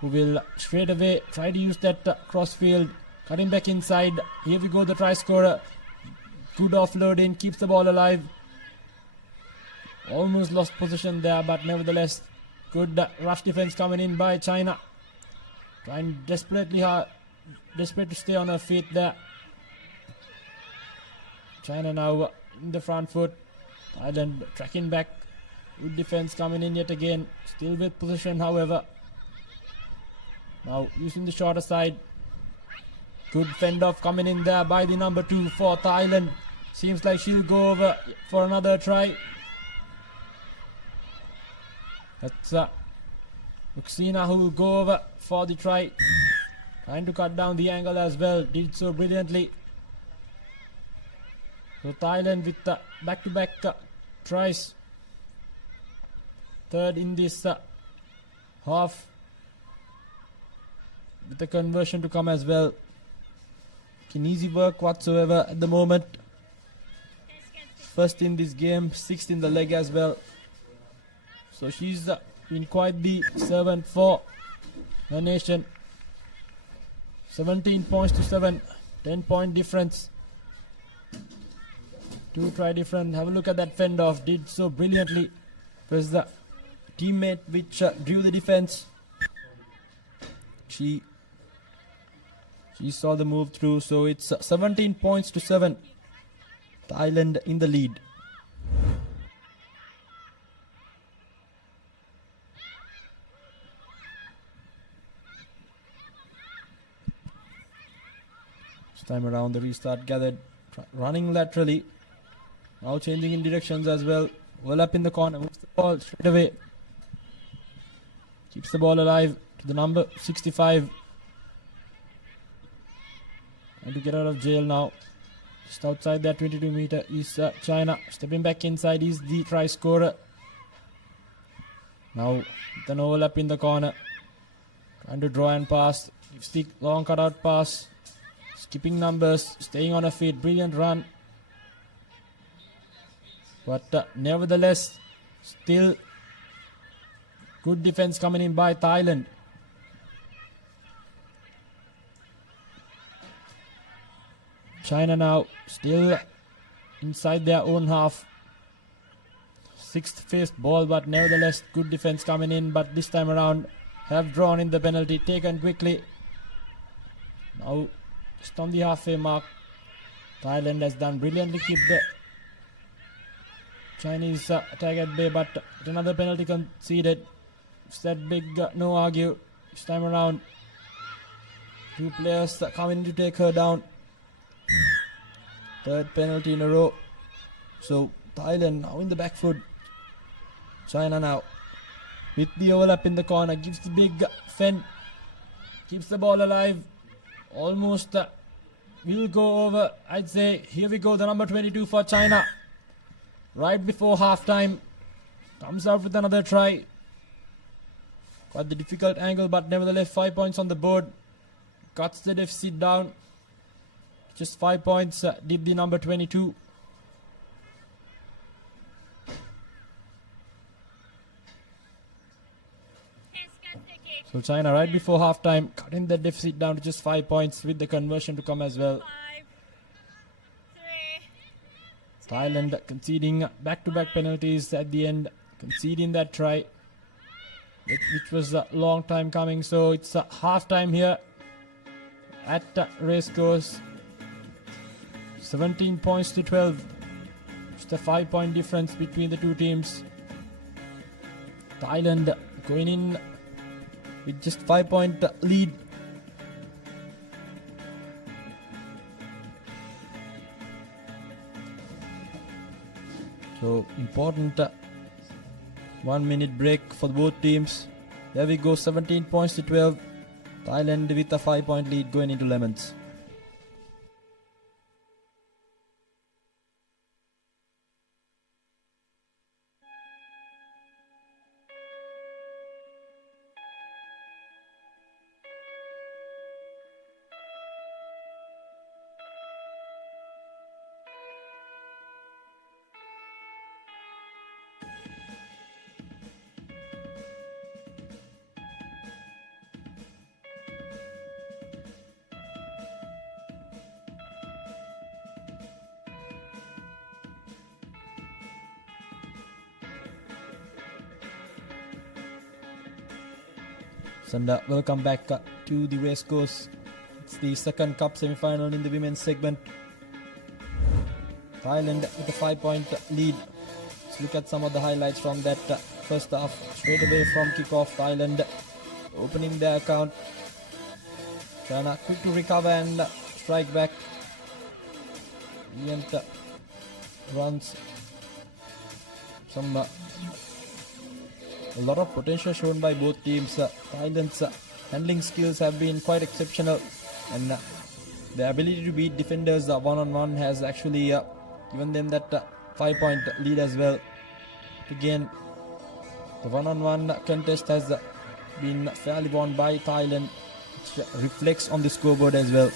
who will straight away try to use that crossfield. Cutting back inside. Here we go, the try scorer. Good offload in, keeps the ball alive. Almost lost position there, but nevertheless, good rush defense coming in by China. Trying desperate to stay on her feet there. China now in the front foot. Thailand tracking back. Good defense coming in yet again. Still with possession, however. Now using the shorter side. Good fend off coming in there by the number 2 for Thailand. Seems like she'll go over for another try. That's Uxina who will go over for the try. Trying to cut down the angle as well. Did so brilliantly. So Thailand with back-to-back tries. Third in this half. With the conversion to come as well. Easy work whatsoever at the moment. First in this game, 6th in the leg as well. So she's been quite the servant for her nation. 17 points to 7, 10-point difference. 2 try different. Have a look at that fend off. Did so brilliantly. It was the teammate which drew the defense. She saw the move through. So it's 17 points to 7. Thailand in the lead. This time around the restart gathered, running laterally. Now changing in directions as well. Well up in the corner, moves the ball straight away. Keeps the ball alive to the number 65. And to get out of jail now. Just outside that 22 meter is China. Stepping back inside is the try scorer. Now with an overlap in the corner. Trying to draw and pass. Stick long cutout pass. Skipping numbers. Staying on her feet. Brilliant run. But nevertheless, still good defense coming in by Thailand. China now still inside their own half. 6th faced ball, but nevertheless good defense coming in. But this time around have drawn in the penalty, taken quickly. Now just on the halfway mark. Thailand has done brilliantly, keep the Chinese attack at bay, but another penalty conceded. It's that big no argue. This time around, 2 players coming to take her down. 3rd penalty in a row. So Thailand now in the back foot. China now with the overlap in the corner, gives the big fend, keeps the ball alive. Almost will go over. I'd say here we go, the number 22 for China. Right before halftime, comes out with another try. Quite the difficult angle, but nevertheless 5 points on the board. Cuts the deficit down. Just 5 points did the number 22. So China right before halftime cutting the deficit down to just 5 points with the conversion to come as well. Thailand conceding back-to-back penalties at the end, conceding that try, which was a long time coming. So it's halftime here at Racecourse. 17 points to 12. Just a 5-point difference between the two teams. Thailand going in with just 5-point lead. So important 1 minute break for both teams. There we go, 17 points to 12. Thailand with a 5-point lead going into lemons. And welcome back to the West Coast. It's the second cup semi-final in the women's segment. Thailand with a 5-point lead. Let's look at some of the highlights from that first half. Straight away from kickoff, Thailand opening their account. China quick to recover and strike back. Brilliant runs. A lot of potential shown by both teams. Thailand's handling skills have been quite exceptional, and the ability to beat defenders one-on-one has actually given them that 5-point lead as well. Again, the one-on-one contest has been fairly won by Thailand, which reflects on the scoreboard as well.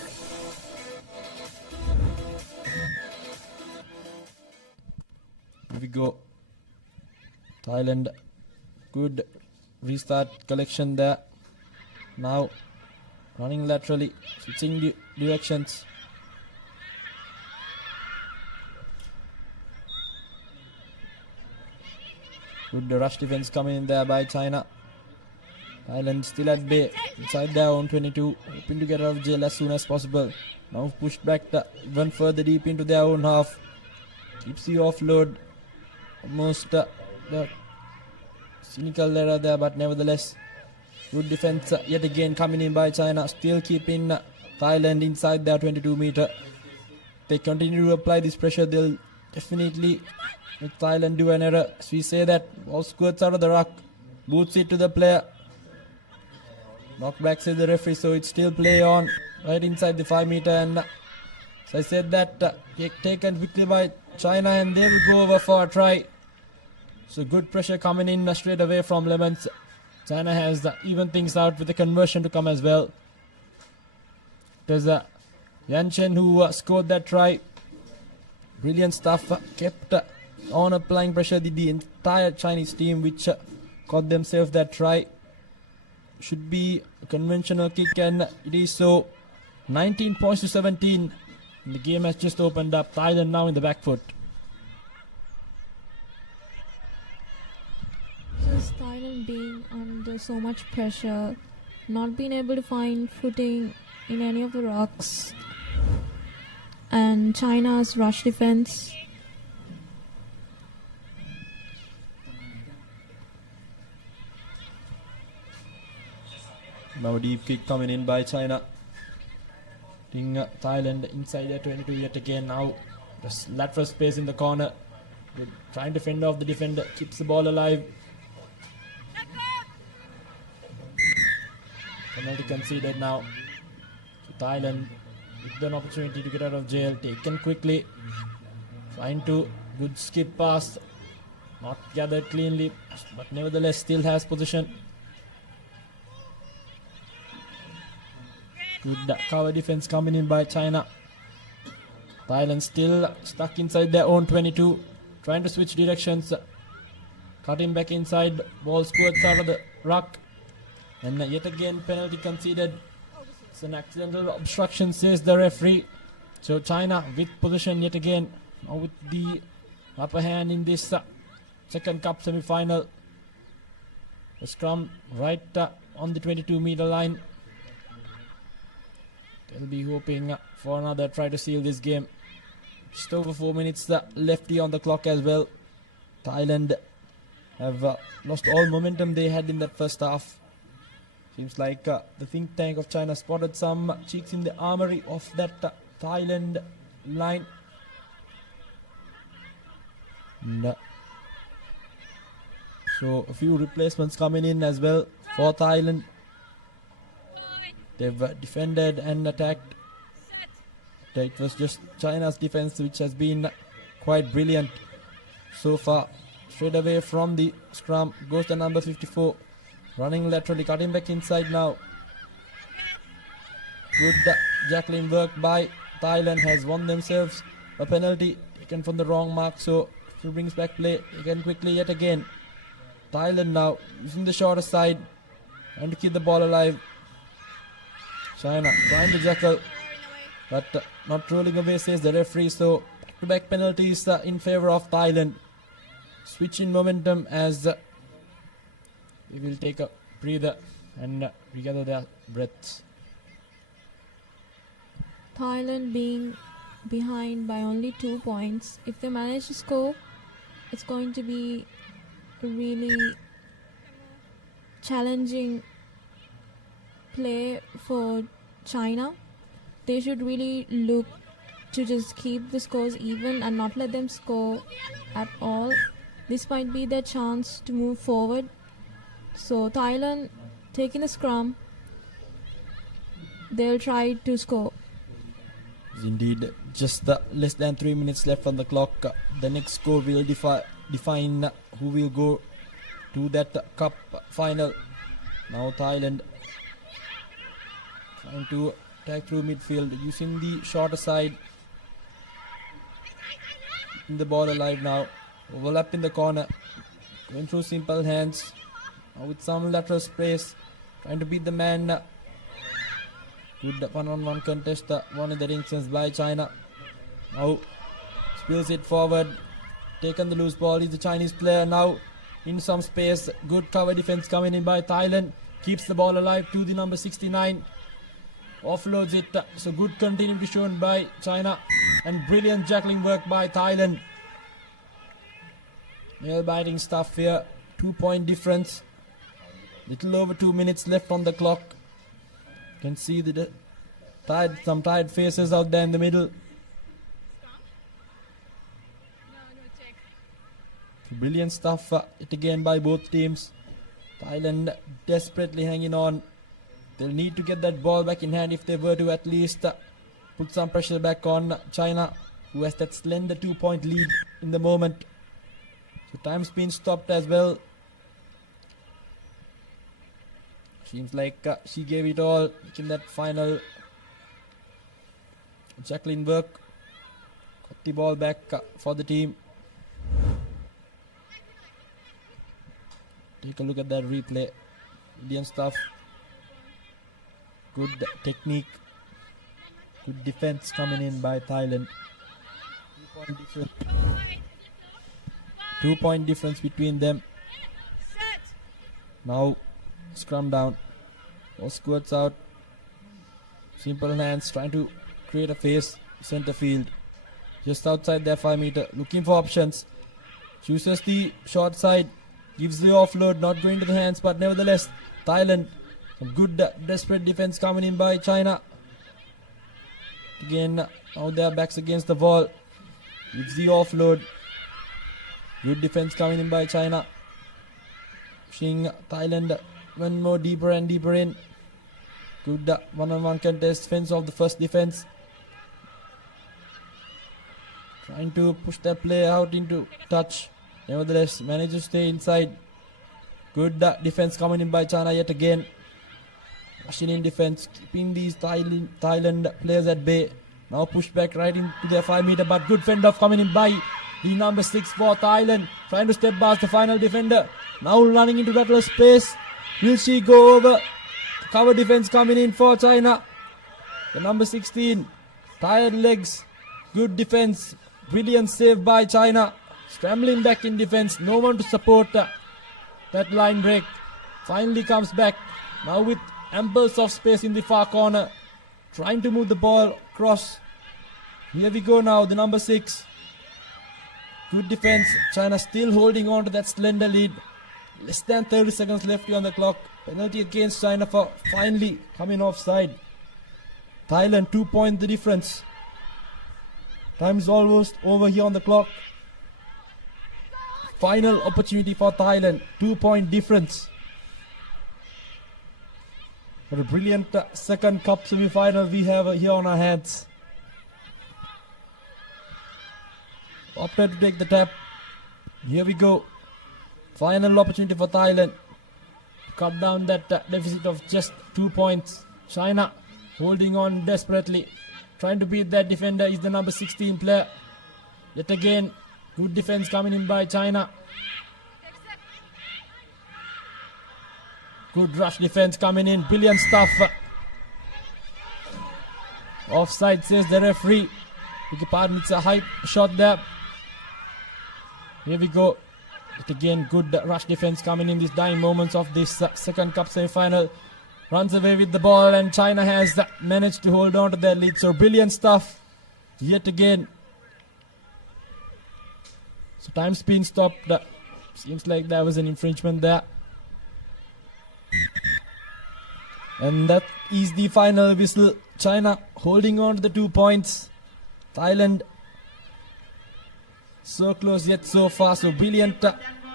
Here we go. Thailand, good restart collection there. Now running laterally, switching directions. Good rush defense coming in there by China. Thailand still at bay inside their own 22, hoping to get out of jail as soon as possible. Now pushed back even further deep into their own half. Keeps the offload. Almost the cynical error there, but nevertheless good defense yet again coming in by China, still keeping Thailand inside their 22 meter. They continue to apply this pressure, they'll definitely make Thailand do an error. As we say that, ball squirts out of the ruck, boots it to the player. Knockback says the referee, so it's still play on right inside the 5 meter, and as I said that taken quickly by China, and they will go over for a try. So good pressure coming in straight away from Lemons. China has even things out with the conversion to come as well. There's Yan Chen who scored that try. Brilliant stuff. Kept on applying pressure the entire Chinese team, which got themselves that try. Should be a conventional kick, and it is so. 19 points to 17. The game has just opened up. Thailand now in the back foot. Just Thailand being under so much pressure, not being able to find footing in any of the rocks, and China's rush defense. Now a deep kick coming in by China. Thailand inside their 22 yet again. Now just lateral space in the corner. They're trying to fend off the defender. Keeps the ball alive. Penalty conceded now. So Thailand with an opportunity to get out of jail. Taken quickly. Trying to good skip pass. Not gathered cleanly, but nevertheless still has position. Good cover defense coming in by China. Thailand still stuck inside their own 22. Trying to switch directions. Cutting back inside. Ball squirts out of the ruck. And yet again penalty conceded. It's an accidental obstruction, says the referee. So China with position yet again. Now with the upper hand in this second cup semi-final. The scrum right on the 22 meter line. They'll be hoping for another try to seal this game. Just over 4 minutes lefty on the clock as well. Thailand have lost all momentum they had in that first half. Seems like the think tank of China spotted some cheeks in the armory of that Thailand line. So a few replacements coming in as well for Thailand. They've defended and attacked. It was just China's defense which has been quite brilliant so far. Straight away from the scrum goes the number 54. Running laterally, cutting back inside now. Good Jacqueline work by Thailand has won themselves a penalty taken from the wrong mark. So she brings back play again quickly yet again. Thailand now using the shorter side and to keep the ball alive. China trying to jackal, but not rolling away, says the referee. So back-to-back penalties in favor of Thailand. Switch in momentum as we will take a breather and regather their breaths. Thailand being behind by only 2 points. If they manage to score, it's going to be a really challenging play for China. They should really look to just keep the scores even and not let them score at all. This might be their chance to move forward. So Thailand taking the scrum, they'll try to score. Indeed, just less than 3 minutes left on the clock. The next score will define who will go to that cup final. Now Thailand trying to attack through midfield using the shorter side. Keeping the ball alive now. Overlap in the corner. Going through simple hands. Now with some lateral space. Trying to beat the man. Good one-on-one contest. One in the ring sense by China. Now spills it forward. Taken the loose ball. Is the Chinese player now in some space. Good cover defense coming in by Thailand. Keeps the ball alive to the number 69. Offloads it. So good continuity shown by China. And brilliant juggling work by Thailand. Nail-biting stuff here. 2-point difference. Little over 2 minutes left on the clock. You can see some tired faces out there in the middle. Brilliant stuff it again by both teams. Thailand desperately hanging on. They'll need to get that ball back in hand if they were to at least put some pressure back on China, who has that slender 2-point lead in the moment. So time's been stopped as well. Seems like she gave it all in that final. Jacqueline work. Got the ball back for the team. Take a look at that replay. Brilliant stuff. Good technique. Good defense coming in by Thailand. 2-point difference between them. Now scrum down. Or squirts out. Simple hands trying to create a face. Center field. Just outside their 5 meter. Looking for options. Chooses the short side. Gives the offload. Not going to the hands, but nevertheless Thailand. Some good desperate defense coming in by China. Again, now their backs against the wall. Gives the offload. Good defense coming in by China. Pushing Thailand one more deeper and deeper in. Good one-on-one contest. Fence off the first defense. Trying to push that play out into touch. Nevertheless, manages to stay inside. Good defense coming in by China yet again. Rushing in defense, keeping these Thailand players at bay. Now push back right into their 5 meter, but good fend off coming in by the number 6 for Thailand. Trying to step past the final defender. Now running into that little space. Will she go over? Cover defense coming in for China. The number 16. Tired legs. Good defense. Brilliant save by China. Scrambling back in defense. No one to support that line break. Finally comes back. Now with ample soft space in the far corner. Trying to move the ball across. Here we go now. The number 6. Good defense. China still holding on to that slender lead. Less than 30 seconds left on the clock. Penalty against China for finally coming offside. Thailand 2 point the difference. Time is almost over here on the clock. final opportunity for Thailand. 2-point difference. What a brilliant second cup semi-final we have here on our hands. Opted to take the tap. Here we go. Final opportunity for Thailand. Cut down that deficit of just 2 points. China holding on desperately. Trying to beat that defender is the number 16 player. Yet again, good defense coming in by China. Good rush defense coming in. Brilliant stuff. Offside says the referee. Beg your pardon, it's a high shot there. Here we go. Yet again, good rush defense coming in these dying moments of this second cup semi-final. Runs away with the ball and China has managed to hold on to their lead. So brilliant stuff. Yet again. So time's been stopped. Seems like there was an infringement there. And that is the final whistle. China holding on to the 2 points. Thailand so close yet so far. So brilliant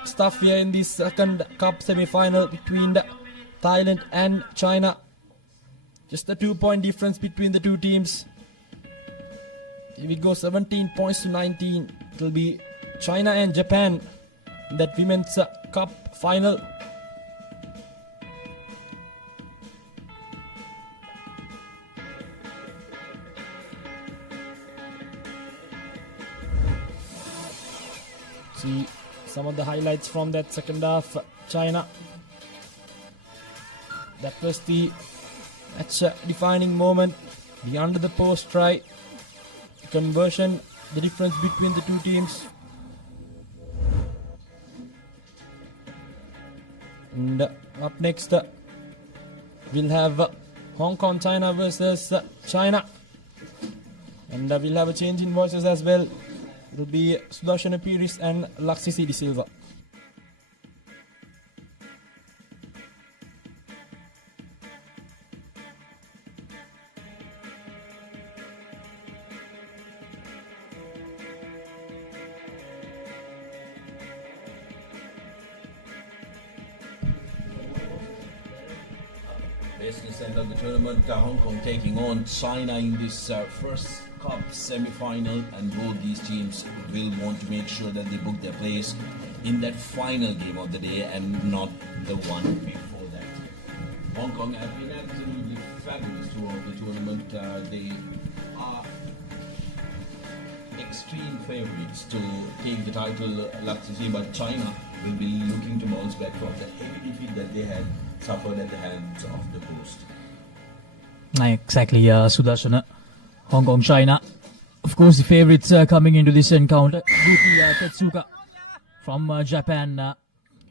stuff here in this second cup semi-final between Thailand and China. Just a 2-point difference between the two teams. Here we go, 17 points to 19. It will be China and Japan in that women's cup final. See some of the highlights from that second half. China. That was the match defining moment. The under the post try. The conversion. The difference between the two teams. And up next we'll have Hong Kong China versus China. And we'll have a change in voices as well. It will be Sudarshana Piris and Laksisi De Silva. Business end of the tournament, Hong Kong taking on China in this first cup semi-final, and both these teams will want to make sure that they book their place in that final game of the day and not the one before that. Hong Kong have been absolutely fabulous throughout the tournament. They are extreme favourites to take the title, Laksisi, but China will be looking to bounce back from the heavy defeat that they had suffered at the hands of the host. Exactly, Sudarshana. Hong Kong, China. Of course, the favourites coming into this encounter. Yuki Tetsuka from Japan.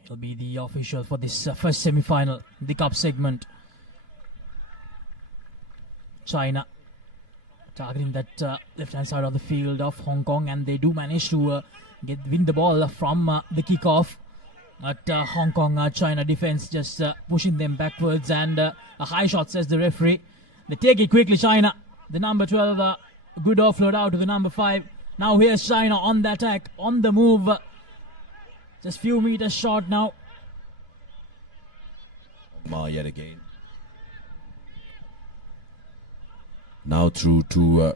He'll be the official for this first semi-final, the cup segment. China targeting that left-hand side of the field of Hong Kong, and they do manage to win the ball from the kickoff. But Hong Kong China defense just pushing them backwards, and a high shot, says the referee. They take it quickly, China. The number 12, good offload out to the number 5. Now here's China on the attack, on the move. Just few meters short now. Ma yet again. Now through to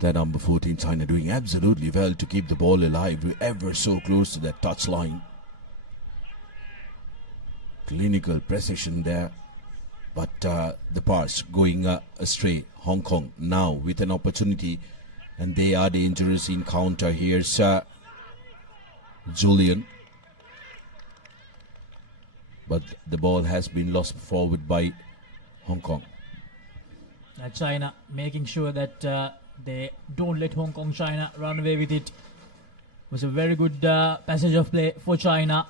the number 14, China doing absolutely well to keep the ball alive. We're ever so close to that touch line. Clinical precision there. But the pass going astray. Hong Kong now with an opportunity, and they are dangerous in counter. Here's Julian. But the ball has been lost forward by Hong Kong. China making sure that they don't let Hong Kong China run away with it. It was a very good passage of play for China.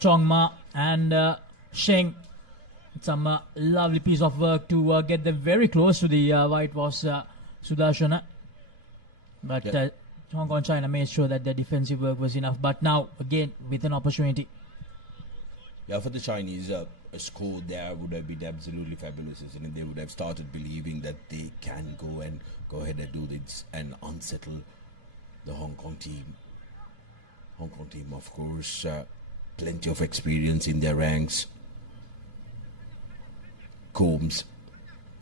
Chong Ma and Sheng. Some lovely piece of work to get them very close to the white was Sudarshana. But Hong Kong China made sure that their defensive work was enough. But now, again, with an opportunity. Yeah, for the Chinese, a score there would have been absolutely fabulous, isn't it? They would have started believing that they can go ahead and do this and unsettle the Hong Kong team. Hong Kong team, of course, plenty of experience in their ranks. Combs,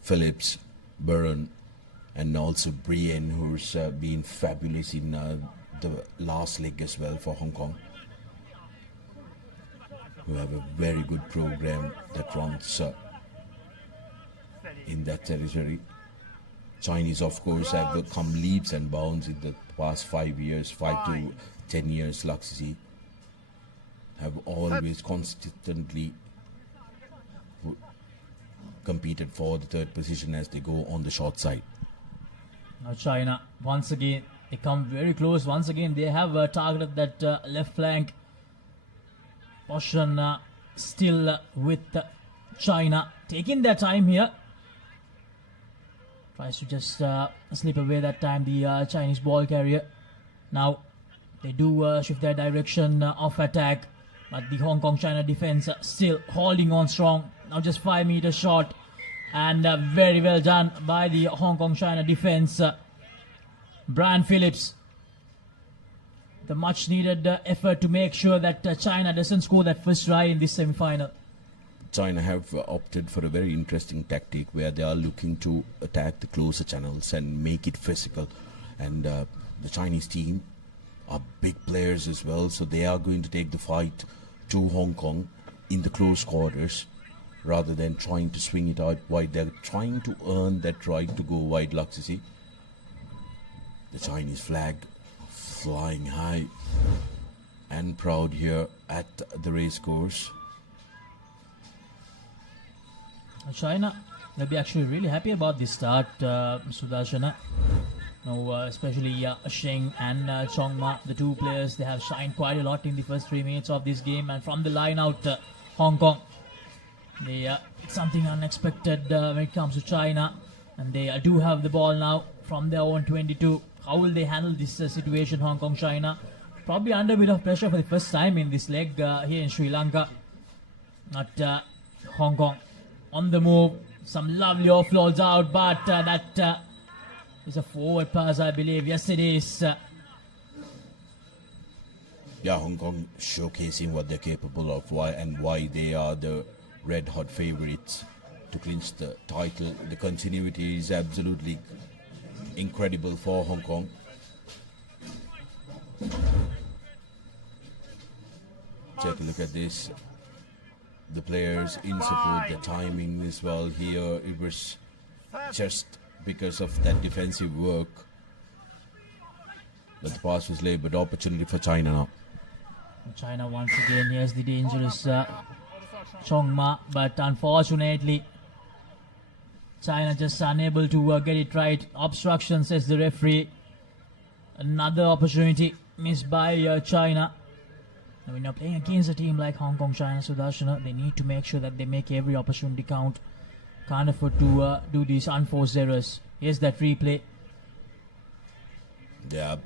Phillips, Burren, and also Brienne, who's been fabulous in the last leg as well for Hong Kong, who have a very good program that runs in that territory. Chinese, of course, have come leaps and bounds in the past 5 years, 5 to 10 years. Laxisi have always consistently competed for the third position as they go on the short side. Now China, once again, they come very close. Once again, they have targeted that left flank portion, still with China taking their time here. Tries to just slip away that time, the Chinese ball carrier. Now they do shift their direction of attack, but the Hong Kong China defense still holding on strong. Now just 5 meters short, and very well done by the Hong Kong China defense. Brian Phillips, the much needed effort to make sure that China doesn't score that first try in this semi-final. China have opted for a very interesting tactic where they are looking to attack the closer channels and make it physical. And the Chinese team are big players as well, so they are going to take the fight to Hong Kong in the close quarters rather than trying to swing it out wide. They're trying to earn that right to go wide, Laxisi. The Chinese flag flying high and proud here at the race course. China, they'll be actually really happy about this start, Sudarshana. Now, especially Sheng and Chong Ma, the two players, they have shined quite a lot in the first 3 minutes of this game. And from the line out, Hong Kong, they something unexpected when it comes to China. And they do have the ball now from their own 22. How will they handle this situation, Hong Kong, China? Probably under a bit of pressure for the first time in this leg here in Sri Lanka. Not Hong Kong on the move. Some lovely offloads out, but that is a forward pass, I believe. Yes, it is. Yeah, Hong Kong showcasing what they're capable of, why they are the red-hot favorites to clinch the title. The continuity is absolutely incredible for Hong Kong. Take a look at this. The players in support, the timing as well here. It was just because of that defensive work that the pass was laid, but opportunity for China now. China once again, here's the dangerous Chong Ma, but unfortunately China just unable to get it right. Obstruction, says the referee. Another opportunity missed by China. Now, when you're playing against a team like Hong Kong, China, Sudarshana, they need to make sure that they make every opportunity count. Can't afford to do these unforced errors. Here's that replay. They are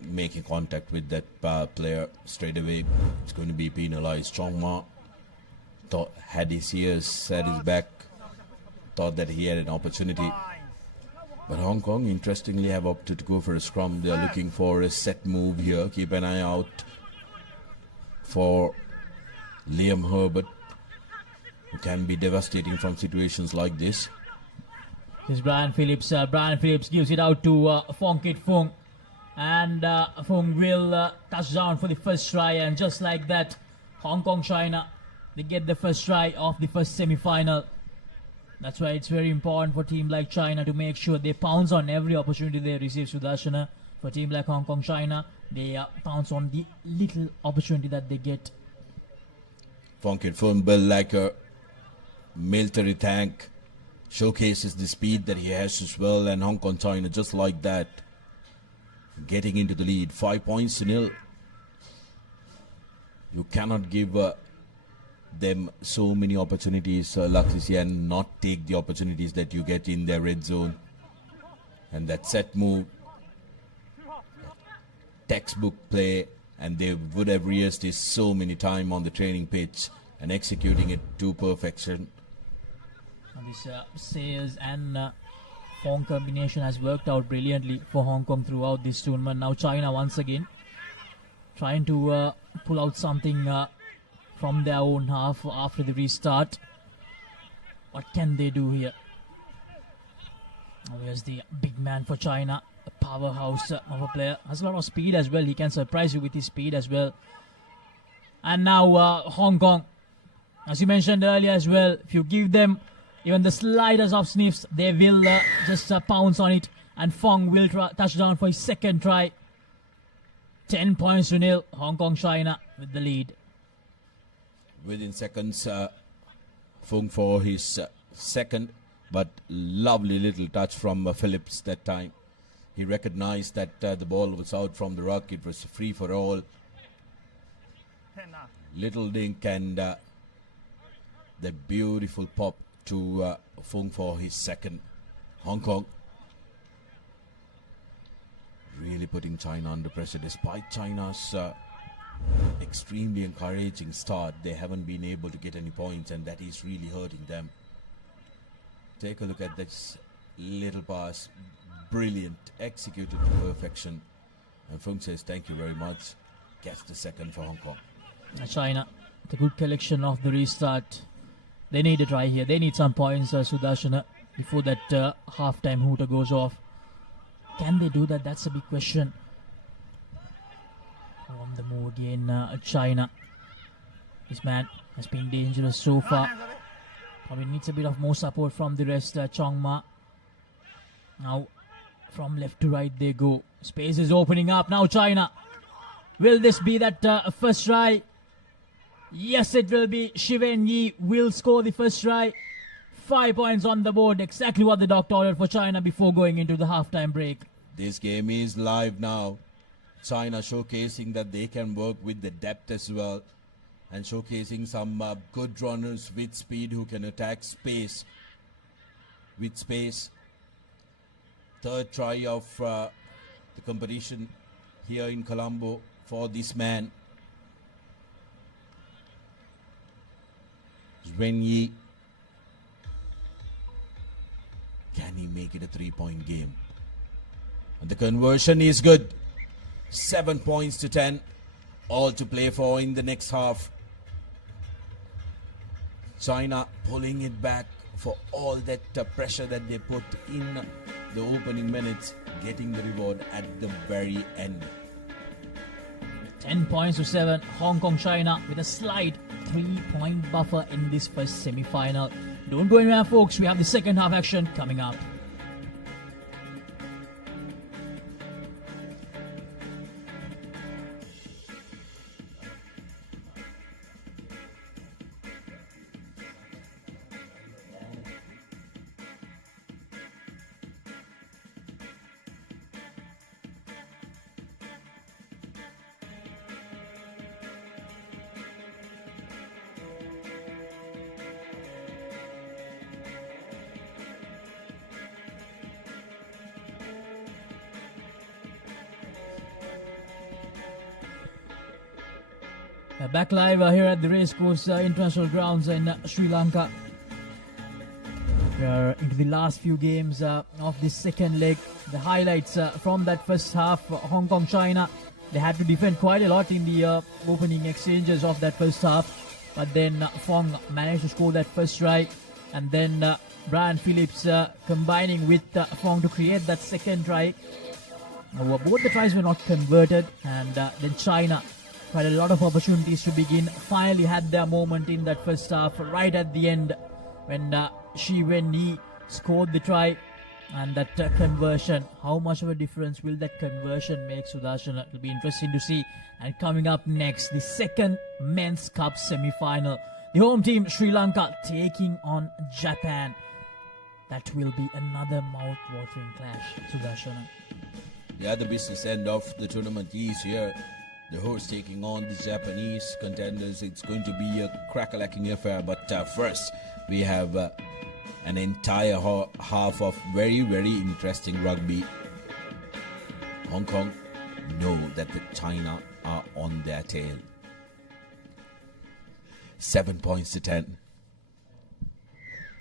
making contact with that player straight away. It's going to be penalized. Chong Ma had his ears at his back, thought that he had an opportunity. But Hong Kong, interestingly, have opted to go for a scrum. They are looking for a set move here. Keep an eye out for Liam Herbert, who can be devastating from situations like this. This Brian Phillips. Brian Phillips gives it out to Fong Kit Foong. And Foong will touch down for the first try. And just like that, Hong Kong, China, they get the first try of the first semi-final. That's why it's very important for a team like China to make sure they pounce on every opportunity they receive, Sudarshana. For a team like Hong Kong, China, they pounce on the little opportunity that they get. Fong Kit Foong, built like a military tank, showcases the speed that he has as well. And Hong Kong, China, just like that, getting into the lead, 5 points to 0. You cannot give them so many opportunities, Laxisi, and not take the opportunities that you get in their red zone. And that set move, textbook play, and they would have rehearsed this so many times on the training pitch and executing it to perfection. And this Sayers and Fong combination has worked out brilliantly for Hong Kong throughout this tournament. Now China once again. trying to pull out something from their own half after the restart. What can they do here? Here's the big man for China, a powerhouse of a player. Has a lot of speed as well. He can surprise you with his speed as well. And now Hong Kong, as you mentioned earlier as well, if you give them even the slightest of sniffs, they will just pounce on it. And Fong will touch down for his second try. 10 points to nil. Hong Kong, China with the lead. Within seconds, Fung for his second, but lovely little touch from Phillips that time. He recognized that the ball was out from the ruck. It was free for all. Little dink and the beautiful pop to Fung for his second. Hong Kong really putting China under pressure. Despite China's extremely encouraging start, they haven't been able to get any points, and that is really hurting them. Take a look at this little pass. Brilliant, executed to perfection. And Fung says thank you very much. Gets the second for Hong Kong. China, the good collection of the restart. They need a try here. They need some points, Sudarshana, before that half-time hooter goes off. Can they do that? That's a big question. On the move again, China. This man has been dangerous so far. Probably needs a bit of more support from the rest. Chong Ma. Now, from left to right they go. Space is opening up. Now China. Will this be that first try? Yes, it will be. Shiwen Yi will score the first try. 5 points on the board. Exactly what the doctor ordered for China before going into the halftime break. This game is live now. China showcasing that they can work with the depth as well, and showcasing some good runners with speed who can attack space with space. Third try of the competition here in Colombo for this man. Zwen Yi. Can he make it a 3-point game? And the conversion is good. 7 points to 10. All to play for in the next half. China pulling it back for all that pressure that they put in the opening minutes, getting the reward at the very end. 10 points to 7. Hong Kong, China with a slight 3-point buffer in this first semi-final. Don't go anywhere, folks. We have the second half action coming up. Back live here at the Racecourse International Grounds in Sri Lanka. We are into the last few games of this second leg. The highlights from that first half, Hong Kong, China. They had to defend quite a lot in the opening exchanges of that first half. But then Fong managed to score that first try. And then Brian Phillips combining with Fong to create that second try. Both the tries were not converted. And then China had a lot of opportunities to begin. Finally had their moment in that first half, right at the end when Shiwen Yi scored the try. And that conversion, how much of a difference will that conversion make, Sudarshan? It will be interesting to see. And coming up next, the second Men's Cup semi-final. The home team, Sri Lanka, taking on Japan. That will be another mouth-watering clash, Sudarshan. Yeah, the business end of the tournament is here. The host taking on the Japanese contenders. It's going to be a crack-a-lacking affair. But first, we have an entire half of very, very interesting rugby. Hong Kong know that the China are on their tail. 7 points to 10.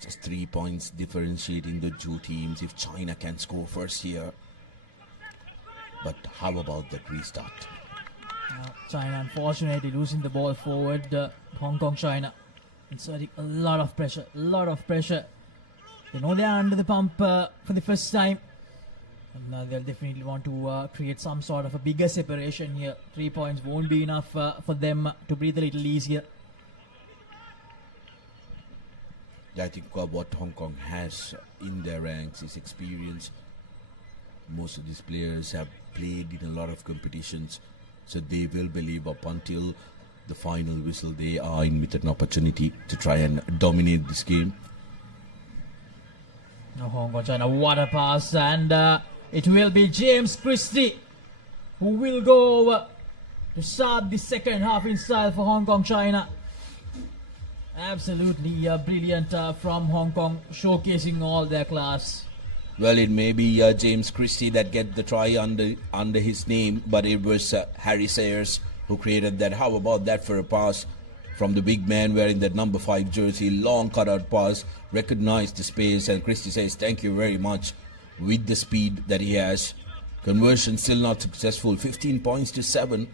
Just 3 points differentiating the two teams if China can score first here. But how about the restart? China unfortunately losing the ball forward. Hong Kong, China inserting a lot of pressure. They know they are under the pump for the first time. And they'll definitely want to create some sort of a bigger separation here. 3 points won't be enough for them to breathe a little easier. I think what Hong Kong has in their ranks is experience. Most of these players have played in a lot of competitions, so they will believe up until the final whistle they are in with an opportunity to try and dominate this game. Now Hong Kong, China, what a pass, and it will be James Christie who will go over to start the second half in style for Hong Kong, China. Absolutely brilliant from Hong Kong, showcasing all their class. Well, it may be James Christie that get the try under his name, but it was Harry Sayers who created that. How about that for a pass from the big man wearing that number 5 jersey? Long cutout pass, recognized the space, and Christie says thank you very much with the speed that he has. Conversion still not successful, 15 points to 7.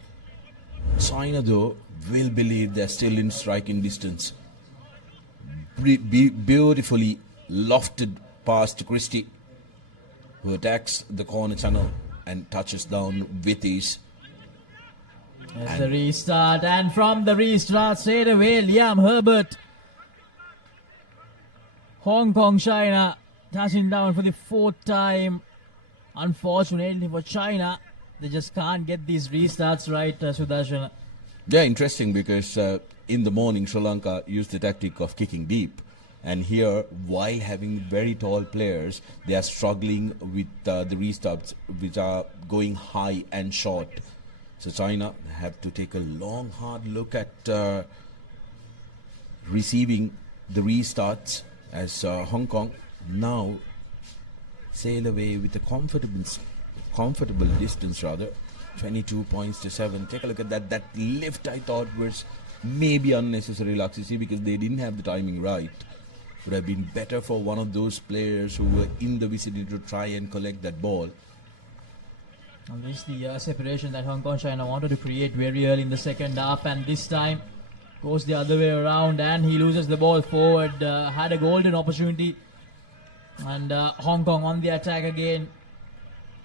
China, though, will believe they're still in striking distance. Beautifully lofted pass to Christie, who attacks the corner channel and touches down with ease. There's the restart, and from the restart straight away, Liam Herbert. Hong Kong, China touching down for the 4th time. Unfortunately for China, they just can't get these restarts right, Sudarshan. Yeah, interesting, because in the morning Sri Lanka used the tactic of kicking deep, and here, while having very tall players, they are struggling with the restarts which are going high and short. So China have to take a long, hard look at receiving the restarts, as Hong Kong now sail away with a comfortable distance, 22 points to 7. Take a look at that. That lift, I thought, was maybe unnecessary, Laxisi, because they didn't have the timing right. Would have been better for one of those players who were in the vicinity to try and collect that ball. And this is the separation that Hong Kong, China wanted to create very early in the second half, and this time goes the other way around, and he loses the ball forward. Had a golden opportunity, and Hong Kong on the attack again.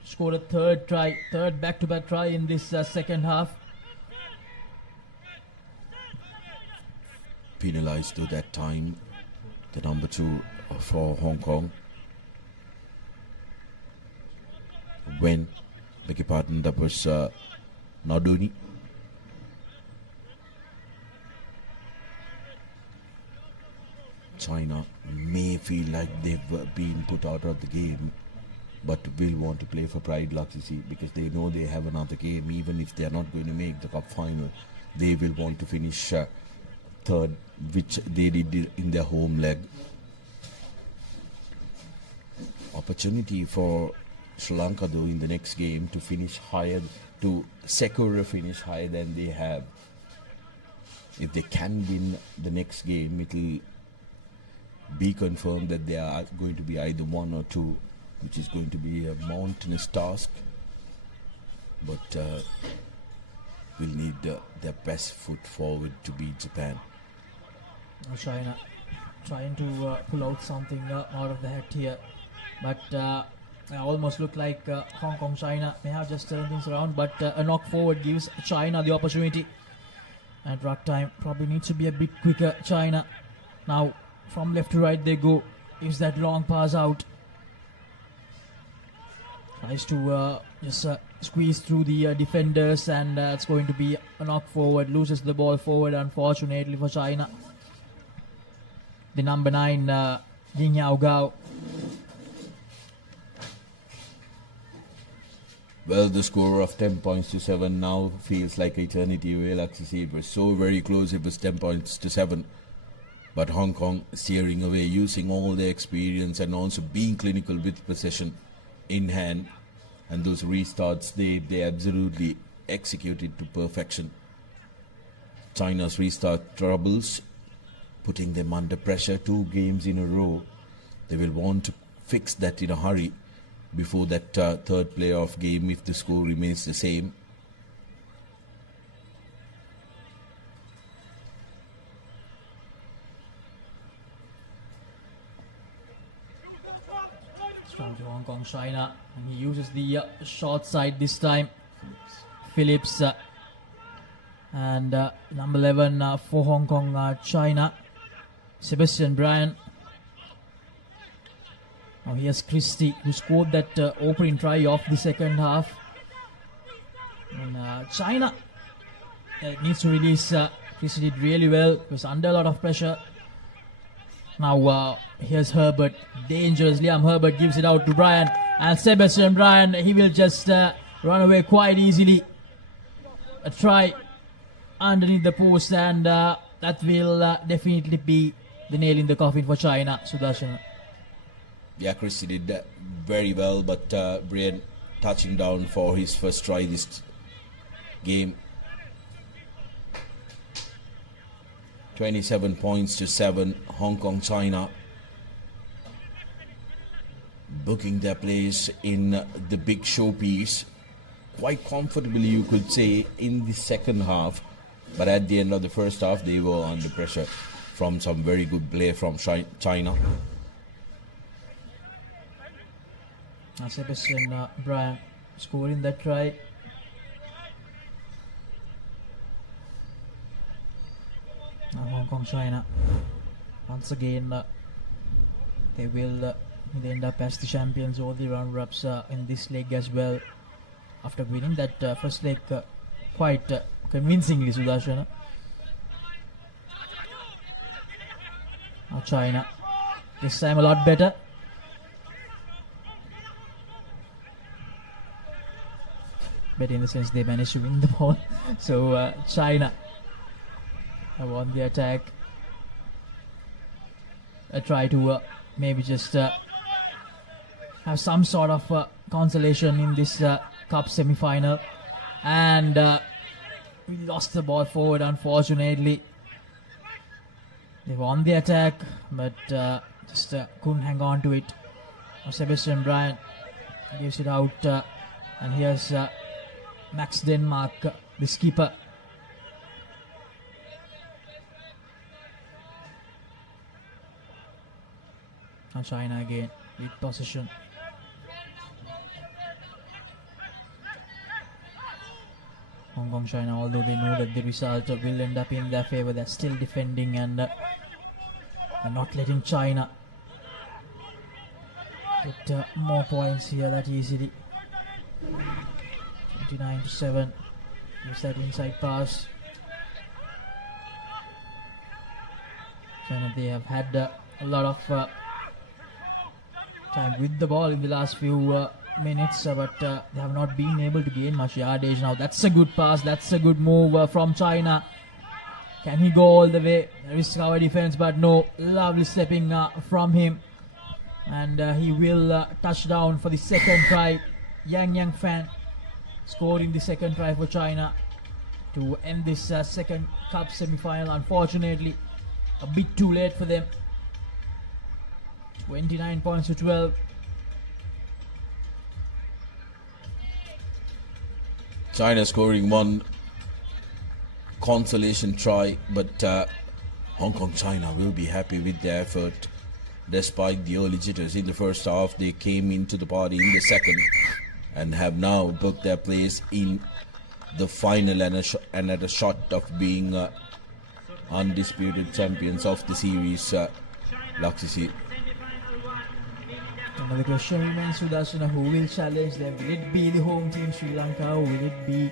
Scored a third back-to-back try in this second half. Penalized to that time, the number 2 for Hong Kong. When, beg your pardon, that was Nardoni. China may feel like they've been put out of the game, but will want to play for pride, Laxisi, because they know they have another game. Even if they are not going to make the cup final, they will want to finish third, which they did in their home leg. Opportunity for Sri Lanka, though, in the next game to finish higher, to secure a finish higher than they have. If they can win the next game, it will be confirmed that they are going to be either 1 or 2, which is going to be a mountainous task. But will need their best foot forward to beat Japan. China trying to pull out something out of the hat here, but it almost looked like Hong Kong, China may have just turned things around, but a knock forward gives China the opportunity. At ruck time, probably needs to be a bit quicker. China now from left to right they go. Gives that long pass out. Tries to just squeeze through the defenders, and it's going to be a knock forward. Loses the ball forward, unfortunately for China. The number 9, Ying Yao Gao. Well, the score of 10 points to 7 now feels like eternity. Well, actually, it was so very close. It was 10 points to 7. But Hong Kong steering away, using all their experience and also being clinical with possession in hand. And those restarts, they absolutely executed to perfection. China's restart troubles, putting them under pressure 2 games in a row. They will want to fix that in a hurry before that third playoff game if the score remains the same. Down to Hong Kong, China. And he uses the short side this time. Phillips. And number 11 for Hong Kong, China. Sebastian Bryan. Now here's Christie, who scored that opening try of the second half. And China needs to release. Christie did really well. He was under a lot of pressure. Now here's Herbert. Dangerous. Liam Herbert gives it out to Bryan. And Sebastian Bryan, he will just run away quite easily. A try underneath the post, and that will definitely be the nail in the coffin for China. Sudarshan. Yeah, Christie did that very well, but Brian touching down for his first try this game. 27 points to 7, Hong Kong, China booking their place in the big showpiece quite comfortably, you could say, in the second half. But at the end of the first half, they were under pressure from some very good play from China. Sebastian Bryan scoring that try. Now Hong Kong, China. Once again, they will end up as the champions or the runner-ups in this leg as well. After winning that first leg quite convincingly, Sudarshan. Now China. This time a lot better. Better in the sense they managed to win the ball. So China have won the attack. Try to maybe just have some sort of consolation in this cup semi-final. And we lost the ball forward, unfortunately. They won the attack, but just couldn't hang on to it. Now Sebastian Bryan gives it out, and here's Max Denmark, the skipper. And China again, lead position. Hong Kong, China, although they know that the result will end up in their favor, they're still defending and they're not letting China get more points here that easily. 29-7. Use that inside pass. China, they have had a lot of time with the ball in the last few minutes, but they have not been able to gain much yardage. Now that's a good pass, that's a good move from China. Can he go all the way? Risk our defense, but no. Lovely stepping from him, and he will touch down for the second try. Yang Fan scoring the second try for China to end this second cup semi-final. Unfortunately, a bit too late for them. 29 points to 12. China scoring one consolation try, but Hong Kong, China will be happy with their effort. Despite the early jitters in the first half, they came into the party in the second and have now booked their place in the final and at a shot of being undisputed champions of the series. Laksisi. Another question remains, Sudarshan, who will challenge them? Will it be the home team Sri Lanka or will it be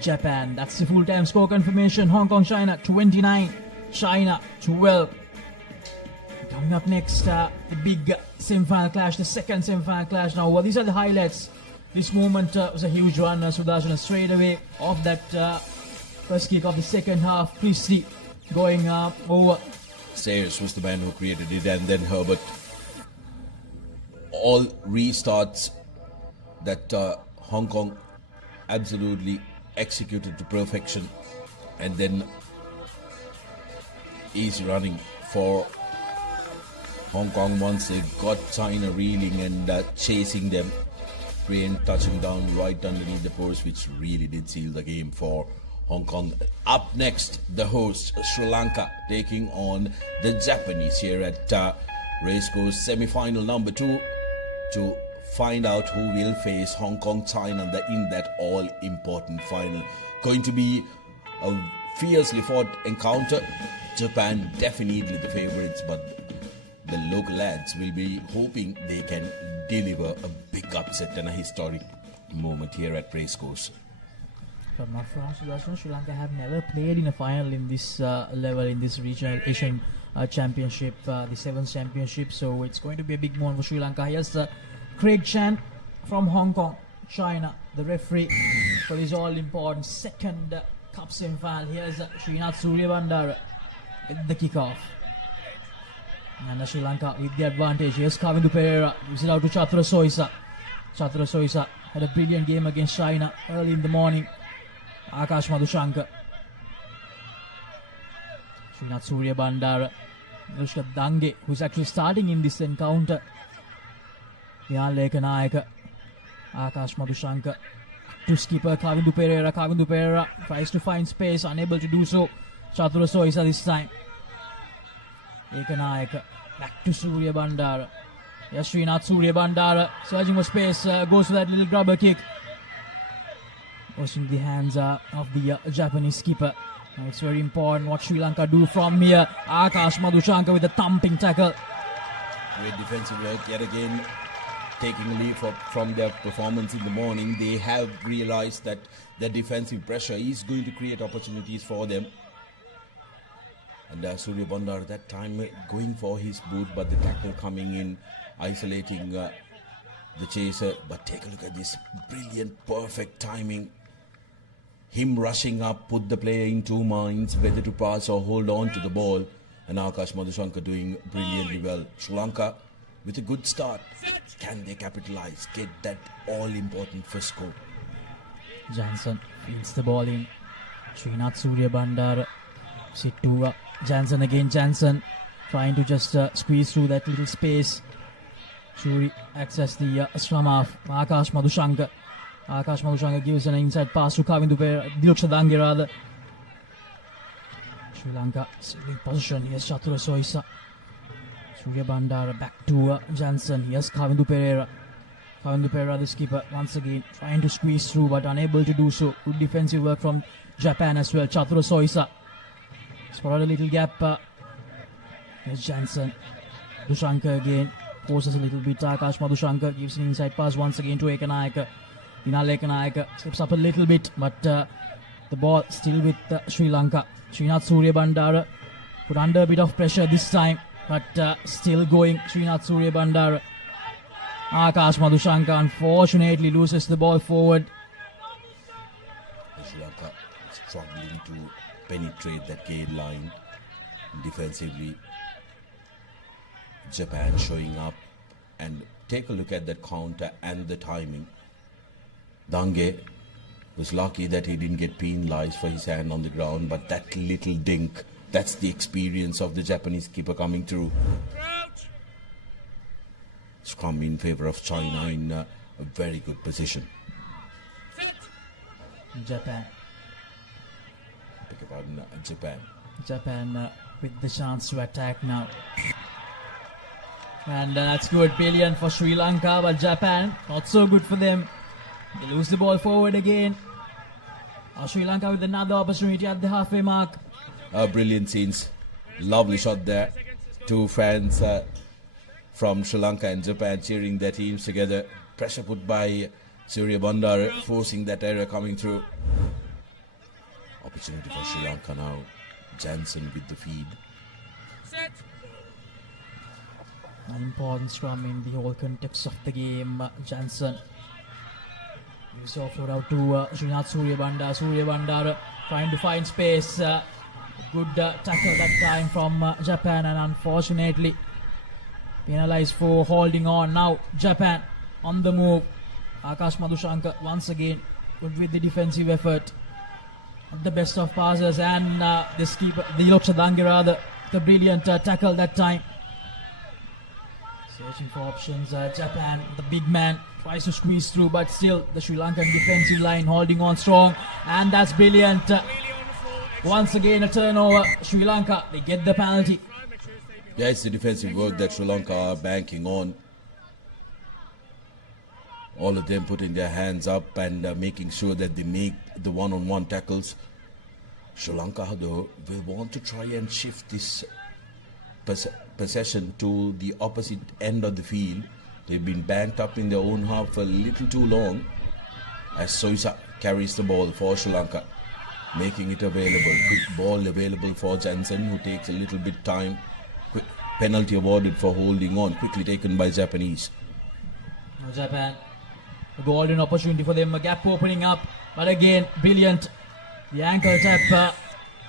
Japan? That's the full-time score confirmation. Hong Kong, China 29, China 12. Coming up next, the big semi-final clash, the second semi-final clash. Now, these are the highlights. This moment was a huge one, Sudarshan, straight away off that first kick of the second half. Christie going over. Sayers was the man who created it, and then Herbert. All restarts that Hong Kong absolutely executed to perfection, and then easy running for Hong Kong once they got China reeling and chasing them. Rain touching down right underneath the post, which really did seal the game for Hong Kong. Up next, the host Sri Lanka taking on the Japanese here at Racecourse semi-final number 2. to find out who will face Hong Kong, China in that all-important final. Going to be a fiercely fought encounter. Japan definitely the favorites, but the local lads will be hoping they can deliver a big upset and a historic moment here at Racecourse. If I'm not wrong, Sri Lanka have never played in a final in this level, in this regional Asian championship, the 7th championship. So it's going to be a big moment for Sri Lanka. Here's Craig Chan from Hong Kong, China, the referee for this all-important second cup semi-final. Here's Srinath Suryabandara with the kickoff. And Sri Lanka with the advantage. Here's Kavindu Pereira, gives it out to Chatura Soisa. Chatura Soisa had a brilliant game against China early in the morning. Akash Madhushankar. Srinath Suryabandara. Anushka Dange, who's actually starting in this encounter. Yanleka Nayaka. Akash Madhushankar. To skipper Kavindu Pereira. Kavindu Pereira tries to find space, unable to do so. Chatura Soisa this time. Ekanayaka. Back to Suryabandara. Yes, Srinath Suryabandara searching for space. Goes for that little grubber kick. Washing the hands of the Japanese skipper. Now it's very important what Sri Lanka do from here. Akash Madhushankar with a thumping tackle. Great defensive work yet again. Taking leave from their performance in the morning, they have realized that the defensive pressure is going to create opportunities for them. And Suryabandar that time going for his boot, but the tackle coming in, isolating the chaser. But take a look at this brilliant, perfect timing. Him rushing up, put the player in two minds, whether to pass or hold on to the ball. And Akash Madhushankar doing brilliantly well. Sri Lanka with a good start. Can they capitalize? Get that all-important first score. Jansen feeds the ball in. Srinath Suryabandara. Sit to Jansen again. Jansen trying to just squeeze through that little space. Shuri access the scrum half. Akash Madhushankar. Akash Madhushankar gives an inside pass to Kavindu Pereira. Diluksha Dange rather. Sri Lanka still in position. Here's Chatura Soisa. Suryabandara back to Jansen. Here's Kavindu Pereira. Kavindu Pereira, the skipper, once again trying to squeeze through but unable to do so. Good defensive work from Japan as well. Chatura Soisa. Spotted a little gap. Here's Jansen. Madhushankar again. Forces a little bit. Akash Madhushankar gives an inside pass once again to Ekanayaka. Ekanayaka slips up a little bit, but the ball still with Sri Lanka. Srinath Suryabandara put under a bit of pressure this time, but still going. Srinath Suryabandara. Akash Madhushankar unfortunately loses the ball forward. Sri Lanka struggling to penetrate that gate line defensively. Japan showing up, and take a look at that counter and the timing. Dange was lucky that he didn't get penalized for his hand on the ground, but that little dink, that's the experience of the Japanese keeper coming through. Scrum in favor of China in a very good position. Japan. Pick up on Japan. Japan with the chance to attack now. And that's good. Brilliant for Sri Lanka, but Japan, not so good for them. They lose the ball forward again. Sri Lanka with another opportunity at the halfway mark. Brilliant scenes. Lovely shot there. Two fans from Sri Lanka and Japan cheering their teams together. Pressure put by Suryabandara, forcing that error coming through. Opportunity for Sri Lanka now. Jansen with the feed. An important scrum in the whole context of the game. Jansen gives offload out to Srinath Suryabandara. Suryabandara trying to find space. Good tackle that time from Japan, and unfortunately penalized for holding on. Now Japan on the move. Akash Madhushankar once again good with the defensive effort. Not the best of passes, and the skipper, the Diluksha Dange rather, the brilliant tackle that time. Searching for options. Japan, the big man, tries to squeeze through, but still the Sri Lankan defensive line holding on strong, and that's brilliant. Once again a turnover. Sri Lanka, they get the penalty. Yeah, it's the defensive work that Sri Lanka are banking on. all of them putting their hands up and making sure that they make the one-on-one tackles. Sri Lanka, though, will want to try and shift this possession to the opposite end of the field. They've been banked up in their own half a little too long, as Soisa carries the ball for Sri Lanka, making it available. Quick ball available for Jansen, who takes a little bit time. Quick penalty awarded for holding on, quickly taken by Japanese. Now Japan, a golden opportunity for them, a gap opening up, but again, brilliant. The ankle tap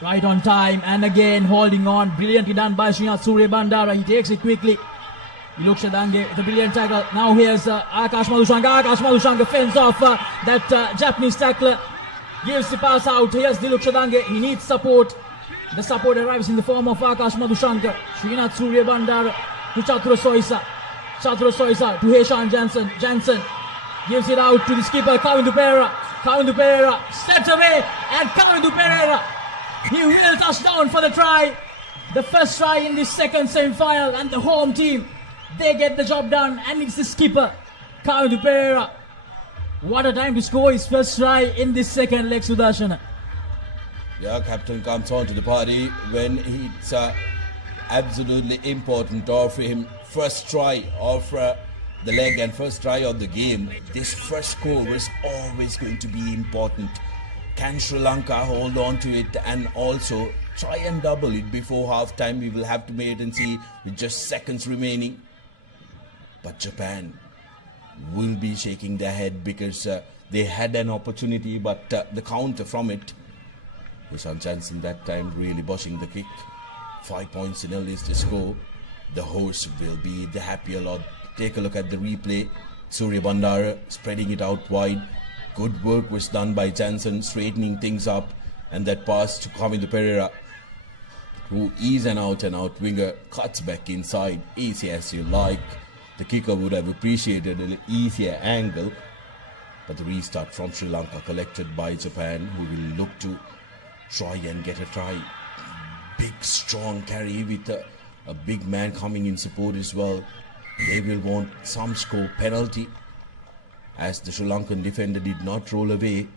right on time, and again holding on, brilliantly done by Srinath Suryabandara. He takes it quickly. He looks at Dange with a brilliant tackle. Now here's Akash Madhushanga. Akash Madhushanga fends off that Japanese tackler. Gives the pass out. Here's Diluk Shadange. He needs support. The support arrives in the form of Akash Madhushanga. Srinath Suryabandara to Chatura Soisa. Chatura Soisa to Heshan Jansen. Jansen gives it out to the skipper, Kavindu Pereira. Kavindu Pereira steps away, and Kavindu Pereira, he will touch down for the try. The first try in the second semi-final, and the home team, they get the job done, and it's the skipper, Kavindu Pereira. What a time to score his first try in this second leg, Sudarshana. Yeah, captain comes on to the party when it's absolutely important to offer him first try of the leg and first try of the game. This first score is always going to be important. Can Sri Lanka hold on to it and also try and double it before half time? We will have to wait and see with just seconds remaining. But Japan will be shaking their head because they had an opportunity, but the counter from it. Ishan Jansen that time really boshing the kick. 5 points to nil is the score. The host will be the happier lot. Take a look at the replay. Surya Bandara spreading it out wide. Good work was done by Jansen, straightening things up, and that pass to Kavindu Pereira, who is an out-and-out winger, cuts back inside, easy as you like. The kicker would have appreciated an easier angle, but the restart from Sri Lanka collected by Japan, who will look to try and get a try. Big strong carry with a big man coming in support as well. They will want some score penalty, as the Sri Lankan defender did not roll away.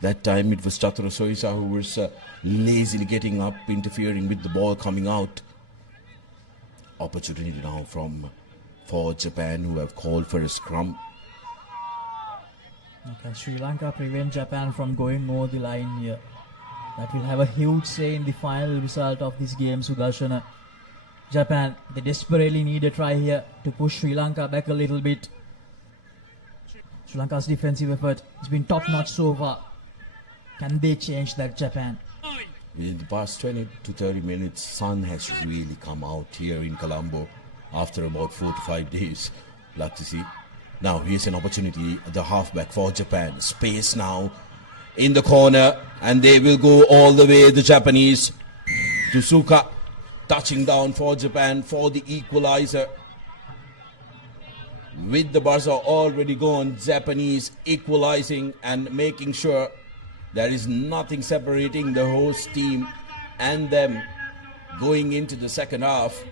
That time it was Chatura Soisa who was lazily getting up, interfering with the ball coming out. Opportunity now for Japan, who have called for a scrum. Okay, Sri Lanka prevent Japan from going over the line here. That will have a huge say in the final result of this game, Sudarshana. Japan, they desperately need a try here to push Sri Lanka back a little bit. Sri Lanka's defensive effort has been top-notch so far. Can they change that, Japan? In the past 20 to 30 minutes, sun has really come out here in Colombo after about 4 to 5 days. Like to see. Now here's an opportunity, the halfback for Japan. Space now in the corner, and they will go all the way, the Japanese. To Suka, touching down for Japan for the equalizer. With the buzzer already gone, Japanese equalizing and making sure there is nothing separating the host team and them going into the second half.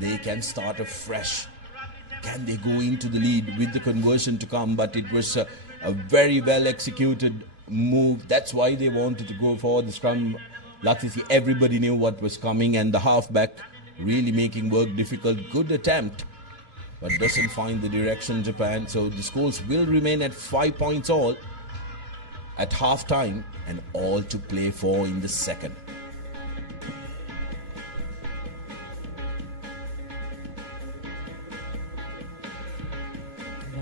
They can start afresh. Can they go into the lead with the conversion to come? But it was a very well executed move. That's why they wanted to go for the scrum. Luckily, everybody knew what was coming, and the halfback really making work difficult. Good attempt, but doesn't find the direction, Japan. So the scores will remain at 5 points all at half time, and all to play for in the second.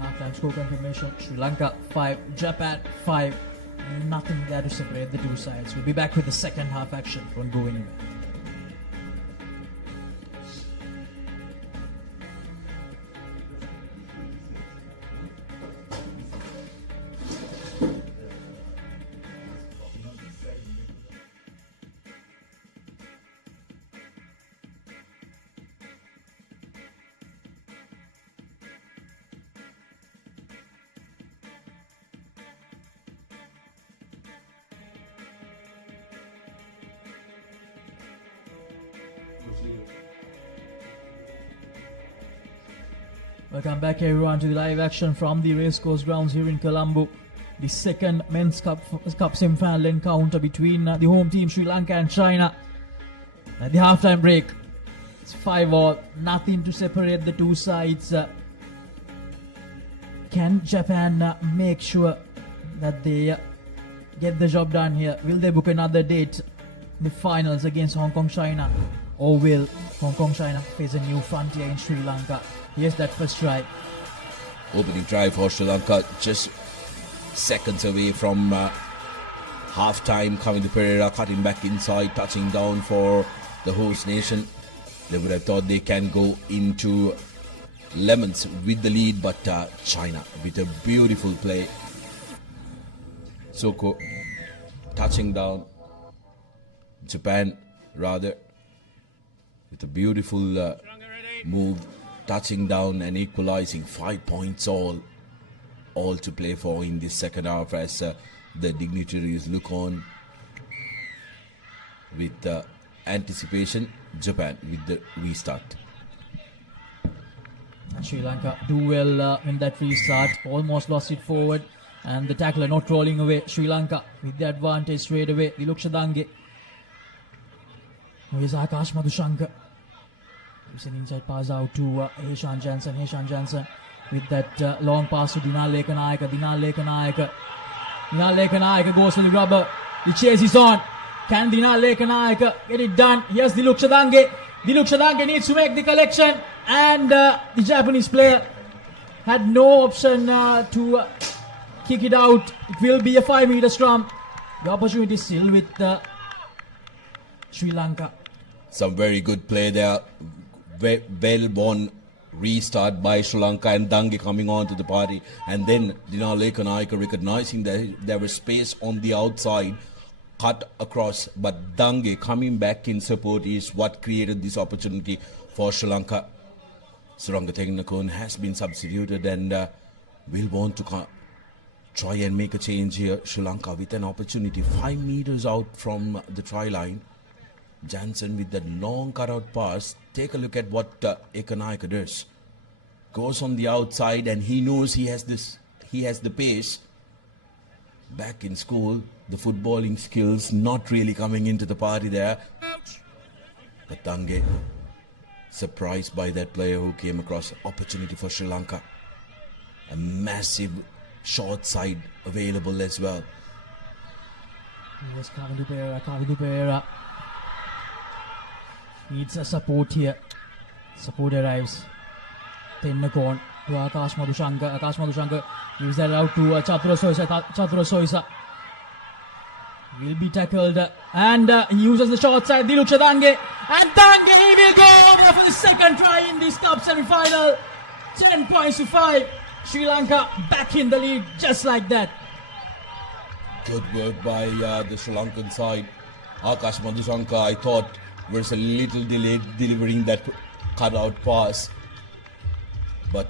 Half-time score confirmation: Sri Lanka 5, Japan 5. Nothing there to separate the two sides. We'll be back with the second half action. Don't go anywhere. Welcome back everyone to the live action from the racecourse grounds here in Colombo. The second men's cup semi-final encounter between the home team Sri Lanka and China. At the halftime break, it's 5-all, nothing to separate the two sides. Can Japan make sure that they get the job done here? Will they book another date in the finals against Hong Kong, China? Or will Hong Kong, China face a new frontier in Sri Lanka? Here's that first try. Opening try for Sri Lanka, just seconds away from half-time. Kavindu Pereira cutting back inside, touching down for the host nation. They would have thought they can go into lemons with the lead, but China with a beautiful play. Soko touching down. Japan rather with a beautiful move, touching down and equalizing. 5 points all to play for in this second half as the dignitaries look on with anticipation. Japan with the restart. And Sri Lanka do well in that restart, almost lost it forward, and the tackler not rolling away. Sri Lanka with the advantage straight away. Diluksha Dange. Here's Akash Madhushankar. It's an inside pass out to Heshan Jansen. Heshan Jansen with that long pass to Dinal Lekanayaka. Dinal Lekanayaka. Dinal Lekanayaka goes to the rubber. The chase is on. Can Dinal Lekanayaka get it done? Here's Diluksha Dange. Diluksha Dange needs to make the collection. And the Japanese player had no option to kick it out. It will be a 5-meter scrum. The opportunity still with Sri Lanka. Some very good play there. Well won restart by Sri Lanka, and Dange coming on to the party. And then Dinal Lekanayaka recognizing that there was space on the outside, cut across. But Dange coming back in support is what created this opportunity for Sri Lanka. Suranga Tegnakon has been substituted and will want to try and make a change here. Sri Lanka with an opportunity 5 meters out from the try line. Jansen with that long cutout pass. Take a look at what Ekanayaka does. Goes on the outside and he knows he has the pace. Back in school, the footballing skills not really coming into the party there. But Dange surprised by that player who came across. Opportunity for Sri Lanka. A massive short side available as well. Yes, Kavindu Pereira. Kavindu Pereira needs a support here. Support arrives. Tennakon to Akash Madhushankar. Akash Madhushankar gives that out to Chatura Soisa. Chatura Soisa will be tackled and he uses the short side. Diluksha Dange, and Dange, he will go over for the second try in this cup semi-final. 10 points to 5. Sri Lanka back in the lead just like that. Good work by the Sri Lankan side. Akash Madhushankar, I thought, was a little delayed delivering that cutout pass. But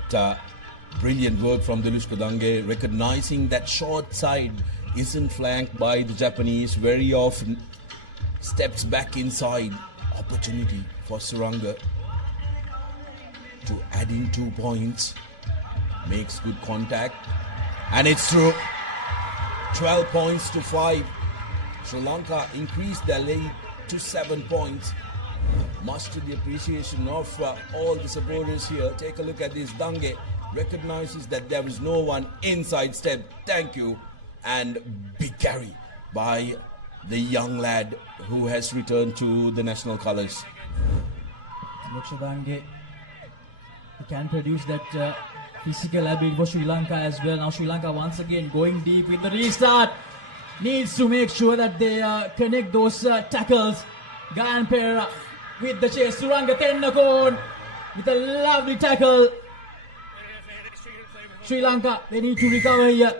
brilliant work from Diluksha Dange, recognizing that short side isn't flanked by the Japanese. Very often steps back inside. Opportunity for Suranga to add in 2 points. Makes good contact. And it's through. 12 points to 5. Sri Lanka increased their lead to 7 points. Much to the appreciation of all the supporters here. Take a look at this. Dange recognizes that there is no one. Inside step. Thank you. And big carry by the young lad who has returned to the national colours. Diluksha Dange, he can produce that physical ability for Sri Lanka as well. Now Sri Lanka once again going deep with the restart. Needs to make sure that they connect those tackles. Gayan Pereira with the chase. Suranga Tennakon with a lovely tackle. Sri Lanka, they need to recover here.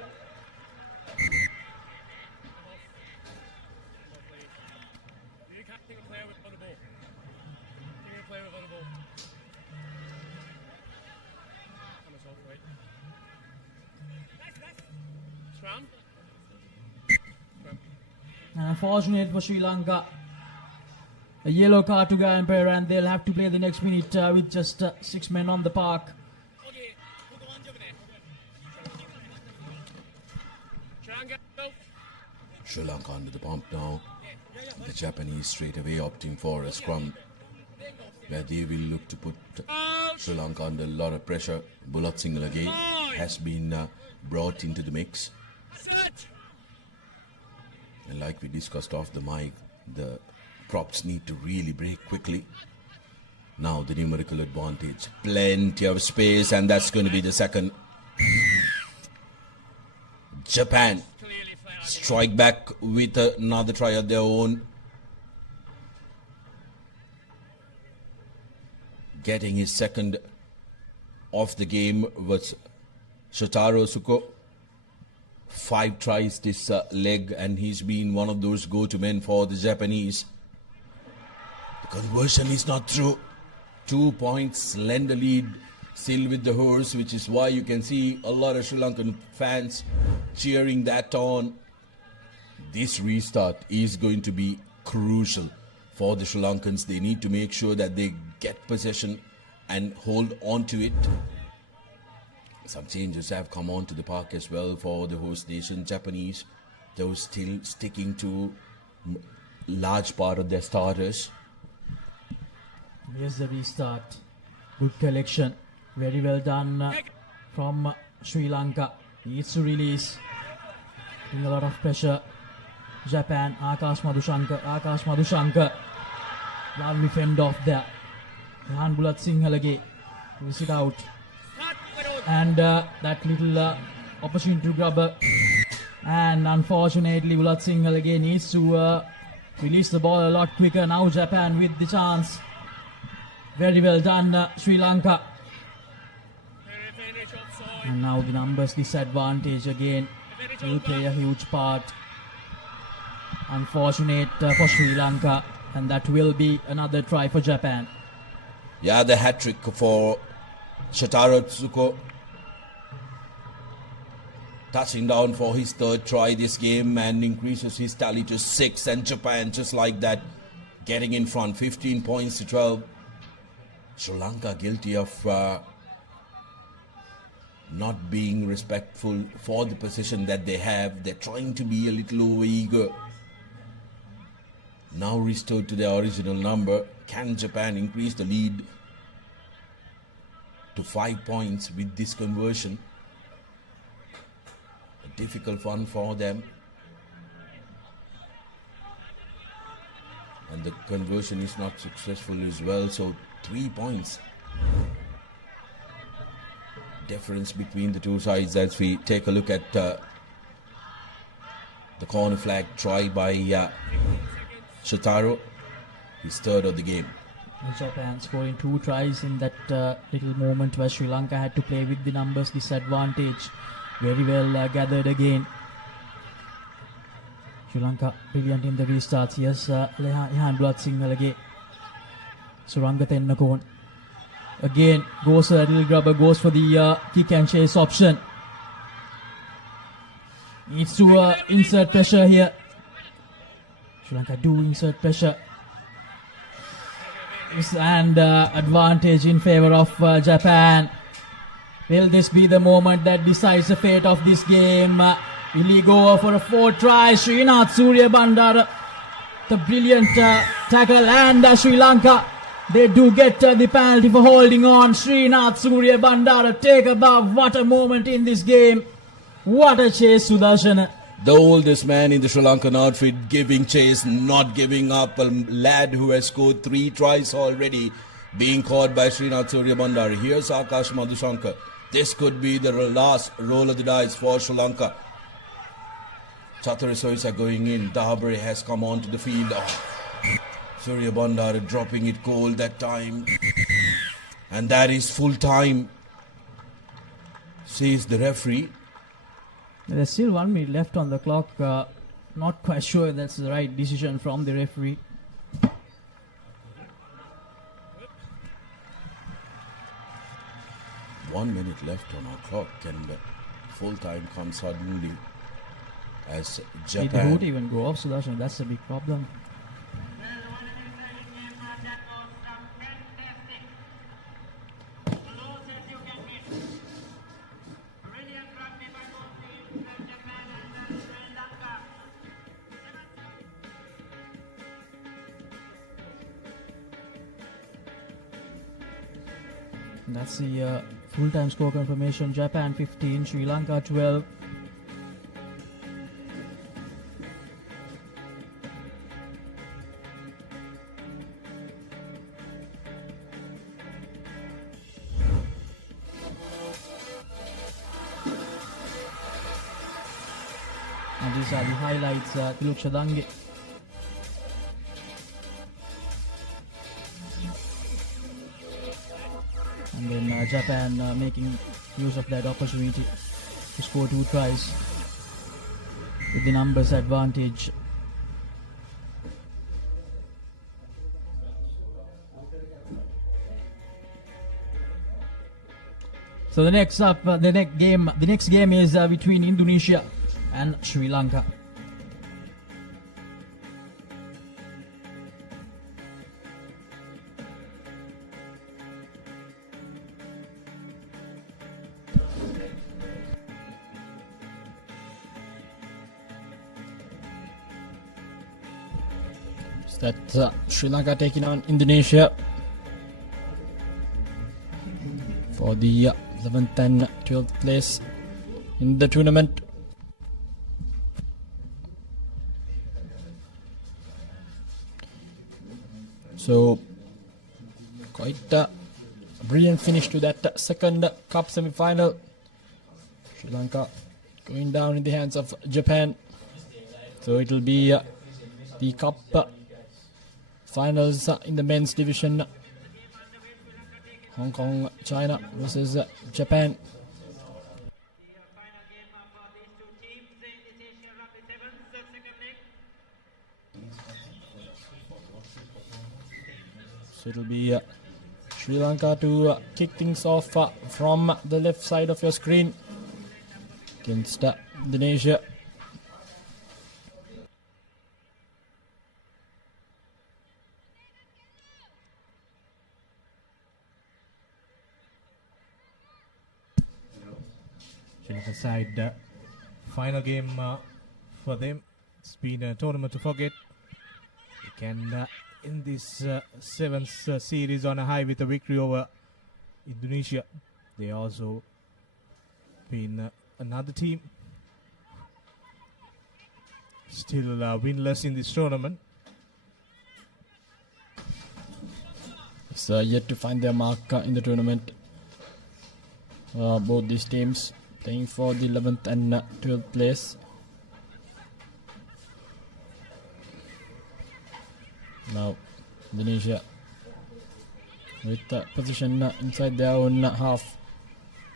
And unfortunate for Sri Lanka, a yellow card to Gayan Pereira, and they'll have to play the next minute with just 6 men on the park. Sri Lanka under the pump now. The Japanese straight away opting for a scrum where they will look to put Sri Lanka under a lot of pressure. Bulat Singhal again has been brought into the mix. And like we discussed off the mic, the props need to really break quickly. Now the numerical advantage, plenty of space, and that's going to be the second. Japan strike back with another try of their own. Getting his second of the game was Shotaro Suko. 5 tries this leg, and he's been one of those go-to men for the Japanese. The conversion is not through. 2 points, slender lead still with the horse, which is why you can see a lot of Sri Lankan fans cheering that on. This restart is going to be crucial for the Sri Lankans. They need to make sure that they get possession and hold on to it. Some changes have come onto the park as well for the host nation. Japanese, though still sticking to large part of their starters. Here's the restart. Good collection. Very well done from Sri Lanka. Needs to release. Putting a lot of pressure. Japan, Akash Madhushankar. Lovely fend off there. Rehan Bulat Singhal again. Puts it out. And that little opportunity to grab. And unfortunately, Bulat Singhal again needs to release the ball a lot quicker. Now Japan with the chance. Very well done, Sri Lanka. And now the numbers disadvantage again will play a huge part. Unfortunate for Sri Lanka, and that will be another try for Japan. Yeah, the hat-trick for Shotaro Tsuko. Touching down for his 3rd try this game and increases his tally to 6. And Japan, just like that, getting in front, 15 points to 12. Sri Lanka guilty of not being respectful for the position that they have. They're trying to be a little over-eager. Now restored to their original number. Can Japan increase the lead to 5 points with this conversion? A difficult one for them. And the conversion is not successful as well, so 3 points difference between the two sides as we take a look at the corner flag try by Shotaro, his 3rd of the game. Japan scoring 2 tries in that little moment where Sri Lanka had to play with the numbers disadvantage. Very well gathered again. Sri Lanka brilliant in the restarts. Yes, Rehan Bulat Singhal again. Suranga Tennakon again goes a little grubber, goes for the kick and chase option. Needs to insert pressure here. Sri Lanka do insert pressure. And advantage in favor of Japan. Will this be the moment that decides the fate of this game? Will he go for a 4th try? Srinath Surya Bandara, the brilliant tackle, and Sri Lanka, they do get the penalty for holding on. Srinath Surya Bandara, take above. What a moment in this game. What a chase, Sudarshan. The oldest man in the Sri Lankan outfit giving chase, not giving up. A lad who has scored 3 tries already, being caught by Srinath Surya Bandara. Here's Akash Madhushankar. This could be the last roll of the dice for Sri Lanka. Chatare Soisa going in. Dahabare has come onto the field. Oh. Surya Bandara dropping it cold that time. And that is full time, says the referee. There's still 1 minute left on the clock. Not quite sure if that's the right decision from the referee. One minute left on our clock, and full time comes suddenly as Japan. It won't even go off, Sudarshan. That's a big problem. That's the full-time score confirmation. Japan 15, Sri Lanka 12. And these are the highlights. Tiluk Shadange. And then Japan making use of that opportunity to score 2 tries with the numbers advantage. So the next game is between Indonesia and Sri Lanka. That's Sri Lanka taking on Indonesia for the 11th and 12th place in the tournament. So quite a brilliant finish to that second cup semi-final. Sri Lanka going down in the hands of Japan. So it will be the cup finals in the men's division. Hong Kong, China versus Japan. So it will be Sri Lanka to kick things off from the left side of your screen against Indonesia. Sri Lanka side, final game for them. It's been a tournament to forget. They can end this 7th series on a high with a victory over Indonesia. They also been another team still winless in this tournament. It's yet to find their mark in the tournament. Both these teams playing for the 11th and 12th place. Now Indonesia with position inside their own half.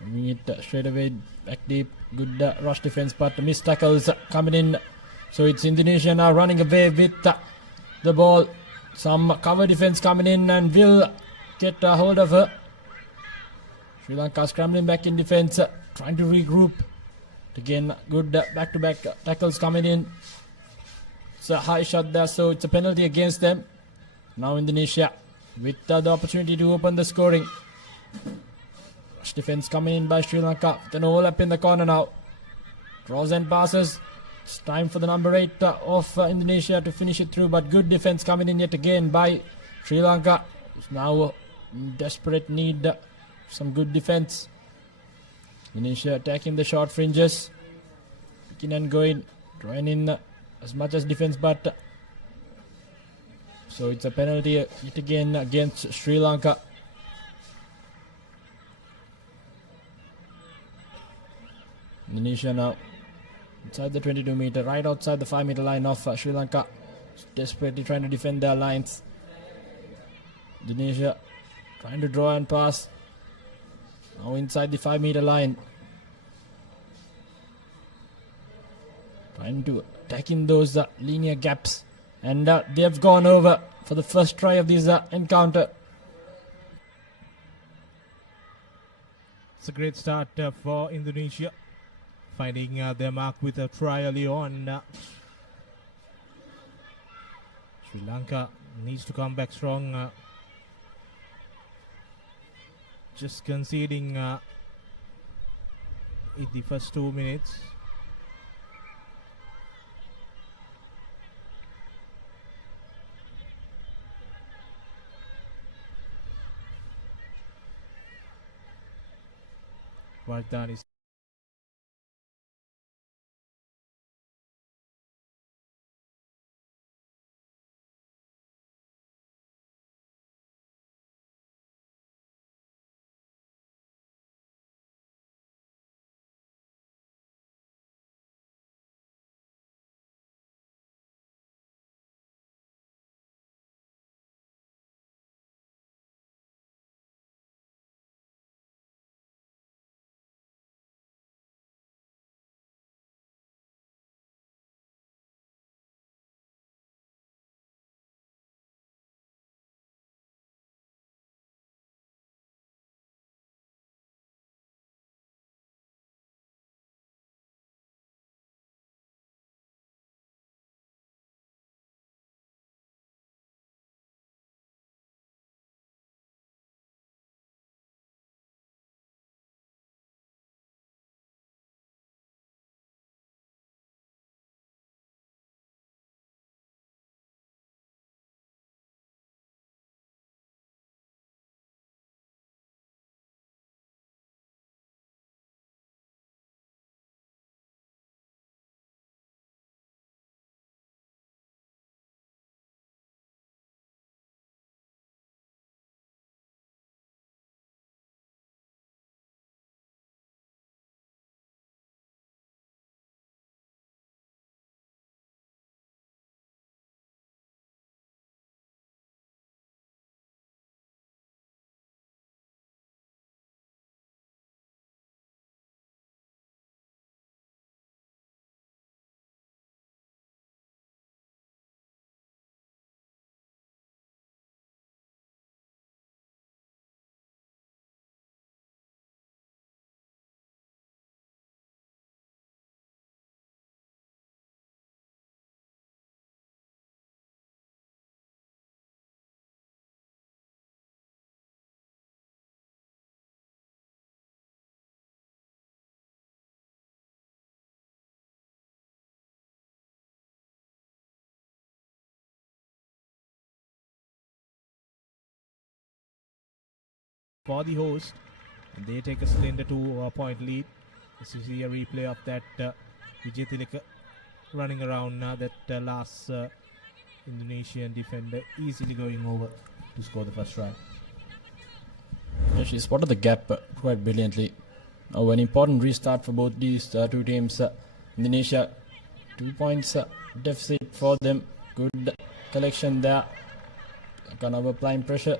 Moving it straight away back deep. Good rush defense, but missed tackles coming in. So it's Indonesia now running away with the ball. Some cover defense coming in and will get a hold of her. Sri Lanka scrambling back in defense, trying to regroup. Again, good back-to-back tackles coming in. It's a high shot there, so it's a penalty against them. Now Indonesia with the opportunity to open the scoring. Rush defense coming in by Sri Lanka. Then overlap in the corner now. Draws and passes. It's time for the number 8 of Indonesia to finish it through, but good defense coming in yet again by Sri Lanka, who's now in desperate need of some good defense. Indonesia attacking the short fringes, picking and going, drawing in as much as defense, but so it's a penalty yet again against Sri Lanka. Indonesia now inside the 22 meter, right outside the 5 meter line of Sri Lanka, desperately trying to defend their lines. Indonesia trying to draw and pass, now inside the 5 meter line, trying to attack in those linear gaps, and they have gone over for the first try of this encounter. It's a great start for Indonesia, finding their mark with a try early on. Sri Lanka needs to come back strong. Just conceding in the first 2 minutes. Vardhan is for the host, and they take a slender 2-point lead. This is a replay of that Vijay Tilaka running around that last Indonesian defender, easily going over to score the first try. Yeah, she spotted the gap quite brilliantly. Now an important restart for both these two teams. Indonesia, 2 points deficit for them. Good collection there. Kind of applying pressure.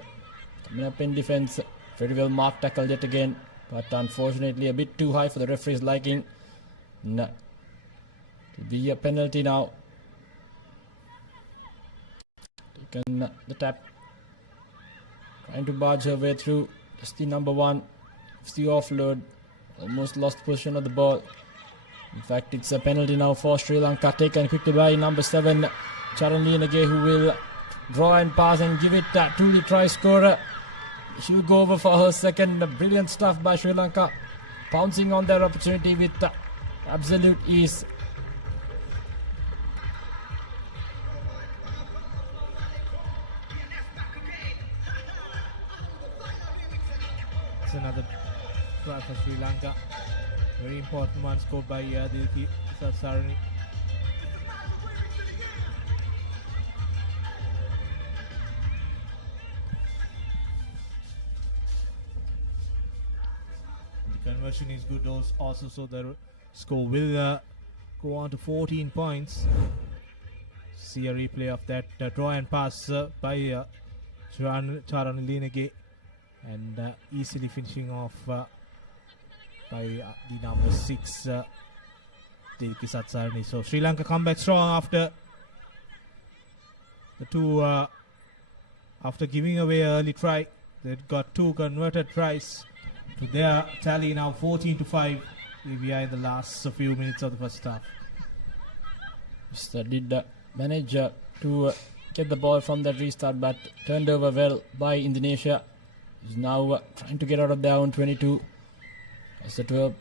Coming up in defense. Very well marked tackle yet again. But unfortunately a bit too high for the referee's liking. No. To be a penalty now. Taken the tap. Trying to barge her way through. Just the number one. It's the offload. Almost lost position of the ball. In fact, it's a penalty now for Sri Lanka. Taken quickly by number 7, Charanlinage, who will draw and pass and give it to the try scorer. She will go over for her second. Brilliant stuff by Sri Lanka. Pouncing on their opportunity with absolute ease. It's another try for Sri Lanka. Very important one scored by Dilki Satsarani. The conversion is good also, so the score will go on to 14 points. See a replay of that draw and pass by Charanlinage, and easily finishing off by the number 6 Dilki Satsarani. So Sri Lanka come back strong after the two after giving away an early try. They've got 2 converted tries to their tally now 14-5. We are in the last few minutes of the first half. Did manage to get the ball from that restart, but turned over well by Indonesia. Is now trying to get out of their own 22. As the 12,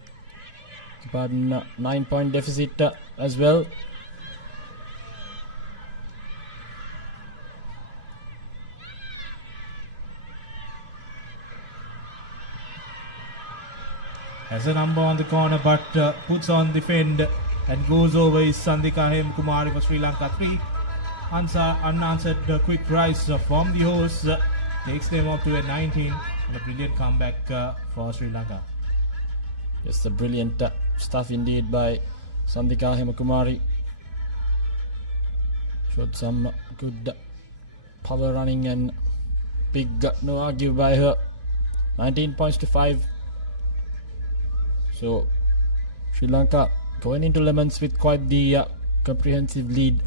about 9-point deficit as well. Has a number on the corner, but puts on the fend and goes over is Sandika Hemkumari for Sri Lanka. 3 unanswered quick tries from the hosts takes them up to a 19, and a brilliant comeback for Sri Lanka. Yes, a brilliant stuff indeed by Sandika Hemakumari. Showed some good power running and big no argue by her. 19 points to 5. So Sri Lanka going into lemons with quite the comprehensive lead.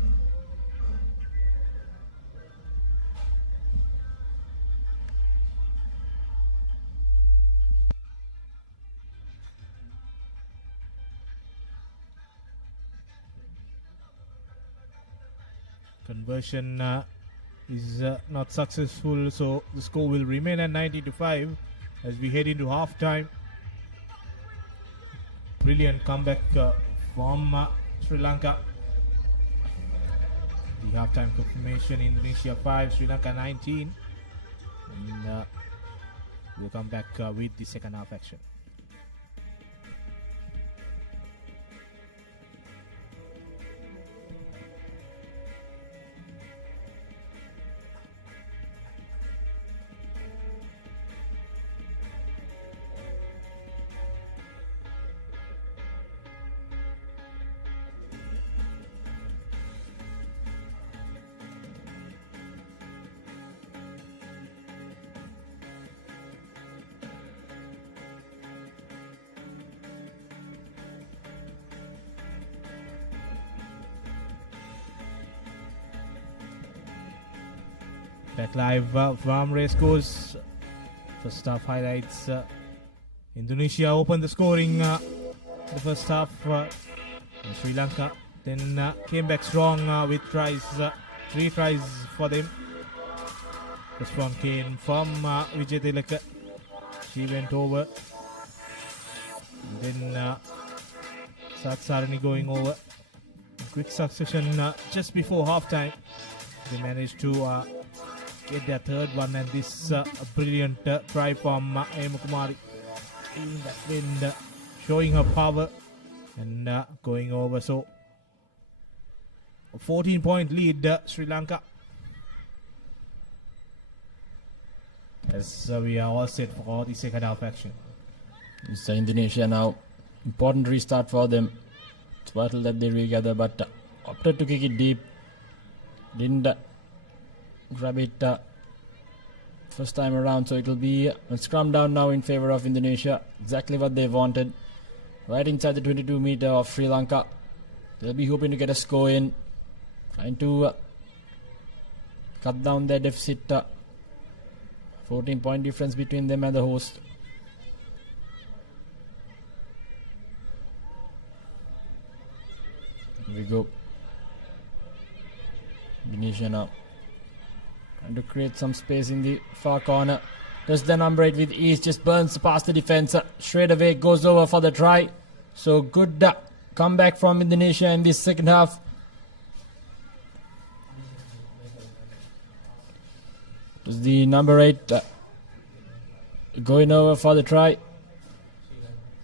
Conversion is not successful, so the score will remain at 90-5 as we head into half time. Brilliant comeback from Sri Lanka. The half-time confirmation: Indonesia 5, Sri Lanka 19. And we'll come back with the second half action. Back live from Racecourse. First half highlights. Indonesia opened the scoring the first half. Sri Lanka then came back strong with tries, 3 tries for them. First one came from Vijay Tilaka. She went over. And then Satsarani going over. Quick succession just before half time. They managed to get their third one, and this brilliant try from Hemakumari in that wind, showing her power and going over. So a 14-point lead, Sri Lanka, as we are all set for the second half action. It's Indonesia now. Important restart for them. It's vital that they regather, but opted to kick it deep. Didn't grab it first time around, so it will be a scrum down now in favor of Indonesia. Exactly what they wanted. Right inside the 22 meter of Sri Lanka. They'll be hoping to get a score in. Trying to cut down their deficit. 14-point difference between them and the host. Here we go. Indonesia now trying to create some space in the far corner. Does the number 8 with ease, just burns past the defense. Straight away goes over for the try. So good comeback from Indonesia in this second half. Does the number 8 going over for the try.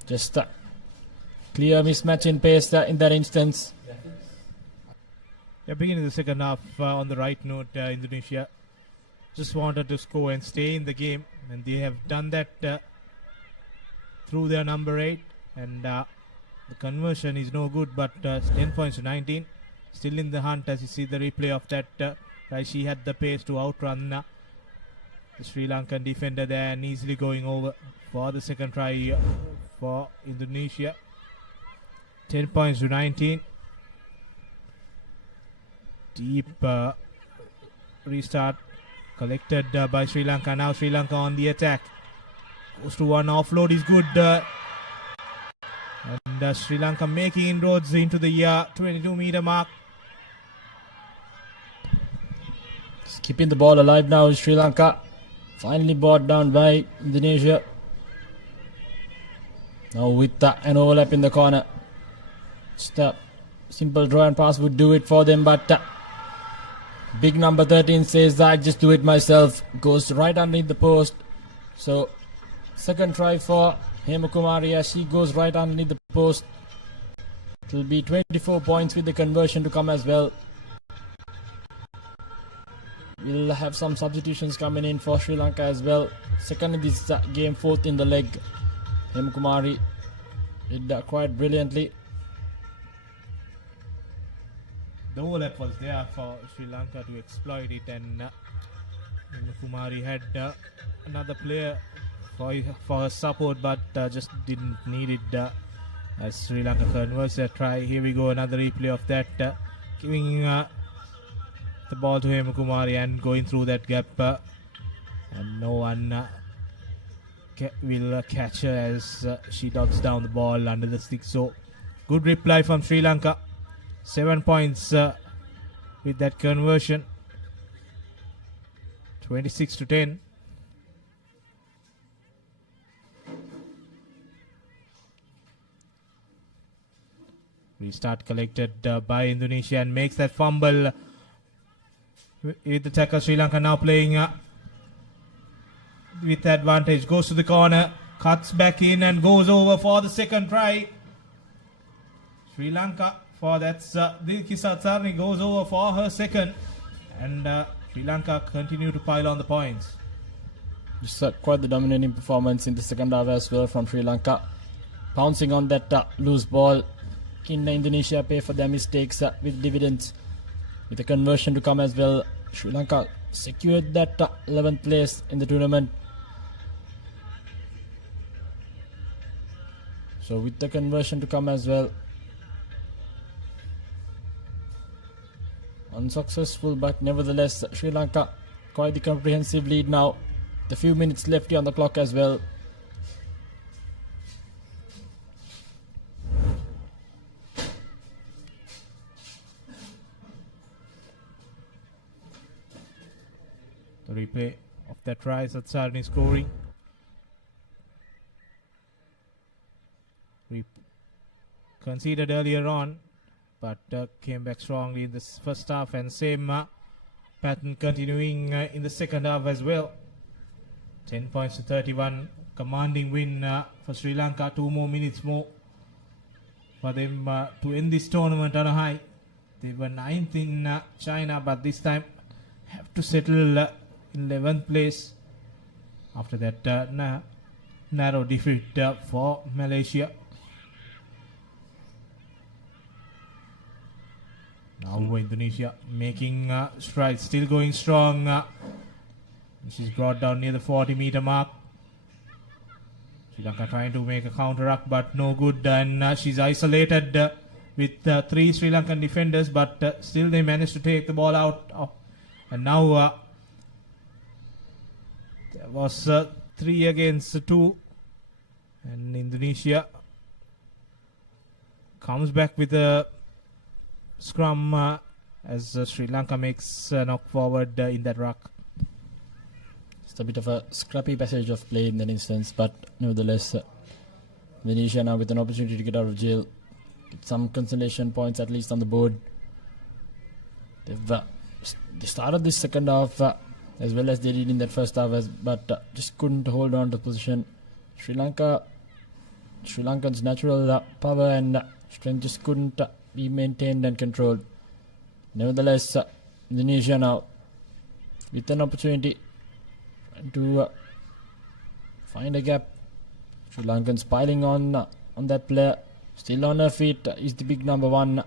Just clear mismatch in pace in that instance. Yeah, beginning the second half on the right note, Indonesia just wanted to score and stay in the game, and they have done that through their number 8, and the conversion is no good, but 10 points to 19, still in the hunt as you see the replay of that try. She had the pace to outrun the Sri Lankan defender there and easily going over for the second try for Indonesia. 10 points to 19. Deep restart collected by Sri Lanka. Now Sri Lanka on the attack. Goes to one, offload is good. And Sri Lanka making inroads into the 22 meter mark. Just keeping the ball alive now is Sri Lanka. Finally brought down by Indonesia. Now with an overlap in the corner. Just a simple draw and pass would do it for them, but big number 13 says I just do it myself. Goes right underneath the post. So second try for Hemakumari as she goes right underneath the post. It will be 24 points with the conversion to come as well. We'll have some substitutions coming in for Sri Lanka as well. Second in this game, fourth in the leg. Hemakumari did quite brilliantly. The overlap was there for Sri Lanka to exploit it, and Kumari had another player for her support, but just didn't need it as Sri Lanka converts their try. Here we go, another replay of that, giving the ball to Hemakumari and going through that gap, and no one will catch her as she dodges down the ball under the stick. So good reply from Sri Lanka. 7 points with that conversion. 26-10. Restart collected by Indonesia and makes that fumble with the tackle. Sri Lanka now playing with advantage. Goes to the corner, cuts back in and goes over for the second try. Sri Lanka, for that's Dilkisa Tsarni, goes over for her second, and Sri Lanka continue to pile on the points. Just quite the dominating performance in the second half as well from Sri Lanka, pouncing on that loose ball. Can Indonesia pay for their mistakes with dividends, with the conversion to come as well? Sri Lanka secured that 11th place in the tournament. So with the conversion to come as well, unsuccessful, but nevertheless Sri Lanka quite the comprehensive lead now. The few minutes left here on the clock as well. The replay of that try, Satsarni scoring. Conceded earlier on, but came back strongly in the first half, and same pattern continuing in the second half as well. 10 points to 31, commanding win for Sri Lanka. 2 more minutes more for them to end this tournament on a high. They were 9th in China, but this time have to settle in 11th place after that narrow defeat for Malaysia. Now Indonesia making strides, still going strong. She's brought down near the 40-meter mark. Sri Lanka trying to make a counter-attack, but no good, and she's isolated with 3 Sri Lankan defenders, but still they managed to take the ball out. And now there was 3 against 2, and Indonesia comes back with a scrum as Sri Lanka makes a knock forward in that ruck. It's a bit of a scrappy passage of play in that instance, but nevertheless Indonesia now with an opportunity to get out of jail, get some consolation points at least on the board. They started this second half as well as they did in that first half, but just couldn't hold on to position. Sri Lanka's natural power and strength just couldn't be maintained and controlled. Nevertheless, Indonesia now with an opportunity to find a gap. Sri Lankans piling on that player. Still on her feet is the big number 1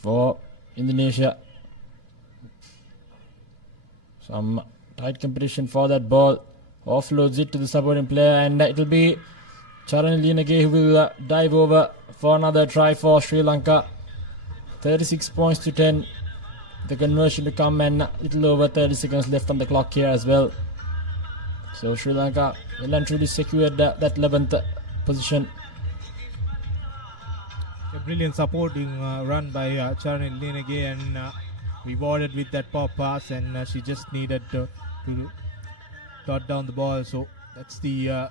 for Indonesia. Some tight competition for that ball. Offloads it to the supporting player, and it will be Charan Linage who will dive over for another try for Sri Lanka. 36 points to 10. The conversion to come, and a little over 30 seconds left on the clock here as well. So Sri Lanka well and truly secured that 11th position. A brilliant supporting run by Charan Linage, and rewarded with that pop pass, and she just needed to dot down the ball. So that's the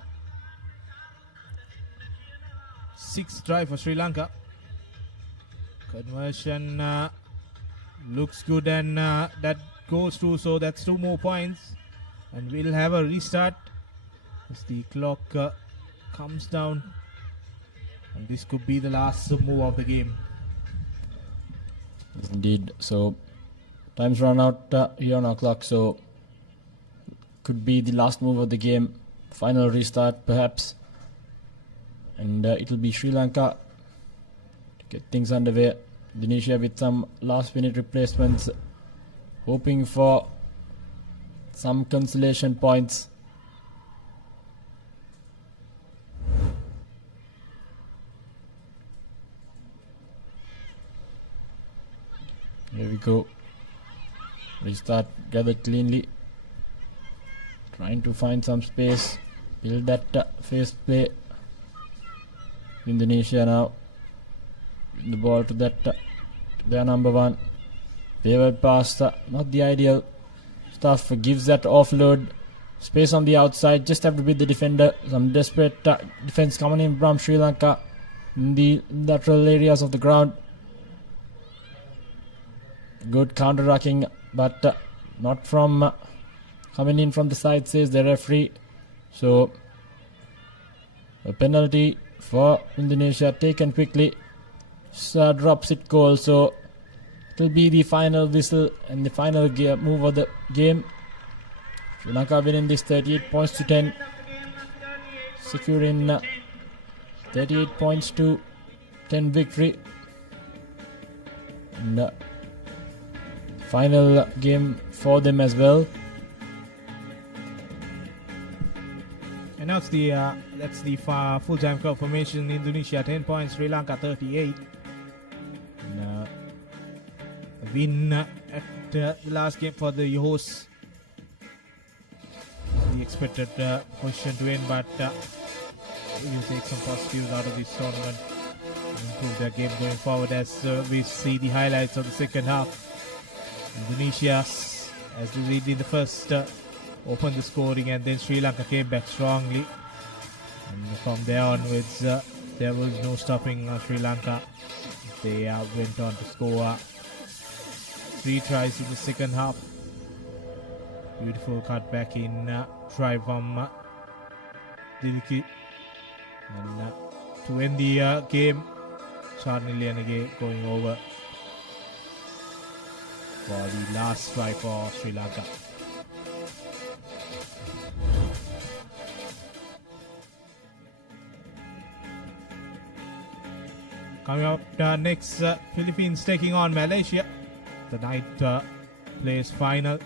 6th try for Sri Lanka. Conversion looks good, and that goes through, so that's 2 more points, and we'll have a restart as the clock comes down, and this could be the last move of the game. Indeed. So time's run out here on our clock, so could be the last move of the game. Final restart perhaps, and it'll be Sri Lanka to get things underway. Indonesia with some last minute replacements, hoping for some consolation points. Here we go. Restart gathered cleanly. Trying to find some space. Build that fast play. Indonesia now. The ball to that to their number one. Wayward pass, not the ideal stuff. Gives that offload. Space on the outside. Just have to beat the defender. Some desperate defense coming in from Sri Lanka in the lateral areas of the ground. Good counter-attacking, but not from coming in from the side, says the referee. So a penalty for Indonesia taken quickly. Drops it goal, so it will be the final whistle and the final move of the game. Sri Lanka winning this 38 points to 10, securing 38 points to 10 victory. And final game for them as well. And now it's that's the full-time confirmation. Indonesia 10 points, Sri Lanka 38. And, a win at the last game for the hosts. The expected position to win, but we'll take some positives out of this tournament and improve their game going forward as we see the highlights of the second half. Indonesia, as they lead in the first, opened the scoring, and then Sri Lanka came back strongly. And from there onwards, there was no stopping Sri Lanka. They went on to score 3 tries in the second half. Beautiful cutback in try from Diliki. And to end the game, Charnilianage going over for the last try for Sri Lanka. Coming up next, Philippines taking on Malaysia. The ninth place final.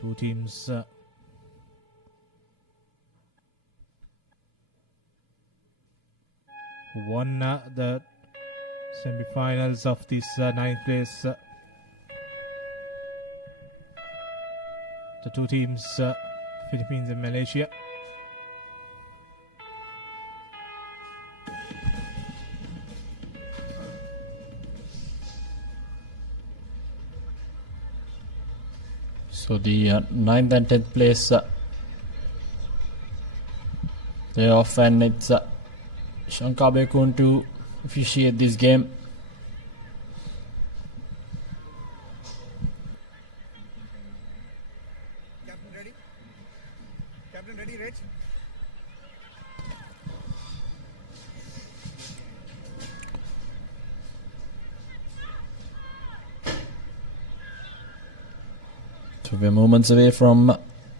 Two teams who won the semi-finals of this ninth place. The two teams, Philippines and Malaysia. So the 9th and 10th place they're off, and it's Shankar Bekun to officiate this game. Captain ready? Captain ready, Reg? So we're moments away from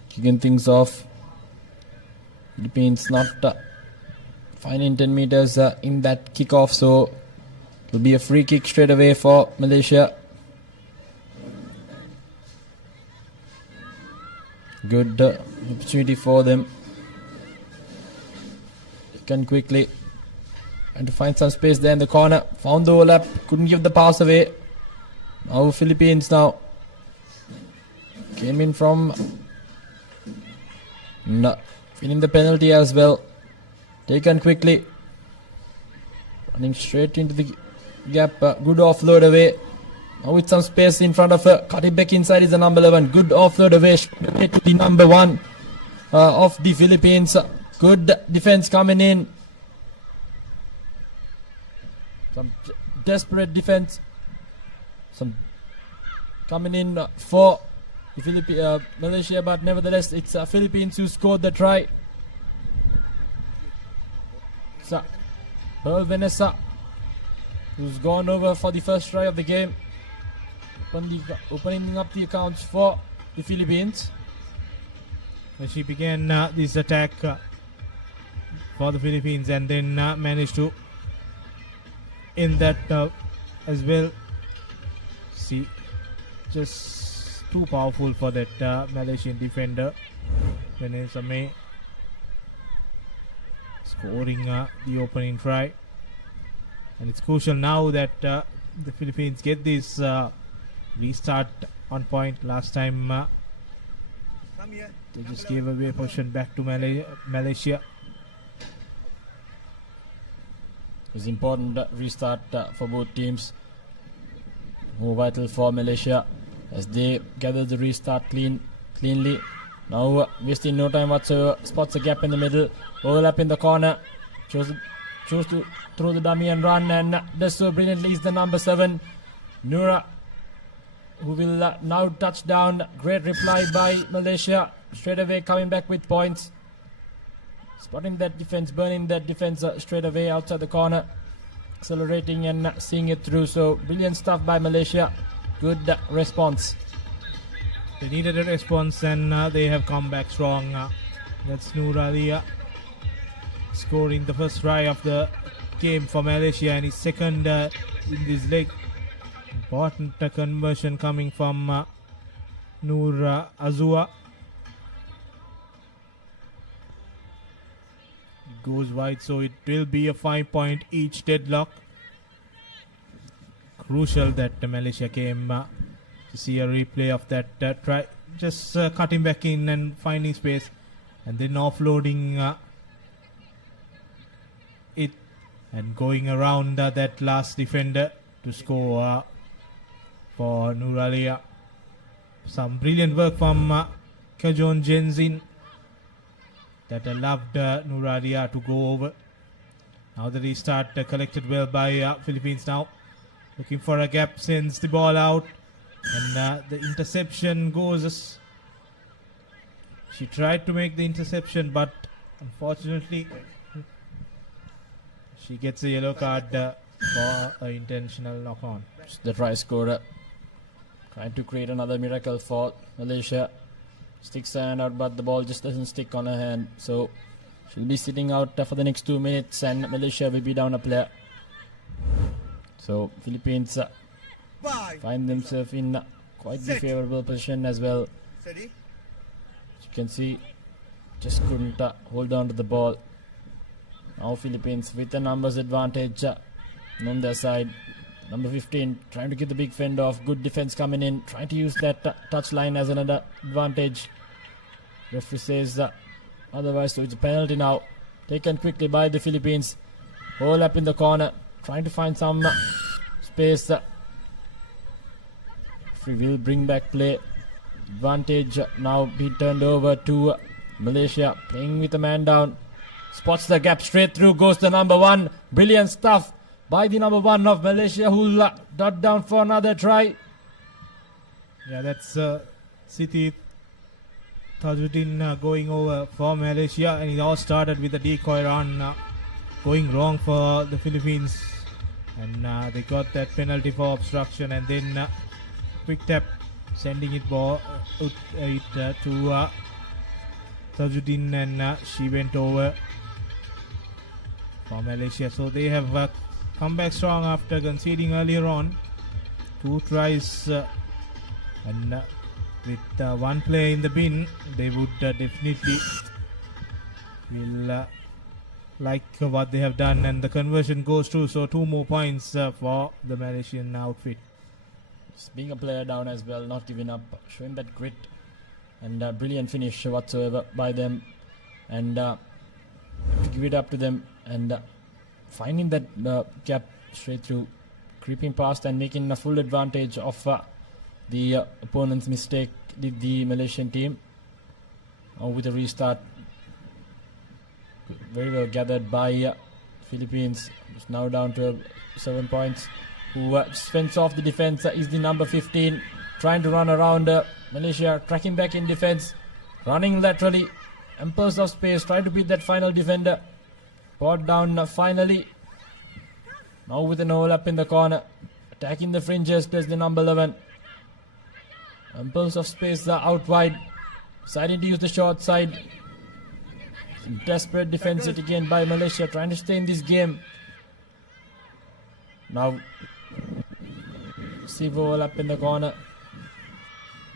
kicking things off. Philippines not finding 10 meters in that kickoff, so it will be a free kick straight away for Malaysia. Good opportunity for them. They can quickly and to find some space there in the corner. Found the overlap, couldn't give the pass away. Now Philippines now came in from winning the penalty as well. Taken quickly. Running straight into the gap. Good offload away. Now with some space in front of her. Cut it back inside is the number 11. Good offload away to the number 1 of the Philippines. Good defense coming in. Some desperate defense. Some coming in for Malaysia, but nevertheless it's Philippines who scored the try. So, Pearl Vanessa, who's gone over for the first try of the game, opening up the accounts for the Philippines. She began this attack for the Philippines and then managed to end that as well. See, just too powerful for that Malaysian defender. Vanessa May scoring the opening try, and it's crucial now that the Philippines get this restart on point. Last time they just gave away possession back to Malaysia. It was important restart for both teams. More vital for Malaysia as they gather the restart cleanly. Now wasting no time whatsoever, spots a gap in the middle, overlap in the corner, chose to throw the dummy and run, and does so brilliantly is the number 7, Nura, who will now touch down. Great reply by Malaysia, straight away coming back with points. Spotting that defense, burning that defense straight away outside the corner, accelerating and seeing it through. So brilliant stuff by Malaysia. Good response. They needed a response and they have come back strong. That's Nuralia scoring the first try of the game for Malaysia and his second in this leg. Important conversion coming from Nur Azua. Goes wide, so it will be a 5-point each deadlock. Crucial that Malaysia came to see a replay of that try. Just cutting back in and finding space and then offloading it and going around that last defender to score for Nuralia. Some brilliant work from Kajon Jenzin that allowed Nuralia to go over. Now the restart collected well by Philippines now. Looking for a gap, sends the ball out. And the interception goes. She tried to make the interception, but unfortunately she gets a yellow card for an intentional knock-on. The try scorer trying to create another miracle for Malaysia. Sticks her hand out, but the ball just doesn't stick on her hand. So she'll be sitting out for the next 2 minutes, and Malaysia will be down a player. So Philippines find themselves in quite the favourable position as well. As you can see, just couldn't hold on to the ball. Now Philippines with a numbers advantage on their side. Number 15 trying to get the big fend off. Good defense coming in, trying to use that touch line as another advantage. Referee says otherwise, so it's a penalty now. Taken quickly by the Philippines. All up in the corner, trying to find some space. Referee will bring back play. Advantage now be turned over to Malaysia. Playing with a man down. Spots the gap straight through. Goes the number 1. Brilliant stuff by the number 1 of Malaysia, who'll dot down for another try. Yeah, that's Siti Tajuddin going over for Malaysia, and it all started with a decoy run going wrong for the Philippines, and they got that penalty for obstruction, and then quick tap sending it ball to Tajuddin, and she went over for Malaysia. So they have come back strong after conceding earlier on. 2 tries and with 1 player in the bin, they would definitely will like what they have done, and the conversion goes through. So 2 more points for the Malaysian outfit. Just being a player down as well, not giving up, showing that grit and brilliant finish whatsoever by them, and to give it up to them, and finding that gap straight through, creeping past and making a full advantage of the opponent's mistake, the Malaysian team. With a restart, very well gathered by Philippines. It's now down to 7 points. Who fends off the defense is the number 15, trying to run around Malaysia, tracking back in defense, running laterally, ample of space, trying to beat that final defender. Brought down finally. Now with an overlap in the corner, attacking the fringes, plays the number 11. Ample of space out wide, deciding to use the short side. Desperate defense yet again by Malaysia, trying to stay in this game. Now, receive overlap in the corner.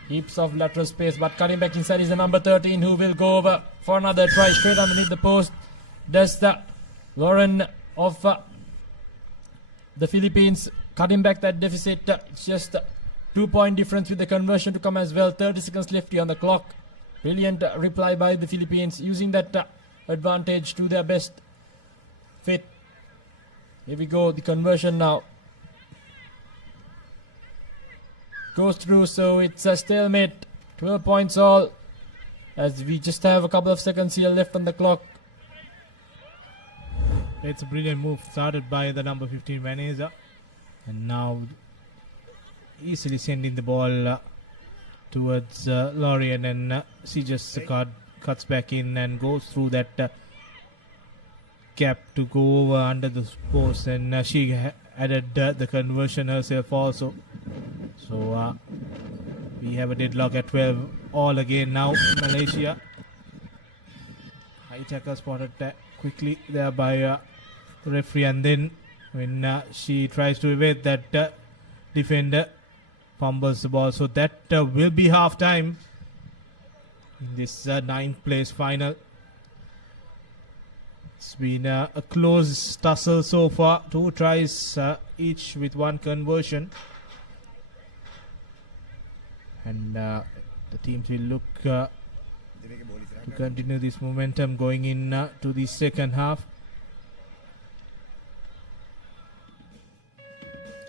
Heaps of lateral space, but cutting back inside is the number 13 who will go over for another try straight underneath the post. Does the Lauren of the Philippines cutting back that deficit. It's just a 2-point difference with the conversion to come as well. 30 seconds left on the clock. Brilliant reply by the Philippines, using that advantage to their best fit. Here we go, the conversion now goes through, so it's a stalemate. 12 points all, as we just have a couple of seconds here left on the clock. It's a brilliant move started by the number 15 Vanessa, and now easily sending the ball towards Lorien, and she just cuts back in and goes through that gap to go over under the post, and she added the conversion herself also. So we have a deadlock at 12 all again now. Malaysia. High tackle spotted quickly there by the referee, and then when she tries to evade that defender, fumbles the ball. So that will be half time in this 9th place final. It's been a close tussle so far. 2 tries each with 1 conversion. And the teams will look to continue this momentum going in to the second half.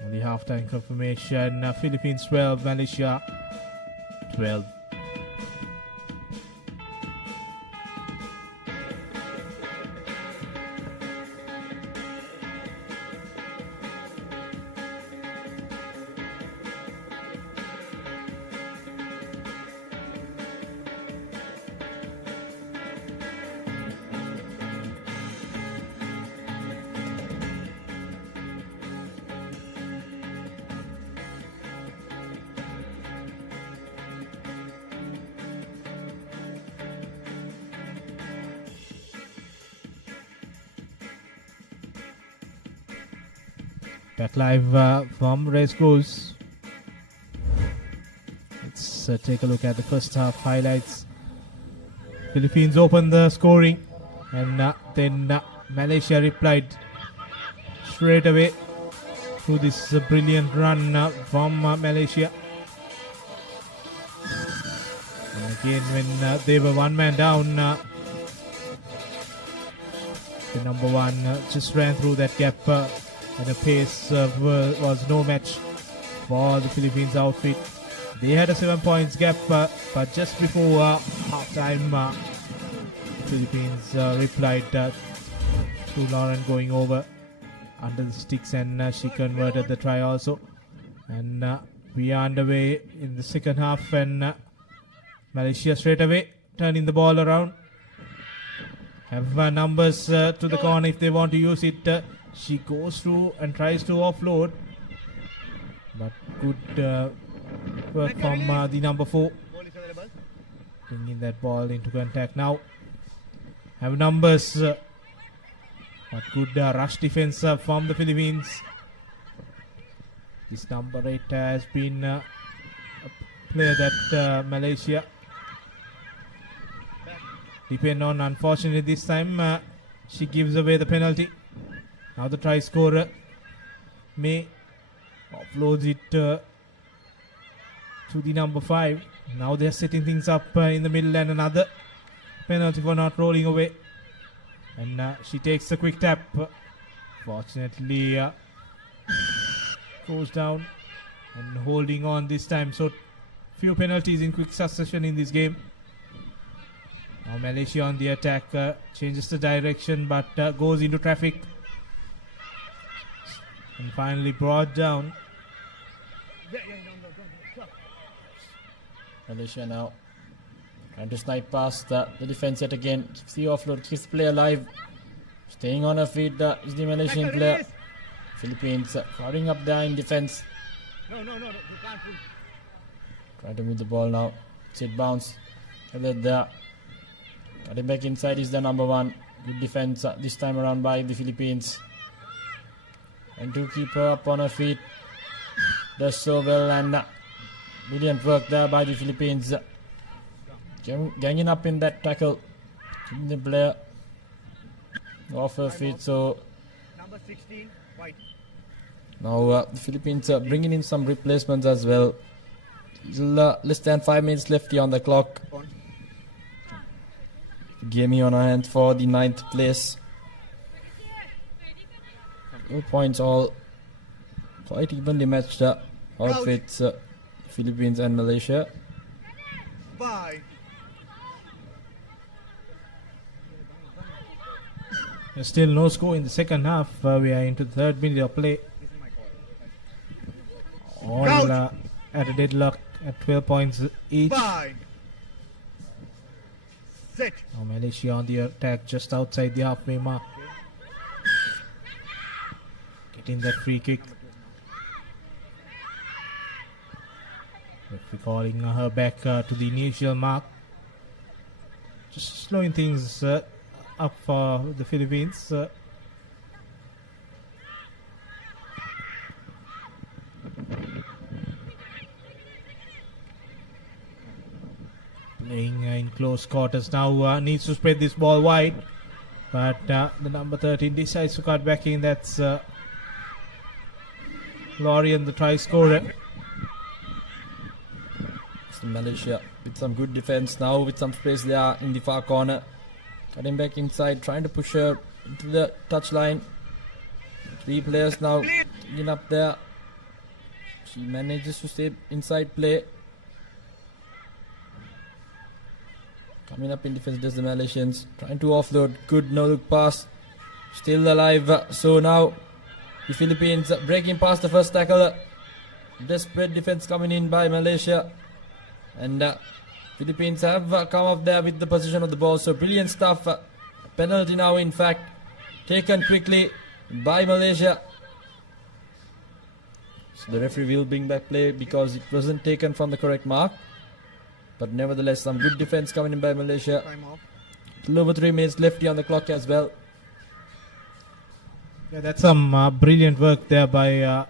On the halftime confirmation, Philippines 12, Malaysia 12. Back live from Racecourse. Let's take a look at the first half highlights. Philippines opened the scoring, and then Malaysia replied straight away to this brilliant run from Malaysia. And again, when they were one man down, the number 1 just ran through that gap. And the pace was no match for the Philippines outfit. They had a 7 points gap, but just before half-time, Philippines replied to Lauren going over under the sticks, and she converted the try also. And we are underway in the second half, and Malaysia straight away turning the ball around. Have numbers to the corner if they want to use it. She goes through and tries to offload, but good work from the number 4, bringing that ball into contact now. Have numbers, but good rush defense from the Philippines. This number 8 has been a player that Malaysia depend on. Unfortunately, this time she gives away the penalty. Now the try scorer May offloads it to the number 5. Now they are setting things up in the middle, and another penalty for not rolling away. And she takes a quick tap. Fortunately, goes down and holding on this time. So few penalties in quick succession in this game. Now Malaysia on the attack, changes the direction, but goes into traffic. And finally brought down. Malaysia now trying to snipe past the defense yet again. Keeps the offload, keeps the play alive. Staying on her feet is the Malaysian player. Philippines crowding up there in defense. No, you can't put. Trying to move the ball now. Sit bounce. There. Cutting back inside is the number 1. Good defense this time around by the Philippines. And to keep her up on her feet. Does so well, and brilliant work there by the Philippines. Ganging up in that tackle. Keeping the player off her feet. So Number 16, white. now the Philippines are bringing in some replacements as well. Less than 5 minutes left here on the clock. Game on our hands for the 9th place. 2 points all quite evenly matched outfits, Philippines and Malaysia. Bye. There's still no score in the second half. We are into the 3rd minute of play. All at a deadlock at 12 points each. Bye. Set. Now Malaysia on the attack just outside the halfway mark. Getting that free kick. Referee calling her back to the initial mark. Just slowing things up for the Philippines. Playing in close quarters now, needs to spread this ball wide, but the number 13 decides to cut back in. That's Lorian, the try scorer. So Malaysia with some good defense now, with some space there in the far corner. Cutting back inside, trying to push her into the touchline. 3 players now getting up there. She manages to stay inside play. Coming up in defense does the Malaysians. Trying to offload. Good no-look pass. Still alive. So now the Philippines breaking past the first tackle. Desperate defense coming in by Malaysia. And Philippines have come up there with the position of the ball. So brilliant stuff. Penalty now in fact. Taken quickly by Malaysia. So the referee will bring back play because it wasn't taken from the correct mark. But nevertheless, some good defense coming in by Malaysia. Time off. A little over 3 minutes left here on the clock as well. Yeah, that's some brilliant work there by the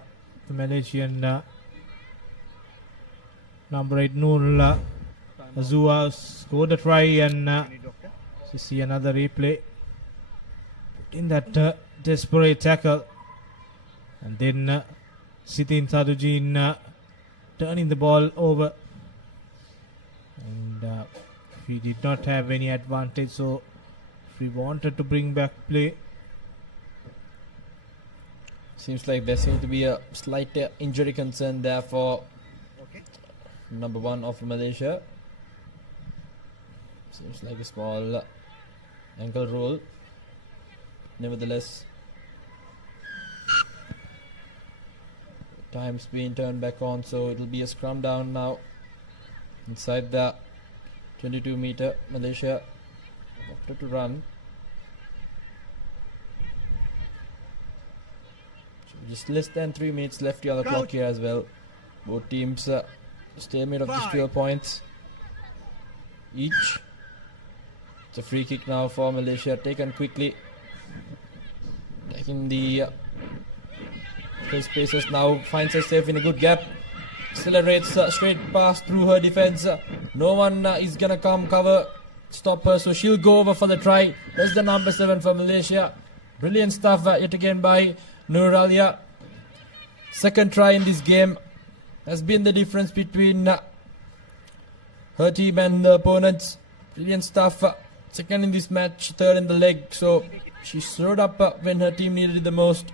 Malaysian number 8 Noor Azua scored a try, and you see another replay. Put in that desperate tackle, and then Sitin Sadujin turning the ball over. And we did not have any advantage, so if we wanted to bring back play. Seems like there seems to be a slight injury concern there for number 1 of Malaysia. Seems like a small ankle roll. Nevertheless, time's being turned back on, so it'll be a scrum down now. Inside the 22 meter, Malaysia opted to run. So just less than 3 minutes left here on the clock here as well. Both teams stalemate of just 12 points each. It's a free kick now for Malaysia, taken quickly. Taking the spaces now, finds herself in a good gap. Accelerates straight past through her defense. No one is gonna come cover, stop her, so she'll go over for the try. That's the number 7 for Malaysia. Brilliant stuff yet again by Nuralia. Second try in this game has been the difference between her team and the opponents. Brilliant stuff. Second in this match, third in the leg, so she showed up when her team needed it the most.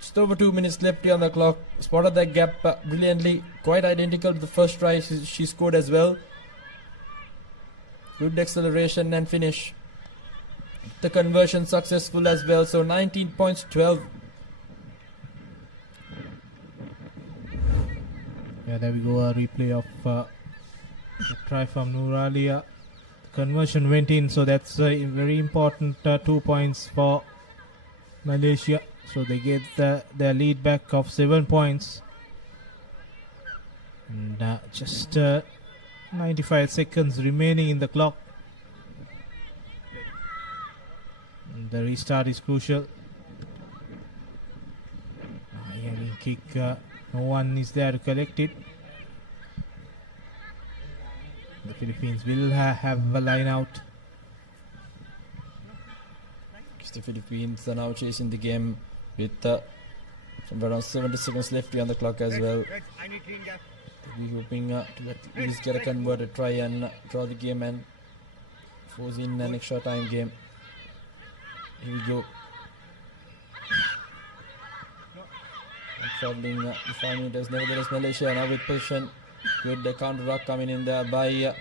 Just over 2 minutes left here on the clock. Spotted that gap brilliantly. Quite identical to the first try she scored as well. Good acceleration and finish. The conversion successful as well. So 19 points, 12. Yeah, there we go, a replay of the try from Nuralia. Conversion went in, so that's a very important 2 points for Malaysia. So they get their lead back of 7 points. And just 95 seconds remaining in the clock. And the restart is crucial. Heavy kick, no one is there to collect it. The Philippines will have a line out. The Philippines are now chasing the game with somewhere around 70 seconds left on the clock as well. We're hoping to at least get a converted try and draw the game and force in an extra time game. Here we go. And traveling the 5 meters. Nevertheless, Malaysia now with position. Good counter rock coming in there by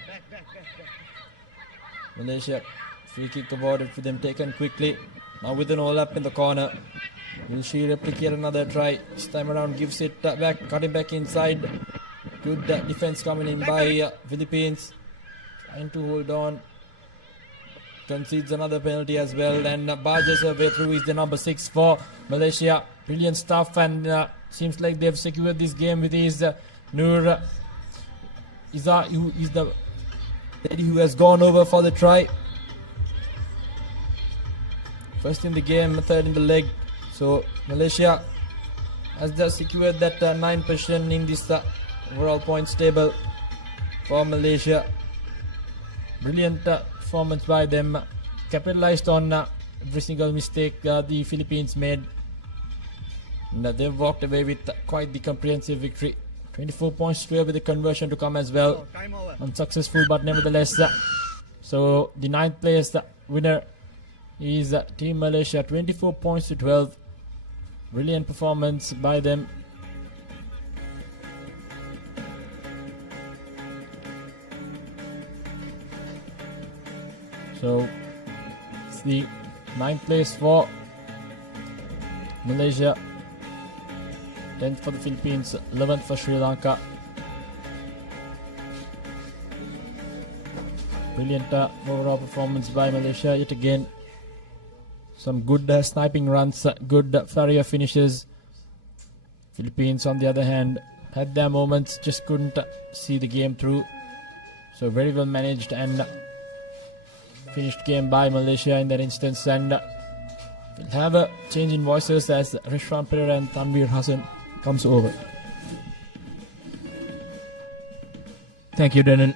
Malaysia. Free kick awarded for them, taken quickly. Now with an all up in the corner. Will she replicate another try? This time around gives it back, cutting back inside. Good defense coming in by Philippines. Trying to hold on. Concedes another penalty as well and barges her way through. Is the number 6 for Malaysia. Brilliant stuff, and seems like they've secured this game with his Nur Iza, who is the lady who has gone over for the try. First in the game, third in the leg. So Malaysia has just secured that 9th position in this overall points table for Malaysia. Brilliant performance by them. Capitalized on every single mistake the Philippines made. And they've walked away with quite the comprehensive victory. 24 points to with the conversion to come as well. Unsuccessful, but nevertheless. So the 9th place winner is Team Malaysia, 24 points to 12. Brilliant performance by them. So it's the 9th place for Malaysia, 10th for the Philippines, 11th for Sri Lanka. Brilliant overall performance by Malaysia yet again. Some good sniping runs, good flurry of finishes. Philippines, on the other hand, had their moments, just couldn't see the game through. So very well managed and finished game by Malaysia in that instance. And we'll have a change in voices as Rishwan Pereira and Tanveer Hassan comes over. Thank you, Denon.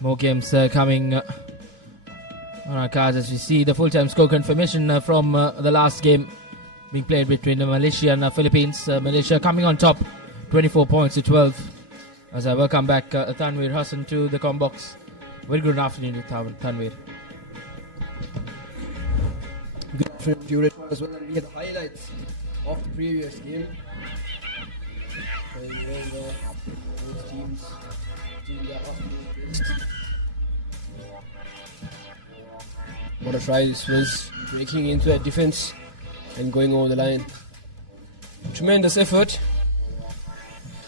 More games coming on our cards as we see the full-time score confirmation from the last game being played between Malaysia and Philippines. Malaysia coming on top, 24 points to 12. As I welcome back Tanveer Hassan to the combox. Very good afternoon to Tanveer. Good afternoon to you as well. And we have the highlights of the previous game. Both teams doing their absolute best. What a try this was, breaking into a defense and going over the line. Tremendous effort.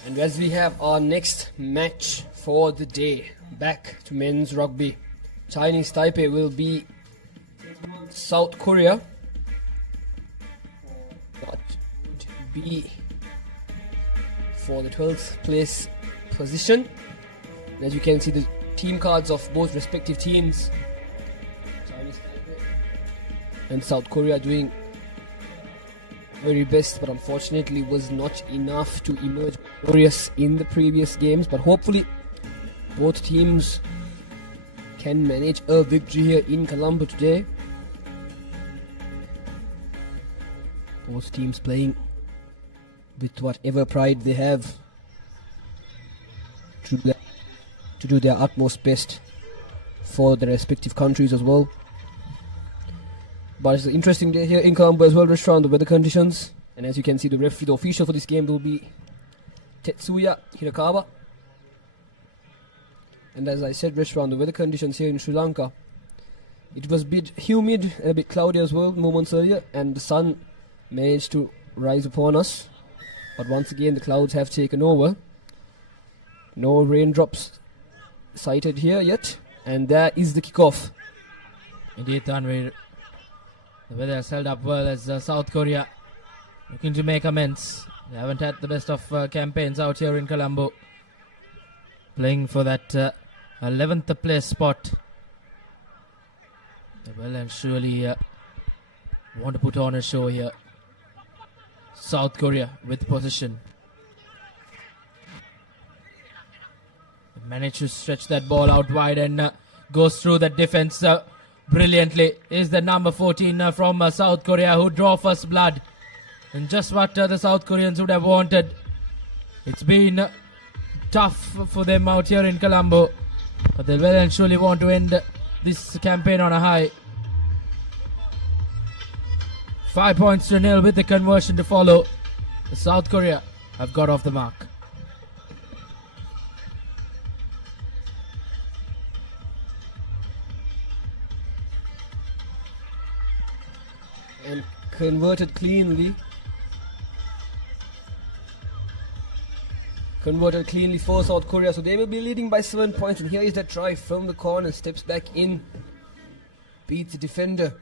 And as we have our next match for the day, back to men's rugby. Chinese Taipei will be South Korea. That would be for the 12th place position. And as you can see, the team cards of both respective teams, Chinese Taipei and South Korea, doing very best, but unfortunately was not enough to emerge victorious in the previous games. But hopefully both teams can manage a victory here in Colombo today. Both teams playing with whatever pride they have to do their utmost best for their respective countries as well. But it's an interesting day here in Colombo as well, restaurant, the weather conditions. And as you can see, the referee, the official for this game will be Tetsuya Hirakawa. And as I said, restaurant, the weather conditions here in Sri Lanka, it was a bit humid and a bit cloudy as well moments earlier, and the sun managed to rise upon us. But once again, the clouds have taken over. No raindrops sighted here yet. And there is the kickoff. Indeed, Tanvir. The weather has held up well as South Korea looking to make amends. They haven't had the best of campaigns out here in Colombo. Playing for that 11th place spot. They well and surely want to put on a show here. South Korea with possession. They managed to stretch that ball out wide and goes through the defense brilliantly. Is the number 14 from South Korea who draw first blood. And just what the South Koreans would have wanted. It's been tough for them out here in Colombo. But they well and surely want to end this campaign on a high. 5 points to nil with the conversion to follow. South Korea have got off the mark. And converted cleanly. Converted cleanly for South Korea. So they will be leading by 7 points. And here is that try from the corner. Steps back in. Beats the defender.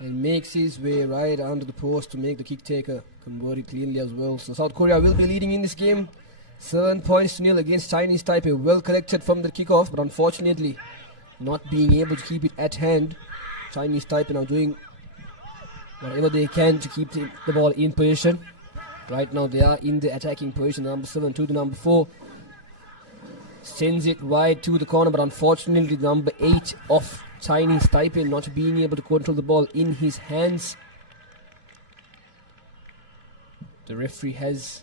And makes his way right under the post to make the kick taker. Converted cleanly as well. So South Korea will be leading in this game. 7 points to nil against Chinese Taipei. Well collected from the kickoff. But unfortunately, not being able to keep it at hand. Chinese Taipei now doing whatever they can to keep the ball in position. Right now they are in the attacking position. Number 7 to the number 4. Sends it wide to the corner, but unfortunately number 8 of Chinese Taipei not being able to control the ball in his hands. The referee has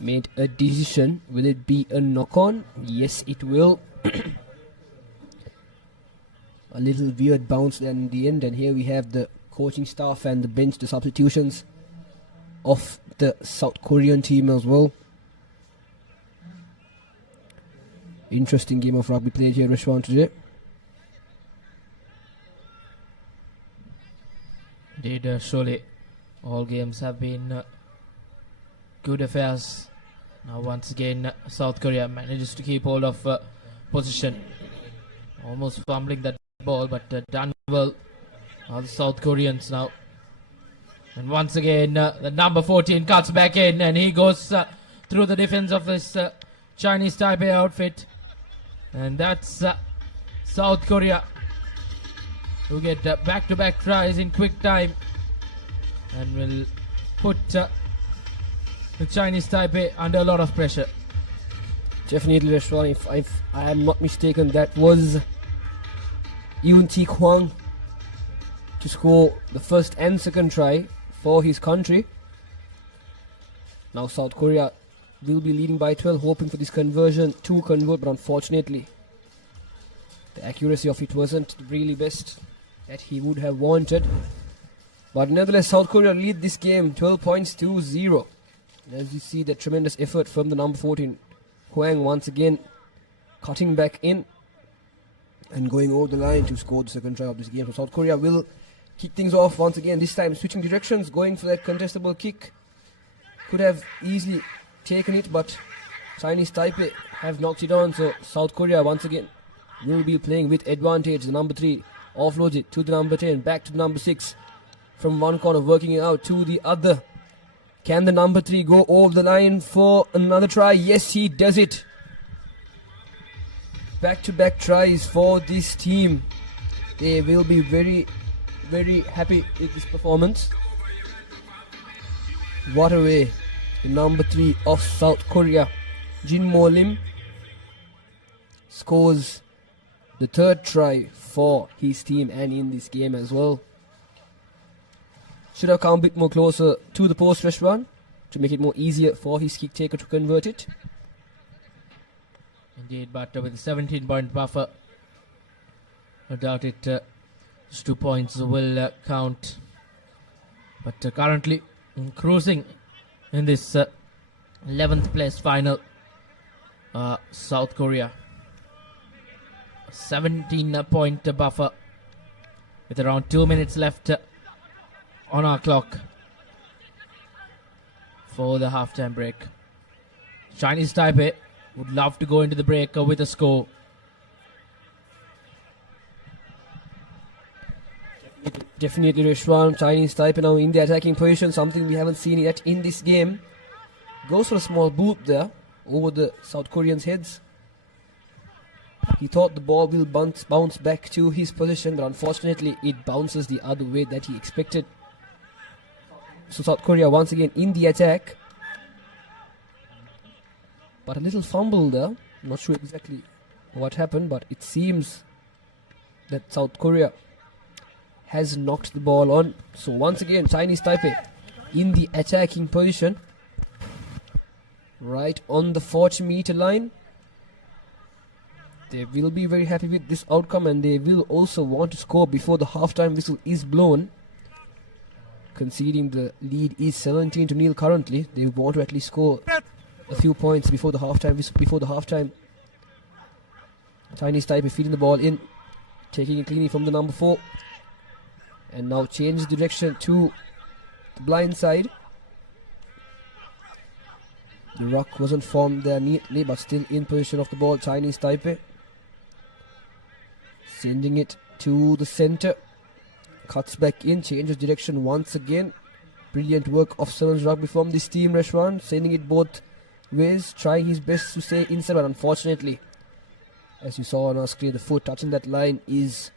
made a decision. Will it be a knock-on? Yes, it will. A little weird bounce in the end, and here we have the coaching staff and the bench, the substitutions of the South Korean team as well. Interesting game of rugby played here, Rishwan, today. Indeed, surely all games have been good affairs. Now once again South Korea manages to keep hold of position. Almost fumbling that ball, but done well. Now the South Koreans now. And once again the number 14 cuts back in and he goes through the defense of this Chinese Taipei outfit. And that's South Korea who get back-to-back tries in quick time and will put the Chinese Taipei under a lot of pressure. Definitely, Rashwan, if I am not mistaken, that was Yoon Tae Kwang to score the first and second try for his country. Now South Korea will be leading by 12, hoping for this conversion to convert, but unfortunately the accuracy of it wasn't really best that he would have wanted. But nevertheless, South Korea lead this game 12 points to 0. As you see, the tremendous effort from the number 14 Huang once again cutting back in and going over the line to score the second try of this game. So South Korea will kick things off once again, this time switching directions, going for that contestable kick. Could have easily taken it, but Chinese Taipei have knocked it on. So South Korea once again will be playing with advantage. The number 3 offloads it to the number 10, back to the number 6. From one corner, working it out to the other. Can the number 3 go over the line for another try? Yes, he does it. Back-to-back tries for this team. They will be very, very happy with this performance. What a way. The number 3 of South Korea, Jin Mo Lim, scores the third try for his team and in this game as well. Should have come a bit more closer to the post restaurant to make it more easier for his kick taker to convert it. Indeed, but with a 17-point buffer, I doubt it. Just 2 points will count. But currently cruising in this 11th place final, South Korea. 17-point buffer with around 2 minutes left on our clock for the halftime break. Chinese Taipei would love to go into the break with a score. Definitely Reshwan, Chinese Taipei now in the attacking position, something we haven't seen yet in this game. Goes for a small boot there over the South Koreans' heads. He thought the ball will bounce back to his position, but unfortunately it bounces the other way that he expected. So South Korea once again in the attack. But a little fumble there. Not sure exactly what happened, but it seems that South Korea has knocked the ball on. So once again Chinese Taipei in the attacking position, right on the 40-meter line. They will be very happy with this outcome, and they will also want to score before the halftime whistle is blown. Conceding the lead is 17-0 currently. They want to at least score a few points before the halftime. Chinese Taipei feeding the ball in, taking it cleanly from the number 4, and now changes direction to the blind side. The ruck wasn't formed there neatly, but still in position of the ball. Chinese Taipei sending it to the center, cuts back in, changes direction once again. Brilliant work of Sevens Rugby from this team. Reshwan sending it both ways, trying his best to stay inside, but unfortunately, as you saw on our screen, the foot touching that line is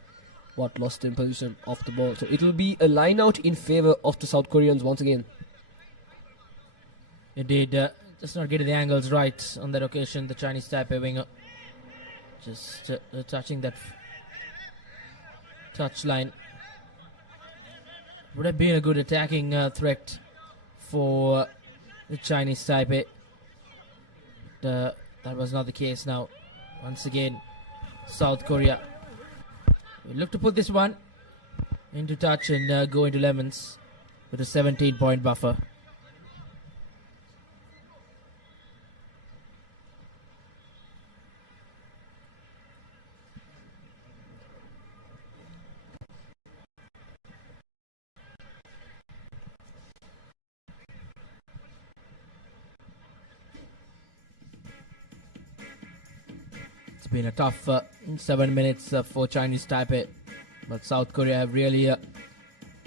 what lost in position of the ball. So it will be a line out in favor of the South Koreans once again. Indeed, just not getting the angles right on that occasion. The Chinese Taipei winger just touching that touch line. Would have been a good attacking threat for the Chinese Taipei. That was not the case now. Once again, South Korea will look to put this one into touch and go into lemons with a 17-point buffer. It's been a tough 7 minutes for Chinese Taipei, but South Korea have really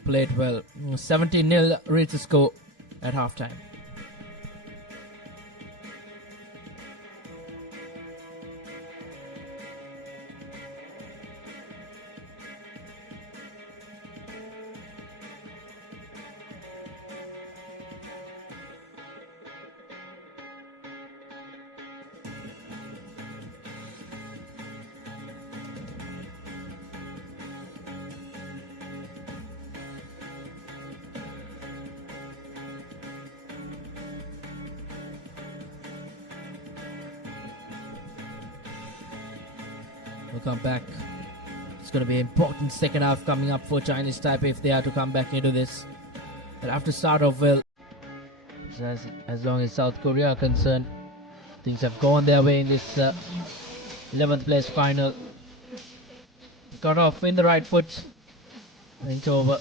played well. 17-0 reached the score at halftime. We'll come back. It's going to be an important second half coming up for Chinese Taipei if they are to come back into this. They'll have to start off well. So as long as South Korea are concerned, things have gone their way in this 11th place final. Got off in the right foot. Went over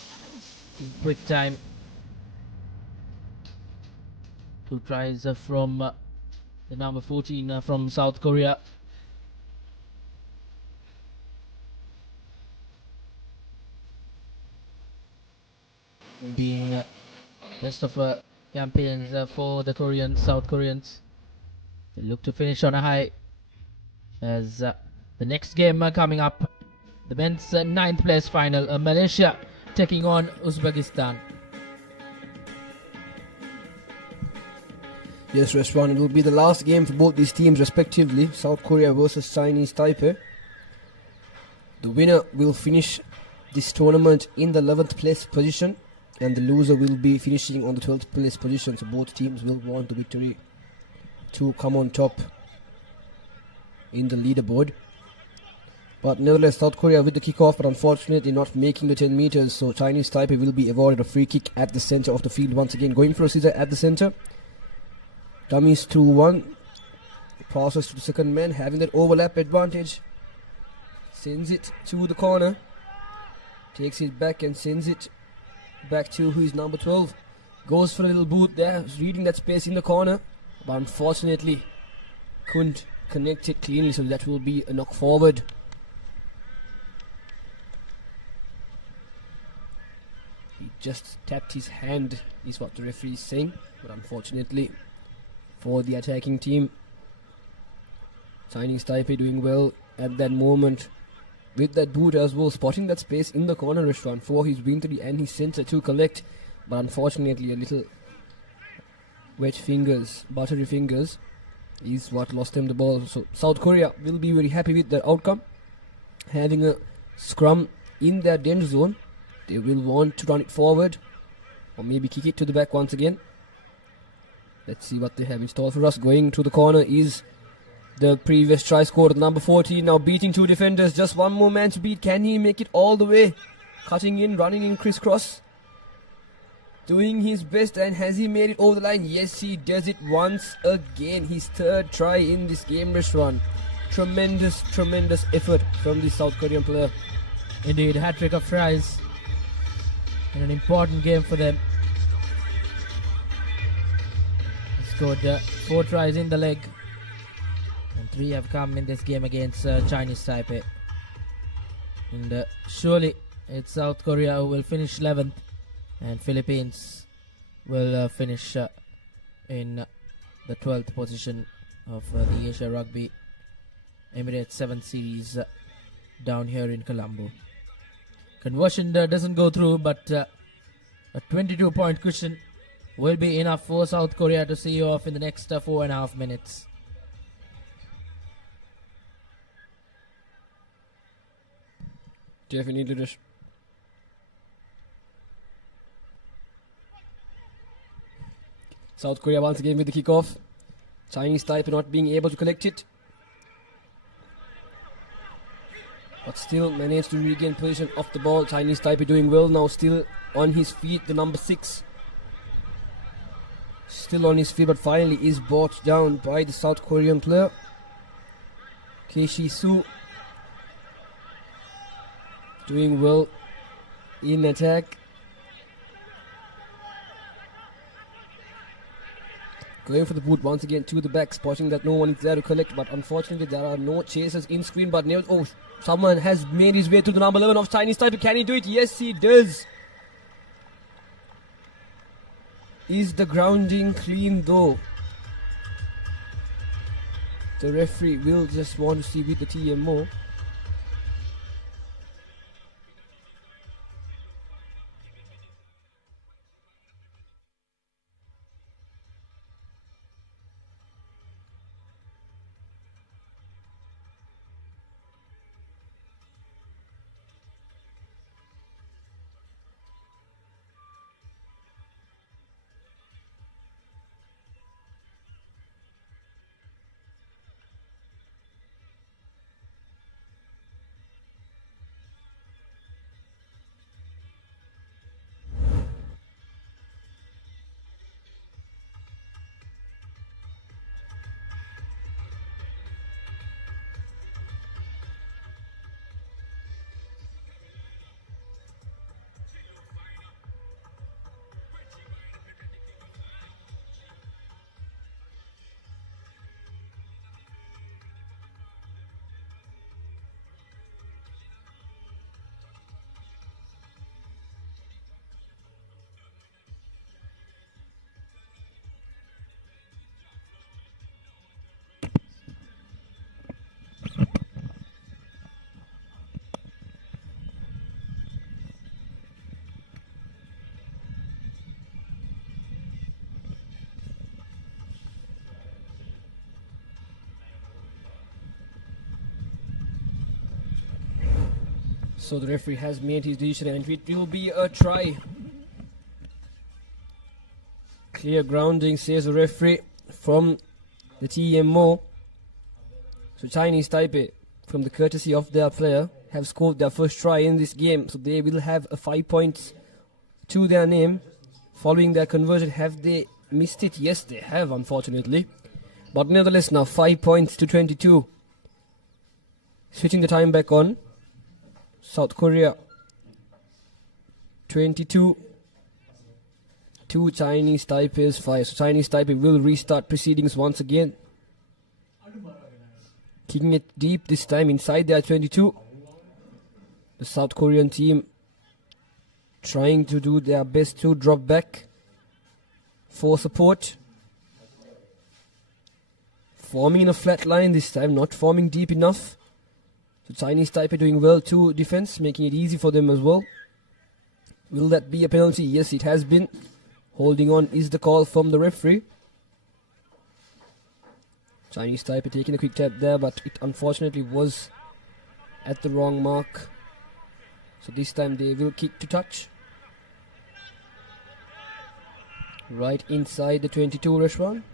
in quick time. 2 tries from the number 14 from South Korea. Being best of campaigns for the South Koreans. They look to finish on a high as the next game coming up, the men's 9th place final, Malaysia taking on Uzbekistan. Yes, Reshwan, it will be the last game for both these teams respectively, South Korea versus Chinese Taipei. The winner will finish this tournament in the 11th place position, and the loser will be finishing on the 12th place position. So both teams will want the victory to come on top in the leaderboard. But nevertheless, South Korea with the kickoff, but unfortunately not making the 10 meters. So Chinese Taipei will be awarded a free kick at the center of the field once again. Going for a scissor at the center. Dummies through one. Passes to the second man, having that overlap advantage. Sends it to the corner. Takes it back and sends it back to who is number 12. Goes for a little boot there, reading that space in the corner, but unfortunately couldn't connect it cleanly, so that will be a knock forward. He just tapped his hand, is what the referee is saying, but unfortunately for the attacking team, Chinese Taipei doing well at that moment with that boot as well, spotting that space in the corner restaurant for his wing 3 and his centre to collect, but unfortunately a little wet fingers, buttery fingers is what lost them the ball. So South Korea will be very happy with that outcome. Having a scrum in their danger zone, they will want to run it forward or maybe kick it to the back once again. Let's see what they have in store for us. Going to the corner is the previous try scored, number 14, now beating 2 defenders. Just one more man to beat. Can he make it all the way? Cutting in, running in crisscross. Doing his best, and has he made it over the line? Yes, he does it once again. His 3rd try in this game restaurant. Tremendous, tremendous effort from the South Korean player. Indeed, hat-trick of tries in an important game for them. He scored 4 tries in the leg, and 3 have come in this game against Chinese Taipei. And surely it's South Korea who will finish 11th, and Philippines will finish in the 12th position of the Asia Rugby Emirates 7 series down here in Colombo. Conversion doesn't go through, but a 22-point cushion will be enough for South Korea to see you off in the next 4.5 minutes. Definitely just South Korea once again with the kickoff. Chinese Taipei not being able to collect it, but still managed to regain position of the ball. Chinese Taipei doing well now, still on his feet. The number 6 still on his feet, but finally is brought down by the South Korean player, Keishi Su. Doing well in attack. Going for the boot once again to the back, spotting that no one is there to collect, but unfortunately there are no chasers in screen. But someone has made his way to the number 11 of Chinese Taipei. Can he do it? Yes, he does. Is the grounding clean though? The referee will just want to see with the TMO. So the referee has made his decision, and it will be a try. Clear grounding, says the referee from the TMO. So Chinese Taipei, from the courtesy of their player, have scored their first try in this game. So they will have 5 points to their name following their conversion. Have they missed it? Yes, they have, unfortunately. But nevertheless, now 5 points to 22. Switching the time back on. South Korea 22 to Chinese Taipei's 5. So Chinese Taipei will restart proceedings once again. Kicking it deep this time inside their 22. The South Korean team trying to do their best to drop back for support. Forming in a flat line this time, not forming deep enough. So Chinese Taipei doing well to defense, making it easy for them as well. Will that be a penalty? Yes, it has been. Holding on is the call from the referee. Chinese Taipei taking a quick tap there, but it unfortunately was at the wrong mark. So this time they will kick to touch. Right inside the 22 restaurant.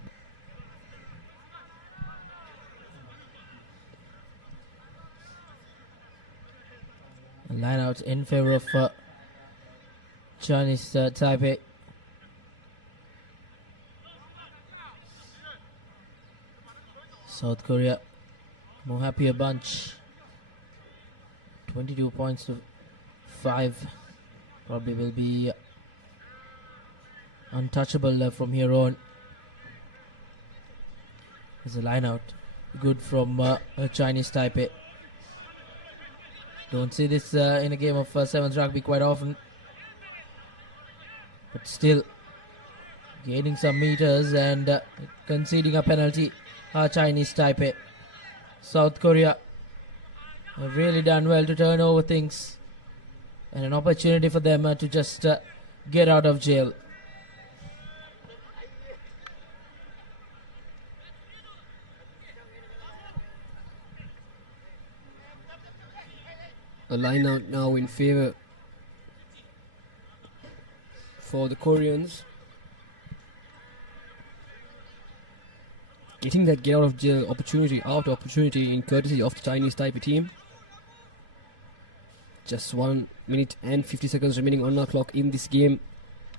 Line out in favor of Chinese Taipei. South Korea, more happier bunch. 22 points to 5. Probably will be untouchable from here on. There's a line out. Good from Chinese Taipei. Don't see this in a game of sevens rugby quite often. But still, gaining some meters and conceding a penalty. Chinese Taipei. South Korea have really done well to turn over things. And an opportunity for them to just get out of jail. A line out now in favor for the Koreans. Getting that get out of jail opportunity after opportunity in courtesy of the Chinese Taipei team. Just 1 minute and 50 seconds remaining on our clock in this game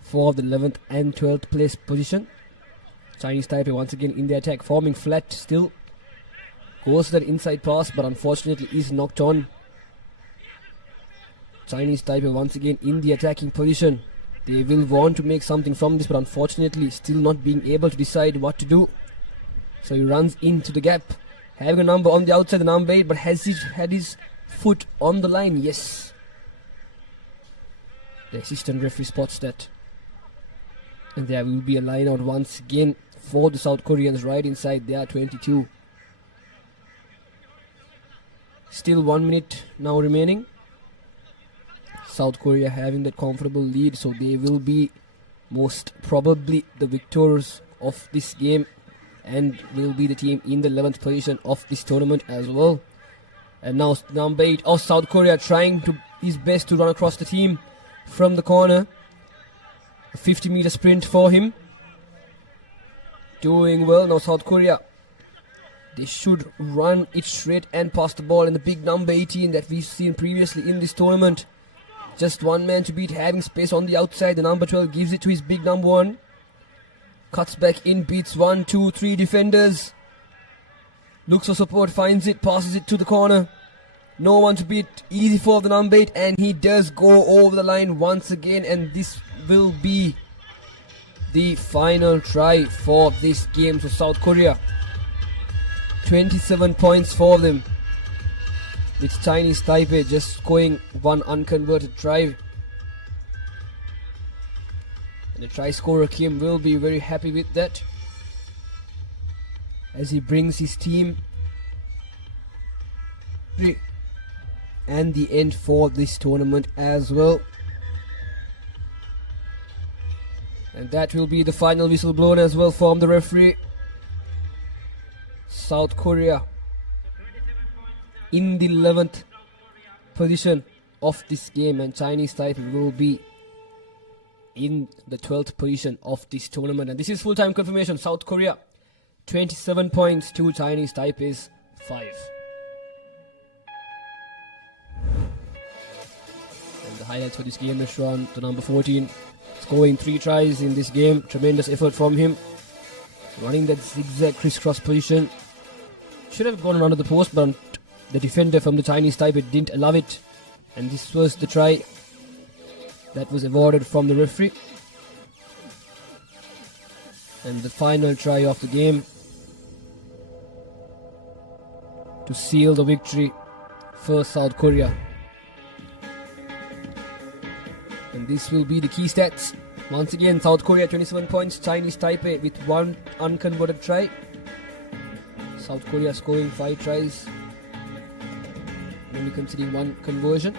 for the 11th and 12th place position. Chinese Taipei once again in the attack, forming flat still. Goes to that inside pass, but unfortunately is knocked on. Chinese Taipei once again in the attacking position. They will want to make something from this, but unfortunately still not being able to decide what to do. So he runs into the gap, having a number on the outside, the number 8, but has he had his foot on the line? Yes. The assistant referee spots that. And there will be a line out once again for the South Koreans right inside their 22. Still 1 minute now remaining. South Korea having that comfortable lead, so they will be most probably the victors of this game and will be the team in the 11th position of this tournament as well. And now number 8 of South Korea trying to his best to run across the team from the corner. A 50-meter sprint for him. Doing well now South Korea. They should run it straight and pass the ball, and the big number 18 that we've seen previously in this tournament. Just one man to beat, having space on the outside. The number 12 gives it to his big number 1. Cuts back in, beats 1, 2, 3 defenders. Looks for support, finds it, passes it to the corner. No one to beat, easy for the number 8, and he does go over the line once again, and this will be the final try for this game to South Korea. 27 points for them, with Chinese Taipei just scoring 1 unconverted try. And the try scorer Kim will be very happy with that, as he brings his team and the end for this tournament as well. And that will be the final whistle blown as well from the referee. South Korea in the 11th position of this game, and Chinese Taipei will be in the 12th position of this tournament. And this is full-time confirmation. South Korea 27 points to Chinese Taipei's 5. And the highlights for this game is shown to number 14, scoring 3 tries in this game. Tremendous effort from him, running that zigzag crisscross position. Should have gone under the post, but the defender from the Chinese Taipei didn't allow it, and this was the try that was awarded from the referee. And the final try of the game to seal the victory for South Korea. And this will be the key stats. Once again, South Korea 27 points, Chinese Taipei with 1 unconverted try. South Korea scoring 5 tries, only conceding 1 conversion.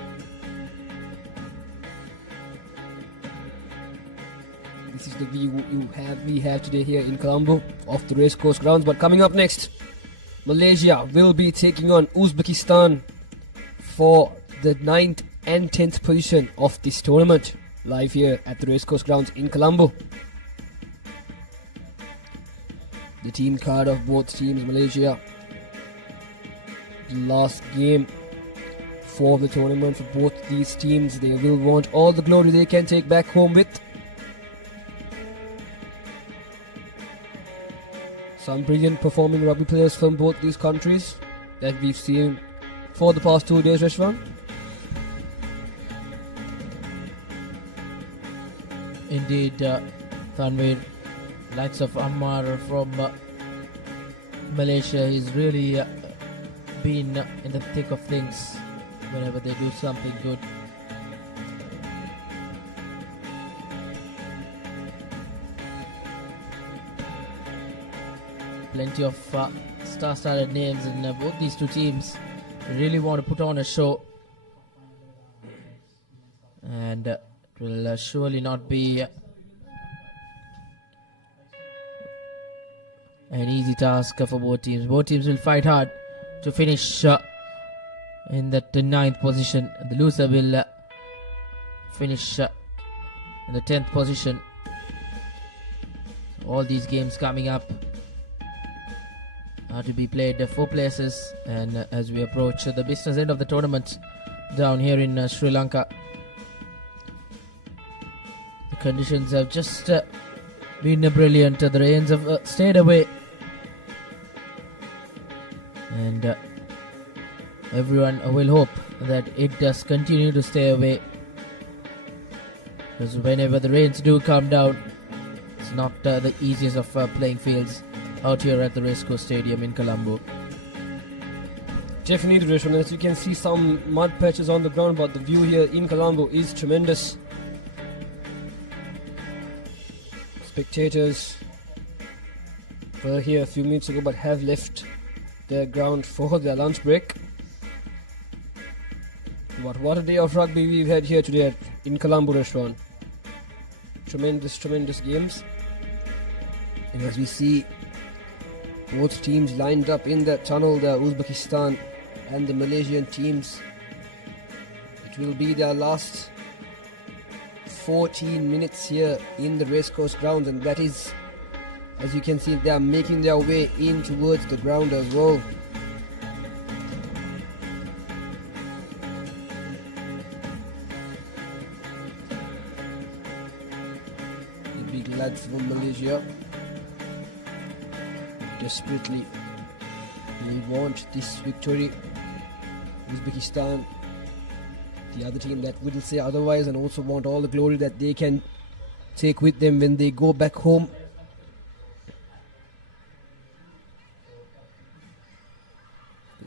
This is the view we have today here in Colombo of the racecourse grounds. But coming up next, Malaysia will be taking on Uzbekistan for the 9th and 10th position of this tournament, live here at the racecourse grounds in Colombo. The team card of both teams, Malaysia, the last game for the tournament for both these teams. They will want all the glory they can take back home with. Some brilliant performing rugby players from both these countries that we've seen for the past 2 days, Rashwan. Indeed, Tanvir, likes of Ammar from Malaysia, he's really been in the thick of things whenever they do something good. Plenty of star-studded names in both these two teams. Really want to put on a show, and it will surely not be an easy task for both teams. Both teams will fight hard to finish in that 9th position. The loser will finish in the 10th position. All these games coming up are to be played 4 places, and as we approach the business end of the tournament down here in Sri Lanka, the conditions have just been brilliant. The rains have stayed away, and everyone will hope that it does continue to stay away, because whenever the rains do come down, it's not the easiest of playing fields out here at the Racecourse Stadium in Colombo. Definitely, Rishwan. As you can see, some mud patches on the ground, but the view here in Colombo is tremendous. Spectators were here a few minutes ago but have left their ground for their lunch break. But what a day of rugby we've had here today in Colombo, Rishwan. Tremendous games. And as we see both teams lined up in that tunnel, the Uzbekistan and the Malaysian teams, it will be their last 14 minutes here in the racecourse grounds, and that is, as you can see, they are making their way in towards the ground as well. The big lads from Malaysia desperately will want this victory. Uzbekistan, the other team that wouldn't say otherwise, and also want all the glory that they can take with them when they go back home.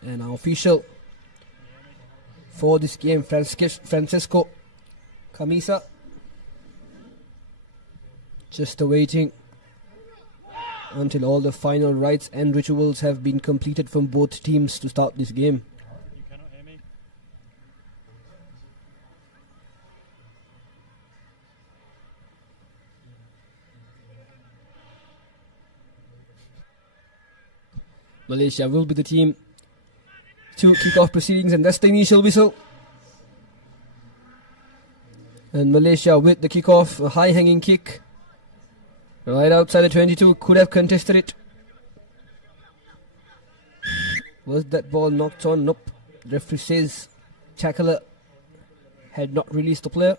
And our official for this game, Francesco Camisa, just awaiting until all the final rites and rituals have been completed from both teams to start this game. You cannot hear me? Malaysia will be the team to kick off proceedings, and that's the initial whistle. And Malaysia with the kickoff, a high hanging kick right outside the 22, could have contested it. Was that ball knocked on? Nope. The referee says tackler had not released the player.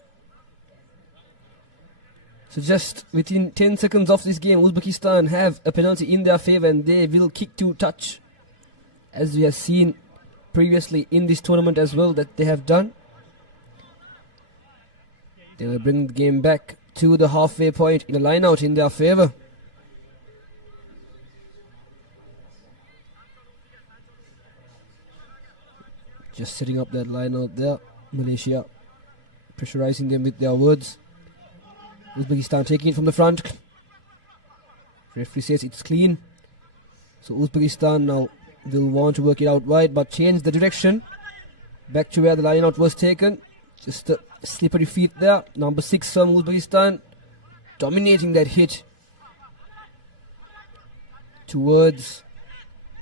So just within 10 seconds of this game, Uzbekistan have a penalty in their favour, and they will kick to touch, as we have seen previously in this tournament as well that they have done. They will bring the game back to the halfway point in a line out in their favour. Just setting up that line out there. Malaysia pressurizing them with their words. Uzbekistan taking it from the front. Referee says it's clean. So Uzbekistan now will want to work it out wide, but change the direction. Back to where the line out was taken. Just a slippery feet there. Number 6 from Uzbekistan dominating that hit towards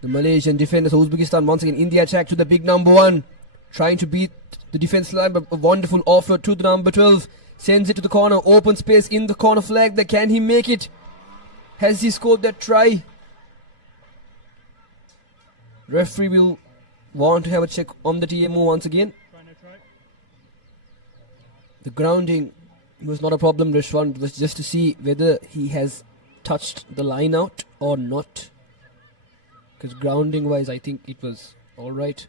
the Malaysian defenders. Uzbekistan once again in the attack to the big number 1. Trying to beat the defense line, but a wonderful offload to the number 12. Sends it to the corner. Open space in the corner flag there. Can he make it? Has he scored that try? Referee will want to have a check on the TMO once again. The grounding was not a problem, Rishwan. It was just to see whether he has touched the line out or not. Because grounding wise, I think it was alright.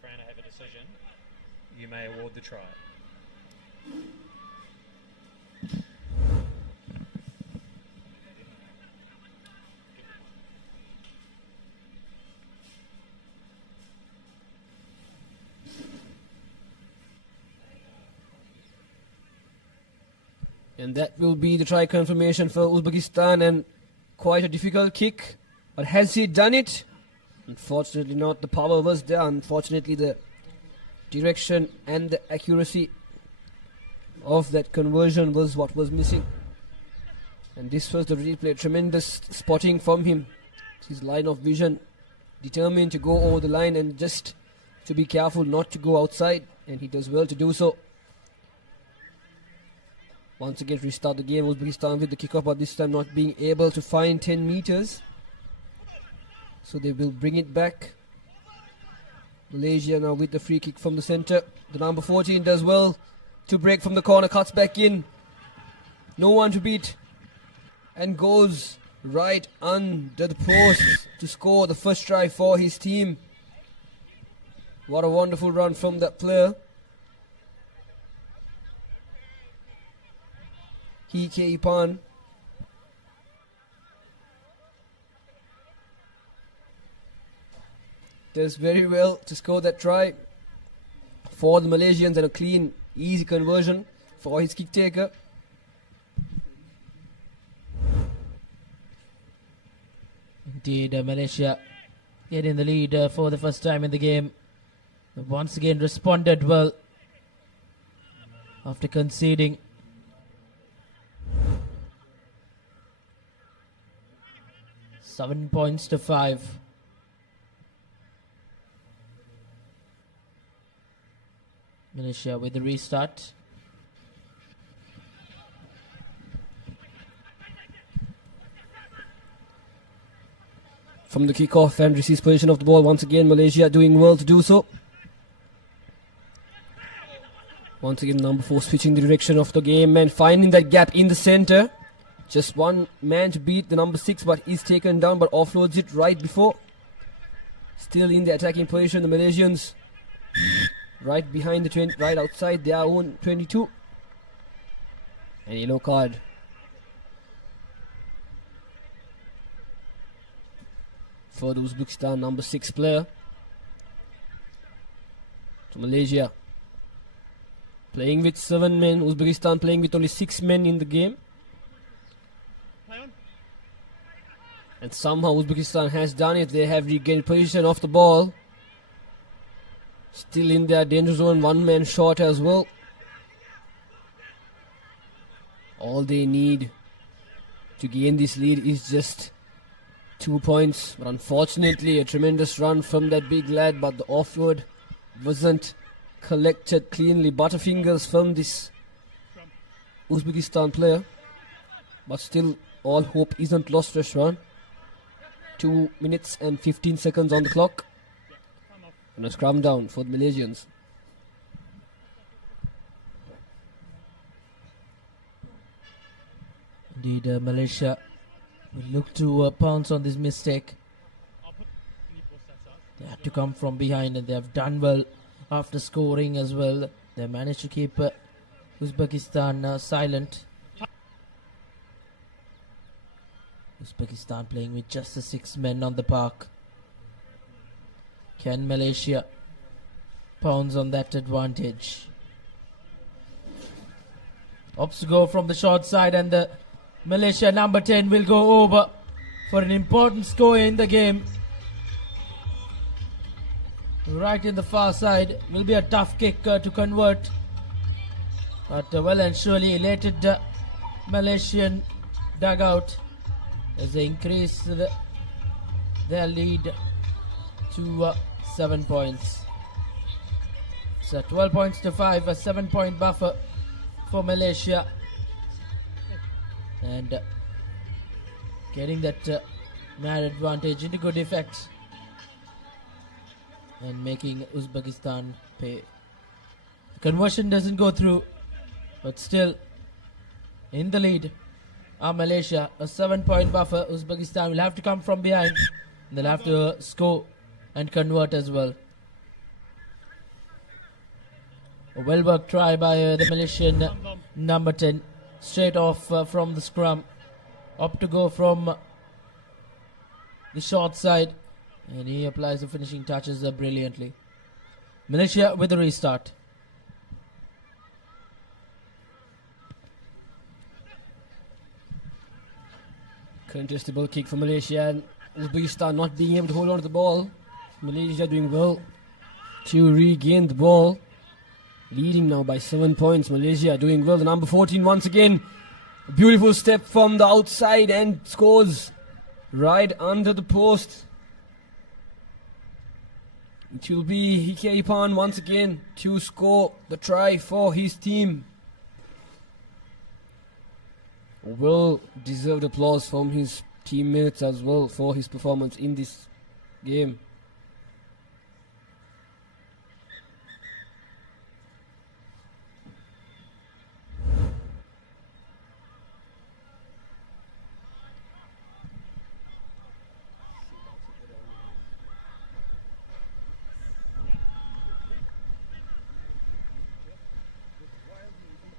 Fran, I have a decision. You may award the try. And that will be the try confirmation for Uzbekistan, and quite a difficult kick. But has he done it? Unfortunately not. The power was there. Unfortunately the direction and the accuracy of that conversion was what was missing. And this was the replay. Tremendous spotting from him. His line of vision, determined to go over the line and just to be careful not to go outside. And he does well to do so. Once again restart the game. Uzbekistan with the kickoff, but this time not being able to find 10 meters. So they will bring it back. Malaysia now with the free kick from the center. The number 14 does well to break from the corner, cuts back in. No one to beat. And goes right under the post to score the first try for his team. What a wonderful run from that player. Hike Ipan. Does very well to score that try for the Malaysians, and a clean, easy conversion for his kick taker. Indeed, Malaysia getting the lead for the first time in the game. Once again responded well after conceding. Seven points to 5. Malaysia with the restart. From the kickoff and receives possession of the ball once again. Malaysia doing well to do so. Once again number 4 switching the direction of the game and finding that gap in the center. Just one man to beat the number 6, but is taken down, but offloads it right before. Still in the attacking position, the Malaysians right behind the 20, right outside their own 22. And yellow card. For the Uzbekistan number 6 player. So Malaysia playing with 7 men, Uzbekistan playing with only 6 men in the game. And somehow Uzbekistan has done it. They have regained position of the ball. Still in their danger zone, 1 man short as well. All they need to gain this lead is just 2 points. But unfortunately, a tremendous run from that big lad, but the offload wasn't collected cleanly. Butterfingers from this Uzbekistan player. But still, all hope isn't lost, Rashwan. 2 minutes and 15 seconds on the clock. And a scrum down for the Malaysians. Indeed, Malaysia will look to pounce on this mistake. They had to come from behind, and they have done well after scoring as well. They managed to keep Uzbekistan silent. Uzbekistan playing with just the 6 men on the park. Can Malaysia pounce on that advantage? Opts to go from the short side, and the Malaysia number 10 will go over for an important score in the game. Right in the far side. Will be a tough kick to convert, but well and surely elated Malaysian dugout as they increase their lead to 7 points. So 12 points to 5, a 7-point buffer for Malaysia, and getting that mad advantage into good effect and making Uzbekistan pay. The conversion doesn't go through, but still in the lead are Malaysia. A 7-point buffer. Uzbekistan will have to come from behind. They'll have to score and convert as well. A well-worked try by the Malaysian number 10. Straight off from the scrum. Up to go from the short side. And he applies the finishing touches brilliantly. Malaysia with a restart. Contestable kick for Malaysia. Uzbekistan not being able to hold on to the ball. Malaysia doing well to regain the ball. Leading now by 7 points. Malaysia doing well. The number 14 once again. A beautiful step from the outside and scores right under the post. It will be Hike Ipan once again to score the try for his team. Well-deserved applause from his teammates as well for his performance in this game.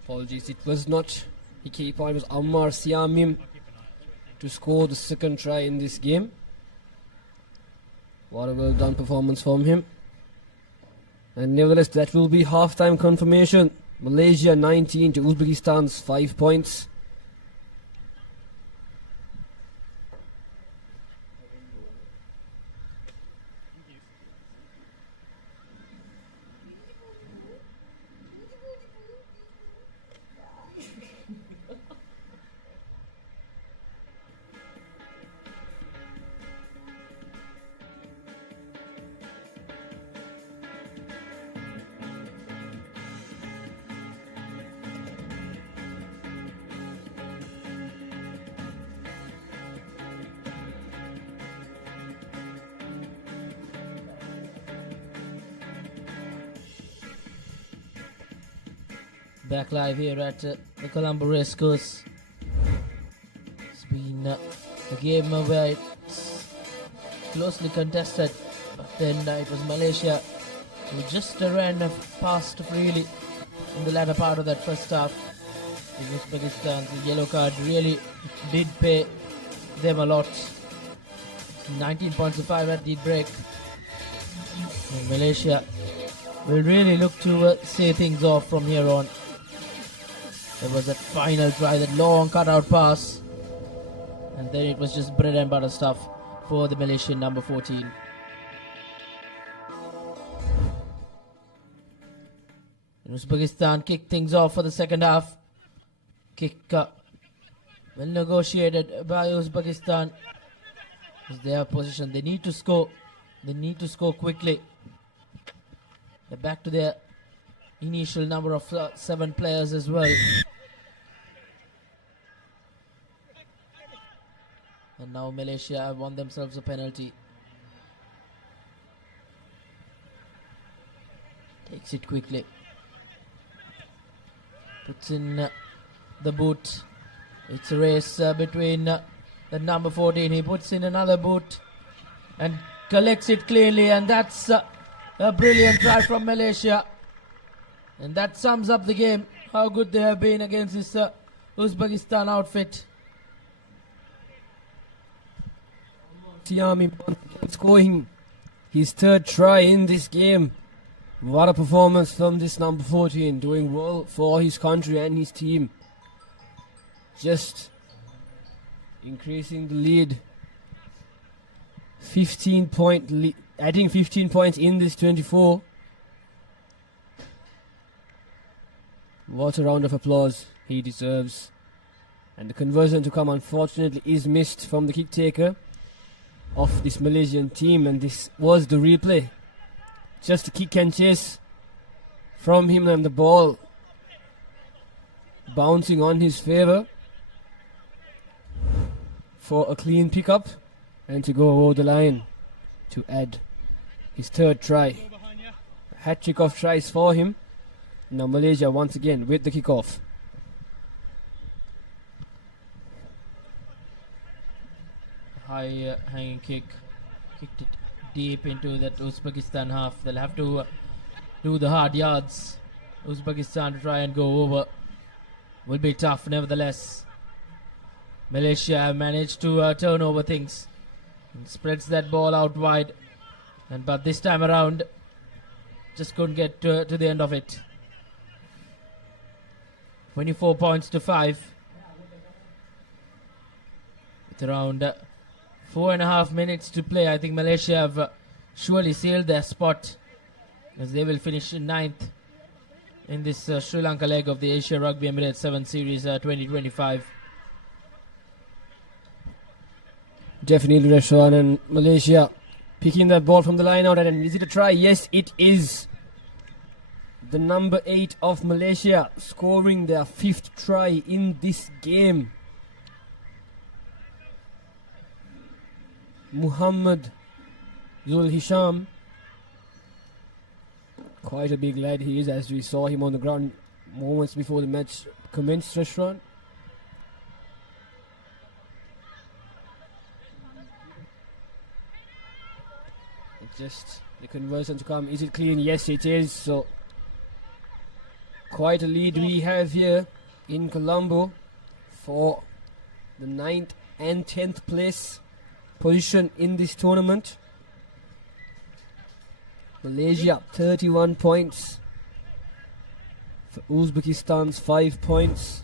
Apologies, it was not Hike Ipan, it was Ammar Siamim to score the second try in this game. What a well done performance from him. And nevertheless, that will be half-time confirmation. Malaysia 19 to Uzbekistan's 5 points. Back live here at the Colombo Racecourse. It's been a game where it's closely contested, but then it was Malaysia who just ran past freely in the latter part of that first half. In Uzbekistan, the yellow card really did pay them a lot. 19 points to 5 at the break. And Malaysia will really look to say things off from here on. There was that final try, that long cutout pass, and then it was just bread and butter stuff for the Malaysian number 14. And Uzbekistan kicked things off for the second half. Kick well negotiated by Uzbekistan. It's their position. They need to score. They need to score quickly. They're back to their initial number of 7 players as well. And now Malaysia have won themselves a penalty. Takes it quickly. Puts in the boot. It's a race between the number 14. He puts in another boot and collects it cleanly, and that's a brilliant try from Malaysia. And that sums up the game. How good they have been against this Uzbekistan outfit. Tiami scoring his third try in this game. What a performance from this number 14, doing well for his country and his team. Just increasing the lead. adding 15 points in this 24. What a round of applause he deserves. And the conversion to come, unfortunately, is missed from the kick taker of this Malaysian team, and this was the replay. Just a kick and chase from him, and the ball bouncing on his favour for a clean pickup and to go over the line to add his third try. A hat-trick of tries for him. Now Malaysia once again with the kick-off. High hanging kick. Kicked it deep into that Uzbekistan half. They'll have to do the hard yards. Uzbekistan to try and go over. Will be tough nevertheless. Malaysia have managed to turn over things. And spreads that ball out wide. But this time around, just couldn't get to the end of it. 24 points to 5. With around 4.5 minutes to play, I think Malaysia have surely sealed their spot, as they will finish in 9th in this Sri Lanka leg of the Asia Rugby Emirates 7 Series 2025. Definitely Rashwan and Malaysia picking that ball from the line out, and is it a try? Yes, it is. The number 8 of Malaysia scoring their 5th try in this game. Muhammad Zul Hisham. Quite a big lad he is, as we saw him on the ground moments before the match commenced, Rashwan. It's just the conversion to come. Is it clean? Yes, it is. So quite a lead we have here in Colombo for the 9th and 10th place position in this tournament. Malaysia 31 points for Uzbekistan's 5 points.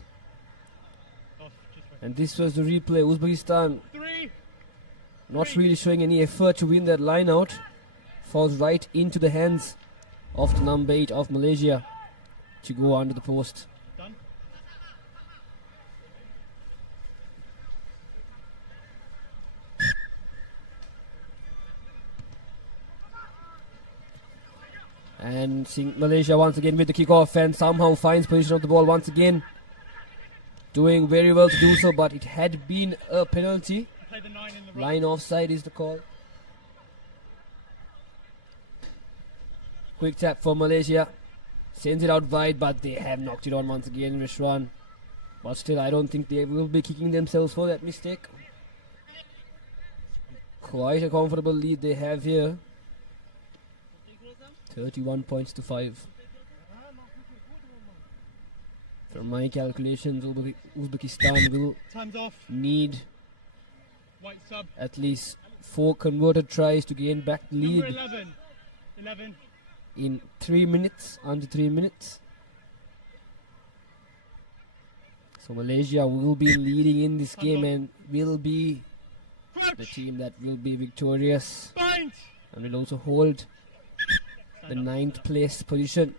And this was the replay. Uzbekistan not really showing any effort to win that line out. Falls right into the hands of the number 8 of Malaysia to go under the post. And seeing Malaysia once again with the kickoff, and somehow finds position of the ball once again. Doing very well to do so, but it had been a penalty. Line offside is the call. Quick tap for Malaysia. Sends it out wide, but they have knocked it on once again, Rishwan. But still, I don't think they will be kicking themselves for that mistake. Quite a comfortable lead they have here. 31 points to 5. From my calculations, Uzbekistan will need at least 4 converted tries to gain back the lead. 11. In 3 minutes, under 3 minutes. So Malaysia will be leading in this game and will be the team that will be victorious and will also hold the 9th place position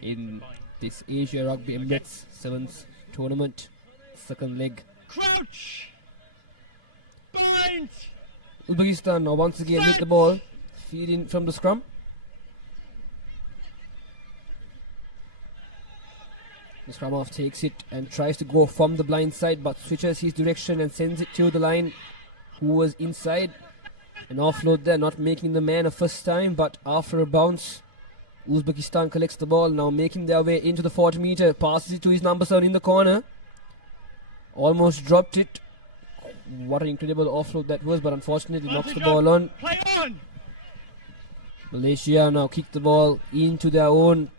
in this Asia Rugby Emirates 7th tournament, second leg. Crouch! Bind! Uzbekistan now once again with the ball, feed in from the scrum. The scrum half takes it and tries to go from the blind side, but switches his direction and sends it to the line who was inside. An offload there, not making the man a first time, but after a bounce, Uzbekistan collects the ball, now making their way into the 40 meter, passes it to his number 7 in the corner. Almost dropped it. What an incredible offload that was, but unfortunately knocks the ball on. Malaysia now kick the ball into their own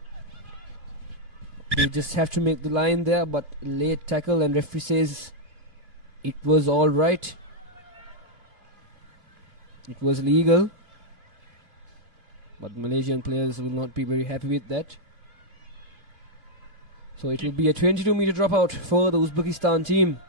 They just have to make the line there, but late tackle, and referee says it was all right. It was legal. But Malaysian players will not be very happy with that. So it will be a 22-meter dropout for the Uzbekistan team.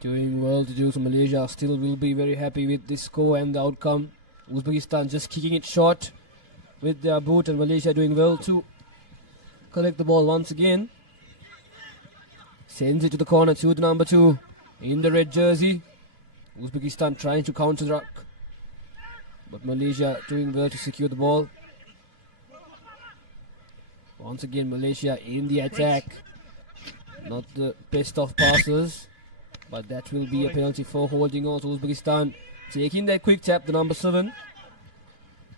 Doing well to do, so Malaysia still will be very happy with this score and the outcome. Uzbekistan just kicking it short with their boot, and Malaysia doing well to collect the ball once again. Sends it to the corner to the number 2 in the red jersey. Uzbekistan trying to counter-ruck, but Malaysia doing well to secure the ball. Once again, Malaysia in the attack. Not the best of passes, but that will be a penalty for holding on to Uzbekistan. Taking that quick tap, the number 7.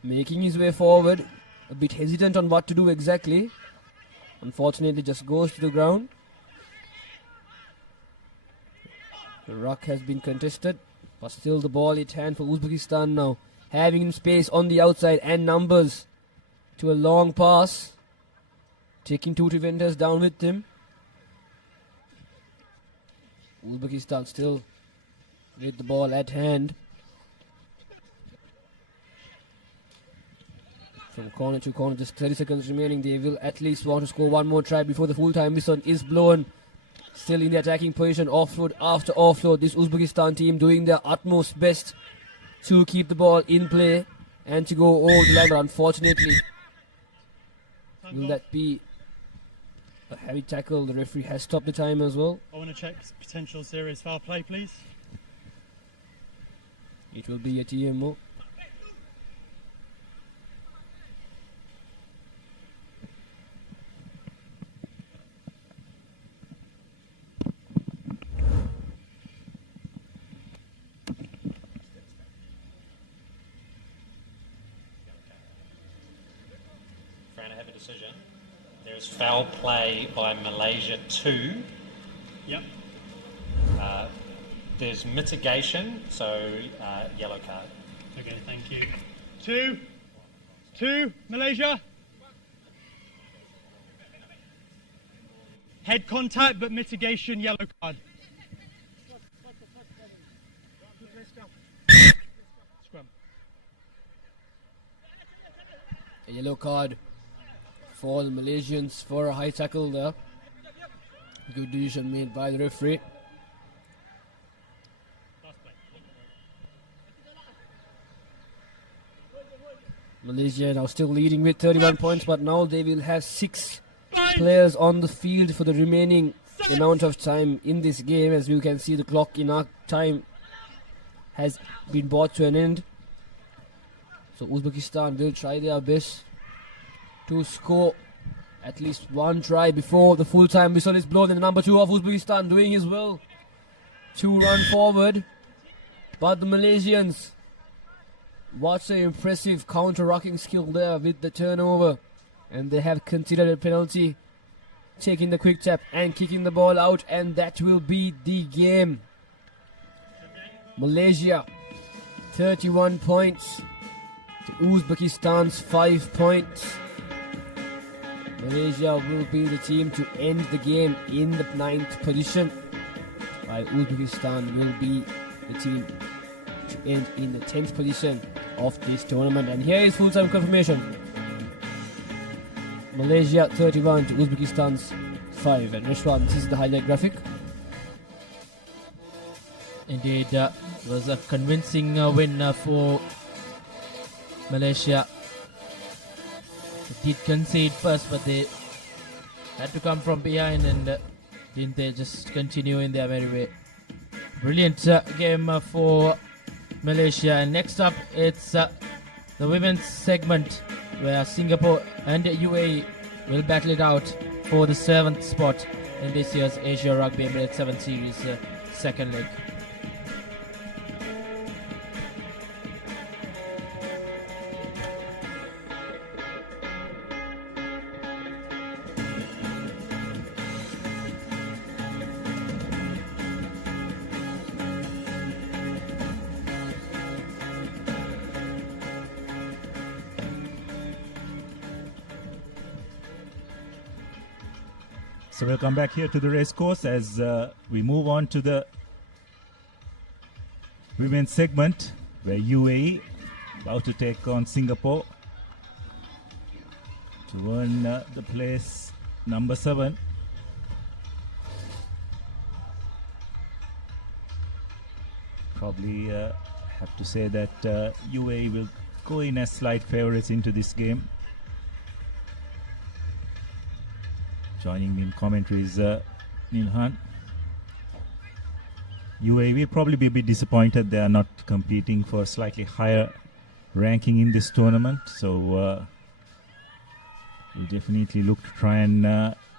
Making his way forward. A bit hesitant on what to do exactly. Unfortunately, just goes to the ground. The ruck has been contested, but still the ball at hand for Uzbekistan now. Having space on the outside and numbers to a long pass. Taking 2 defenders down with him. Uzbekistan still with the ball at hand. From corner to corner, just 30 seconds remaining. They will at least want to score one more try before the full-time whistle is blown. Still in the attacking position, offload after offload. This Uzbekistan team doing their utmost best to keep the ball in play and to go all the line. But unfortunately, will that be a heavy tackle? The referee has stopped the time as well. I want to check potential serious foul play, please. It will be a TMO. Decision. There's foul play by Malaysia 2. Yep. There's mitigation, so yellow card. Okay, thank you. 2, Malaysia. Head contact, but mitigation, yellow card. Scrum. A yellow card for the Malaysians for a high tackle there. Good decision made by the referee. Malaysia now still leading with 31 points, but now they will have 6 players on the field for the remaining amount of time in this game. As you can see, the clock in our time has been brought to an end. So Uzbekistan will try their best to score at least one try before the full-time whistle is blown. And the number 2 of Uzbekistan doing his will to run forward. But the Malaysians, what's an impressive counter-rucking skill there with the turnover. And they have considered a penalty, taking the quick tap and kicking the ball out. And that will be the game. Malaysia, 31 points to Uzbekistan's 5 points. Malaysia will be the team to end the game in the 9th position, while Uzbekistan will be the team to end in the 10th position of this tournament. And here is full-time confirmation. Malaysia 31 to Uzbekistan's 5. And Rishwan, this is the highlight graphic. Indeed, was a convincing win for Malaysia. They did concede first, but they had to come from behind, and didn't they just continue in their merry way. Brilliant game for Malaysia. And next up, it's the women's segment, where Singapore and UAE will battle it out for the 7th spot in this year's Asia Rugby Emirates 7 Series second leg. So we'll come back here to the race course as we move on to the women's segment where UAE about to take on Singapore to earn the place number 7. Probably have to say that UAE will go in as slight favorites into this game. Joining me in commentary is Nilhan. UAE will probably be a bit disappointed they are not competing for a slightly higher ranking in this tournament. So we'll definitely look to try and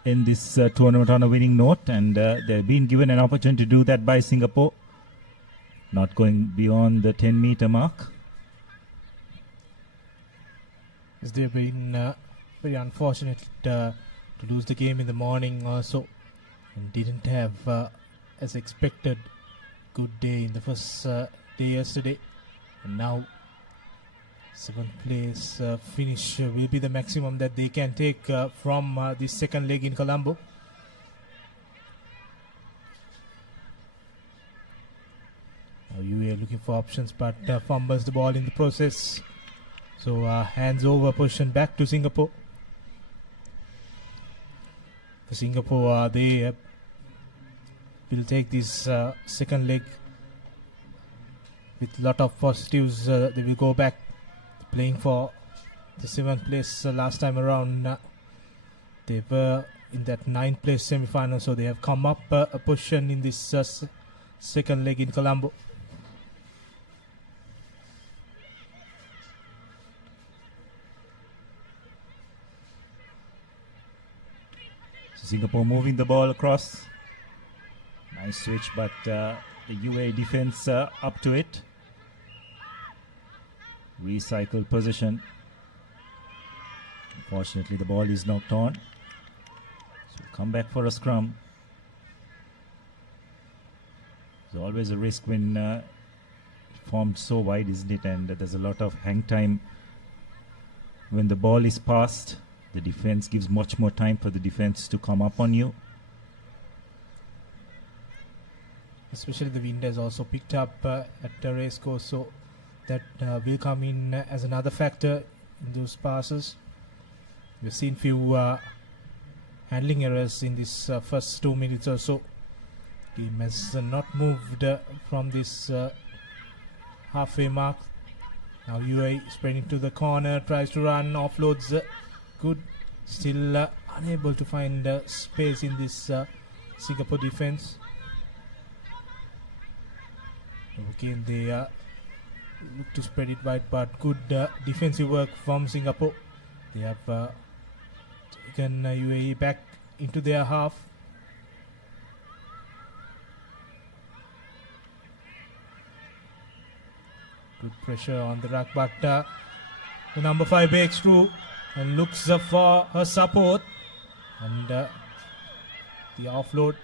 end this tournament on a winning note. And they've been given an opportunity to do that by Singapore. Not going beyond the 10-meter mark. As they've been very unfortunate to lose the game in the morning also, and didn't have, as expected, good day in the first day yesterday, and now 7th place finish will be the maximum that they can take from this second leg in Colombo. Now UAE looking for options, but fumbles the ball in the process. So hands over position back to Singapore. For Singapore, they will take this second leg with a lot of positives. They will go back playing for the 7th place last time around. They were in that 9th place semi-final, so they have come up a position in this second leg in Colombo. Singapore moving the ball across. Nice switch, but the UAE defense up to it. Recycled position. Unfortunately, the ball is knocked on. So come back for a scrum. There's always a risk when formed so wide, isn't it? And there's a lot of hang time when the ball is passed. The defense gives much more time for the defense to come up on you. Especially the wind has also picked up at the race course, so that will come in as another factor in those passes. We've seen few handling errors in this first 2 minutes or so. Game has not moved from this halfway mark. Now UAE spreading to the corner, tries to run, offloads. Good, still unable to find space in this Singapore defense. Again, they look to spread it wide, but good defensive work from Singapore. They have taken UAE back into their half. Good pressure on the ruck, but the number 5 breaks through and looks for her support, and the offload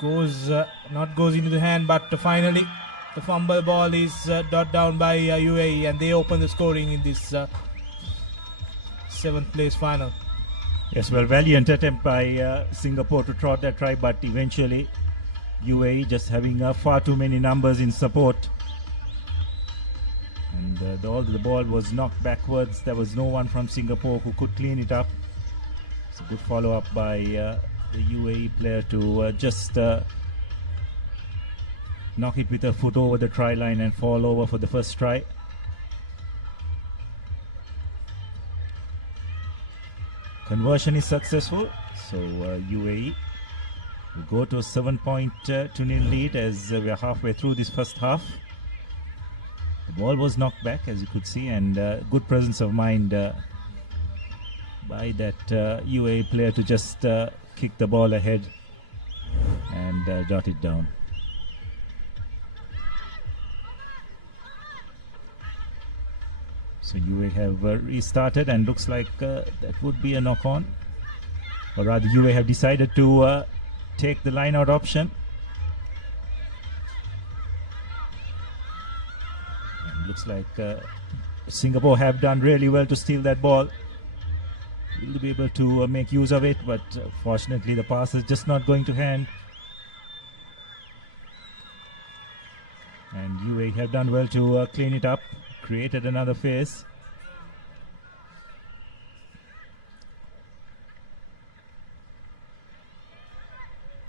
goes into the hand, but finally the fumble ball is dot down by UAE, and they open the scoring in this 7th place final. Yes, well, valiant attempt by Singapore to trot that try, but eventually UAE just having far too many numbers in support. And the ball was knocked backwards. There was no one from Singapore who could clean it up. It's a good follow-up by the UAE player to just knock it with a foot over the try line and fall over for the first try. Conversion is successful, so UAE will go to a 7-0 lead as we are halfway through this first half. The ball was knocked back, as you could see, and good presence of mind by that UAE player to just kick the ball ahead and jot it down. So UAE have restarted, and looks like that would be a knock-on. Or rather, UAE have decided to take the line-out option. Looks like Singapore have done really well to steal that ball. Will they be able to make use of it? But fortunately, the pass is just not going to hand. And UAE have done well to clean it up, created another phase.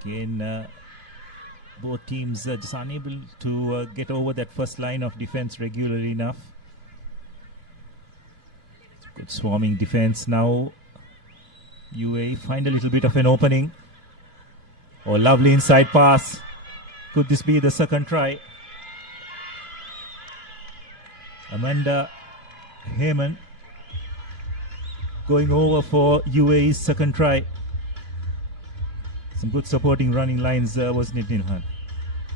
Again, both teams just unable to get over that first line of defense regularly enough. Good swarming defense now. UAE find a little bit of an opening. Oh, lovely inside pass. Could this be the second try? Amanda Heyman going over for UAE's second try. Some good supporting running lines, wasn't it, Nilhan?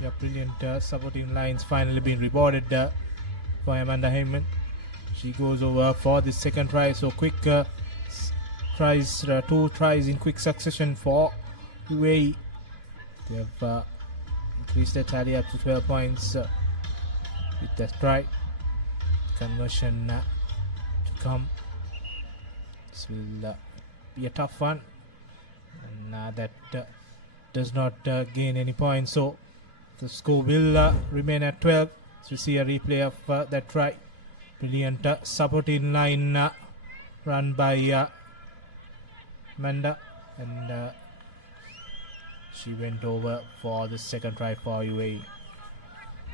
Yeah, brilliant supporting lines finally being rewarded for Amanda Heyman. She goes over for the second try. So quick tries, 2 tries in quick succession for UAE. They have increased their tally up to 12 points with that try. Conversion to come. This will be a tough one. And that does not gain any points. So the score will remain at 12. So we see a replay of that try. Brilliant supporting line run by Amanda, and she went over for the second try for UAE.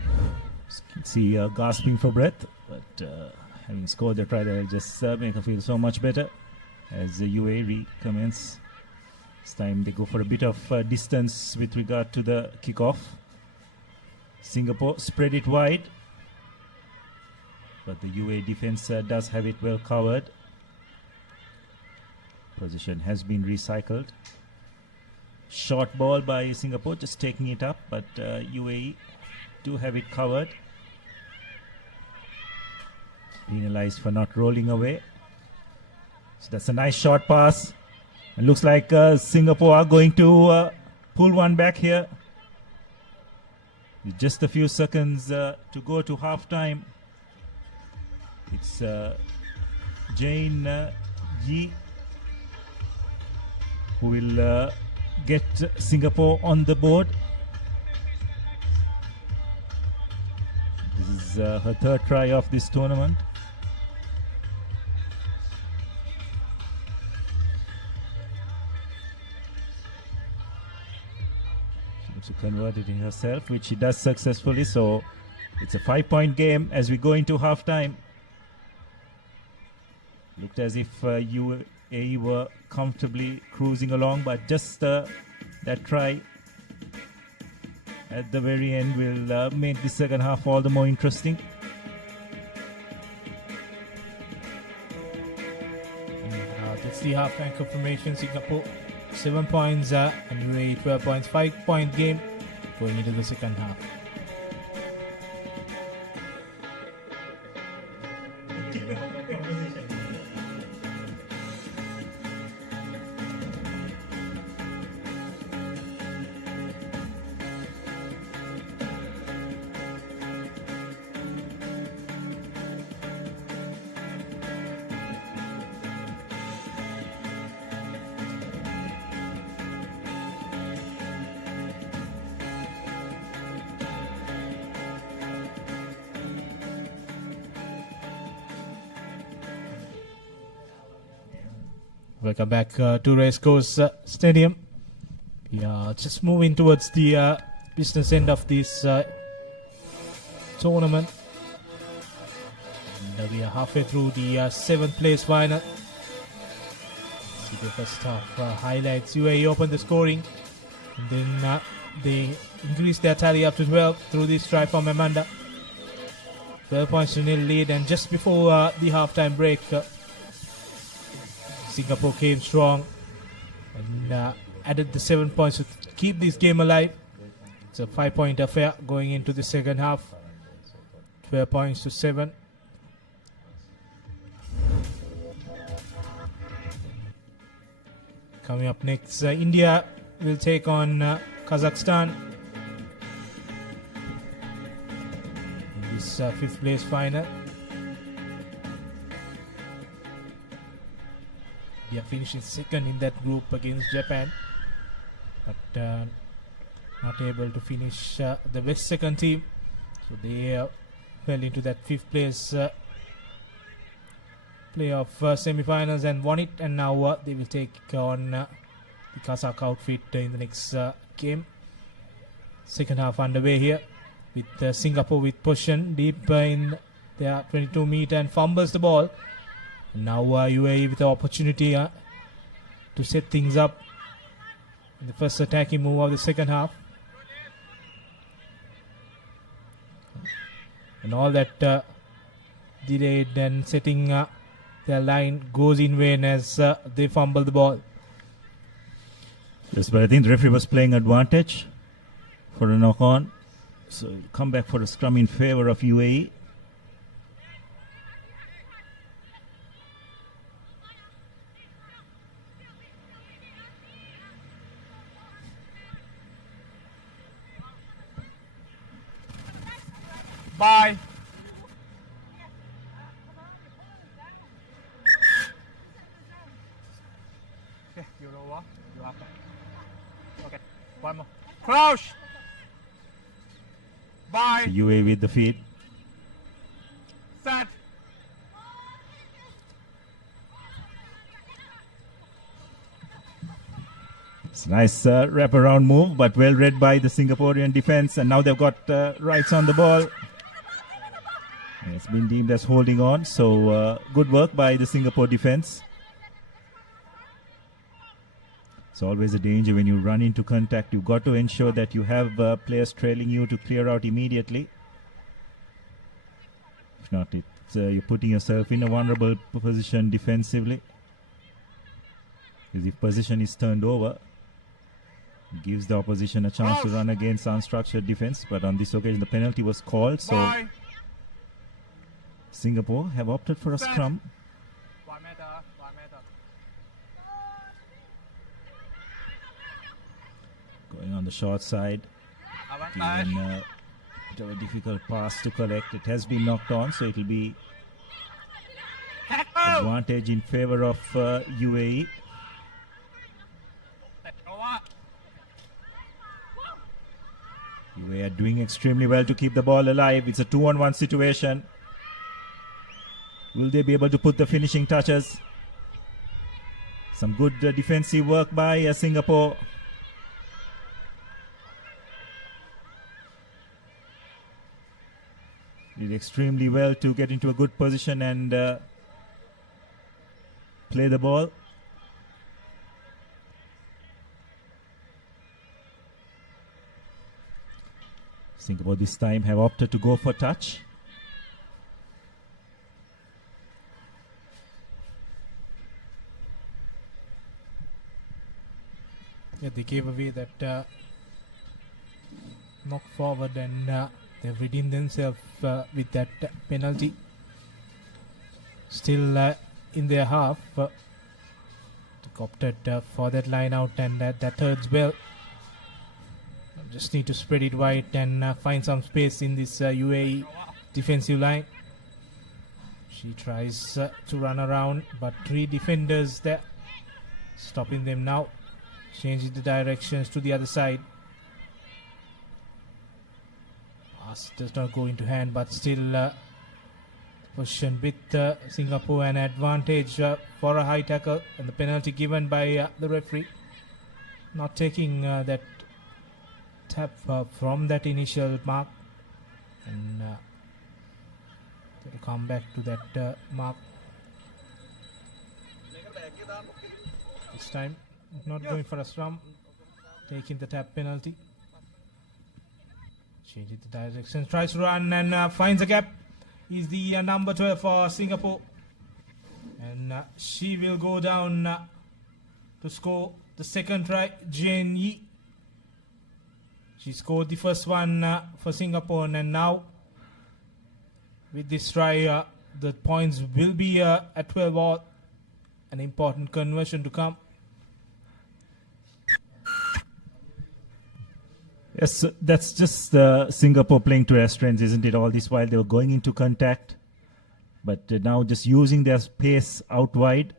You can see gasping for breath, but having scored the try, they'll just make her feel so much better as the UAE recommence. This time they go for a bit of distance with regard to the kickoff. Singapore spread it wide, but the UAE defense does have it well covered. Position has been recycled. Short ball by Singapore, just taking it up, but UAE do have it covered. Penalized for not rolling away. So that's a nice short pass. It looks like Singapore are going to pull one back here. With just a few seconds to go to half-time. It's Jane Yi who will get Singapore on the board. This is her third try of this tournament. She wants to convert it in herself, which she does successfully. So it's a 5-point game as we go into halftime. Looked as if UAE were comfortably cruising along, but just that try at the very end will make the second half all the more interesting. That's the half-time confirmation. Singapore 7 points and UAE 12 points. 5-point game going into the second half. Welcome back to Racecourse Stadium. We are just moving towards the business end of this tournament. And we are halfway through the 7th place final. See the first half highlights. UAE opened the scoring, and then they increased their tally up to 12 through this try from Amanda. 12 points to nil lead, and just before the halftime break, Singapore came strong and added the 7 points to keep this game alive. It's a 5-point affair going into the second half. 12 points to 7. Coming up next, India will take on Kazakhstan in this 5th place final. India finishing second in that group against Japan, but not able to finish the best second team. So they fell into that fifth place playoff semi-finals and won it, and now they will take on the Kazakh outfit in the next game. Second half underway here with Singapore with possession deep in their 22 meter and fumbles the ball. And now UAE with the opportunity to set things up in the first attacking move of the second half. And all that delayed and setting their line goes in vain as they fumble the ball. Yes, but I think the referee was playing advantage for a knock-on. So come back for a scrum in favor of UAE. Bye. Okay, you're over. You're after. Okay, one more. Crouch. Bye. So UAE with the feed. Set. It's a nice wraparound move, but well read by the Singaporean defense, and now they've got rights on the ball. It's been deemed as holding on, so good work by the Singapore defense. It's always a danger when you run into contact. You've got to ensure that you have players trailing you to clear out immediately. If not, you're putting yourself in a vulnerable position defensively. Because if position is turned over, it gives the opposition a chance to run against unstructured defense. But on this occasion, the penalty was called, so Singapore have opted for a scrum. 1 meter, 1 meter. Going on the short side. Given a bit of a difficult pass to collect. It has been knocked on, so it will be advantage in favor of UAE. UAE are doing extremely well to keep the ball alive. It's a 2-on-1 situation. Will they be able to put the finishing touches? Some good defensive work by Singapore. Did extremely well to get into a good position and play the ball. Singapore this time have opted to go for touch. Yeah, they gave away that knock forward, and they've redeemed themselves with that penalty. Still in their half, they opted for that line out, and that third bell. Just need to spread it wide and find some space in this UAE defensive line. She tries to run around, but 3 defenders there stopping them now. Changing the directions to the other side. Pass does not go into hand, but still position with Singapore an advantage for a high tackle, and the penalty given by the referee. Not taking that tap from that initial mark, and they'll come back to that mark this time. Not going for a scrum, taking the tap penalty. Changing the direction, tries to run and finds a gap. Is the number 12 for Singapore, and she will go down to score the second try. Jane Yi. She scored the first one for Singapore, and now with this try, the points will be at 12 all. An important conversion to come. Yes, that's just Singapore playing to their strengths, isn't it? All this while they were going into contact, but now just using their pace out wide.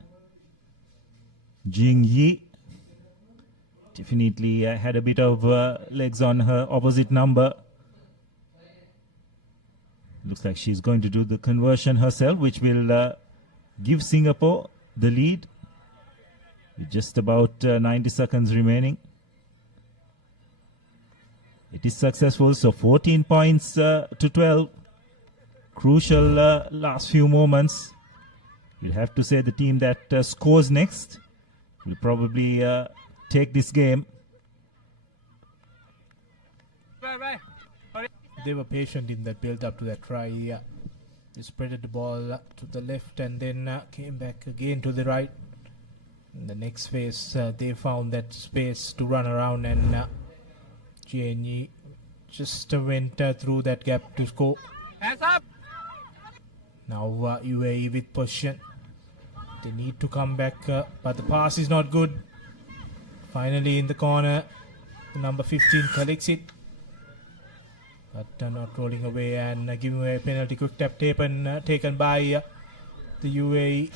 Jing Yi definitely had a bit of legs on her opposite number. Looks like she's going to do the conversion herself, which will give Singapore the lead with just about 90 seconds remaining. It is successful, so 14 points to 12. Crucial last few moments. You'll have to say the team that scores next will probably take this game. They were patient in that build up to that try. They spreaded the ball to the left and then came back again to the right. In the next phase, they found that space to run around, and Jianyi just went through that gap to score. Hands up! Now UAE with possession. They need to come back, but the pass is not good. Finally in the corner, the number 15 collects it, but not rolling away and giving away a penalty. Quick tap taken by the UAE.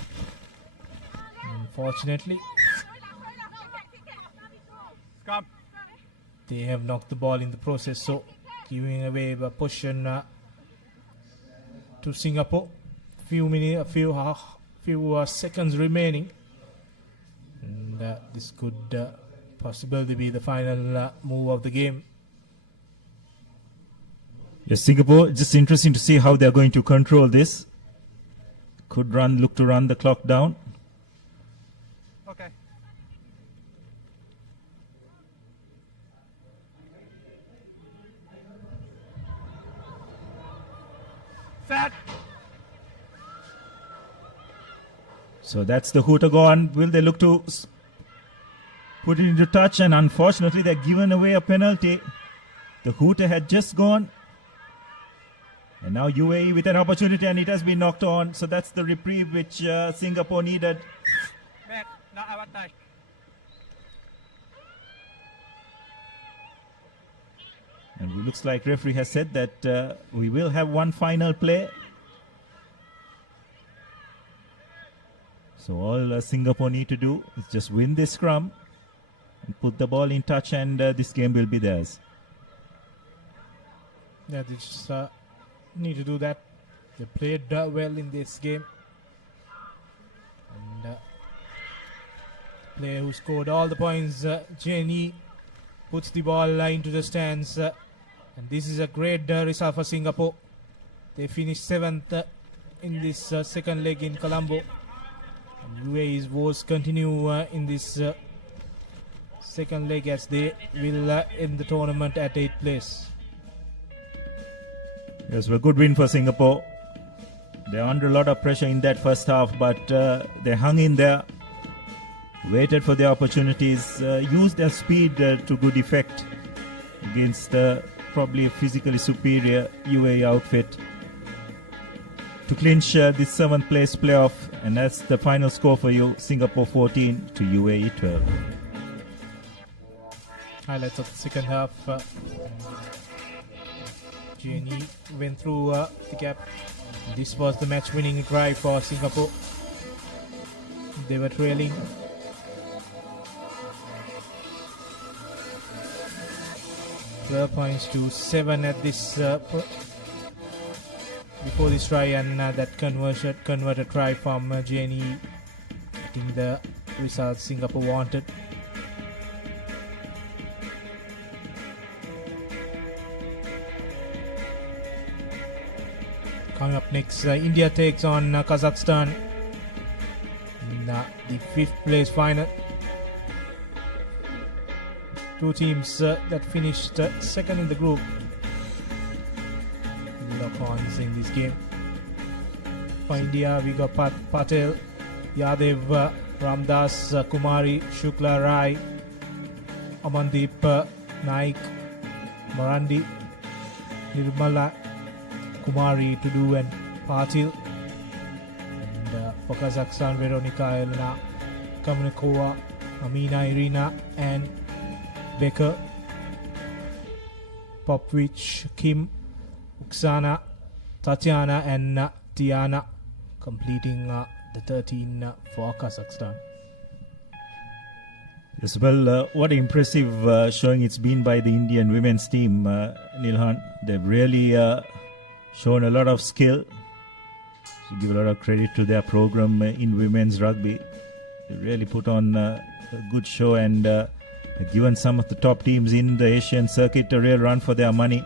Unfortunately, they have knocked the ball in the process, so giving away a possession to Singapore. Few seconds remaining, and this could possibly be the final move of the game. Yes, Singapore, just interesting to see how they're going to control this. Could look to run the clock down. Okay. Set. So that's the hooter gone. Will they look to put it into touch? And unfortunately, they're given away a penalty. The hooter had just gone. And now UAE with an opportunity, and it has been knocked on. So that's the reprieve which Singapore needed. Back. Now advantage. And it looks like referee has said that we will have one final play. So all Singapore need to do is just win this scrum and put the ball in touch, and this game will be theirs. Yeah, they just need to do that. They played well in this game. And the player who scored all the points, Jenny, puts the ball into the stands. And this is a great result for Singapore. They finished 7th in this second leg in Colombo. And UAE's woes continue in this second leg as they will end the tournament at 8th place. Yes, a good win for Singapore. They're under a lot of pressure in that first half, but they hung in there, waited for their opportunities, used their speed to good effect against probably a physically superior UAE outfit to clinch this 7th place playoff. And that's the final score for you: Singapore 14 to UAE 12. Highlights of the second half. Jenny went through the gap. This was the match-winning drive for Singapore. They were trailing. Points to 7 at this before this try, and that converted try from Jenny, getting the result Singapore wanted. Coming up next, India takes on Kazakhstan in the 5th place final. Two teams that finished second in the group lock-ons in this game. For India, we got Patel, Yadev, Ramdas, Kumari, Shukla Rai, Amandeep, Naik, Marandi, Nirmala, Kumari, Tudu and Patil. And for Kazakhstan, Veronica Elena, Kamenkova, Amina Irina and Becker, Popwich, Kim, Uksana, Tatiana and Tiana, completing the 13 for Kazakhstan. Yes, well, what impressive showing it's been by the Indian women's team, Nilhan. They've really shown a lot of skill. So give a lot of credit to their program in women's rugby. They really put on a good show and given some of the top teams in the Asian circuit a real run for their money.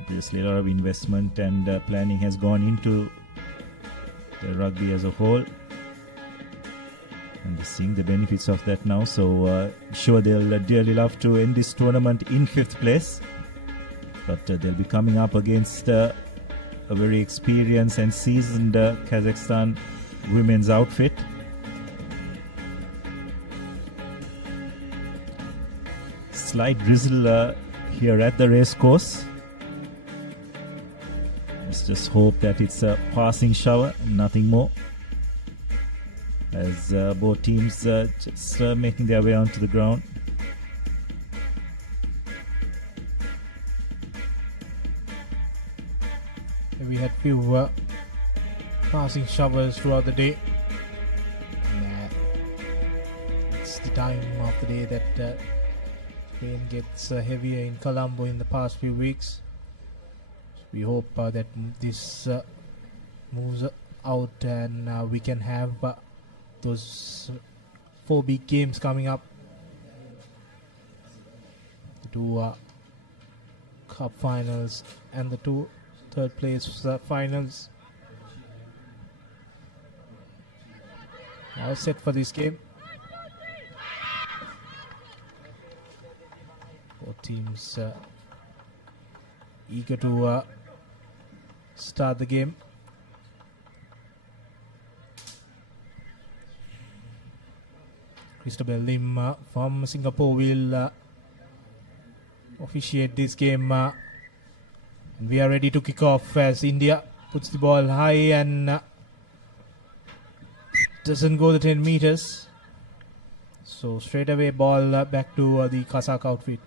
Obviously, a lot of investment and planning has gone into the rugby as a whole. And we're seeing the benefits of that now. So sure, they'll dearly love to end this tournament in 5th place. But they'll be coming up against a very experienced and seasoned Kazakhstan women's outfit. Slight drizzle here at the race course. Let's just hope that it's a passing shower, nothing more. As both teams just making their way onto the ground. We had few passing showers throughout the day. It's the time of the day that rain gets heavier in Colombo in the past few weeks. We hope that this moves out and we can have those 4 big games coming up. The 2 cup finals and the 2 third place finals. All set for this game. Both teams eager to start the game. Christabel Lim from Singapore will officiate this game. And we are ready to kick off as India puts the ball high and doesn't go the 10 meters. So straight away ball back to the Kazakh outfit.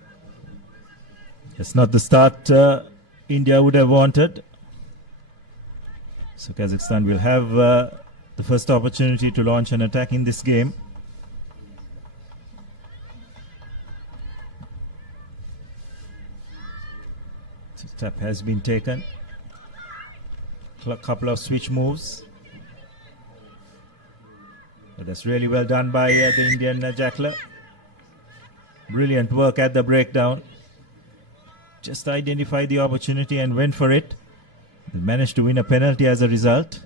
It's not the start India would have wanted. So Kazakhstan will have the first opportunity to launch an attack in this game. Tap has been taken. A couple of switch moves. But that's really well done by the Indian jackler. Brilliant work at the breakdown. Just identified the opportunity and went for it. They managed to win a penalty as a result.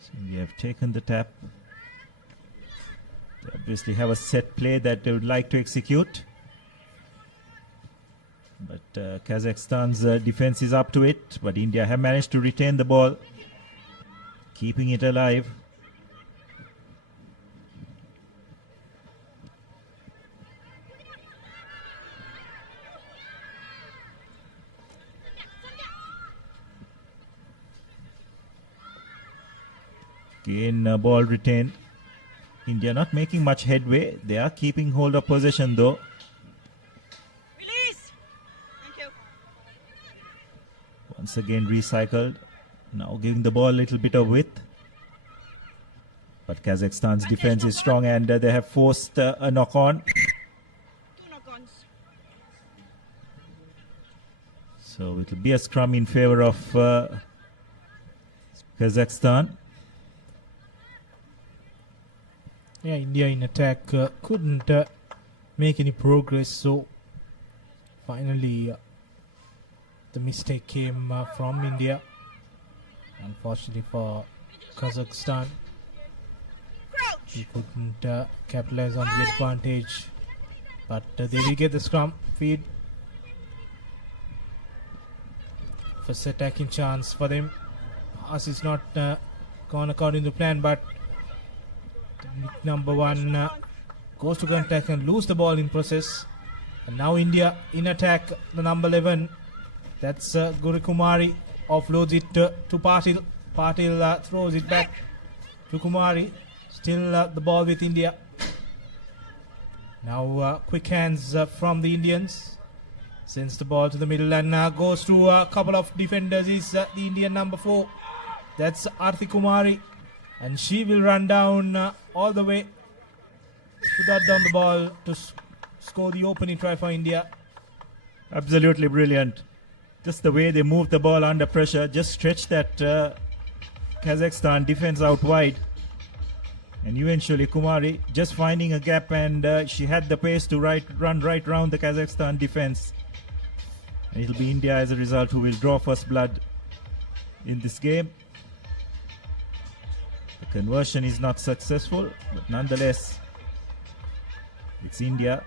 So we have taken the tap. They obviously have a set play that they would like to execute. But Kazakhstan's defense is up to it. But India have managed to retain the ball, keeping it alive. Again, ball retained. India not making much headway. They are keeping hold of possession though. Release. Thank you. Once again recycled. Now giving the ball a little bit of width. But Kazakhstan's defense is strong and they have forced a knock-on. 2 knock-ons. So it will be a scrum in favor of Kazakhstan. Yeah, India in attack couldn't make any progress, so finally the mistake came from India. Unfortunately for Kazakhstan, he couldn't capitalize on the advantage, but they will get the scrum feed. First attacking chance for them. Pass is not gone according to plan, but number 1 goes to contact and lose the ball in process. And now India in attack, the number 11, that's Guru Kumari, offloads it to Patil. Patil throws it back to Kumari. Still the ball with India. Now quick hands from the Indians. Sends the ball to the middle and goes to a couple of defenders. Is the Indian number 4. That's Arthi Kumari. And she will run down all the way to dot down the ball to score the opening try for India. Absolutely brilliant. Just the way they move the ball under pressure, just stretch that Kazakhstan defense out wide. And eventually Kumari just finding a gap, and she had the pace to run right round the Kazakhstan defense. And it'll be India as a result who will draw first blood in this game. The conversion is not successful, but nonetheless, it's India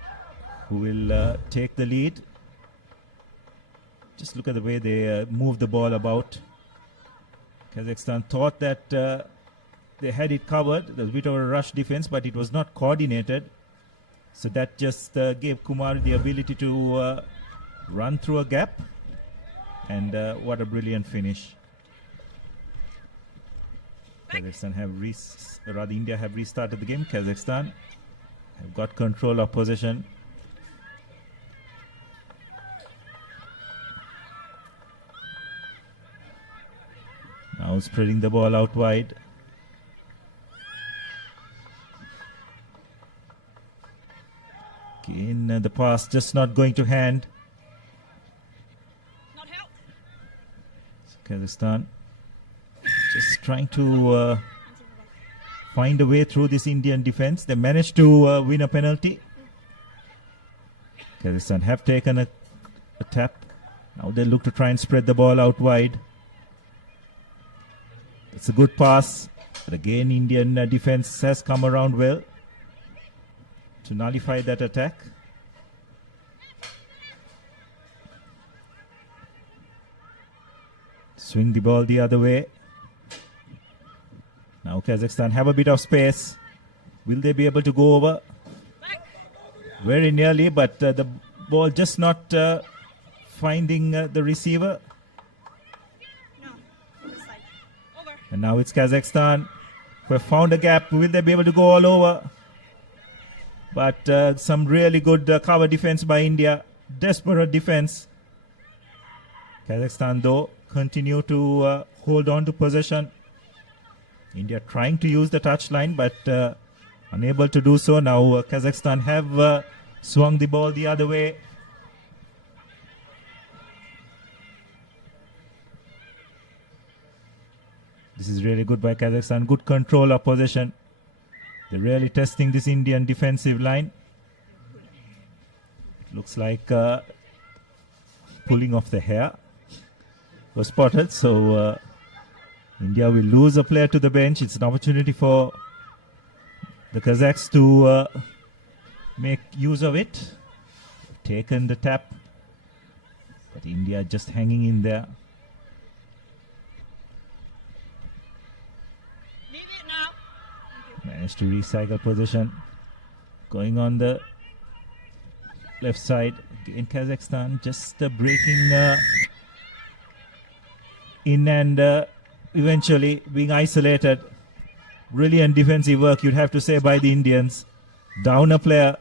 who will take the lead. Just look at the way they move the ball about. Kazakhstan thought that they had it covered. There was a bit of a rush defense, but it was not coordinated. So that just gave Kumar the ability to run through a gap. And what a brilliant finish. Kazakhstan have India have restarted the game. Kazakhstan have got control of possession. Now spreading the ball out wide. Again, the pass just not going to hand. Kazakhstan just trying to find a way through this Indian defense. They managed to win a penalty. Kazakhstan have taken a tap. Now they look to try and spread the ball out wide. It's a good pass, but again Indian defense has come around well to nullify that attack. Swing the ball the other way. Now Kazakhstan have a bit of space. Will they be able to go over? Very nearly, but the ball just not finding the receiver. And now it's Kazakhstan who have found a gap. Will they be able to go all over? But some really good cover defense by India. Desperate defense. Kazakhstan though continue to hold on to possession. India trying to use the touchline, but unable to do so. Now Kazakhstan have swung the ball the other way. This is really good by Kazakhstan. Good control of possession. They're really testing this Indian defensive line. Looks like pulling off the hair was spotted. So India will lose a player to the bench. It's an opportunity for the Kazakhs to make use of it. Taken the tap, but India just hanging in there. Managed to recycle possession. Going on the left side. In Kazakhstan, just breaking in and eventually being isolated. Brilliant defensive work, you'd have to say, by the Indians. Down a player.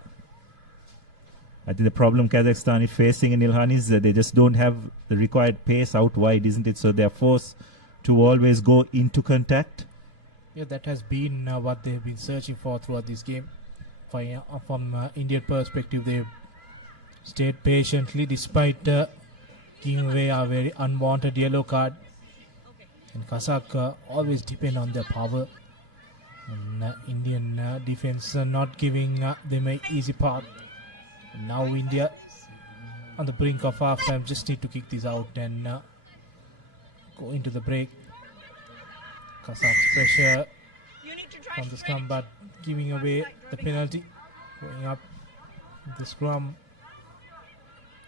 I think the problem Kazakhstan is facing in Ilhan is that they just don't have the required pace out wide, isn't it? So they're forced to always go into contact. Yeah, that has been what they've been searching for throughout this game. From Indian perspective, they've stayed patiently despite giving away a very unwanted yellow card. And Kazakh always depend on their power. And Indian defense not giving them an easy path. And now India on the brink of half time just need to kick this out and go into the break. Kazakh's pressure from the scrum, but giving away the penalty. Going up the scrum.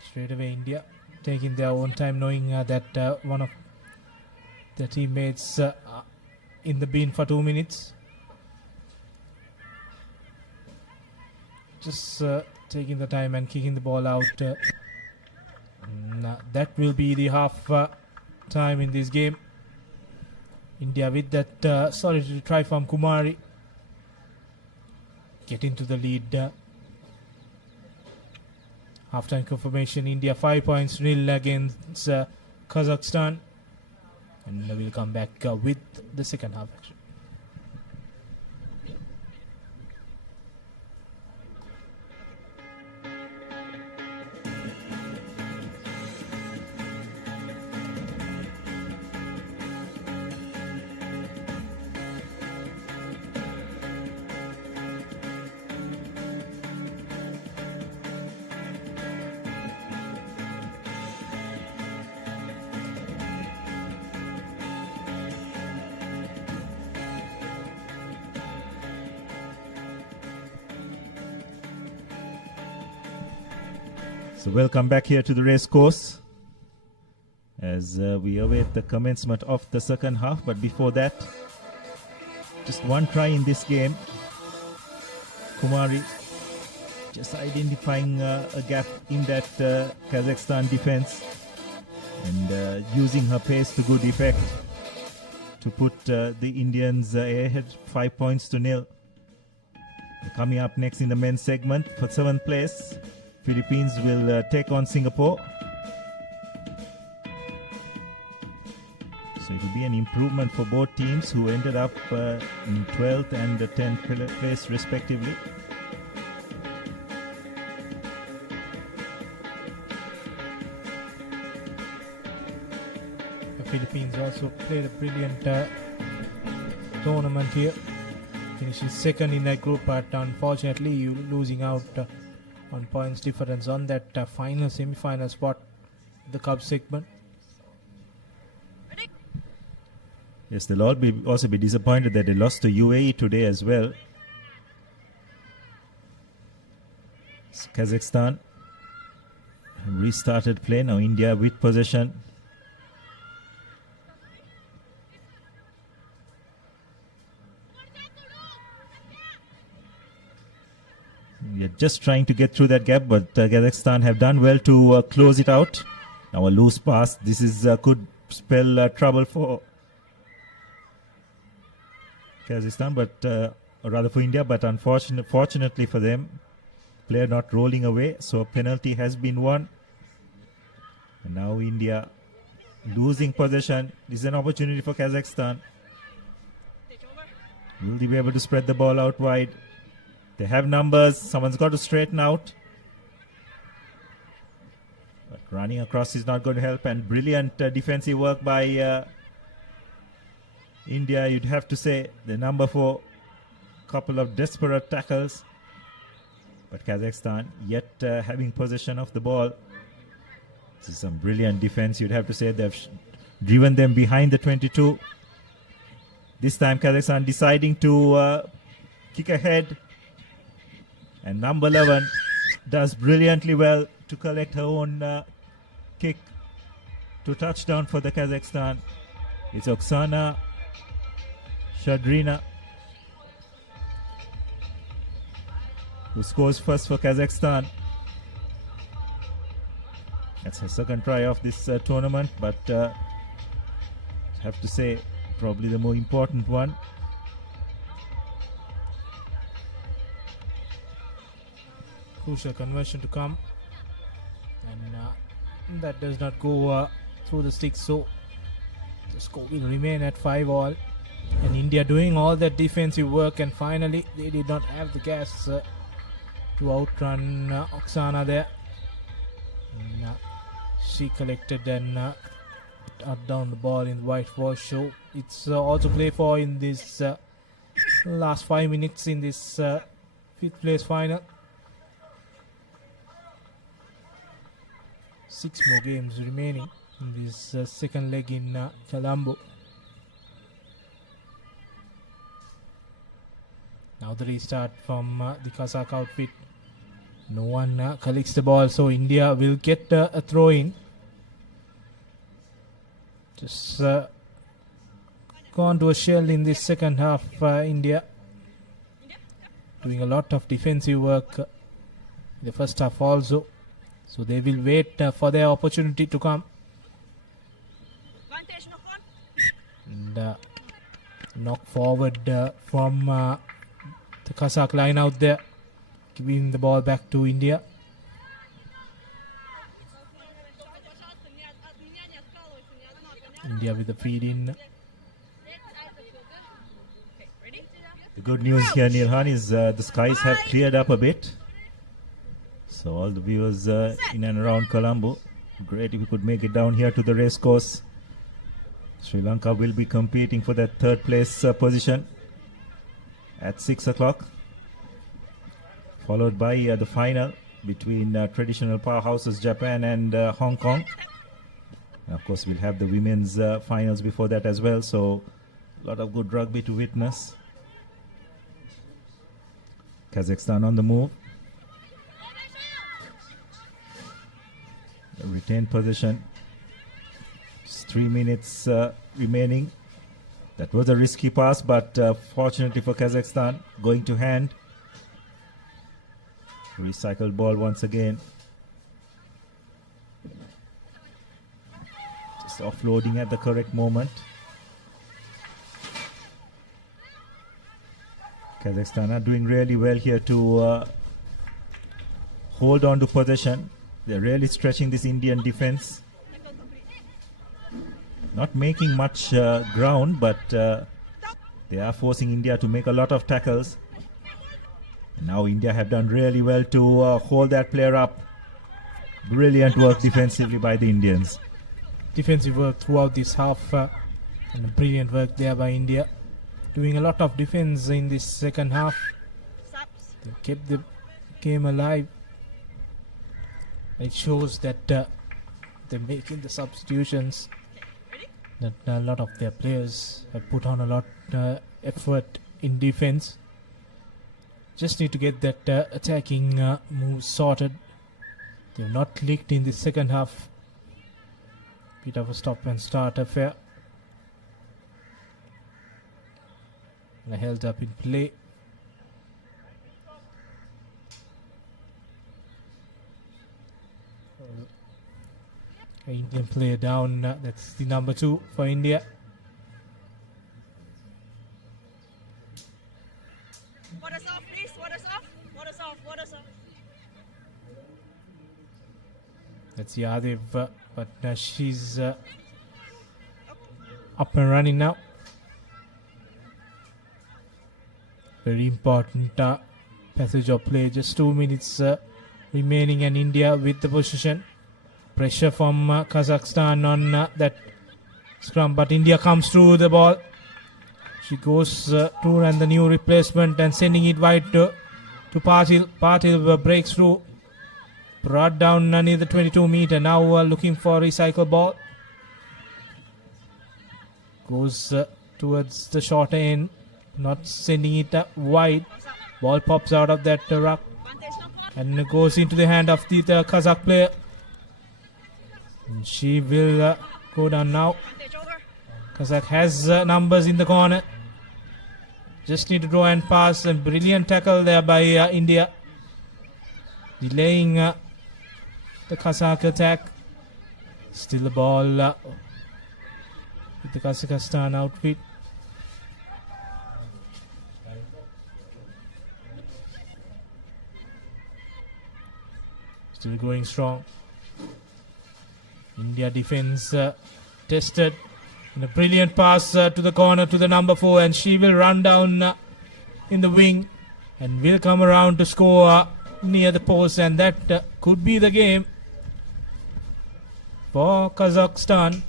Straight away India taking their own time, knowing that one of their teammates in the bin for 2 minutes. Just taking the time and kicking the ball out. That will be the half time in this game. India with that solitary try from Kumari get into the lead. Halftime confirmation, India 5 points to nil against Kazakhstan. And we'll come back with the second half action. So welcome back here to the race course as we await the commencement of the second half. But before that, just one try in this game. Kumari just identifying a gap in that Kazakhstan defense and using her pace to good effect to put the Indians ahead 5 points to nil. Coming up next in the men's segment for 7th place, Philippines will take on Singapore. So it will be an improvement for both teams who ended up in 12th and 10th place respectively. The Philippines also played a brilliant tournament here, finishing second in that group, but unfortunately you losing out on points difference on that final semi-final spot, the cup segment. Yes, they'll all also be disappointed that they lost to UAE today as well. So Kazakhstan have restarted play. Now India with possession. We are just trying to get through that gap, but Kazakhstan have done well to close it out. Now a loose pass. This is could spell trouble for Kazakhstan, but or rather for India. But fortunately for them, player not rolling away, so a penalty has been won. And now India losing possession. This is an opportunity for Kazakhstan. Will they be able to spread the ball out wide? They have numbers. Someone's got to straighten out. But running across is not going to help. And brilliant defensive work by India, you'd have to say. The number 4, couple of desperate tackles. But Kazakhstan yet having possession of the ball. This is some brilliant defense. You'd have to say they've driven them behind the 22. This time Kazakhstan deciding to kick ahead. And number 11 does brilliantly well to collect her own kick to touchdown for the Kazakhstan. It's Oksana Shadrina who scores first for Kazakhstan. That's her second try of this tournament, but I have to say probably the more important one. Crucial conversion to come, and that does not go through the sticks, so the score will remain at 5-all. And India doing all that defensive work, and finally they did not have the gas to outrun Oksana there. And, she collected and got down the ball in the white ball show. It's also play for in this last 5 minutes in this 5th place final. 6 more games remaining in this second leg in Colombo. Now the restart from the Kazakh outfit. No one collects the ball, so India will get a throw in. Just gone to a shell in this second half. India doing a lot of defensive work in the first half also. So they will wait for their opportunity to come. And knock forward from the Kazakh line out there, giving the ball back to India. India with the feed in. The good news here, Nirhan, is the skies have cleared up a bit. So all the viewers in and around Colombo, great if you could make it down here to the race course. Sri Lanka will be competing for that third place position at 6 o'clock, followed by the final between traditional powerhouses Japan and Hong Kong. And of course, we'll have the women's finals before that as well. So a lot of good rugby to witness. Kazakhstan on the move. Retained possession. Just 3 minutes remaining. That was a risky pass, but fortunately for Kazakhstan, going to hand. Recycled ball once again. Just offloading at the correct moment. Kazakhstan are doing really well here to hold on to possession. They're really stretching this Indian defense. Not making much ground, but they are forcing India to make a lot of tackles. Now India have done really well to hold that player up. Brilliant work defensively by the Indians. Defensive work throughout this half and brilliant work there by India. Doing a lot of defense in this second half. They kept the game alive. It shows that they're making the substitutions. That a lot of their players have put on a lot effort in defense. Just need to get that attacking move sorted. They're not clicked in the second half. Bit of a stop and start affair. And held up in play. Indian player down. That's the number 2 for India. Waters off, please. Waters off. Waters off. Waters off. That's Yadav, but she's up and running now. Very important passage of play. Just 2 minutes remaining, and India with the possession. Pressure from Kazakhstan on that scrum, but India comes through the ball. She goes to run the new replacement and sending it wide to Patil. Patil breaks through. Brought down near the 22 meter. Now looking for recycle ball. Goes towards the shorter end. Not sending it wide. Ball pops out of that ruck and goes into the hand of the Kazakh player. And she will go down now. Kazakh has numbers in the corner. Just need to draw and pass. And brilliant tackle there by India. Delaying the Kazakh attack. Still the ball with the Kazakhstan outfit. Still going strong. India defense tested. And a brilliant pass to the corner to the number 4, and she will run down in the wing and will come around to score near the post, and that could be the game for Kazakhstan.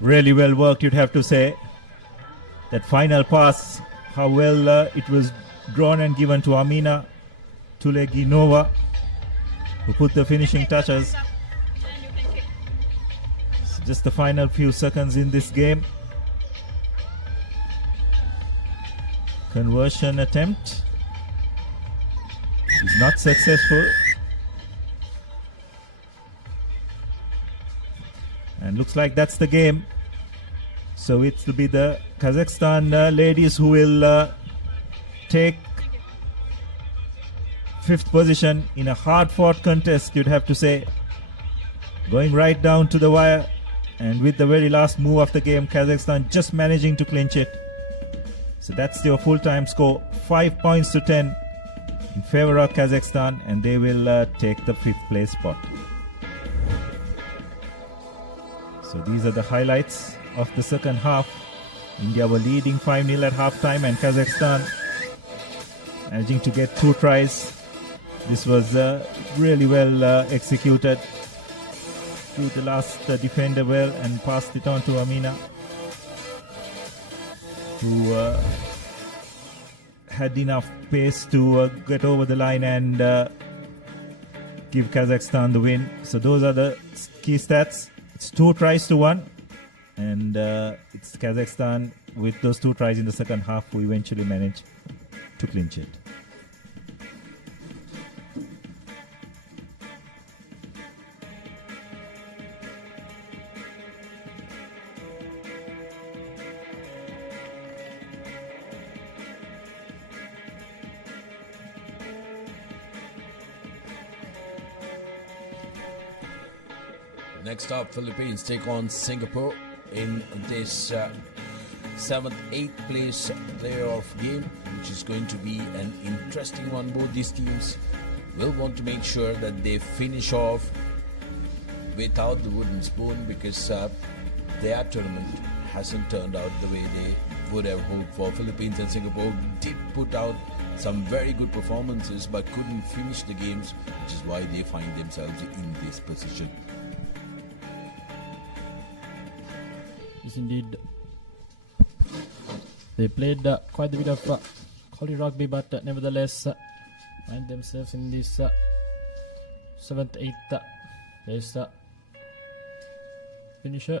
Really well worked, you'd have to say. That final pass, how well it was drawn and given to Amina Tuleginova, who put the finishing touches. Just the final few seconds in this game. Conversion attempt is not successful. And looks like that's the game. So it will be the Kazakhstan ladies who will take 5th position in a hard-fought contest, you'd have to say. Going right down to the wire, and with the very last move of the game, Kazakhstan just managing to clinch it. So that's your full-time score, 5 points to 10 in favor of Kazakhstan, and they will take the 5th place spot. So these are the highlights of the second half. India were leading 5-0 at halftime, and Kazakhstan managing to get 2 tries. This was really well executed. Threw the last defender well and passed it on to Amina, who had enough pace to get over the line and give Kazakhstan the win. So those are the key stats. It's 2 tries to 1, and it's Kazakhstan with those 2 tries in the second half who eventually managed to clinch it. Next up, Philippines take on Singapore in this 7th, 8th place playoff game, which is going to be an interesting one. Both these teams will want to make sure that they finish off without the wooden spoon, because their tournament hasn't turned out the way they would have hoped for. Philippines and Singapore did put out some very good performances but couldn't finish the games, which is why they find themselves in this position. Yes, indeed. They played quite a bit of quality rugby, but nevertheless find themselves in this 7th, 8th place finisher.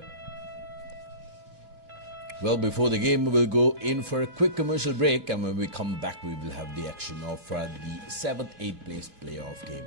Well, before the game, we'll go in for a quick commercial break, and when we come back, we will have the action of the 7th, 8th place playoff game.